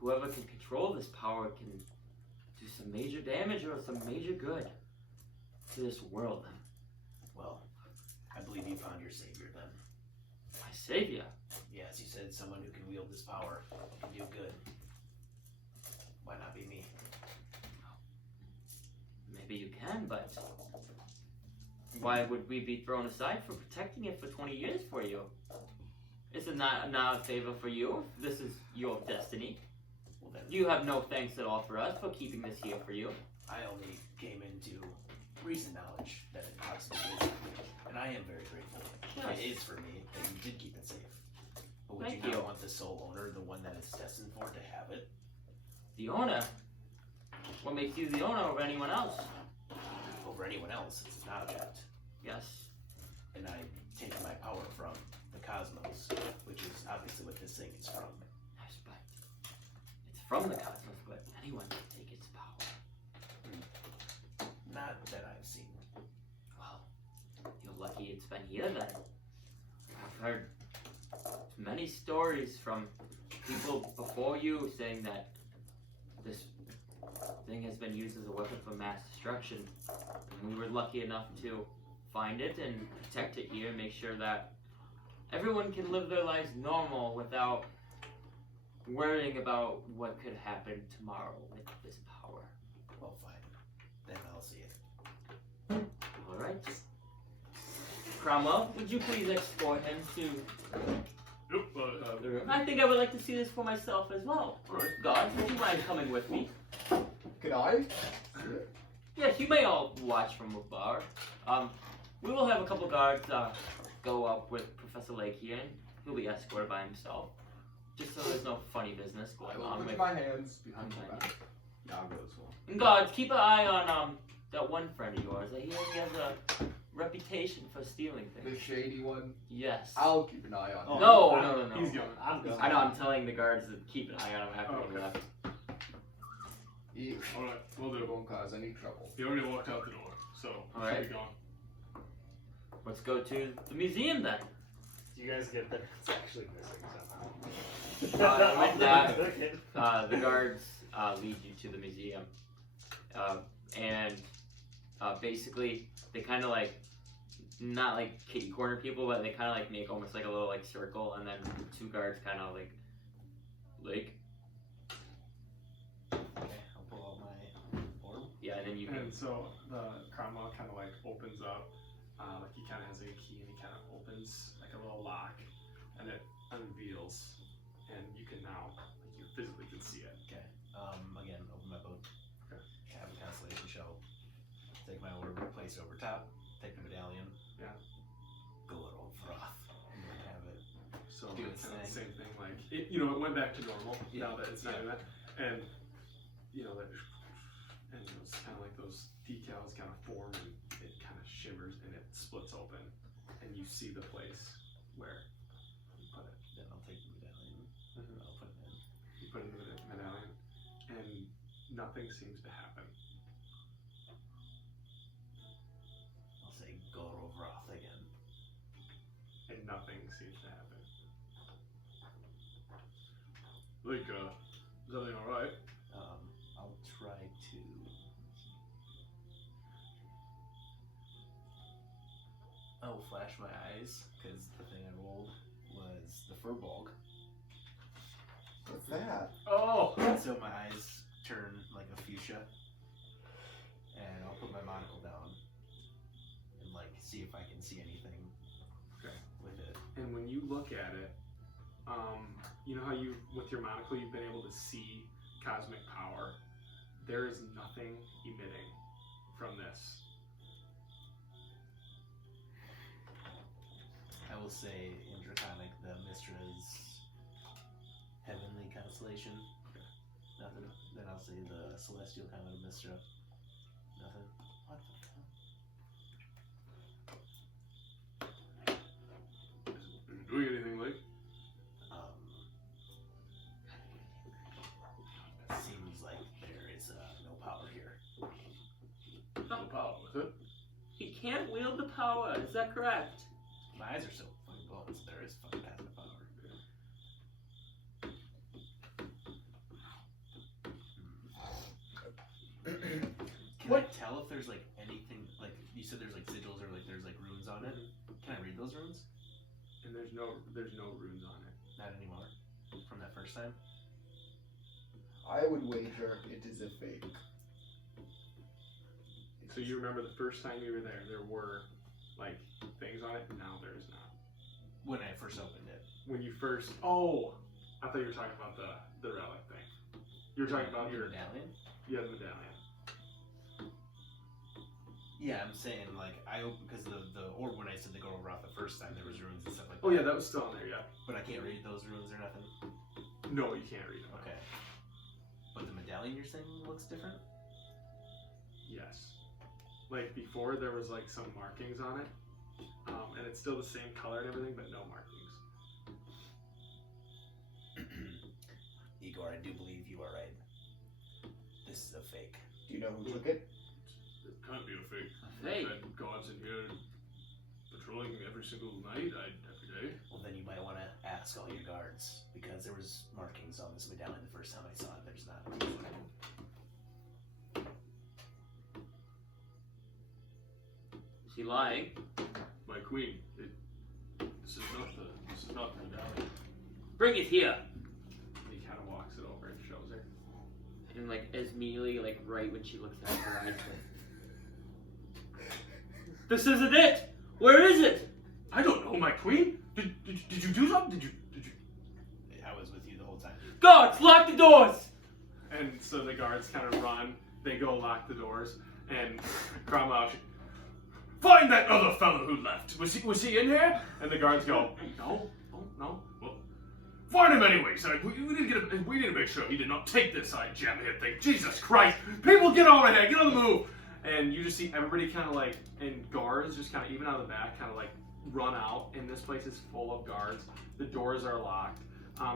whoever can control this power can do some major damage or some major good to this world. Well, I believe you found your savior then. My savior. Yes, you said someone who can wield this power can do good. Why not be me? Maybe you can, but why would we be thrown aside for protecting it for 20 years for you? Is it not a favor for you? This is your destiny. Well then, You have no thanks at all for us for keeping this here for you. I only came into recent knowledge that it possibly is, and I am very grateful. Yes. It is for me that you did keep it safe. But would Thank you you. not want the sole owner, the one that it's destined for, to have it? The owner? What makes you the owner over anyone else? Over anyone else, it's an object. Yes. And I take my power from the cosmos, which is obviously what this thing is from. Yes, but it's from the cosmos, but anyone can take its power. Not that I've seen. Well, you're lucky it's been here then. I've heard many stories from people before you saying that this thing has been used as a weapon for mass destruction. And we were lucky enough to find it and protect it here and make sure that everyone can live their lives normal without worrying about what could happen tomorrow with this power. Well, fine. Then I'll see it. Alright. Cromwell, would you please escort him to Nope, the room? I think I would like to see this for myself as well. alright. Guards, would you mind coming with me? Could I? Yes, you may all watch from afar. We will have a couple guards go up with Professor Lake here, and he'll be escorted by himself. Just so there's no funny business I going will on put with. my hands behind my back. Yeah, I'll go as well. And guards, keep an eye on that one friend of yours. I hear he has a reputation for stealing The things. shady one. Yes. I'll keep an eye on Oh, him. No. He's going. I'm going. I know. I'm telling the guards to keep an eye on him after we Okay. left. He Alright, we'll do. won't cause any trouble. He already walked out the door, so we Alright. should be gone. Let's go to the museum then. You guys get there. It's actually missing somehow. With that, the guards lead you to the museum. And basically, they kind of like, not like kitty corner people, but they kind of like make almost like a little like circle, and then the two guards kind of like, Okay, I'll pull out my orb. yeah, and then you can. And so the Cromwell kind of like opens up, like he kind of has like a key, and he kind of opens like a little lock, and it unveils, and you can now, like you physically can see it. Okay. Again, open my book. Okay. Have a constellation show. Take my orb, place it over top. Take the medallion. Yeah. Go it all froth. And then have it. So Do it's its kind of the thing. same thing, like it, you know, it went back to normal now that it's not Yeah. doing that, and you know, and it's kind of like those decals kind of form, and it kind of shimmers, and it splits open, and you see the place where you put it. Then I'll take the medallion. Mhm. I'll put it in. You put it in the medallion, and nothing seems to happen. I'll say go Roth again. And nothing seems to happen. Like, is everything alright? I'll try to. I'll flash my eyes because the thing I rolled was the Furbolg. What's that? Oh! So my eyes turn like a fuchsia, and I'll put my monocle down and like see if I can see anything Okay. with it. And when you look at it, you know how you, with your monocle, you've been able to see cosmic power? There is nothing emitting from this. I will say in Draconic, the Mystra's heavenly constellation. Nothing. Then I'll say the celestial comet of Mystra. Nothing. What the fuck? Is it doing anything, like? Seems like there is no power here. No power with it. He can't wield the power. Is that correct? My eyes are so fucking blown, so there is fucking cosmic power. Can I tell if there's like anything, like you said there's like sigils or like there's like runes on it? Can I read those runes? And there's no runes on it. Not anymore. From that first time? I would wager it is a fake. So you remember the first time you were there were like things on it. Now there's not. When I first opened it. When you first, oh, I thought you were talking about the relic thing. You were talking about your medallion? Yeah, the medallion. Yeah, I'm saying like I opened because the orb when I said to go over the first time there was runes and stuff like that. Oh yeah, that was still on there. Yeah. But I can't read those runes or nothing. No, you can't read them. Okay. But the medallion you're saying looks different? Yes. Like before, there was like some markings on it, and it's still the same color and everything, but no markings. Igor, I do believe you are right. This is a fake. Do you know who took it? It can't be a fake. Fake? I've had guards in here patrolling every single night, every day. Well, then you might want to ask all your guards because there was markings on this medallion the first time I saw it. There's not. Is he lying? My queen, this is not the medallion. Bring it here. And he kind of walks it over and shows her. And like immediately, like right when she looks at her eyes, like, this isn't it. Where is it? I don't know, my queen. Did you do something? Did you? I was with you the whole time. Guards, lock the doors. And so the guards kind of run. They go lock the doors, and Cromwell, Find that other fellow who left. Was he in here? and the guards go, no. Well, find him anyways. We need to make sure he did not take this jamhead thing. Jesus Christ! People, get over here. Get on the move. And you just see everybody kind of like, and guards just kind of, even out of the back, kind of like run out. And this place is full of guards. The doors are locked.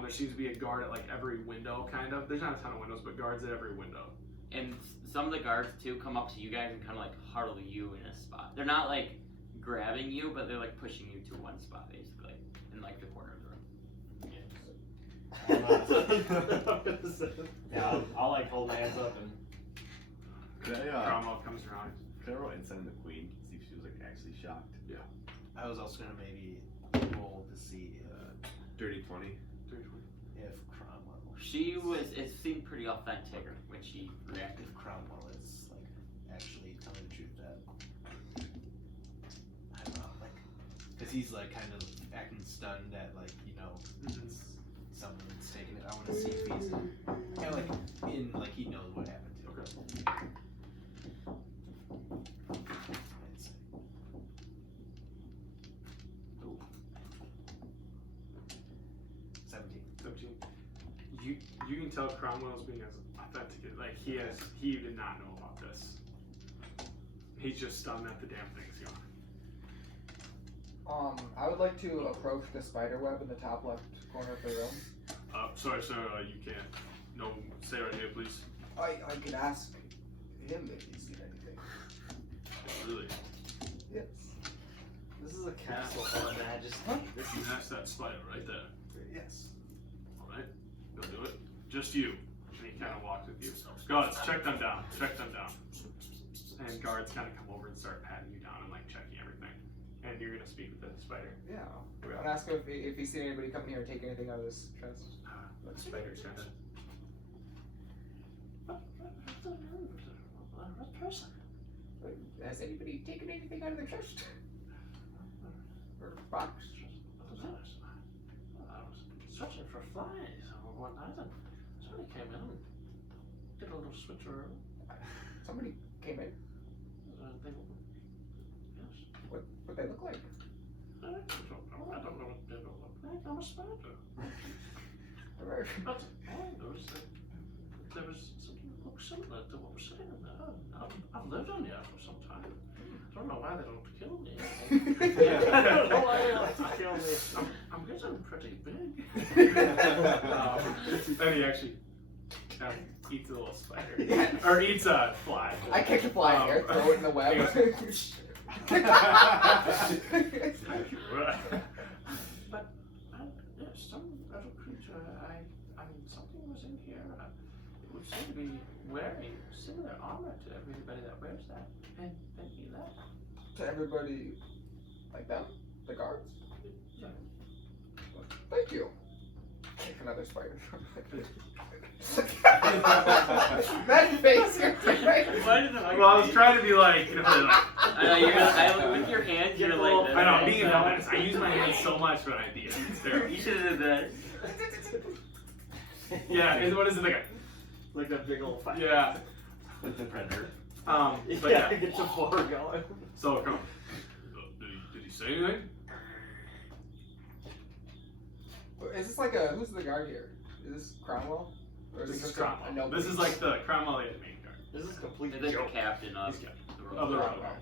There seems to be a guard at like every window, kind of. There's not a ton of windows, but guards at every window. And some of the guards too come up to you guys and kind of like huddle you in a spot. They're not like grabbing you, but they're like pushing you to one spot basically, in like the corner of the room. Yeah, I'll like hold my hands up and. Could I, Cromwell comes around. could I roll insight on the queen? See if she was like actually shocked. I was also gonna maybe roll to see Dirty 20. if Cromwell, It seemed pretty authentic when she reacted. if Cromwell is like actually telling the truth that I don't know, like, because he's like kind of acting stunned at like someone's taking it. I want to see if he's kind of like in like he knows what happened to him. Ooh. 17. You can tell Cromwell's being as authentic. Like he did not know about this. He's just stunned that the damn thing's gone. I would like to approach the spider web in the top left corner of the room. Sorry, sir. You can't. No, stay right here, please. I could ask him if he's seen anything. Really? Yes. This is a castle of majesty. You asked that spider right there. Yes. All right, go do it. Just you. And he kind of walks with you. Guards, check them down. Check them down. And guards kind of come over and start patting you down and like checking everything. And you're gonna speak with the spider. Yeah. I'll ask him if he's seen anybody come here and take anything out of this chest. The spider's kind of. What person? Has anybody taken anything out of the chest? Or box? I was searching for flies one night and somebody came in and did a little switcheroo. Somebody came in. Yes. What they look like? I don't know what they look like. I'm a spider. But all I know is that there was something that looked similar to what was sitting in there. I've lived on here for some time. I don't know why they don't kill me. I don't know why they like to kill me. I'm getting pretty big. Then he actually eats a little spider. Yeah. Or eats a fly. I catch a fly here, throw it in the web. he goes, Thank you. But there's some little creature. Something was in here. It would seem to be wearing similar armor to everybody that wears that. And then he left. To everybody, like them? The guards? Yeah. Thank you. Kick another spider. That face you're doing. Why did the well, I was trying to be like, I know with your hands, you're like this. I know, being honest, I use my hands so much for ideas. It's terrible. You should have did that. Yeah, and what is it like? Like that big old fight. Yeah. The predator. But Yeah, yeah. get the floor going. So come. Did he say anything? Is this like a who's the guard here? Is this Cromwell? Or This it is just Cromwell. a nobody? This is like the Cromwell is the main guard. This is complete They're the joke. captain of He's captain the of the road. road.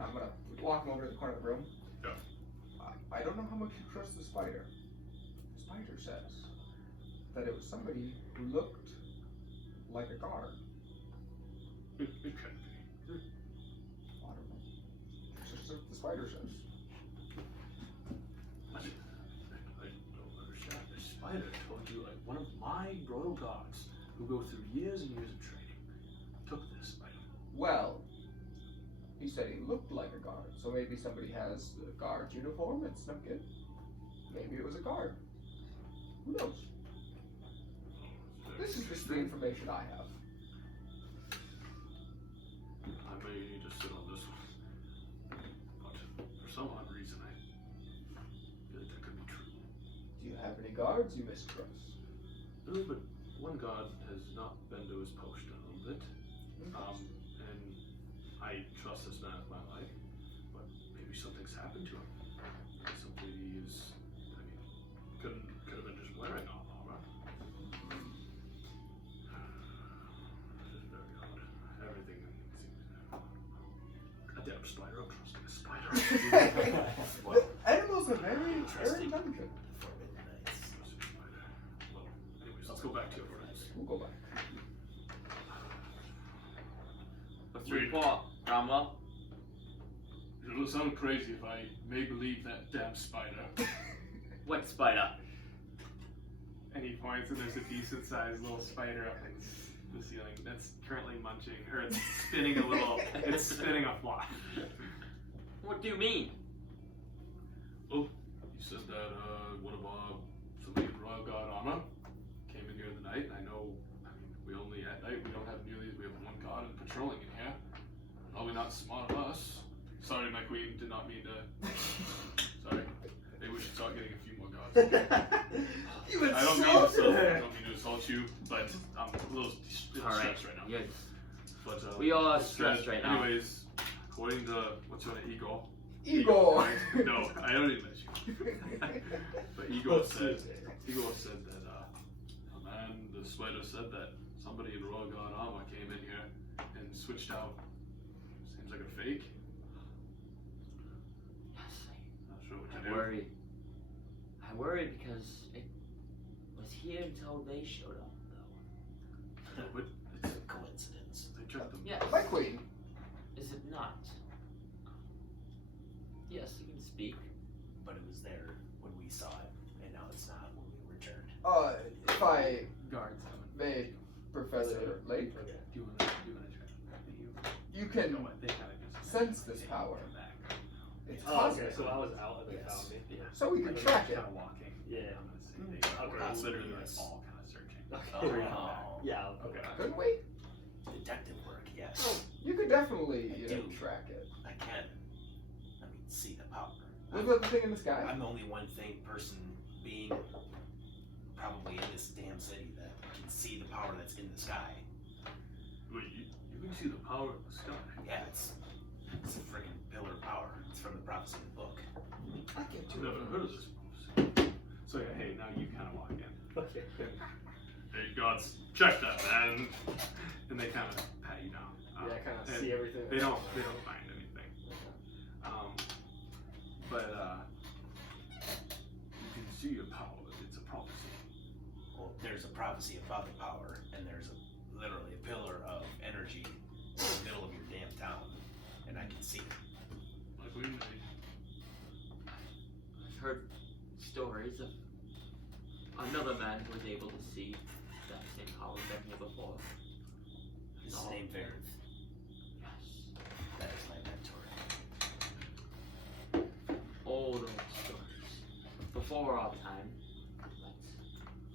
I'm gonna walk him over to the corner of the room. Go. I don't know how much you trust the spider. The spider says that it was somebody who looked like a guard. It could be. I don't know. It's just what the spider says. I don't understand. The spider told you like one of my royal guards who go through years and years of training took this spider. Well, he said he looked like a guard, so maybe somebody has a guard uniform and snuck in. Maybe it was a guard. Who knows? This is just the information I have. I may need to sit on this one. But for some odd reason I feel like that could be true. Do you have any guards you mistrust? No, but one guard has not been to his post in a little bit. And I trust this man with my life, but maybe something's happened to him. Something he is, could have been just wearing armor. This is very odd. Everything seems a damn spider. I'm trusting a spider. The animals are very intelligent. Forbidden Nights. Trusting a spider. Well, anyways, let's go back to your friends. We'll go back. What's your report, Cromwell? It was It'll sound crazy if I may believe that damn spider. What spider? And he points, and there's a decent sized little spider up in the ceiling that's currently munching, or it's spinning a little, it's spinning a fly. What do you mean? Oh, you said that one of somebody in royal guard armor came in here in the night. I know, I mean, we only at night, we don't have nearly, we have one guard patrolling in here. Probably not smart of us. Sorry, my queen, did not mean to. Sorry. Maybe we should start getting a few more guards. You I don't mean to assault you, but I'm a little stressed right now. Yeah. But, We all are stressed right now. Anyways, according to what's your name, Igor? Igor. No, I don't even met you. But Igor said that a man, the spider said that somebody in royal guard armor came in here and switched out. Seems like a fake. Yes, Not sure what I to do. worry. I worry because it was here until they showed up, though. But it's a coincidence. They tricked them. Yes. My queen. Is it not? Yes, you can speak. But it was there when we saw it, and now it's not when we returned. If I Guards haven't. may, Professor Lake, Do you want to try? you can No, they kind of just sense this power. come back. It's Oh, okay, cosmic. so I was out and they Yes. found me. Yeah. So we can track it. Kind of walking. Yeah. I'm gonna say they Okay. were literally Yes. all kind of searching. Okay. Oh. Yeah. Okay. Couldn't we? Detective work, yes. You could definitely, I you know, do. track it. I can. I mean, see the power. Look at the thing in the sky. I'm the only person being probably in this damn city that can see the power that's in the sky. Wait, you can see the power of the sky. Yeah, it's a freaking pillar of power. It's from the prophecy in the book. I get I've you. never heard of this. So yeah, hey, now you kind of walk in. Okay. Hey, gods, check that, man. And they kind of pat you down. Yeah, I kind of and see everything. They don't find anything. But you can see your power. It's a prophecy. Well, there's a prophecy about the power, and there's literally a pillar of energy in the middle of your damn town, and I can see it. My queen, I've heard stories of another man who was able to see that same power been here before. His No. name Verith. Yes. That is my mentor. Old stories. Before our time. But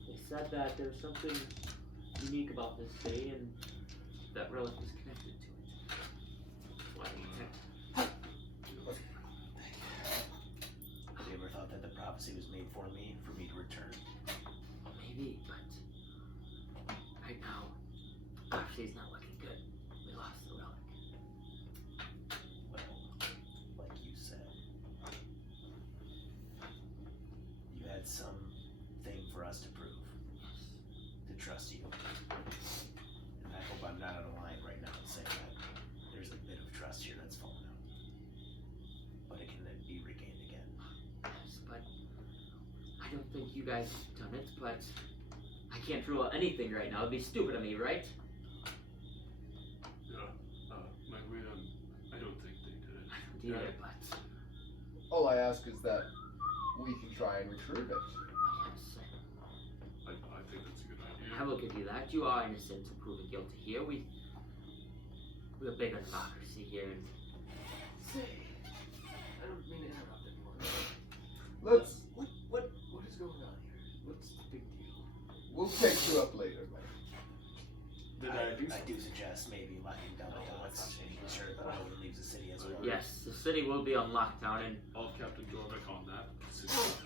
they said that there's something unique about this day and that relic is connected to it. Why do you think? Have you ever thought that the prophecy was made for me to return? Maybe, but right now, actually it's not looking good. We lost the relic. Well, like you said, you had something for us to prove, to trust you. And I hope I'm not out of line right now in saying that there's a bit of trust here that's fallen out. But it can then be regained again. Yes, but I don't think you guys have done it, but I can't rule out anything right now. It'd be stupid of me, right? yeah, my queen, I don't think they did it. I don't either, but All I ask is that we can try and retrieve it. yes, I think that's a good idea. I will give you that. You are innocent until proven guilty here. We're big on democracy here. And Say, I don't mean to interrupt anyone. Let's. What is going on here? What's the big deal? We'll take you up later, man. Did I do suggest maybe locking down the dots and making sure that no one leaves the city as well. yes, the city will be on lockdown, and I'll have Captain Jorvik on that.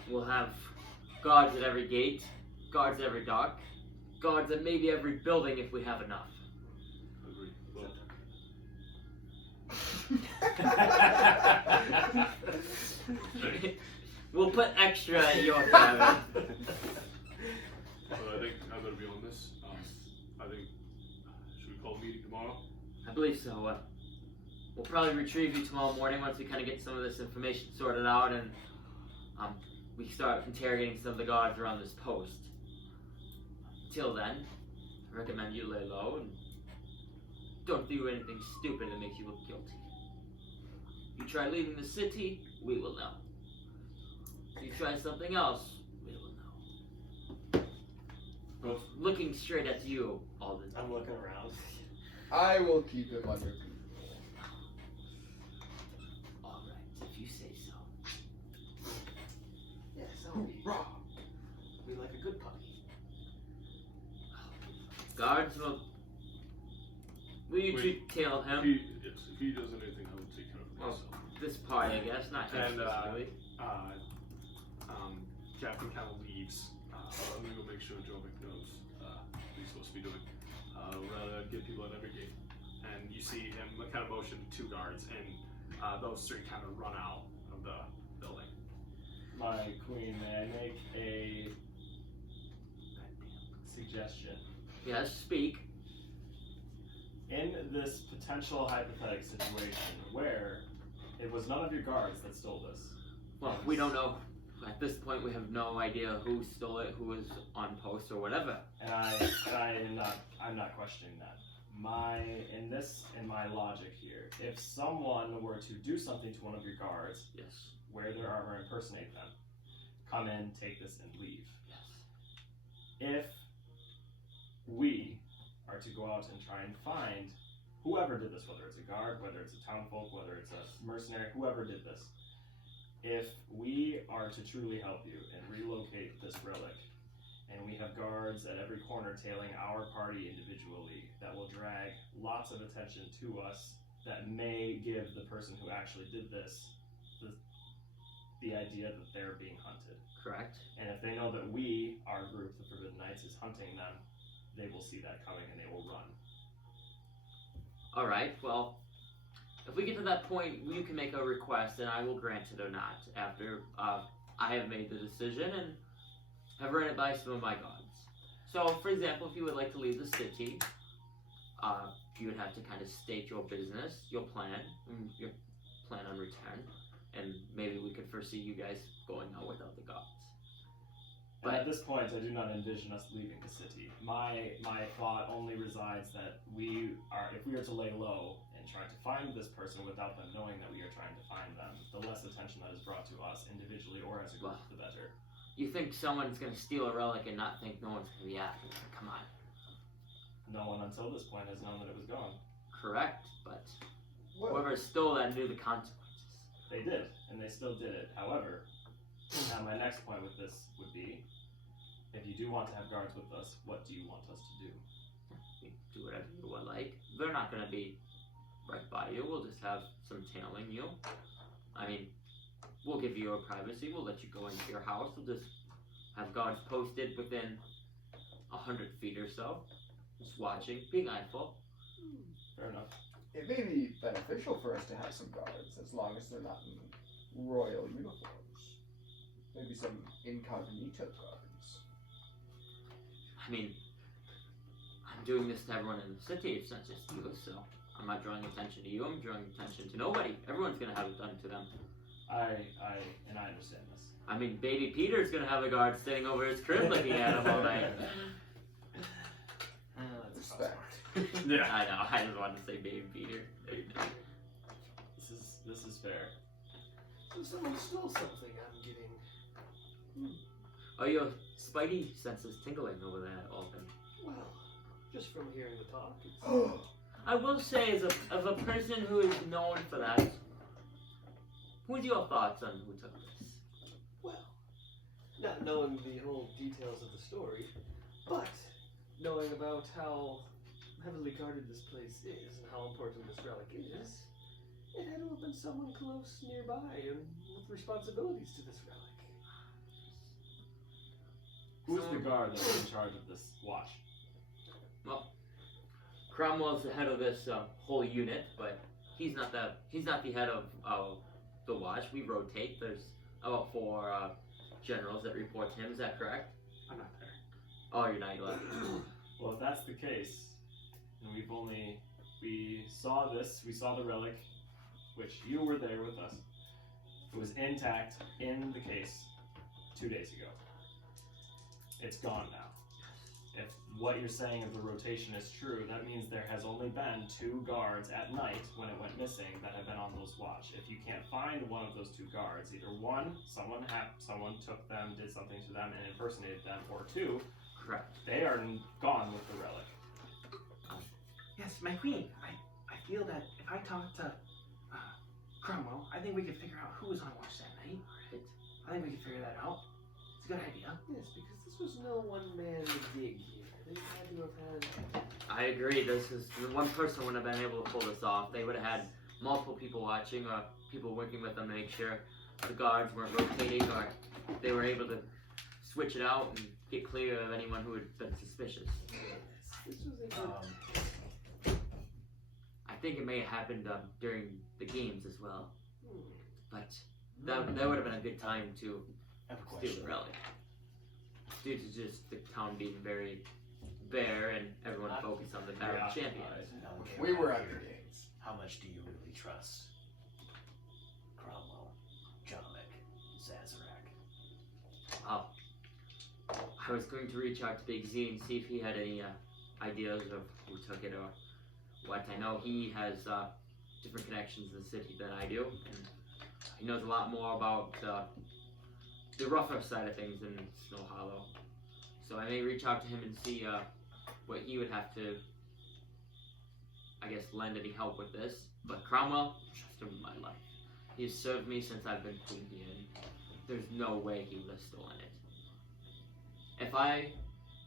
we'll have guards at every gate, guards at every dock, guards at maybe every building if we have enough. Agree. Well, We'll put extra at your cabin. but I think I better be on this. I think, should we call a meeting tomorrow? I believe so. We'll probably retrieve you tomorrow morning once we kind of get some of this information sorted out and we start interrogating some of the guards around this post. Till then, I recommend you lay low and don't do anything stupid that makes you look guilty. You try leaving the city, we will know. If you try something else, we will know. Both. Looking straight at you all the time. I'm looking around. I will keep him under control. All right, if you say so. Yes, I'll be like a good puppy. Guards will you detail him? If he does anything, I will take care of Well, myself. this party, I guess, not him And, specifically. Captain kind of leaves. Let me go make sure Jovic knows what he's supposed to be doing. Rather get people at every gate. And you see him kind of motion to 2 guards, and those 3 kind of run out of the building. My queen, may I make a suggestion? Yes, speak. In this potential hypothetical situation where it was none of your guards that stole this. Well, we don't know. At this point, we have no idea who stole it, who was on post, or whatever. And I'm not questioning that. In my logic here, if someone were to do something to one of your guards, Yes. wear their armor, impersonate them, come in, take this, and leave. Yes. If we are to go out and try and find whoever did this, whether it's a guard, whether it's a townfolk, whether it's a mercenary, whoever did this, if we are to truly help you and relocate this relic, and we have guards at every corner tailing our party individually, that will drag lots of attention to us, that may give the person who actually did this the idea that they're being hunted. Correct. And if they know that we, our group, the Forbidden Knights, is hunting them, they will see that coming and they will run. Alright, well, if we get to that point, you can make a request and I will grant it or not after I have made the decision and have run it by some of my guards. So, for example, if you would like to leave the city, you would have to kind of state your business, your plan on return, and maybe we could foresee you guys going out without the guards. But at this point, I do not envision us leaving the city. My thought only resides that if we are to lay low and try to find this person without them knowing that we are trying to find them, the less attention that is brought to us individually or as a group, the better. You think someone's going to steal a relic and not think no one's going to be after them? Come on. No one until this point has known that it was gone. Correct, but Well, whoever stole that knew the consequences. They did, and they still did it. However, now my next point with this would be, if you do want to have guards with us, what do you want us to do? You do whatever you would like. They're not going to be right by you. We'll just have some tailing you. I mean, we'll give you your privacy. We'll let you go into your house. We'll just have guards posted within 100 feet or so. Just watching, being eyeful. Fair enough. it may be beneficial for us to have some guards, as long as they're not in royal uniforms. Maybe some incognito guards. I mean, I'm doing this to everyone in the city. It's not just you, so I'm not drawing attention to you. I'm drawing attention to nobody. Everyone's gonna have it done to them. I understand this. I mean, baby Peter's gonna have a guard sitting over his crib looking at him all night. Respect. Yeah. I know. I just wanted to say baby Peter. This is fair. So someone stole something, I'm getting. Oh, your spidey senses tingling over that Alton. Well, just from hearing the talk, it's. I will say, as a person who is known for that, what's your thoughts on who took this? Well, not knowing the whole details of the story, but knowing about how heavily guarded this place is and how important this relic is, it had to have been someone close nearby and with responsibilities to this relic. Who's the guard that's in charge of this watch? Well, Cromwell's the head of this whole unit, but he's not the head of the watch. We rotate. There's about 4 generals that report to him. Is that correct? I'm not there. Oh, you're not. You left. Well, if that's the case, and we saw the relic, which you were there with us. It was intact in the case 2 days ago. It's gone now. If what you're saying of the rotation is true, that means there has only been 2 guards at night when it went missing that have been on those watch. If you can't find one of those 2 guards, either 1, someone took them, did something to them, and impersonated them, or 2, Correct. they are gone with the relic. Yes, my queen. I feel that if I talk to Cromwell, I think we could figure out who was on watch that night. Right. I think we could figure that out. It's a good idea. Yes, because this was no one-man dig here. They had to have had. I agree. This is the one person wouldn't have been able to pull this off. They would have had multiple people watching, or people working with them to make sure the guards weren't rotating, or they were able to switch it out and get clear of anyone who had been suspicious. This was a good. I think it may have happened during the games as well, but that would have been a good time to I have a steal question. the relic. Due to just the town being very bare and everyone focused on the battle of champions. Now, okay, We were at the games. How much do you really trust Cromwell, Jomek, Zazarak? Wow. I was going to reach out to Big Z and see if he had any ideas of who took it or what. I know he has different connections in the city than I do, and he knows a lot more about the rougher side of things in Snow Hollow. So I may reach out to him and see what he would have to, I guess, lend any help with this. But Cromwell, trust him with my life. He has served me since I've been queen here, and there's no way he would have stolen it. If I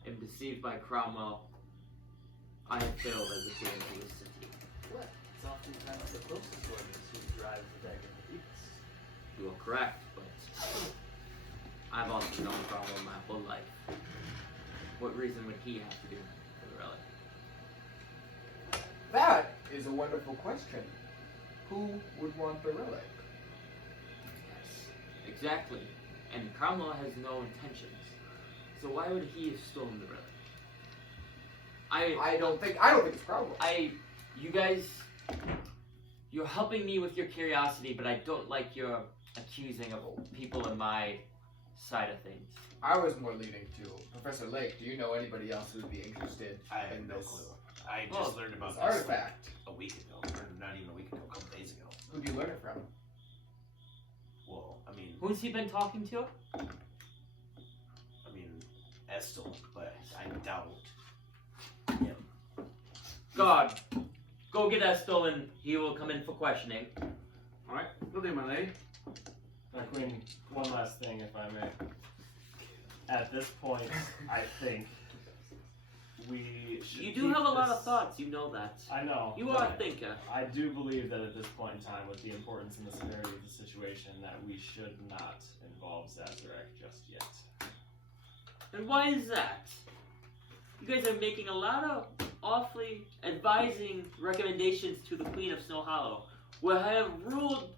am deceived by Cromwell, I have failed as a queen to this city. What? It's oftentimes the closest ones who drive the dragon the deepest. You are correct, but I've also known Cromwell my whole life. What reason would he have to do for the relic? That is a wonderful question. Who would want the relic? Yes, exactly. And Cromwell has no intentions. So why would he have stolen the relic? I don't think it's Cromwell. You guys, you're helping me with your curiosity, but I don't like your accusing of people in my side of things. I was more leaning to Professor Lake. Do you know anybody else who would be interested I have in no this? clue. I Well, just learned about This this artifact. like a week ago, or not even a week ago, a couple days ago. Who'd you learn it from? Well, I mean, Who's he been talking to? Estel, but I doubt him. God, go get Estel and he will come in for questioning. Alright, will do, my lady. My queen, one last thing, if I may. At this point, I think we should. You do keep have a lot this- of thoughts, you know that. I know. You but are a thinker. I do believe that at this point in time, with the importance and the severity of the situation, that we should not involve Zazarak just yet. And why is that? You guys are making a lot of awfully advising recommendations to the Queen of Snow Hollow, where I have ruled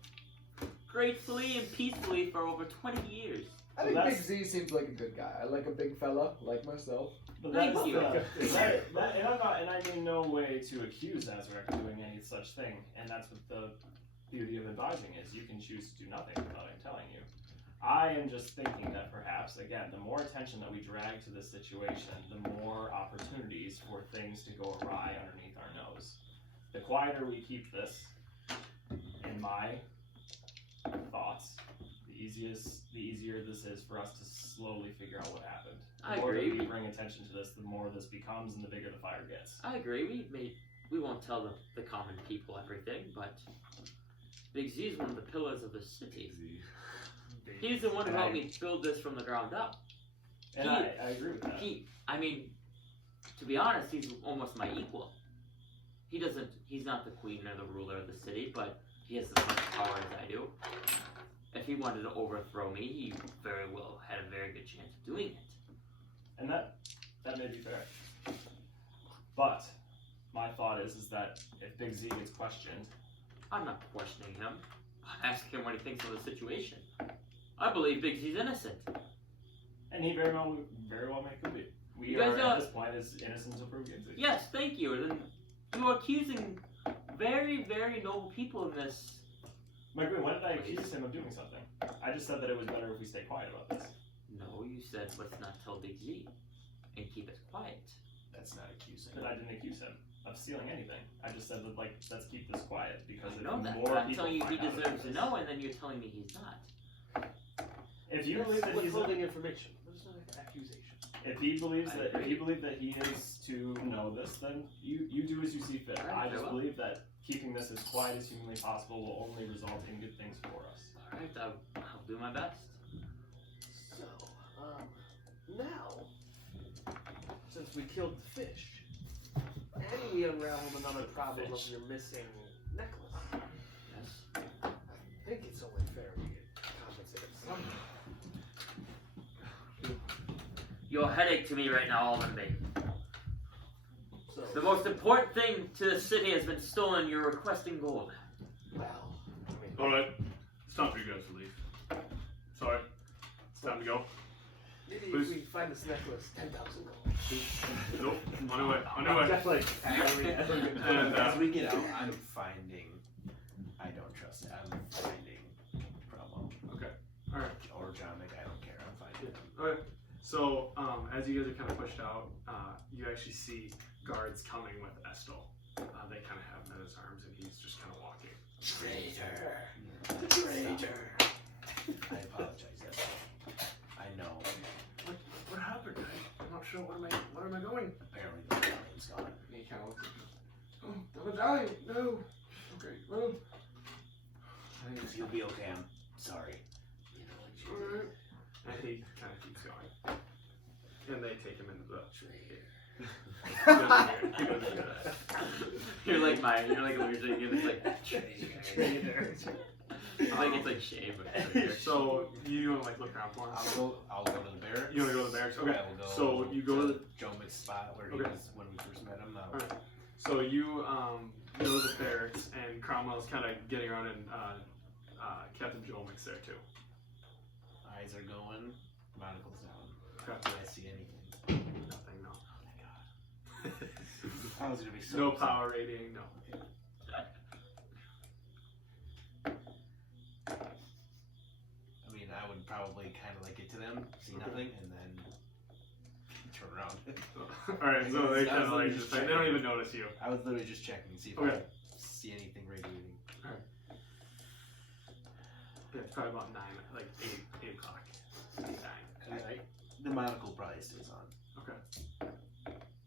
gracefully and peacefully for over 20 years. I think Well, Big that's- Z seems like a good guy. I like a big fella, like myself. But Thank that's you. and I'm in no way to accuse Zazarak of doing any such thing, and that's what the beauty of advising is. You can choose to do nothing without him telling you. I am just thinking that perhaps, again, the more attention that we drag to this situation, the more opportunities for things to go awry underneath our nose. The quieter we keep this, in my thoughts, the easier this is for us to slowly figure out what happened. I The more that agree. we bring attention to this, the more this becomes and the bigger the fire gets. I agree. We won't tell the common people everything, but Big Z is one of the pillars of the city. He's the one who And helped I- me build this from the ground up. And He- I agree with that. To be honest, he's almost my equal. He's not the queen or the ruler of the city, but he has as much power as I do. If he wanted to overthrow me, he very well had a very good chance of doing it. And that may be fair. But my thought is that if Big Z gets questioned, I'm not questioning him. I'm asking him what he thinks of the situation. I believe Big Z's innocent. and he very well may be. We You guys are are- at this point as innocent until proven guilty. Yes, thank you. And you are accusing very, very noble people in this. My queen, when did I accuse him of doing something? I just said that it was better if we stay quiet about this. No, you said let's not tell Big Z and keep it quiet. That's not accusing. But I didn't accuse him of stealing anything. I just said that, like, let's keep this quiet because if I know that, more but I'm people telling you he find out about deserves to this- know, and then you're telling me he's not. If you believe that he's withholding information. There's no accusation. if he believes I that if agree. you believe that he is to know this, then you do as you see fit. Alright, I very just well. believe that keeping this as quiet as humanly possible will only result in good things for us. Alright, I'll do my best. So, now, since we killed the fish, and we unraveled another problem of your missing necklace, Yes. I think it's only fair we get compensated somehow. You're a headache to me right now, Aldenby. So, The most important thing to the city has been stolen. You're requesting gold. well, I mean, Alright, it's time for you guys to leave. Sorry, it's time to go. maybe Please. if we find this necklace, 10,000 gold. Nope, on your way, on your way. Definitely. And, As we get out, I'm finding. I don't trust it. I'm finding Cromwell. Okay. Alright. Or John Mick, I don't care. I'm finding them. Okay. So, as you guys are kind of pushed out, you actually see guards coming with Estel. They kind of have him in his arms, and he's just kind of walking. Traitor. Traitor. I apologize, Esther. I know. What happened? I'm not sure. Where am I going? Apparently the medallion's gone. And he kind of looks at you. Oh, the medallion. No. Okay. Well. I think it's You'll be okay. I'm sorry. Alright. And he kind of keeps going. And they take him into the. He doesn't hear that. You're like losing it. It's like traitor. Like it's like shame. So, you want to like look around for him? I'll go to the barracks. You want to go to the barracks? Okay. I will go So you go to the. Joe Mick's spot where he Okay. was when we first met him. Alright. So you go to the barracks, and Cromwell's kind of getting around, and Captain Joe Mick's there too. Eyes are going. Monocle's down. Okay. Do I see anything? Nothing, no. Oh my god. I was gonna be so No upset. power rating, no. I mean, I would probably kind of like get to them, see nothing, and then turn around. Alright, so they I kind was of like literally just just like, they don't even notice you. I was literally just checking to see if Okay. I see anything radiating. Yeah, it's probably about 9, like 8 o'clock. 9. Alright. The monocle probably stays on. Okay.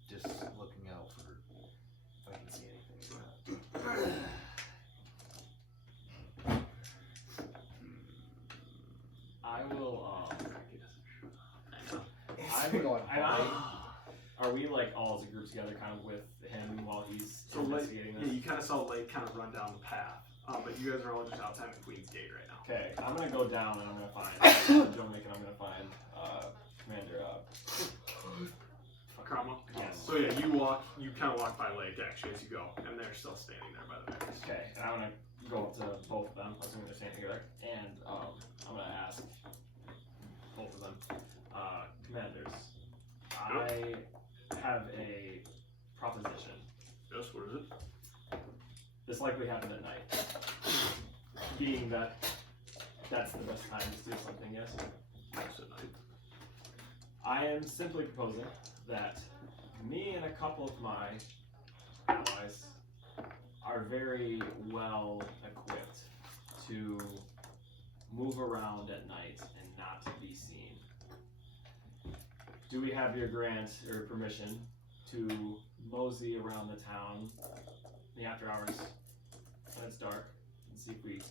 Just looking out for if I can see anything. I will. It's been going on. Are we like all as a group together, kind of with him while he's So Lake, investigating yeah, this? you kind of saw Lake kind of run down the path, but you guys are all just outside the Queen's Gate right now. Okay, I'm gonna go down and I'm gonna find Joe Mick and I'm gonna find Commander. Cromwell? Yes. So yeah, you kind of walk by Lake actually as you go, and they're still standing there by the barracks. Okay, and I'm gonna go up to both of them, assuming they're standing together, and I'm gonna ask both of them, commanders. I have a proposition. Yes. What is it? This likely happened at night. Being that that's the best time to steal something, yes? Yes, at night. I am simply proposing that me and a couple of my allies are very well equipped to move around at night and not be seen. Do we have your grant or permission to mosey around the town in the after hours when it's dark and see if we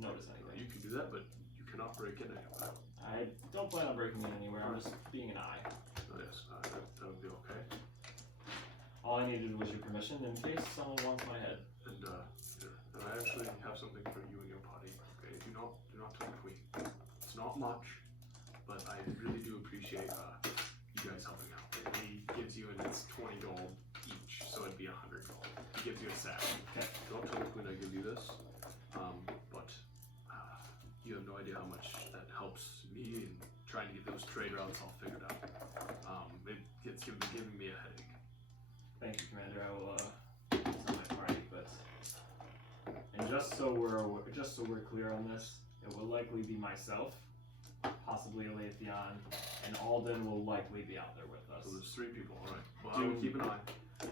notice anything? You can do that, but you cannot break in anywhere. I don't plan on breaking in anywhere, I'm just being an eye. Oh, yes, that would be okay. All I needed was your permission in case someone wants my head. And I actually have something for you and your party. Okay, do not tell the Queen. It's not much, but I really do appreciate you guys helping out. And he gives you, and it's 20 gold each, so it'd be 100 gold. He gives you a sack. Okay. Don't tell the Queen I give you this, but you have no idea how much that helps me in trying to get those trade routes all figured out. It's giving me a headache. Thank you, Commander. I will tell my party, but and just so we're clear on this, it will likely be myself possibly Aletheon, and Alden will likely be out there with us. So there's 3 people, alright. Well, I will keep an eye.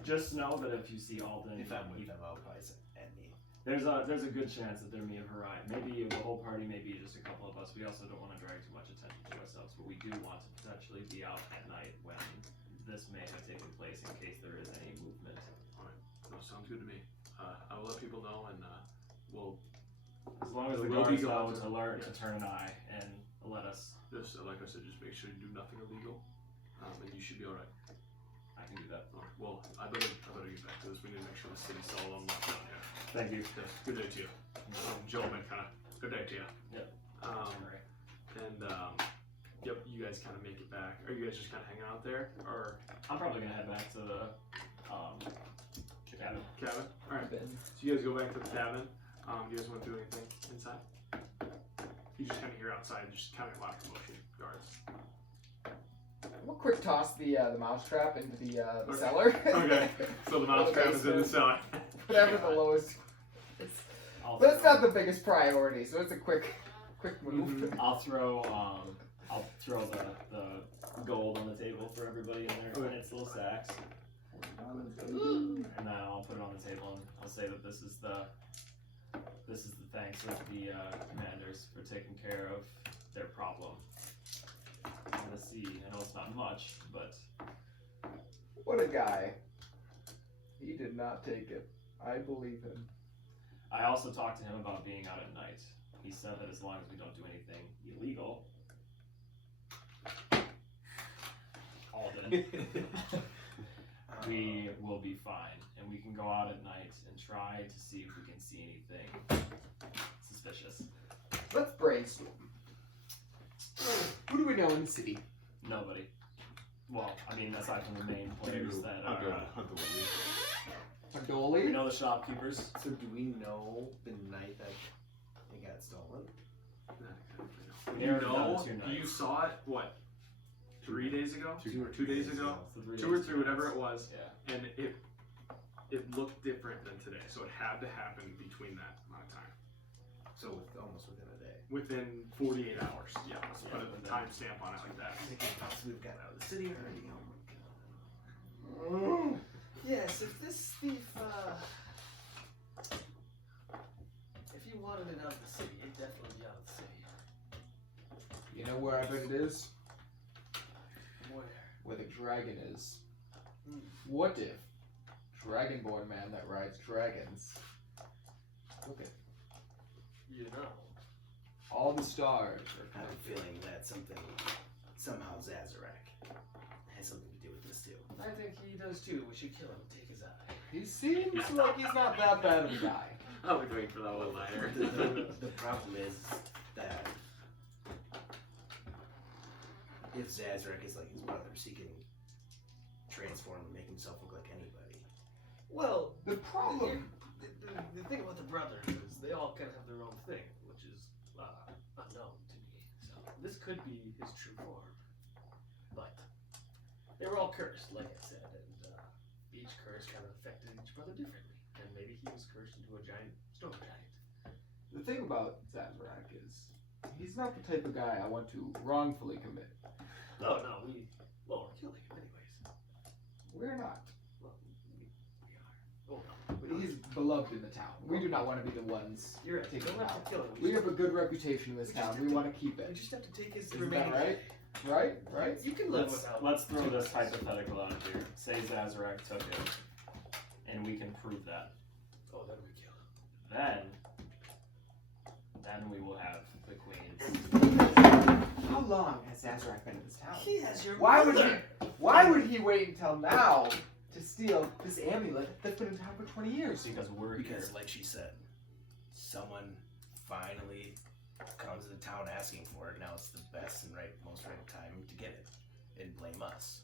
Just know that if you see Alden, If I'm with them, I'll probably say, and me. there's a good chance that there may have arrived. Maybe the whole party, maybe just a couple of us. We also don't want to drag too much attention to ourselves, but we do want to potentially be out at night when this may have taken place in case there is any movement. Alright. No, sounds good to me. I will let people know, and we'll. As long as the We'll be guards know going to turn an eye and let us. Just, like I said, just make sure you do nothing illegal, and you should be alright. I can do that. Alright, well, I better get back to this. We need to make sure the city's all on lockdown here. Thank you. Yes, good day to you. Gentlemen, good day to you. Yep. Yep, you guys kind of make it back. Are you guys just kind of hanging out there, or I'm probably gonna head back to the cabin. cabin? All right. So you guys go back to the cabin. You guys want to do anything inside? You just kind of hear outside, just kind of a lot of commotion, guards. We'll quick toss the mousetrap into the cellar. Okay. So the mousetrap is in the cellar. Whatever the lowest. But it's not the biggest priority, so it's a quick move. I'll throw the gold on the table for everybody in there in its little sacks. And then I'll put it on the table and I'll say that this is the thanks of the commanders for taking care of their problem. On the sea. I know it's not much, but What a guy. He did not take it. I believe him. I also talked to him about being out at night. He said that as long as we don't do anything illegal, Alden, we will be fine, and we can go out at night and try to see if we can see anything suspicious. Let's brainstorm. Who do we know in the city? Nobody. Well, I mean, aside from the main players that I'll go are. hunt the Willy. We know the shopkeepers. So do we know the night that it got stolen? We You already know, the 2 nights. you saw it, what, 3 days ago? 2 days ago? So 3 2 or days 3, whatever it was. Yeah. And it looked different than today, so it had to happen between that amount of time. So almost within a day. Within 48 hours, yeah. Let's put a within- timestamp on it like that. They could possibly have gotten out of the city already. Oh my god. Yes, if this thief, if you wanted it out of the city, it'd definitely be out of the city. You know where I bet it is? Where? Where the dragon is. Hmm. What if Dragonborn man that rides dragons? Look at You know. all the stars are I have a connected. feeling that somehow Zazarak has something to do with this too. I think he does too. We should kill him and take his eye. He seems like he's not that bad of a guy. I was waiting for that one liner. The problem is that if Zazarak is like his brothers, he can transform and make himself look like anybody. Well, The problem. the thing about the brothers is they all kind of have their own thing, which is unknown to me. So this could be his true form, but they were all cursed, like I said, and each curse kind of affected each brother differently. And maybe he was cursed into a giant storm giant. The thing about Zazarak is he's not the type of guy I want to wrongfully commit. Oh no, we're killing him anyways. We're not. Well, we are. Oh no, But he's beloved in the town. We do not want to be the ones you're right. We taking don't him have out. to kill him. We have a good reputation in this We just town. have We to- want to keep We it. just have to take his Isn't remaining. that right? Right? You can live Let's, without. let's throw this hypothetical out here. Say Zazarak took it, and we can prove that. Oh, then we kill him. Then we will have the queen. How long has Zazarak been in this town? He has your Why mother. would he wait until now to steal this amulet that's been in town for 20 years? Because we're Because, here. like she said, someone finally comes to the town asking for it. Now it's the best and most right time to get it, and blame us.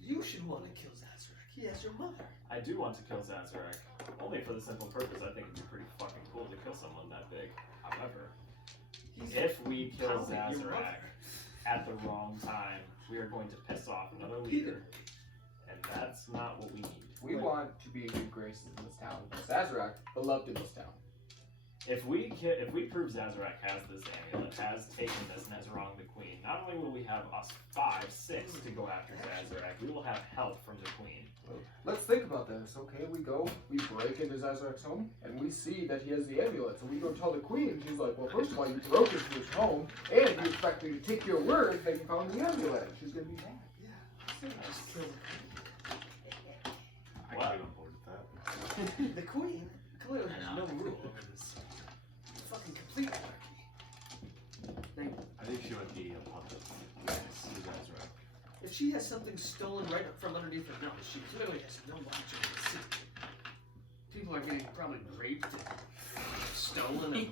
You should want to kill Zazarak. He has your mother. I do want to kill Zazarak, only for the simple purpose I think it'd be pretty fucking cool to kill someone that big. However, if we kill Probably your Zazarak mother. at the wrong time, we are going to piss off another leader, and that's not what we need. We want to be in good graces in this town. Zazarak, beloved in this town. if we prove Zazarak has this amulet, has taken this, and has wronged the queen, not only will we have us 5, 6 to go after Zazarak, we will have help from the queen. Well, let's think about this, okay? We break into Zazarak's home, and we see that he has the amulet. So we go tell the queen, she's like, well, first of all, you broke into his home, and you expect me to take your word that you found the amulet. She's gonna be mad. I can get on board with that. The queen clearly has no rule over this fucking complete monarchy. I think she might be a puppet. Yes, that's right. If she has something stolen right from underneath her nose, she clearly has no logic in the city. People are getting probably raped and stolen and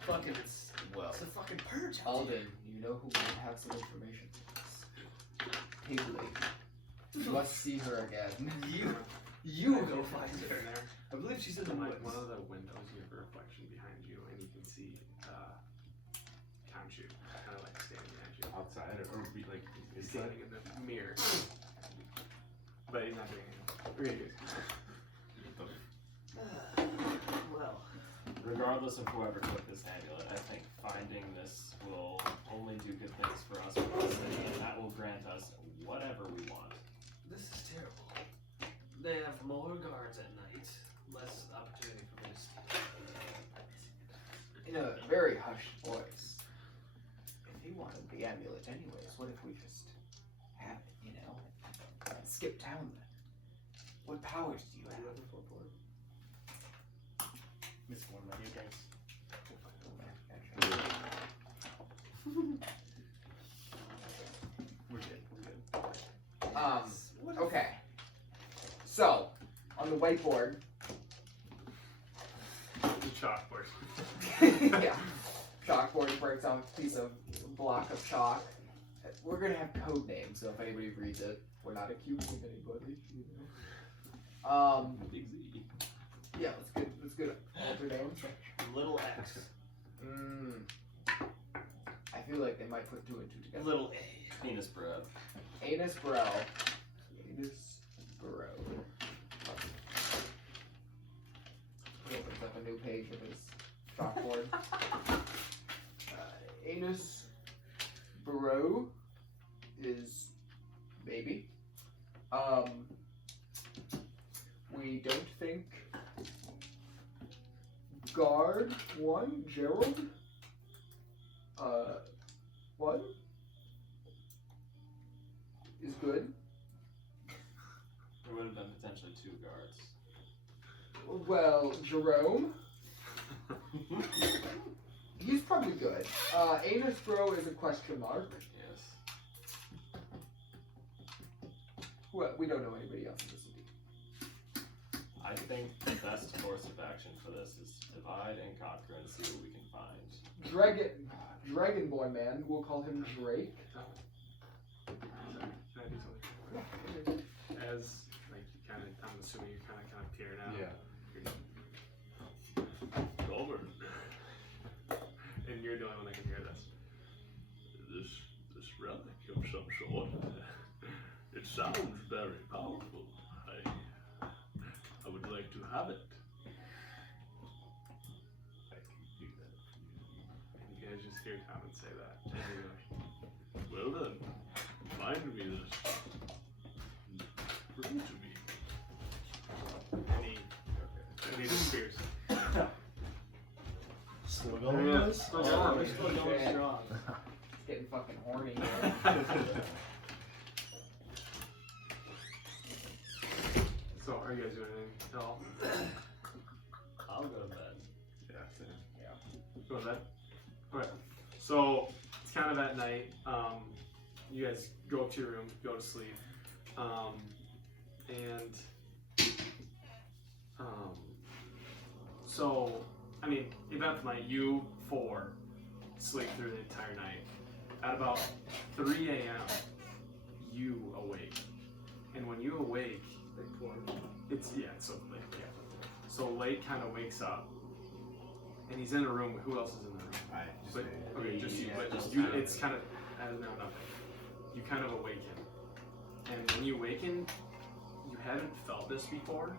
fucking it's a fucking purge. Alden, you know who might have some information for us? Piglet. You must see her again. You go find her. I believe she's in the woods. One of the windows, you have a reflection behind you, and you can see Kamshu kind of like standing at you. Outside or like He's standing in the mirror. But he's not doing anything. Really good. Well, Regardless of whoever took this amulet, I think finding this will only do good things for us for the city, and that will grant us whatever we want. this is terrible. They have more guards at night, less opportunity for me to steal. In a very hushed voice. If he wanted the amulet anyways, what if we just have it, you know? Skip town then. What powers do you have? Miss one of my new drinks. We're good. Okay. So, on the whiteboard. The chalkboard. Yeah. Chalkboard breaks off a piece of block of chalk. We're gonna have code names, so if anybody reads it, we're not accusing anybody. You know. Big Z. Yeah, let's get alter names. Little X. I feel like they might put 2 and 2 together. Little A. Penis bread. Anus Bro. Anus Bro. He opens up a new page of his chalkboard. Anus Bro is maybe. We don't think Guard 1, Gerald 1 is good. There would have been potentially 2 guards. Well, Jerome. He's probably good. Anus Bro is a question mark. Yes. Well, we don't know anybody else in this city. I think the best course of action for this is to divide and conquer and see what we can find. Dragonborn man, we'll call him Drake. Can I do something? As like you kind of, I'm assuming you kind of peer now. Yeah. Goldberg. And you're the only one that can hear this. This relic of some sort. It sounds very powerful. I would like to have it. I can do that. And you guys just hear Common say that. And you're like, Well then, find me this. Bring it to me. and he disappears. Still going with us? We're still going strong. It's getting fucking horny. So, are you guys doing anything at all? I'll go to bed. Yeah, same. Go to bed? Okay. So, it's kind of at night. You guys go up to your room, go to sleep. So, I mean, event night, you 4 sleep through the entire night. At about 3 a.m., you awake. And when you awake, it's so late, yeah. So Lake kind of wakes up, and he's in a room. Who else is in the room? Just you. But just you, kind of it's kind of, I don't know, nothing. You kind of awaken, and when you awaken, you haven't felt this before.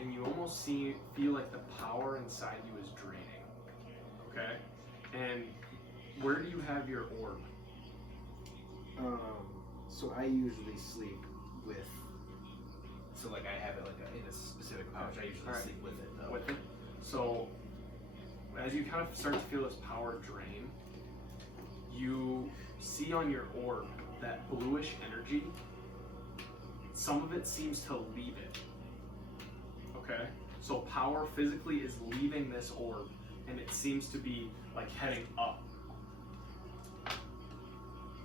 and you almost feel like the power inside you is draining. Okay? And where do you have your orb? So I usually sleep with. So like I have it like in a specific pouch. I usually Alright. sleep with it though. With it. So as you kind of start to feel this power drain, you see on your orb that bluish energy. Some of it seems to leave it. Okay? So power physically is leaving this orb, and it seems to be like heading up.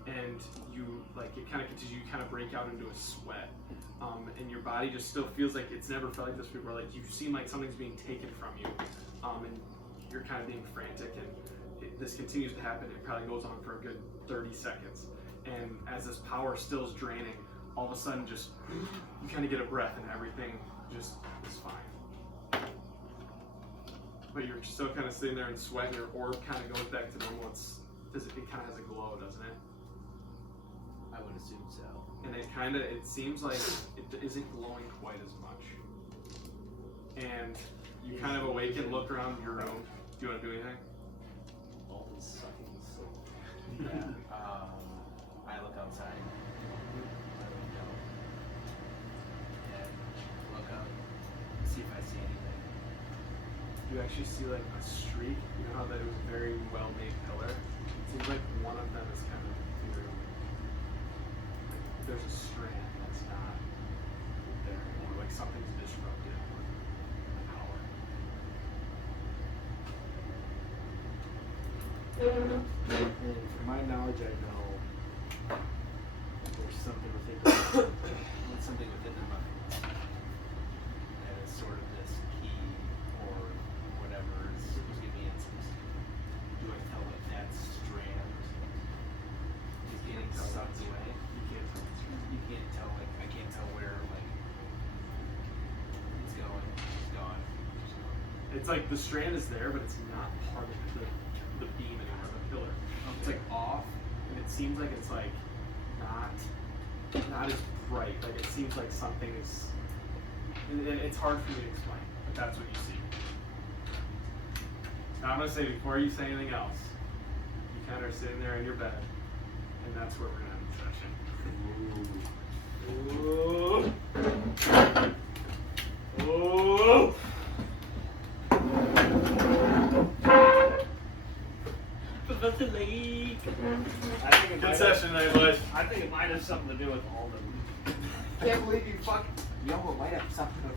And you like it kind of continues. You kind of break out into a sweat, and your body just still feels like it's never felt like this before. Like you seem like something's being taken from you, and you're kind of being frantic. And this continues to happen. It probably goes on for a good 30 seconds. And as this power still is draining, all of a sudden, just you kind of get a breath, and everything just is fine. But you're still kind of sitting there in sweat, and your orb kind of goes back to normal. It kind of has a glow, doesn't it? I would assume so. And it seems like it isn't glowing quite as much. And you kind of awake and look around your room. Do you want to do anything? All this sucking soul. Yeah. I look outside. I look down. And look up. See if I see anything. You actually see like a streak. You know how that it was a very well-made pillar? It seems like one of them is kind of through. There's a strand that's not there anymore. Like something's disrupted the power. And from my knowledge, I know there's something within the mind that is sort of this key or whatever is supposed to give me answers. Do I tell like that strand is getting sucked away? You can't tell. Like I can't tell where like it's going. It's gone. It's like the strand is there, but it's not part of the beam anymore, the pillar. It's like off, and it seems like it's like not as bright. Like it seems like something is. And it's hard for me to explain, but that's what you see. Now I'm gonna say before you say anything else, you kind of are sitting there in your bed, and that's where we're gonna end the session. Professor Lake. Good session tonight, boys. I think it might have something to do with all the. Can't believe you fucking. Yo, it might have something.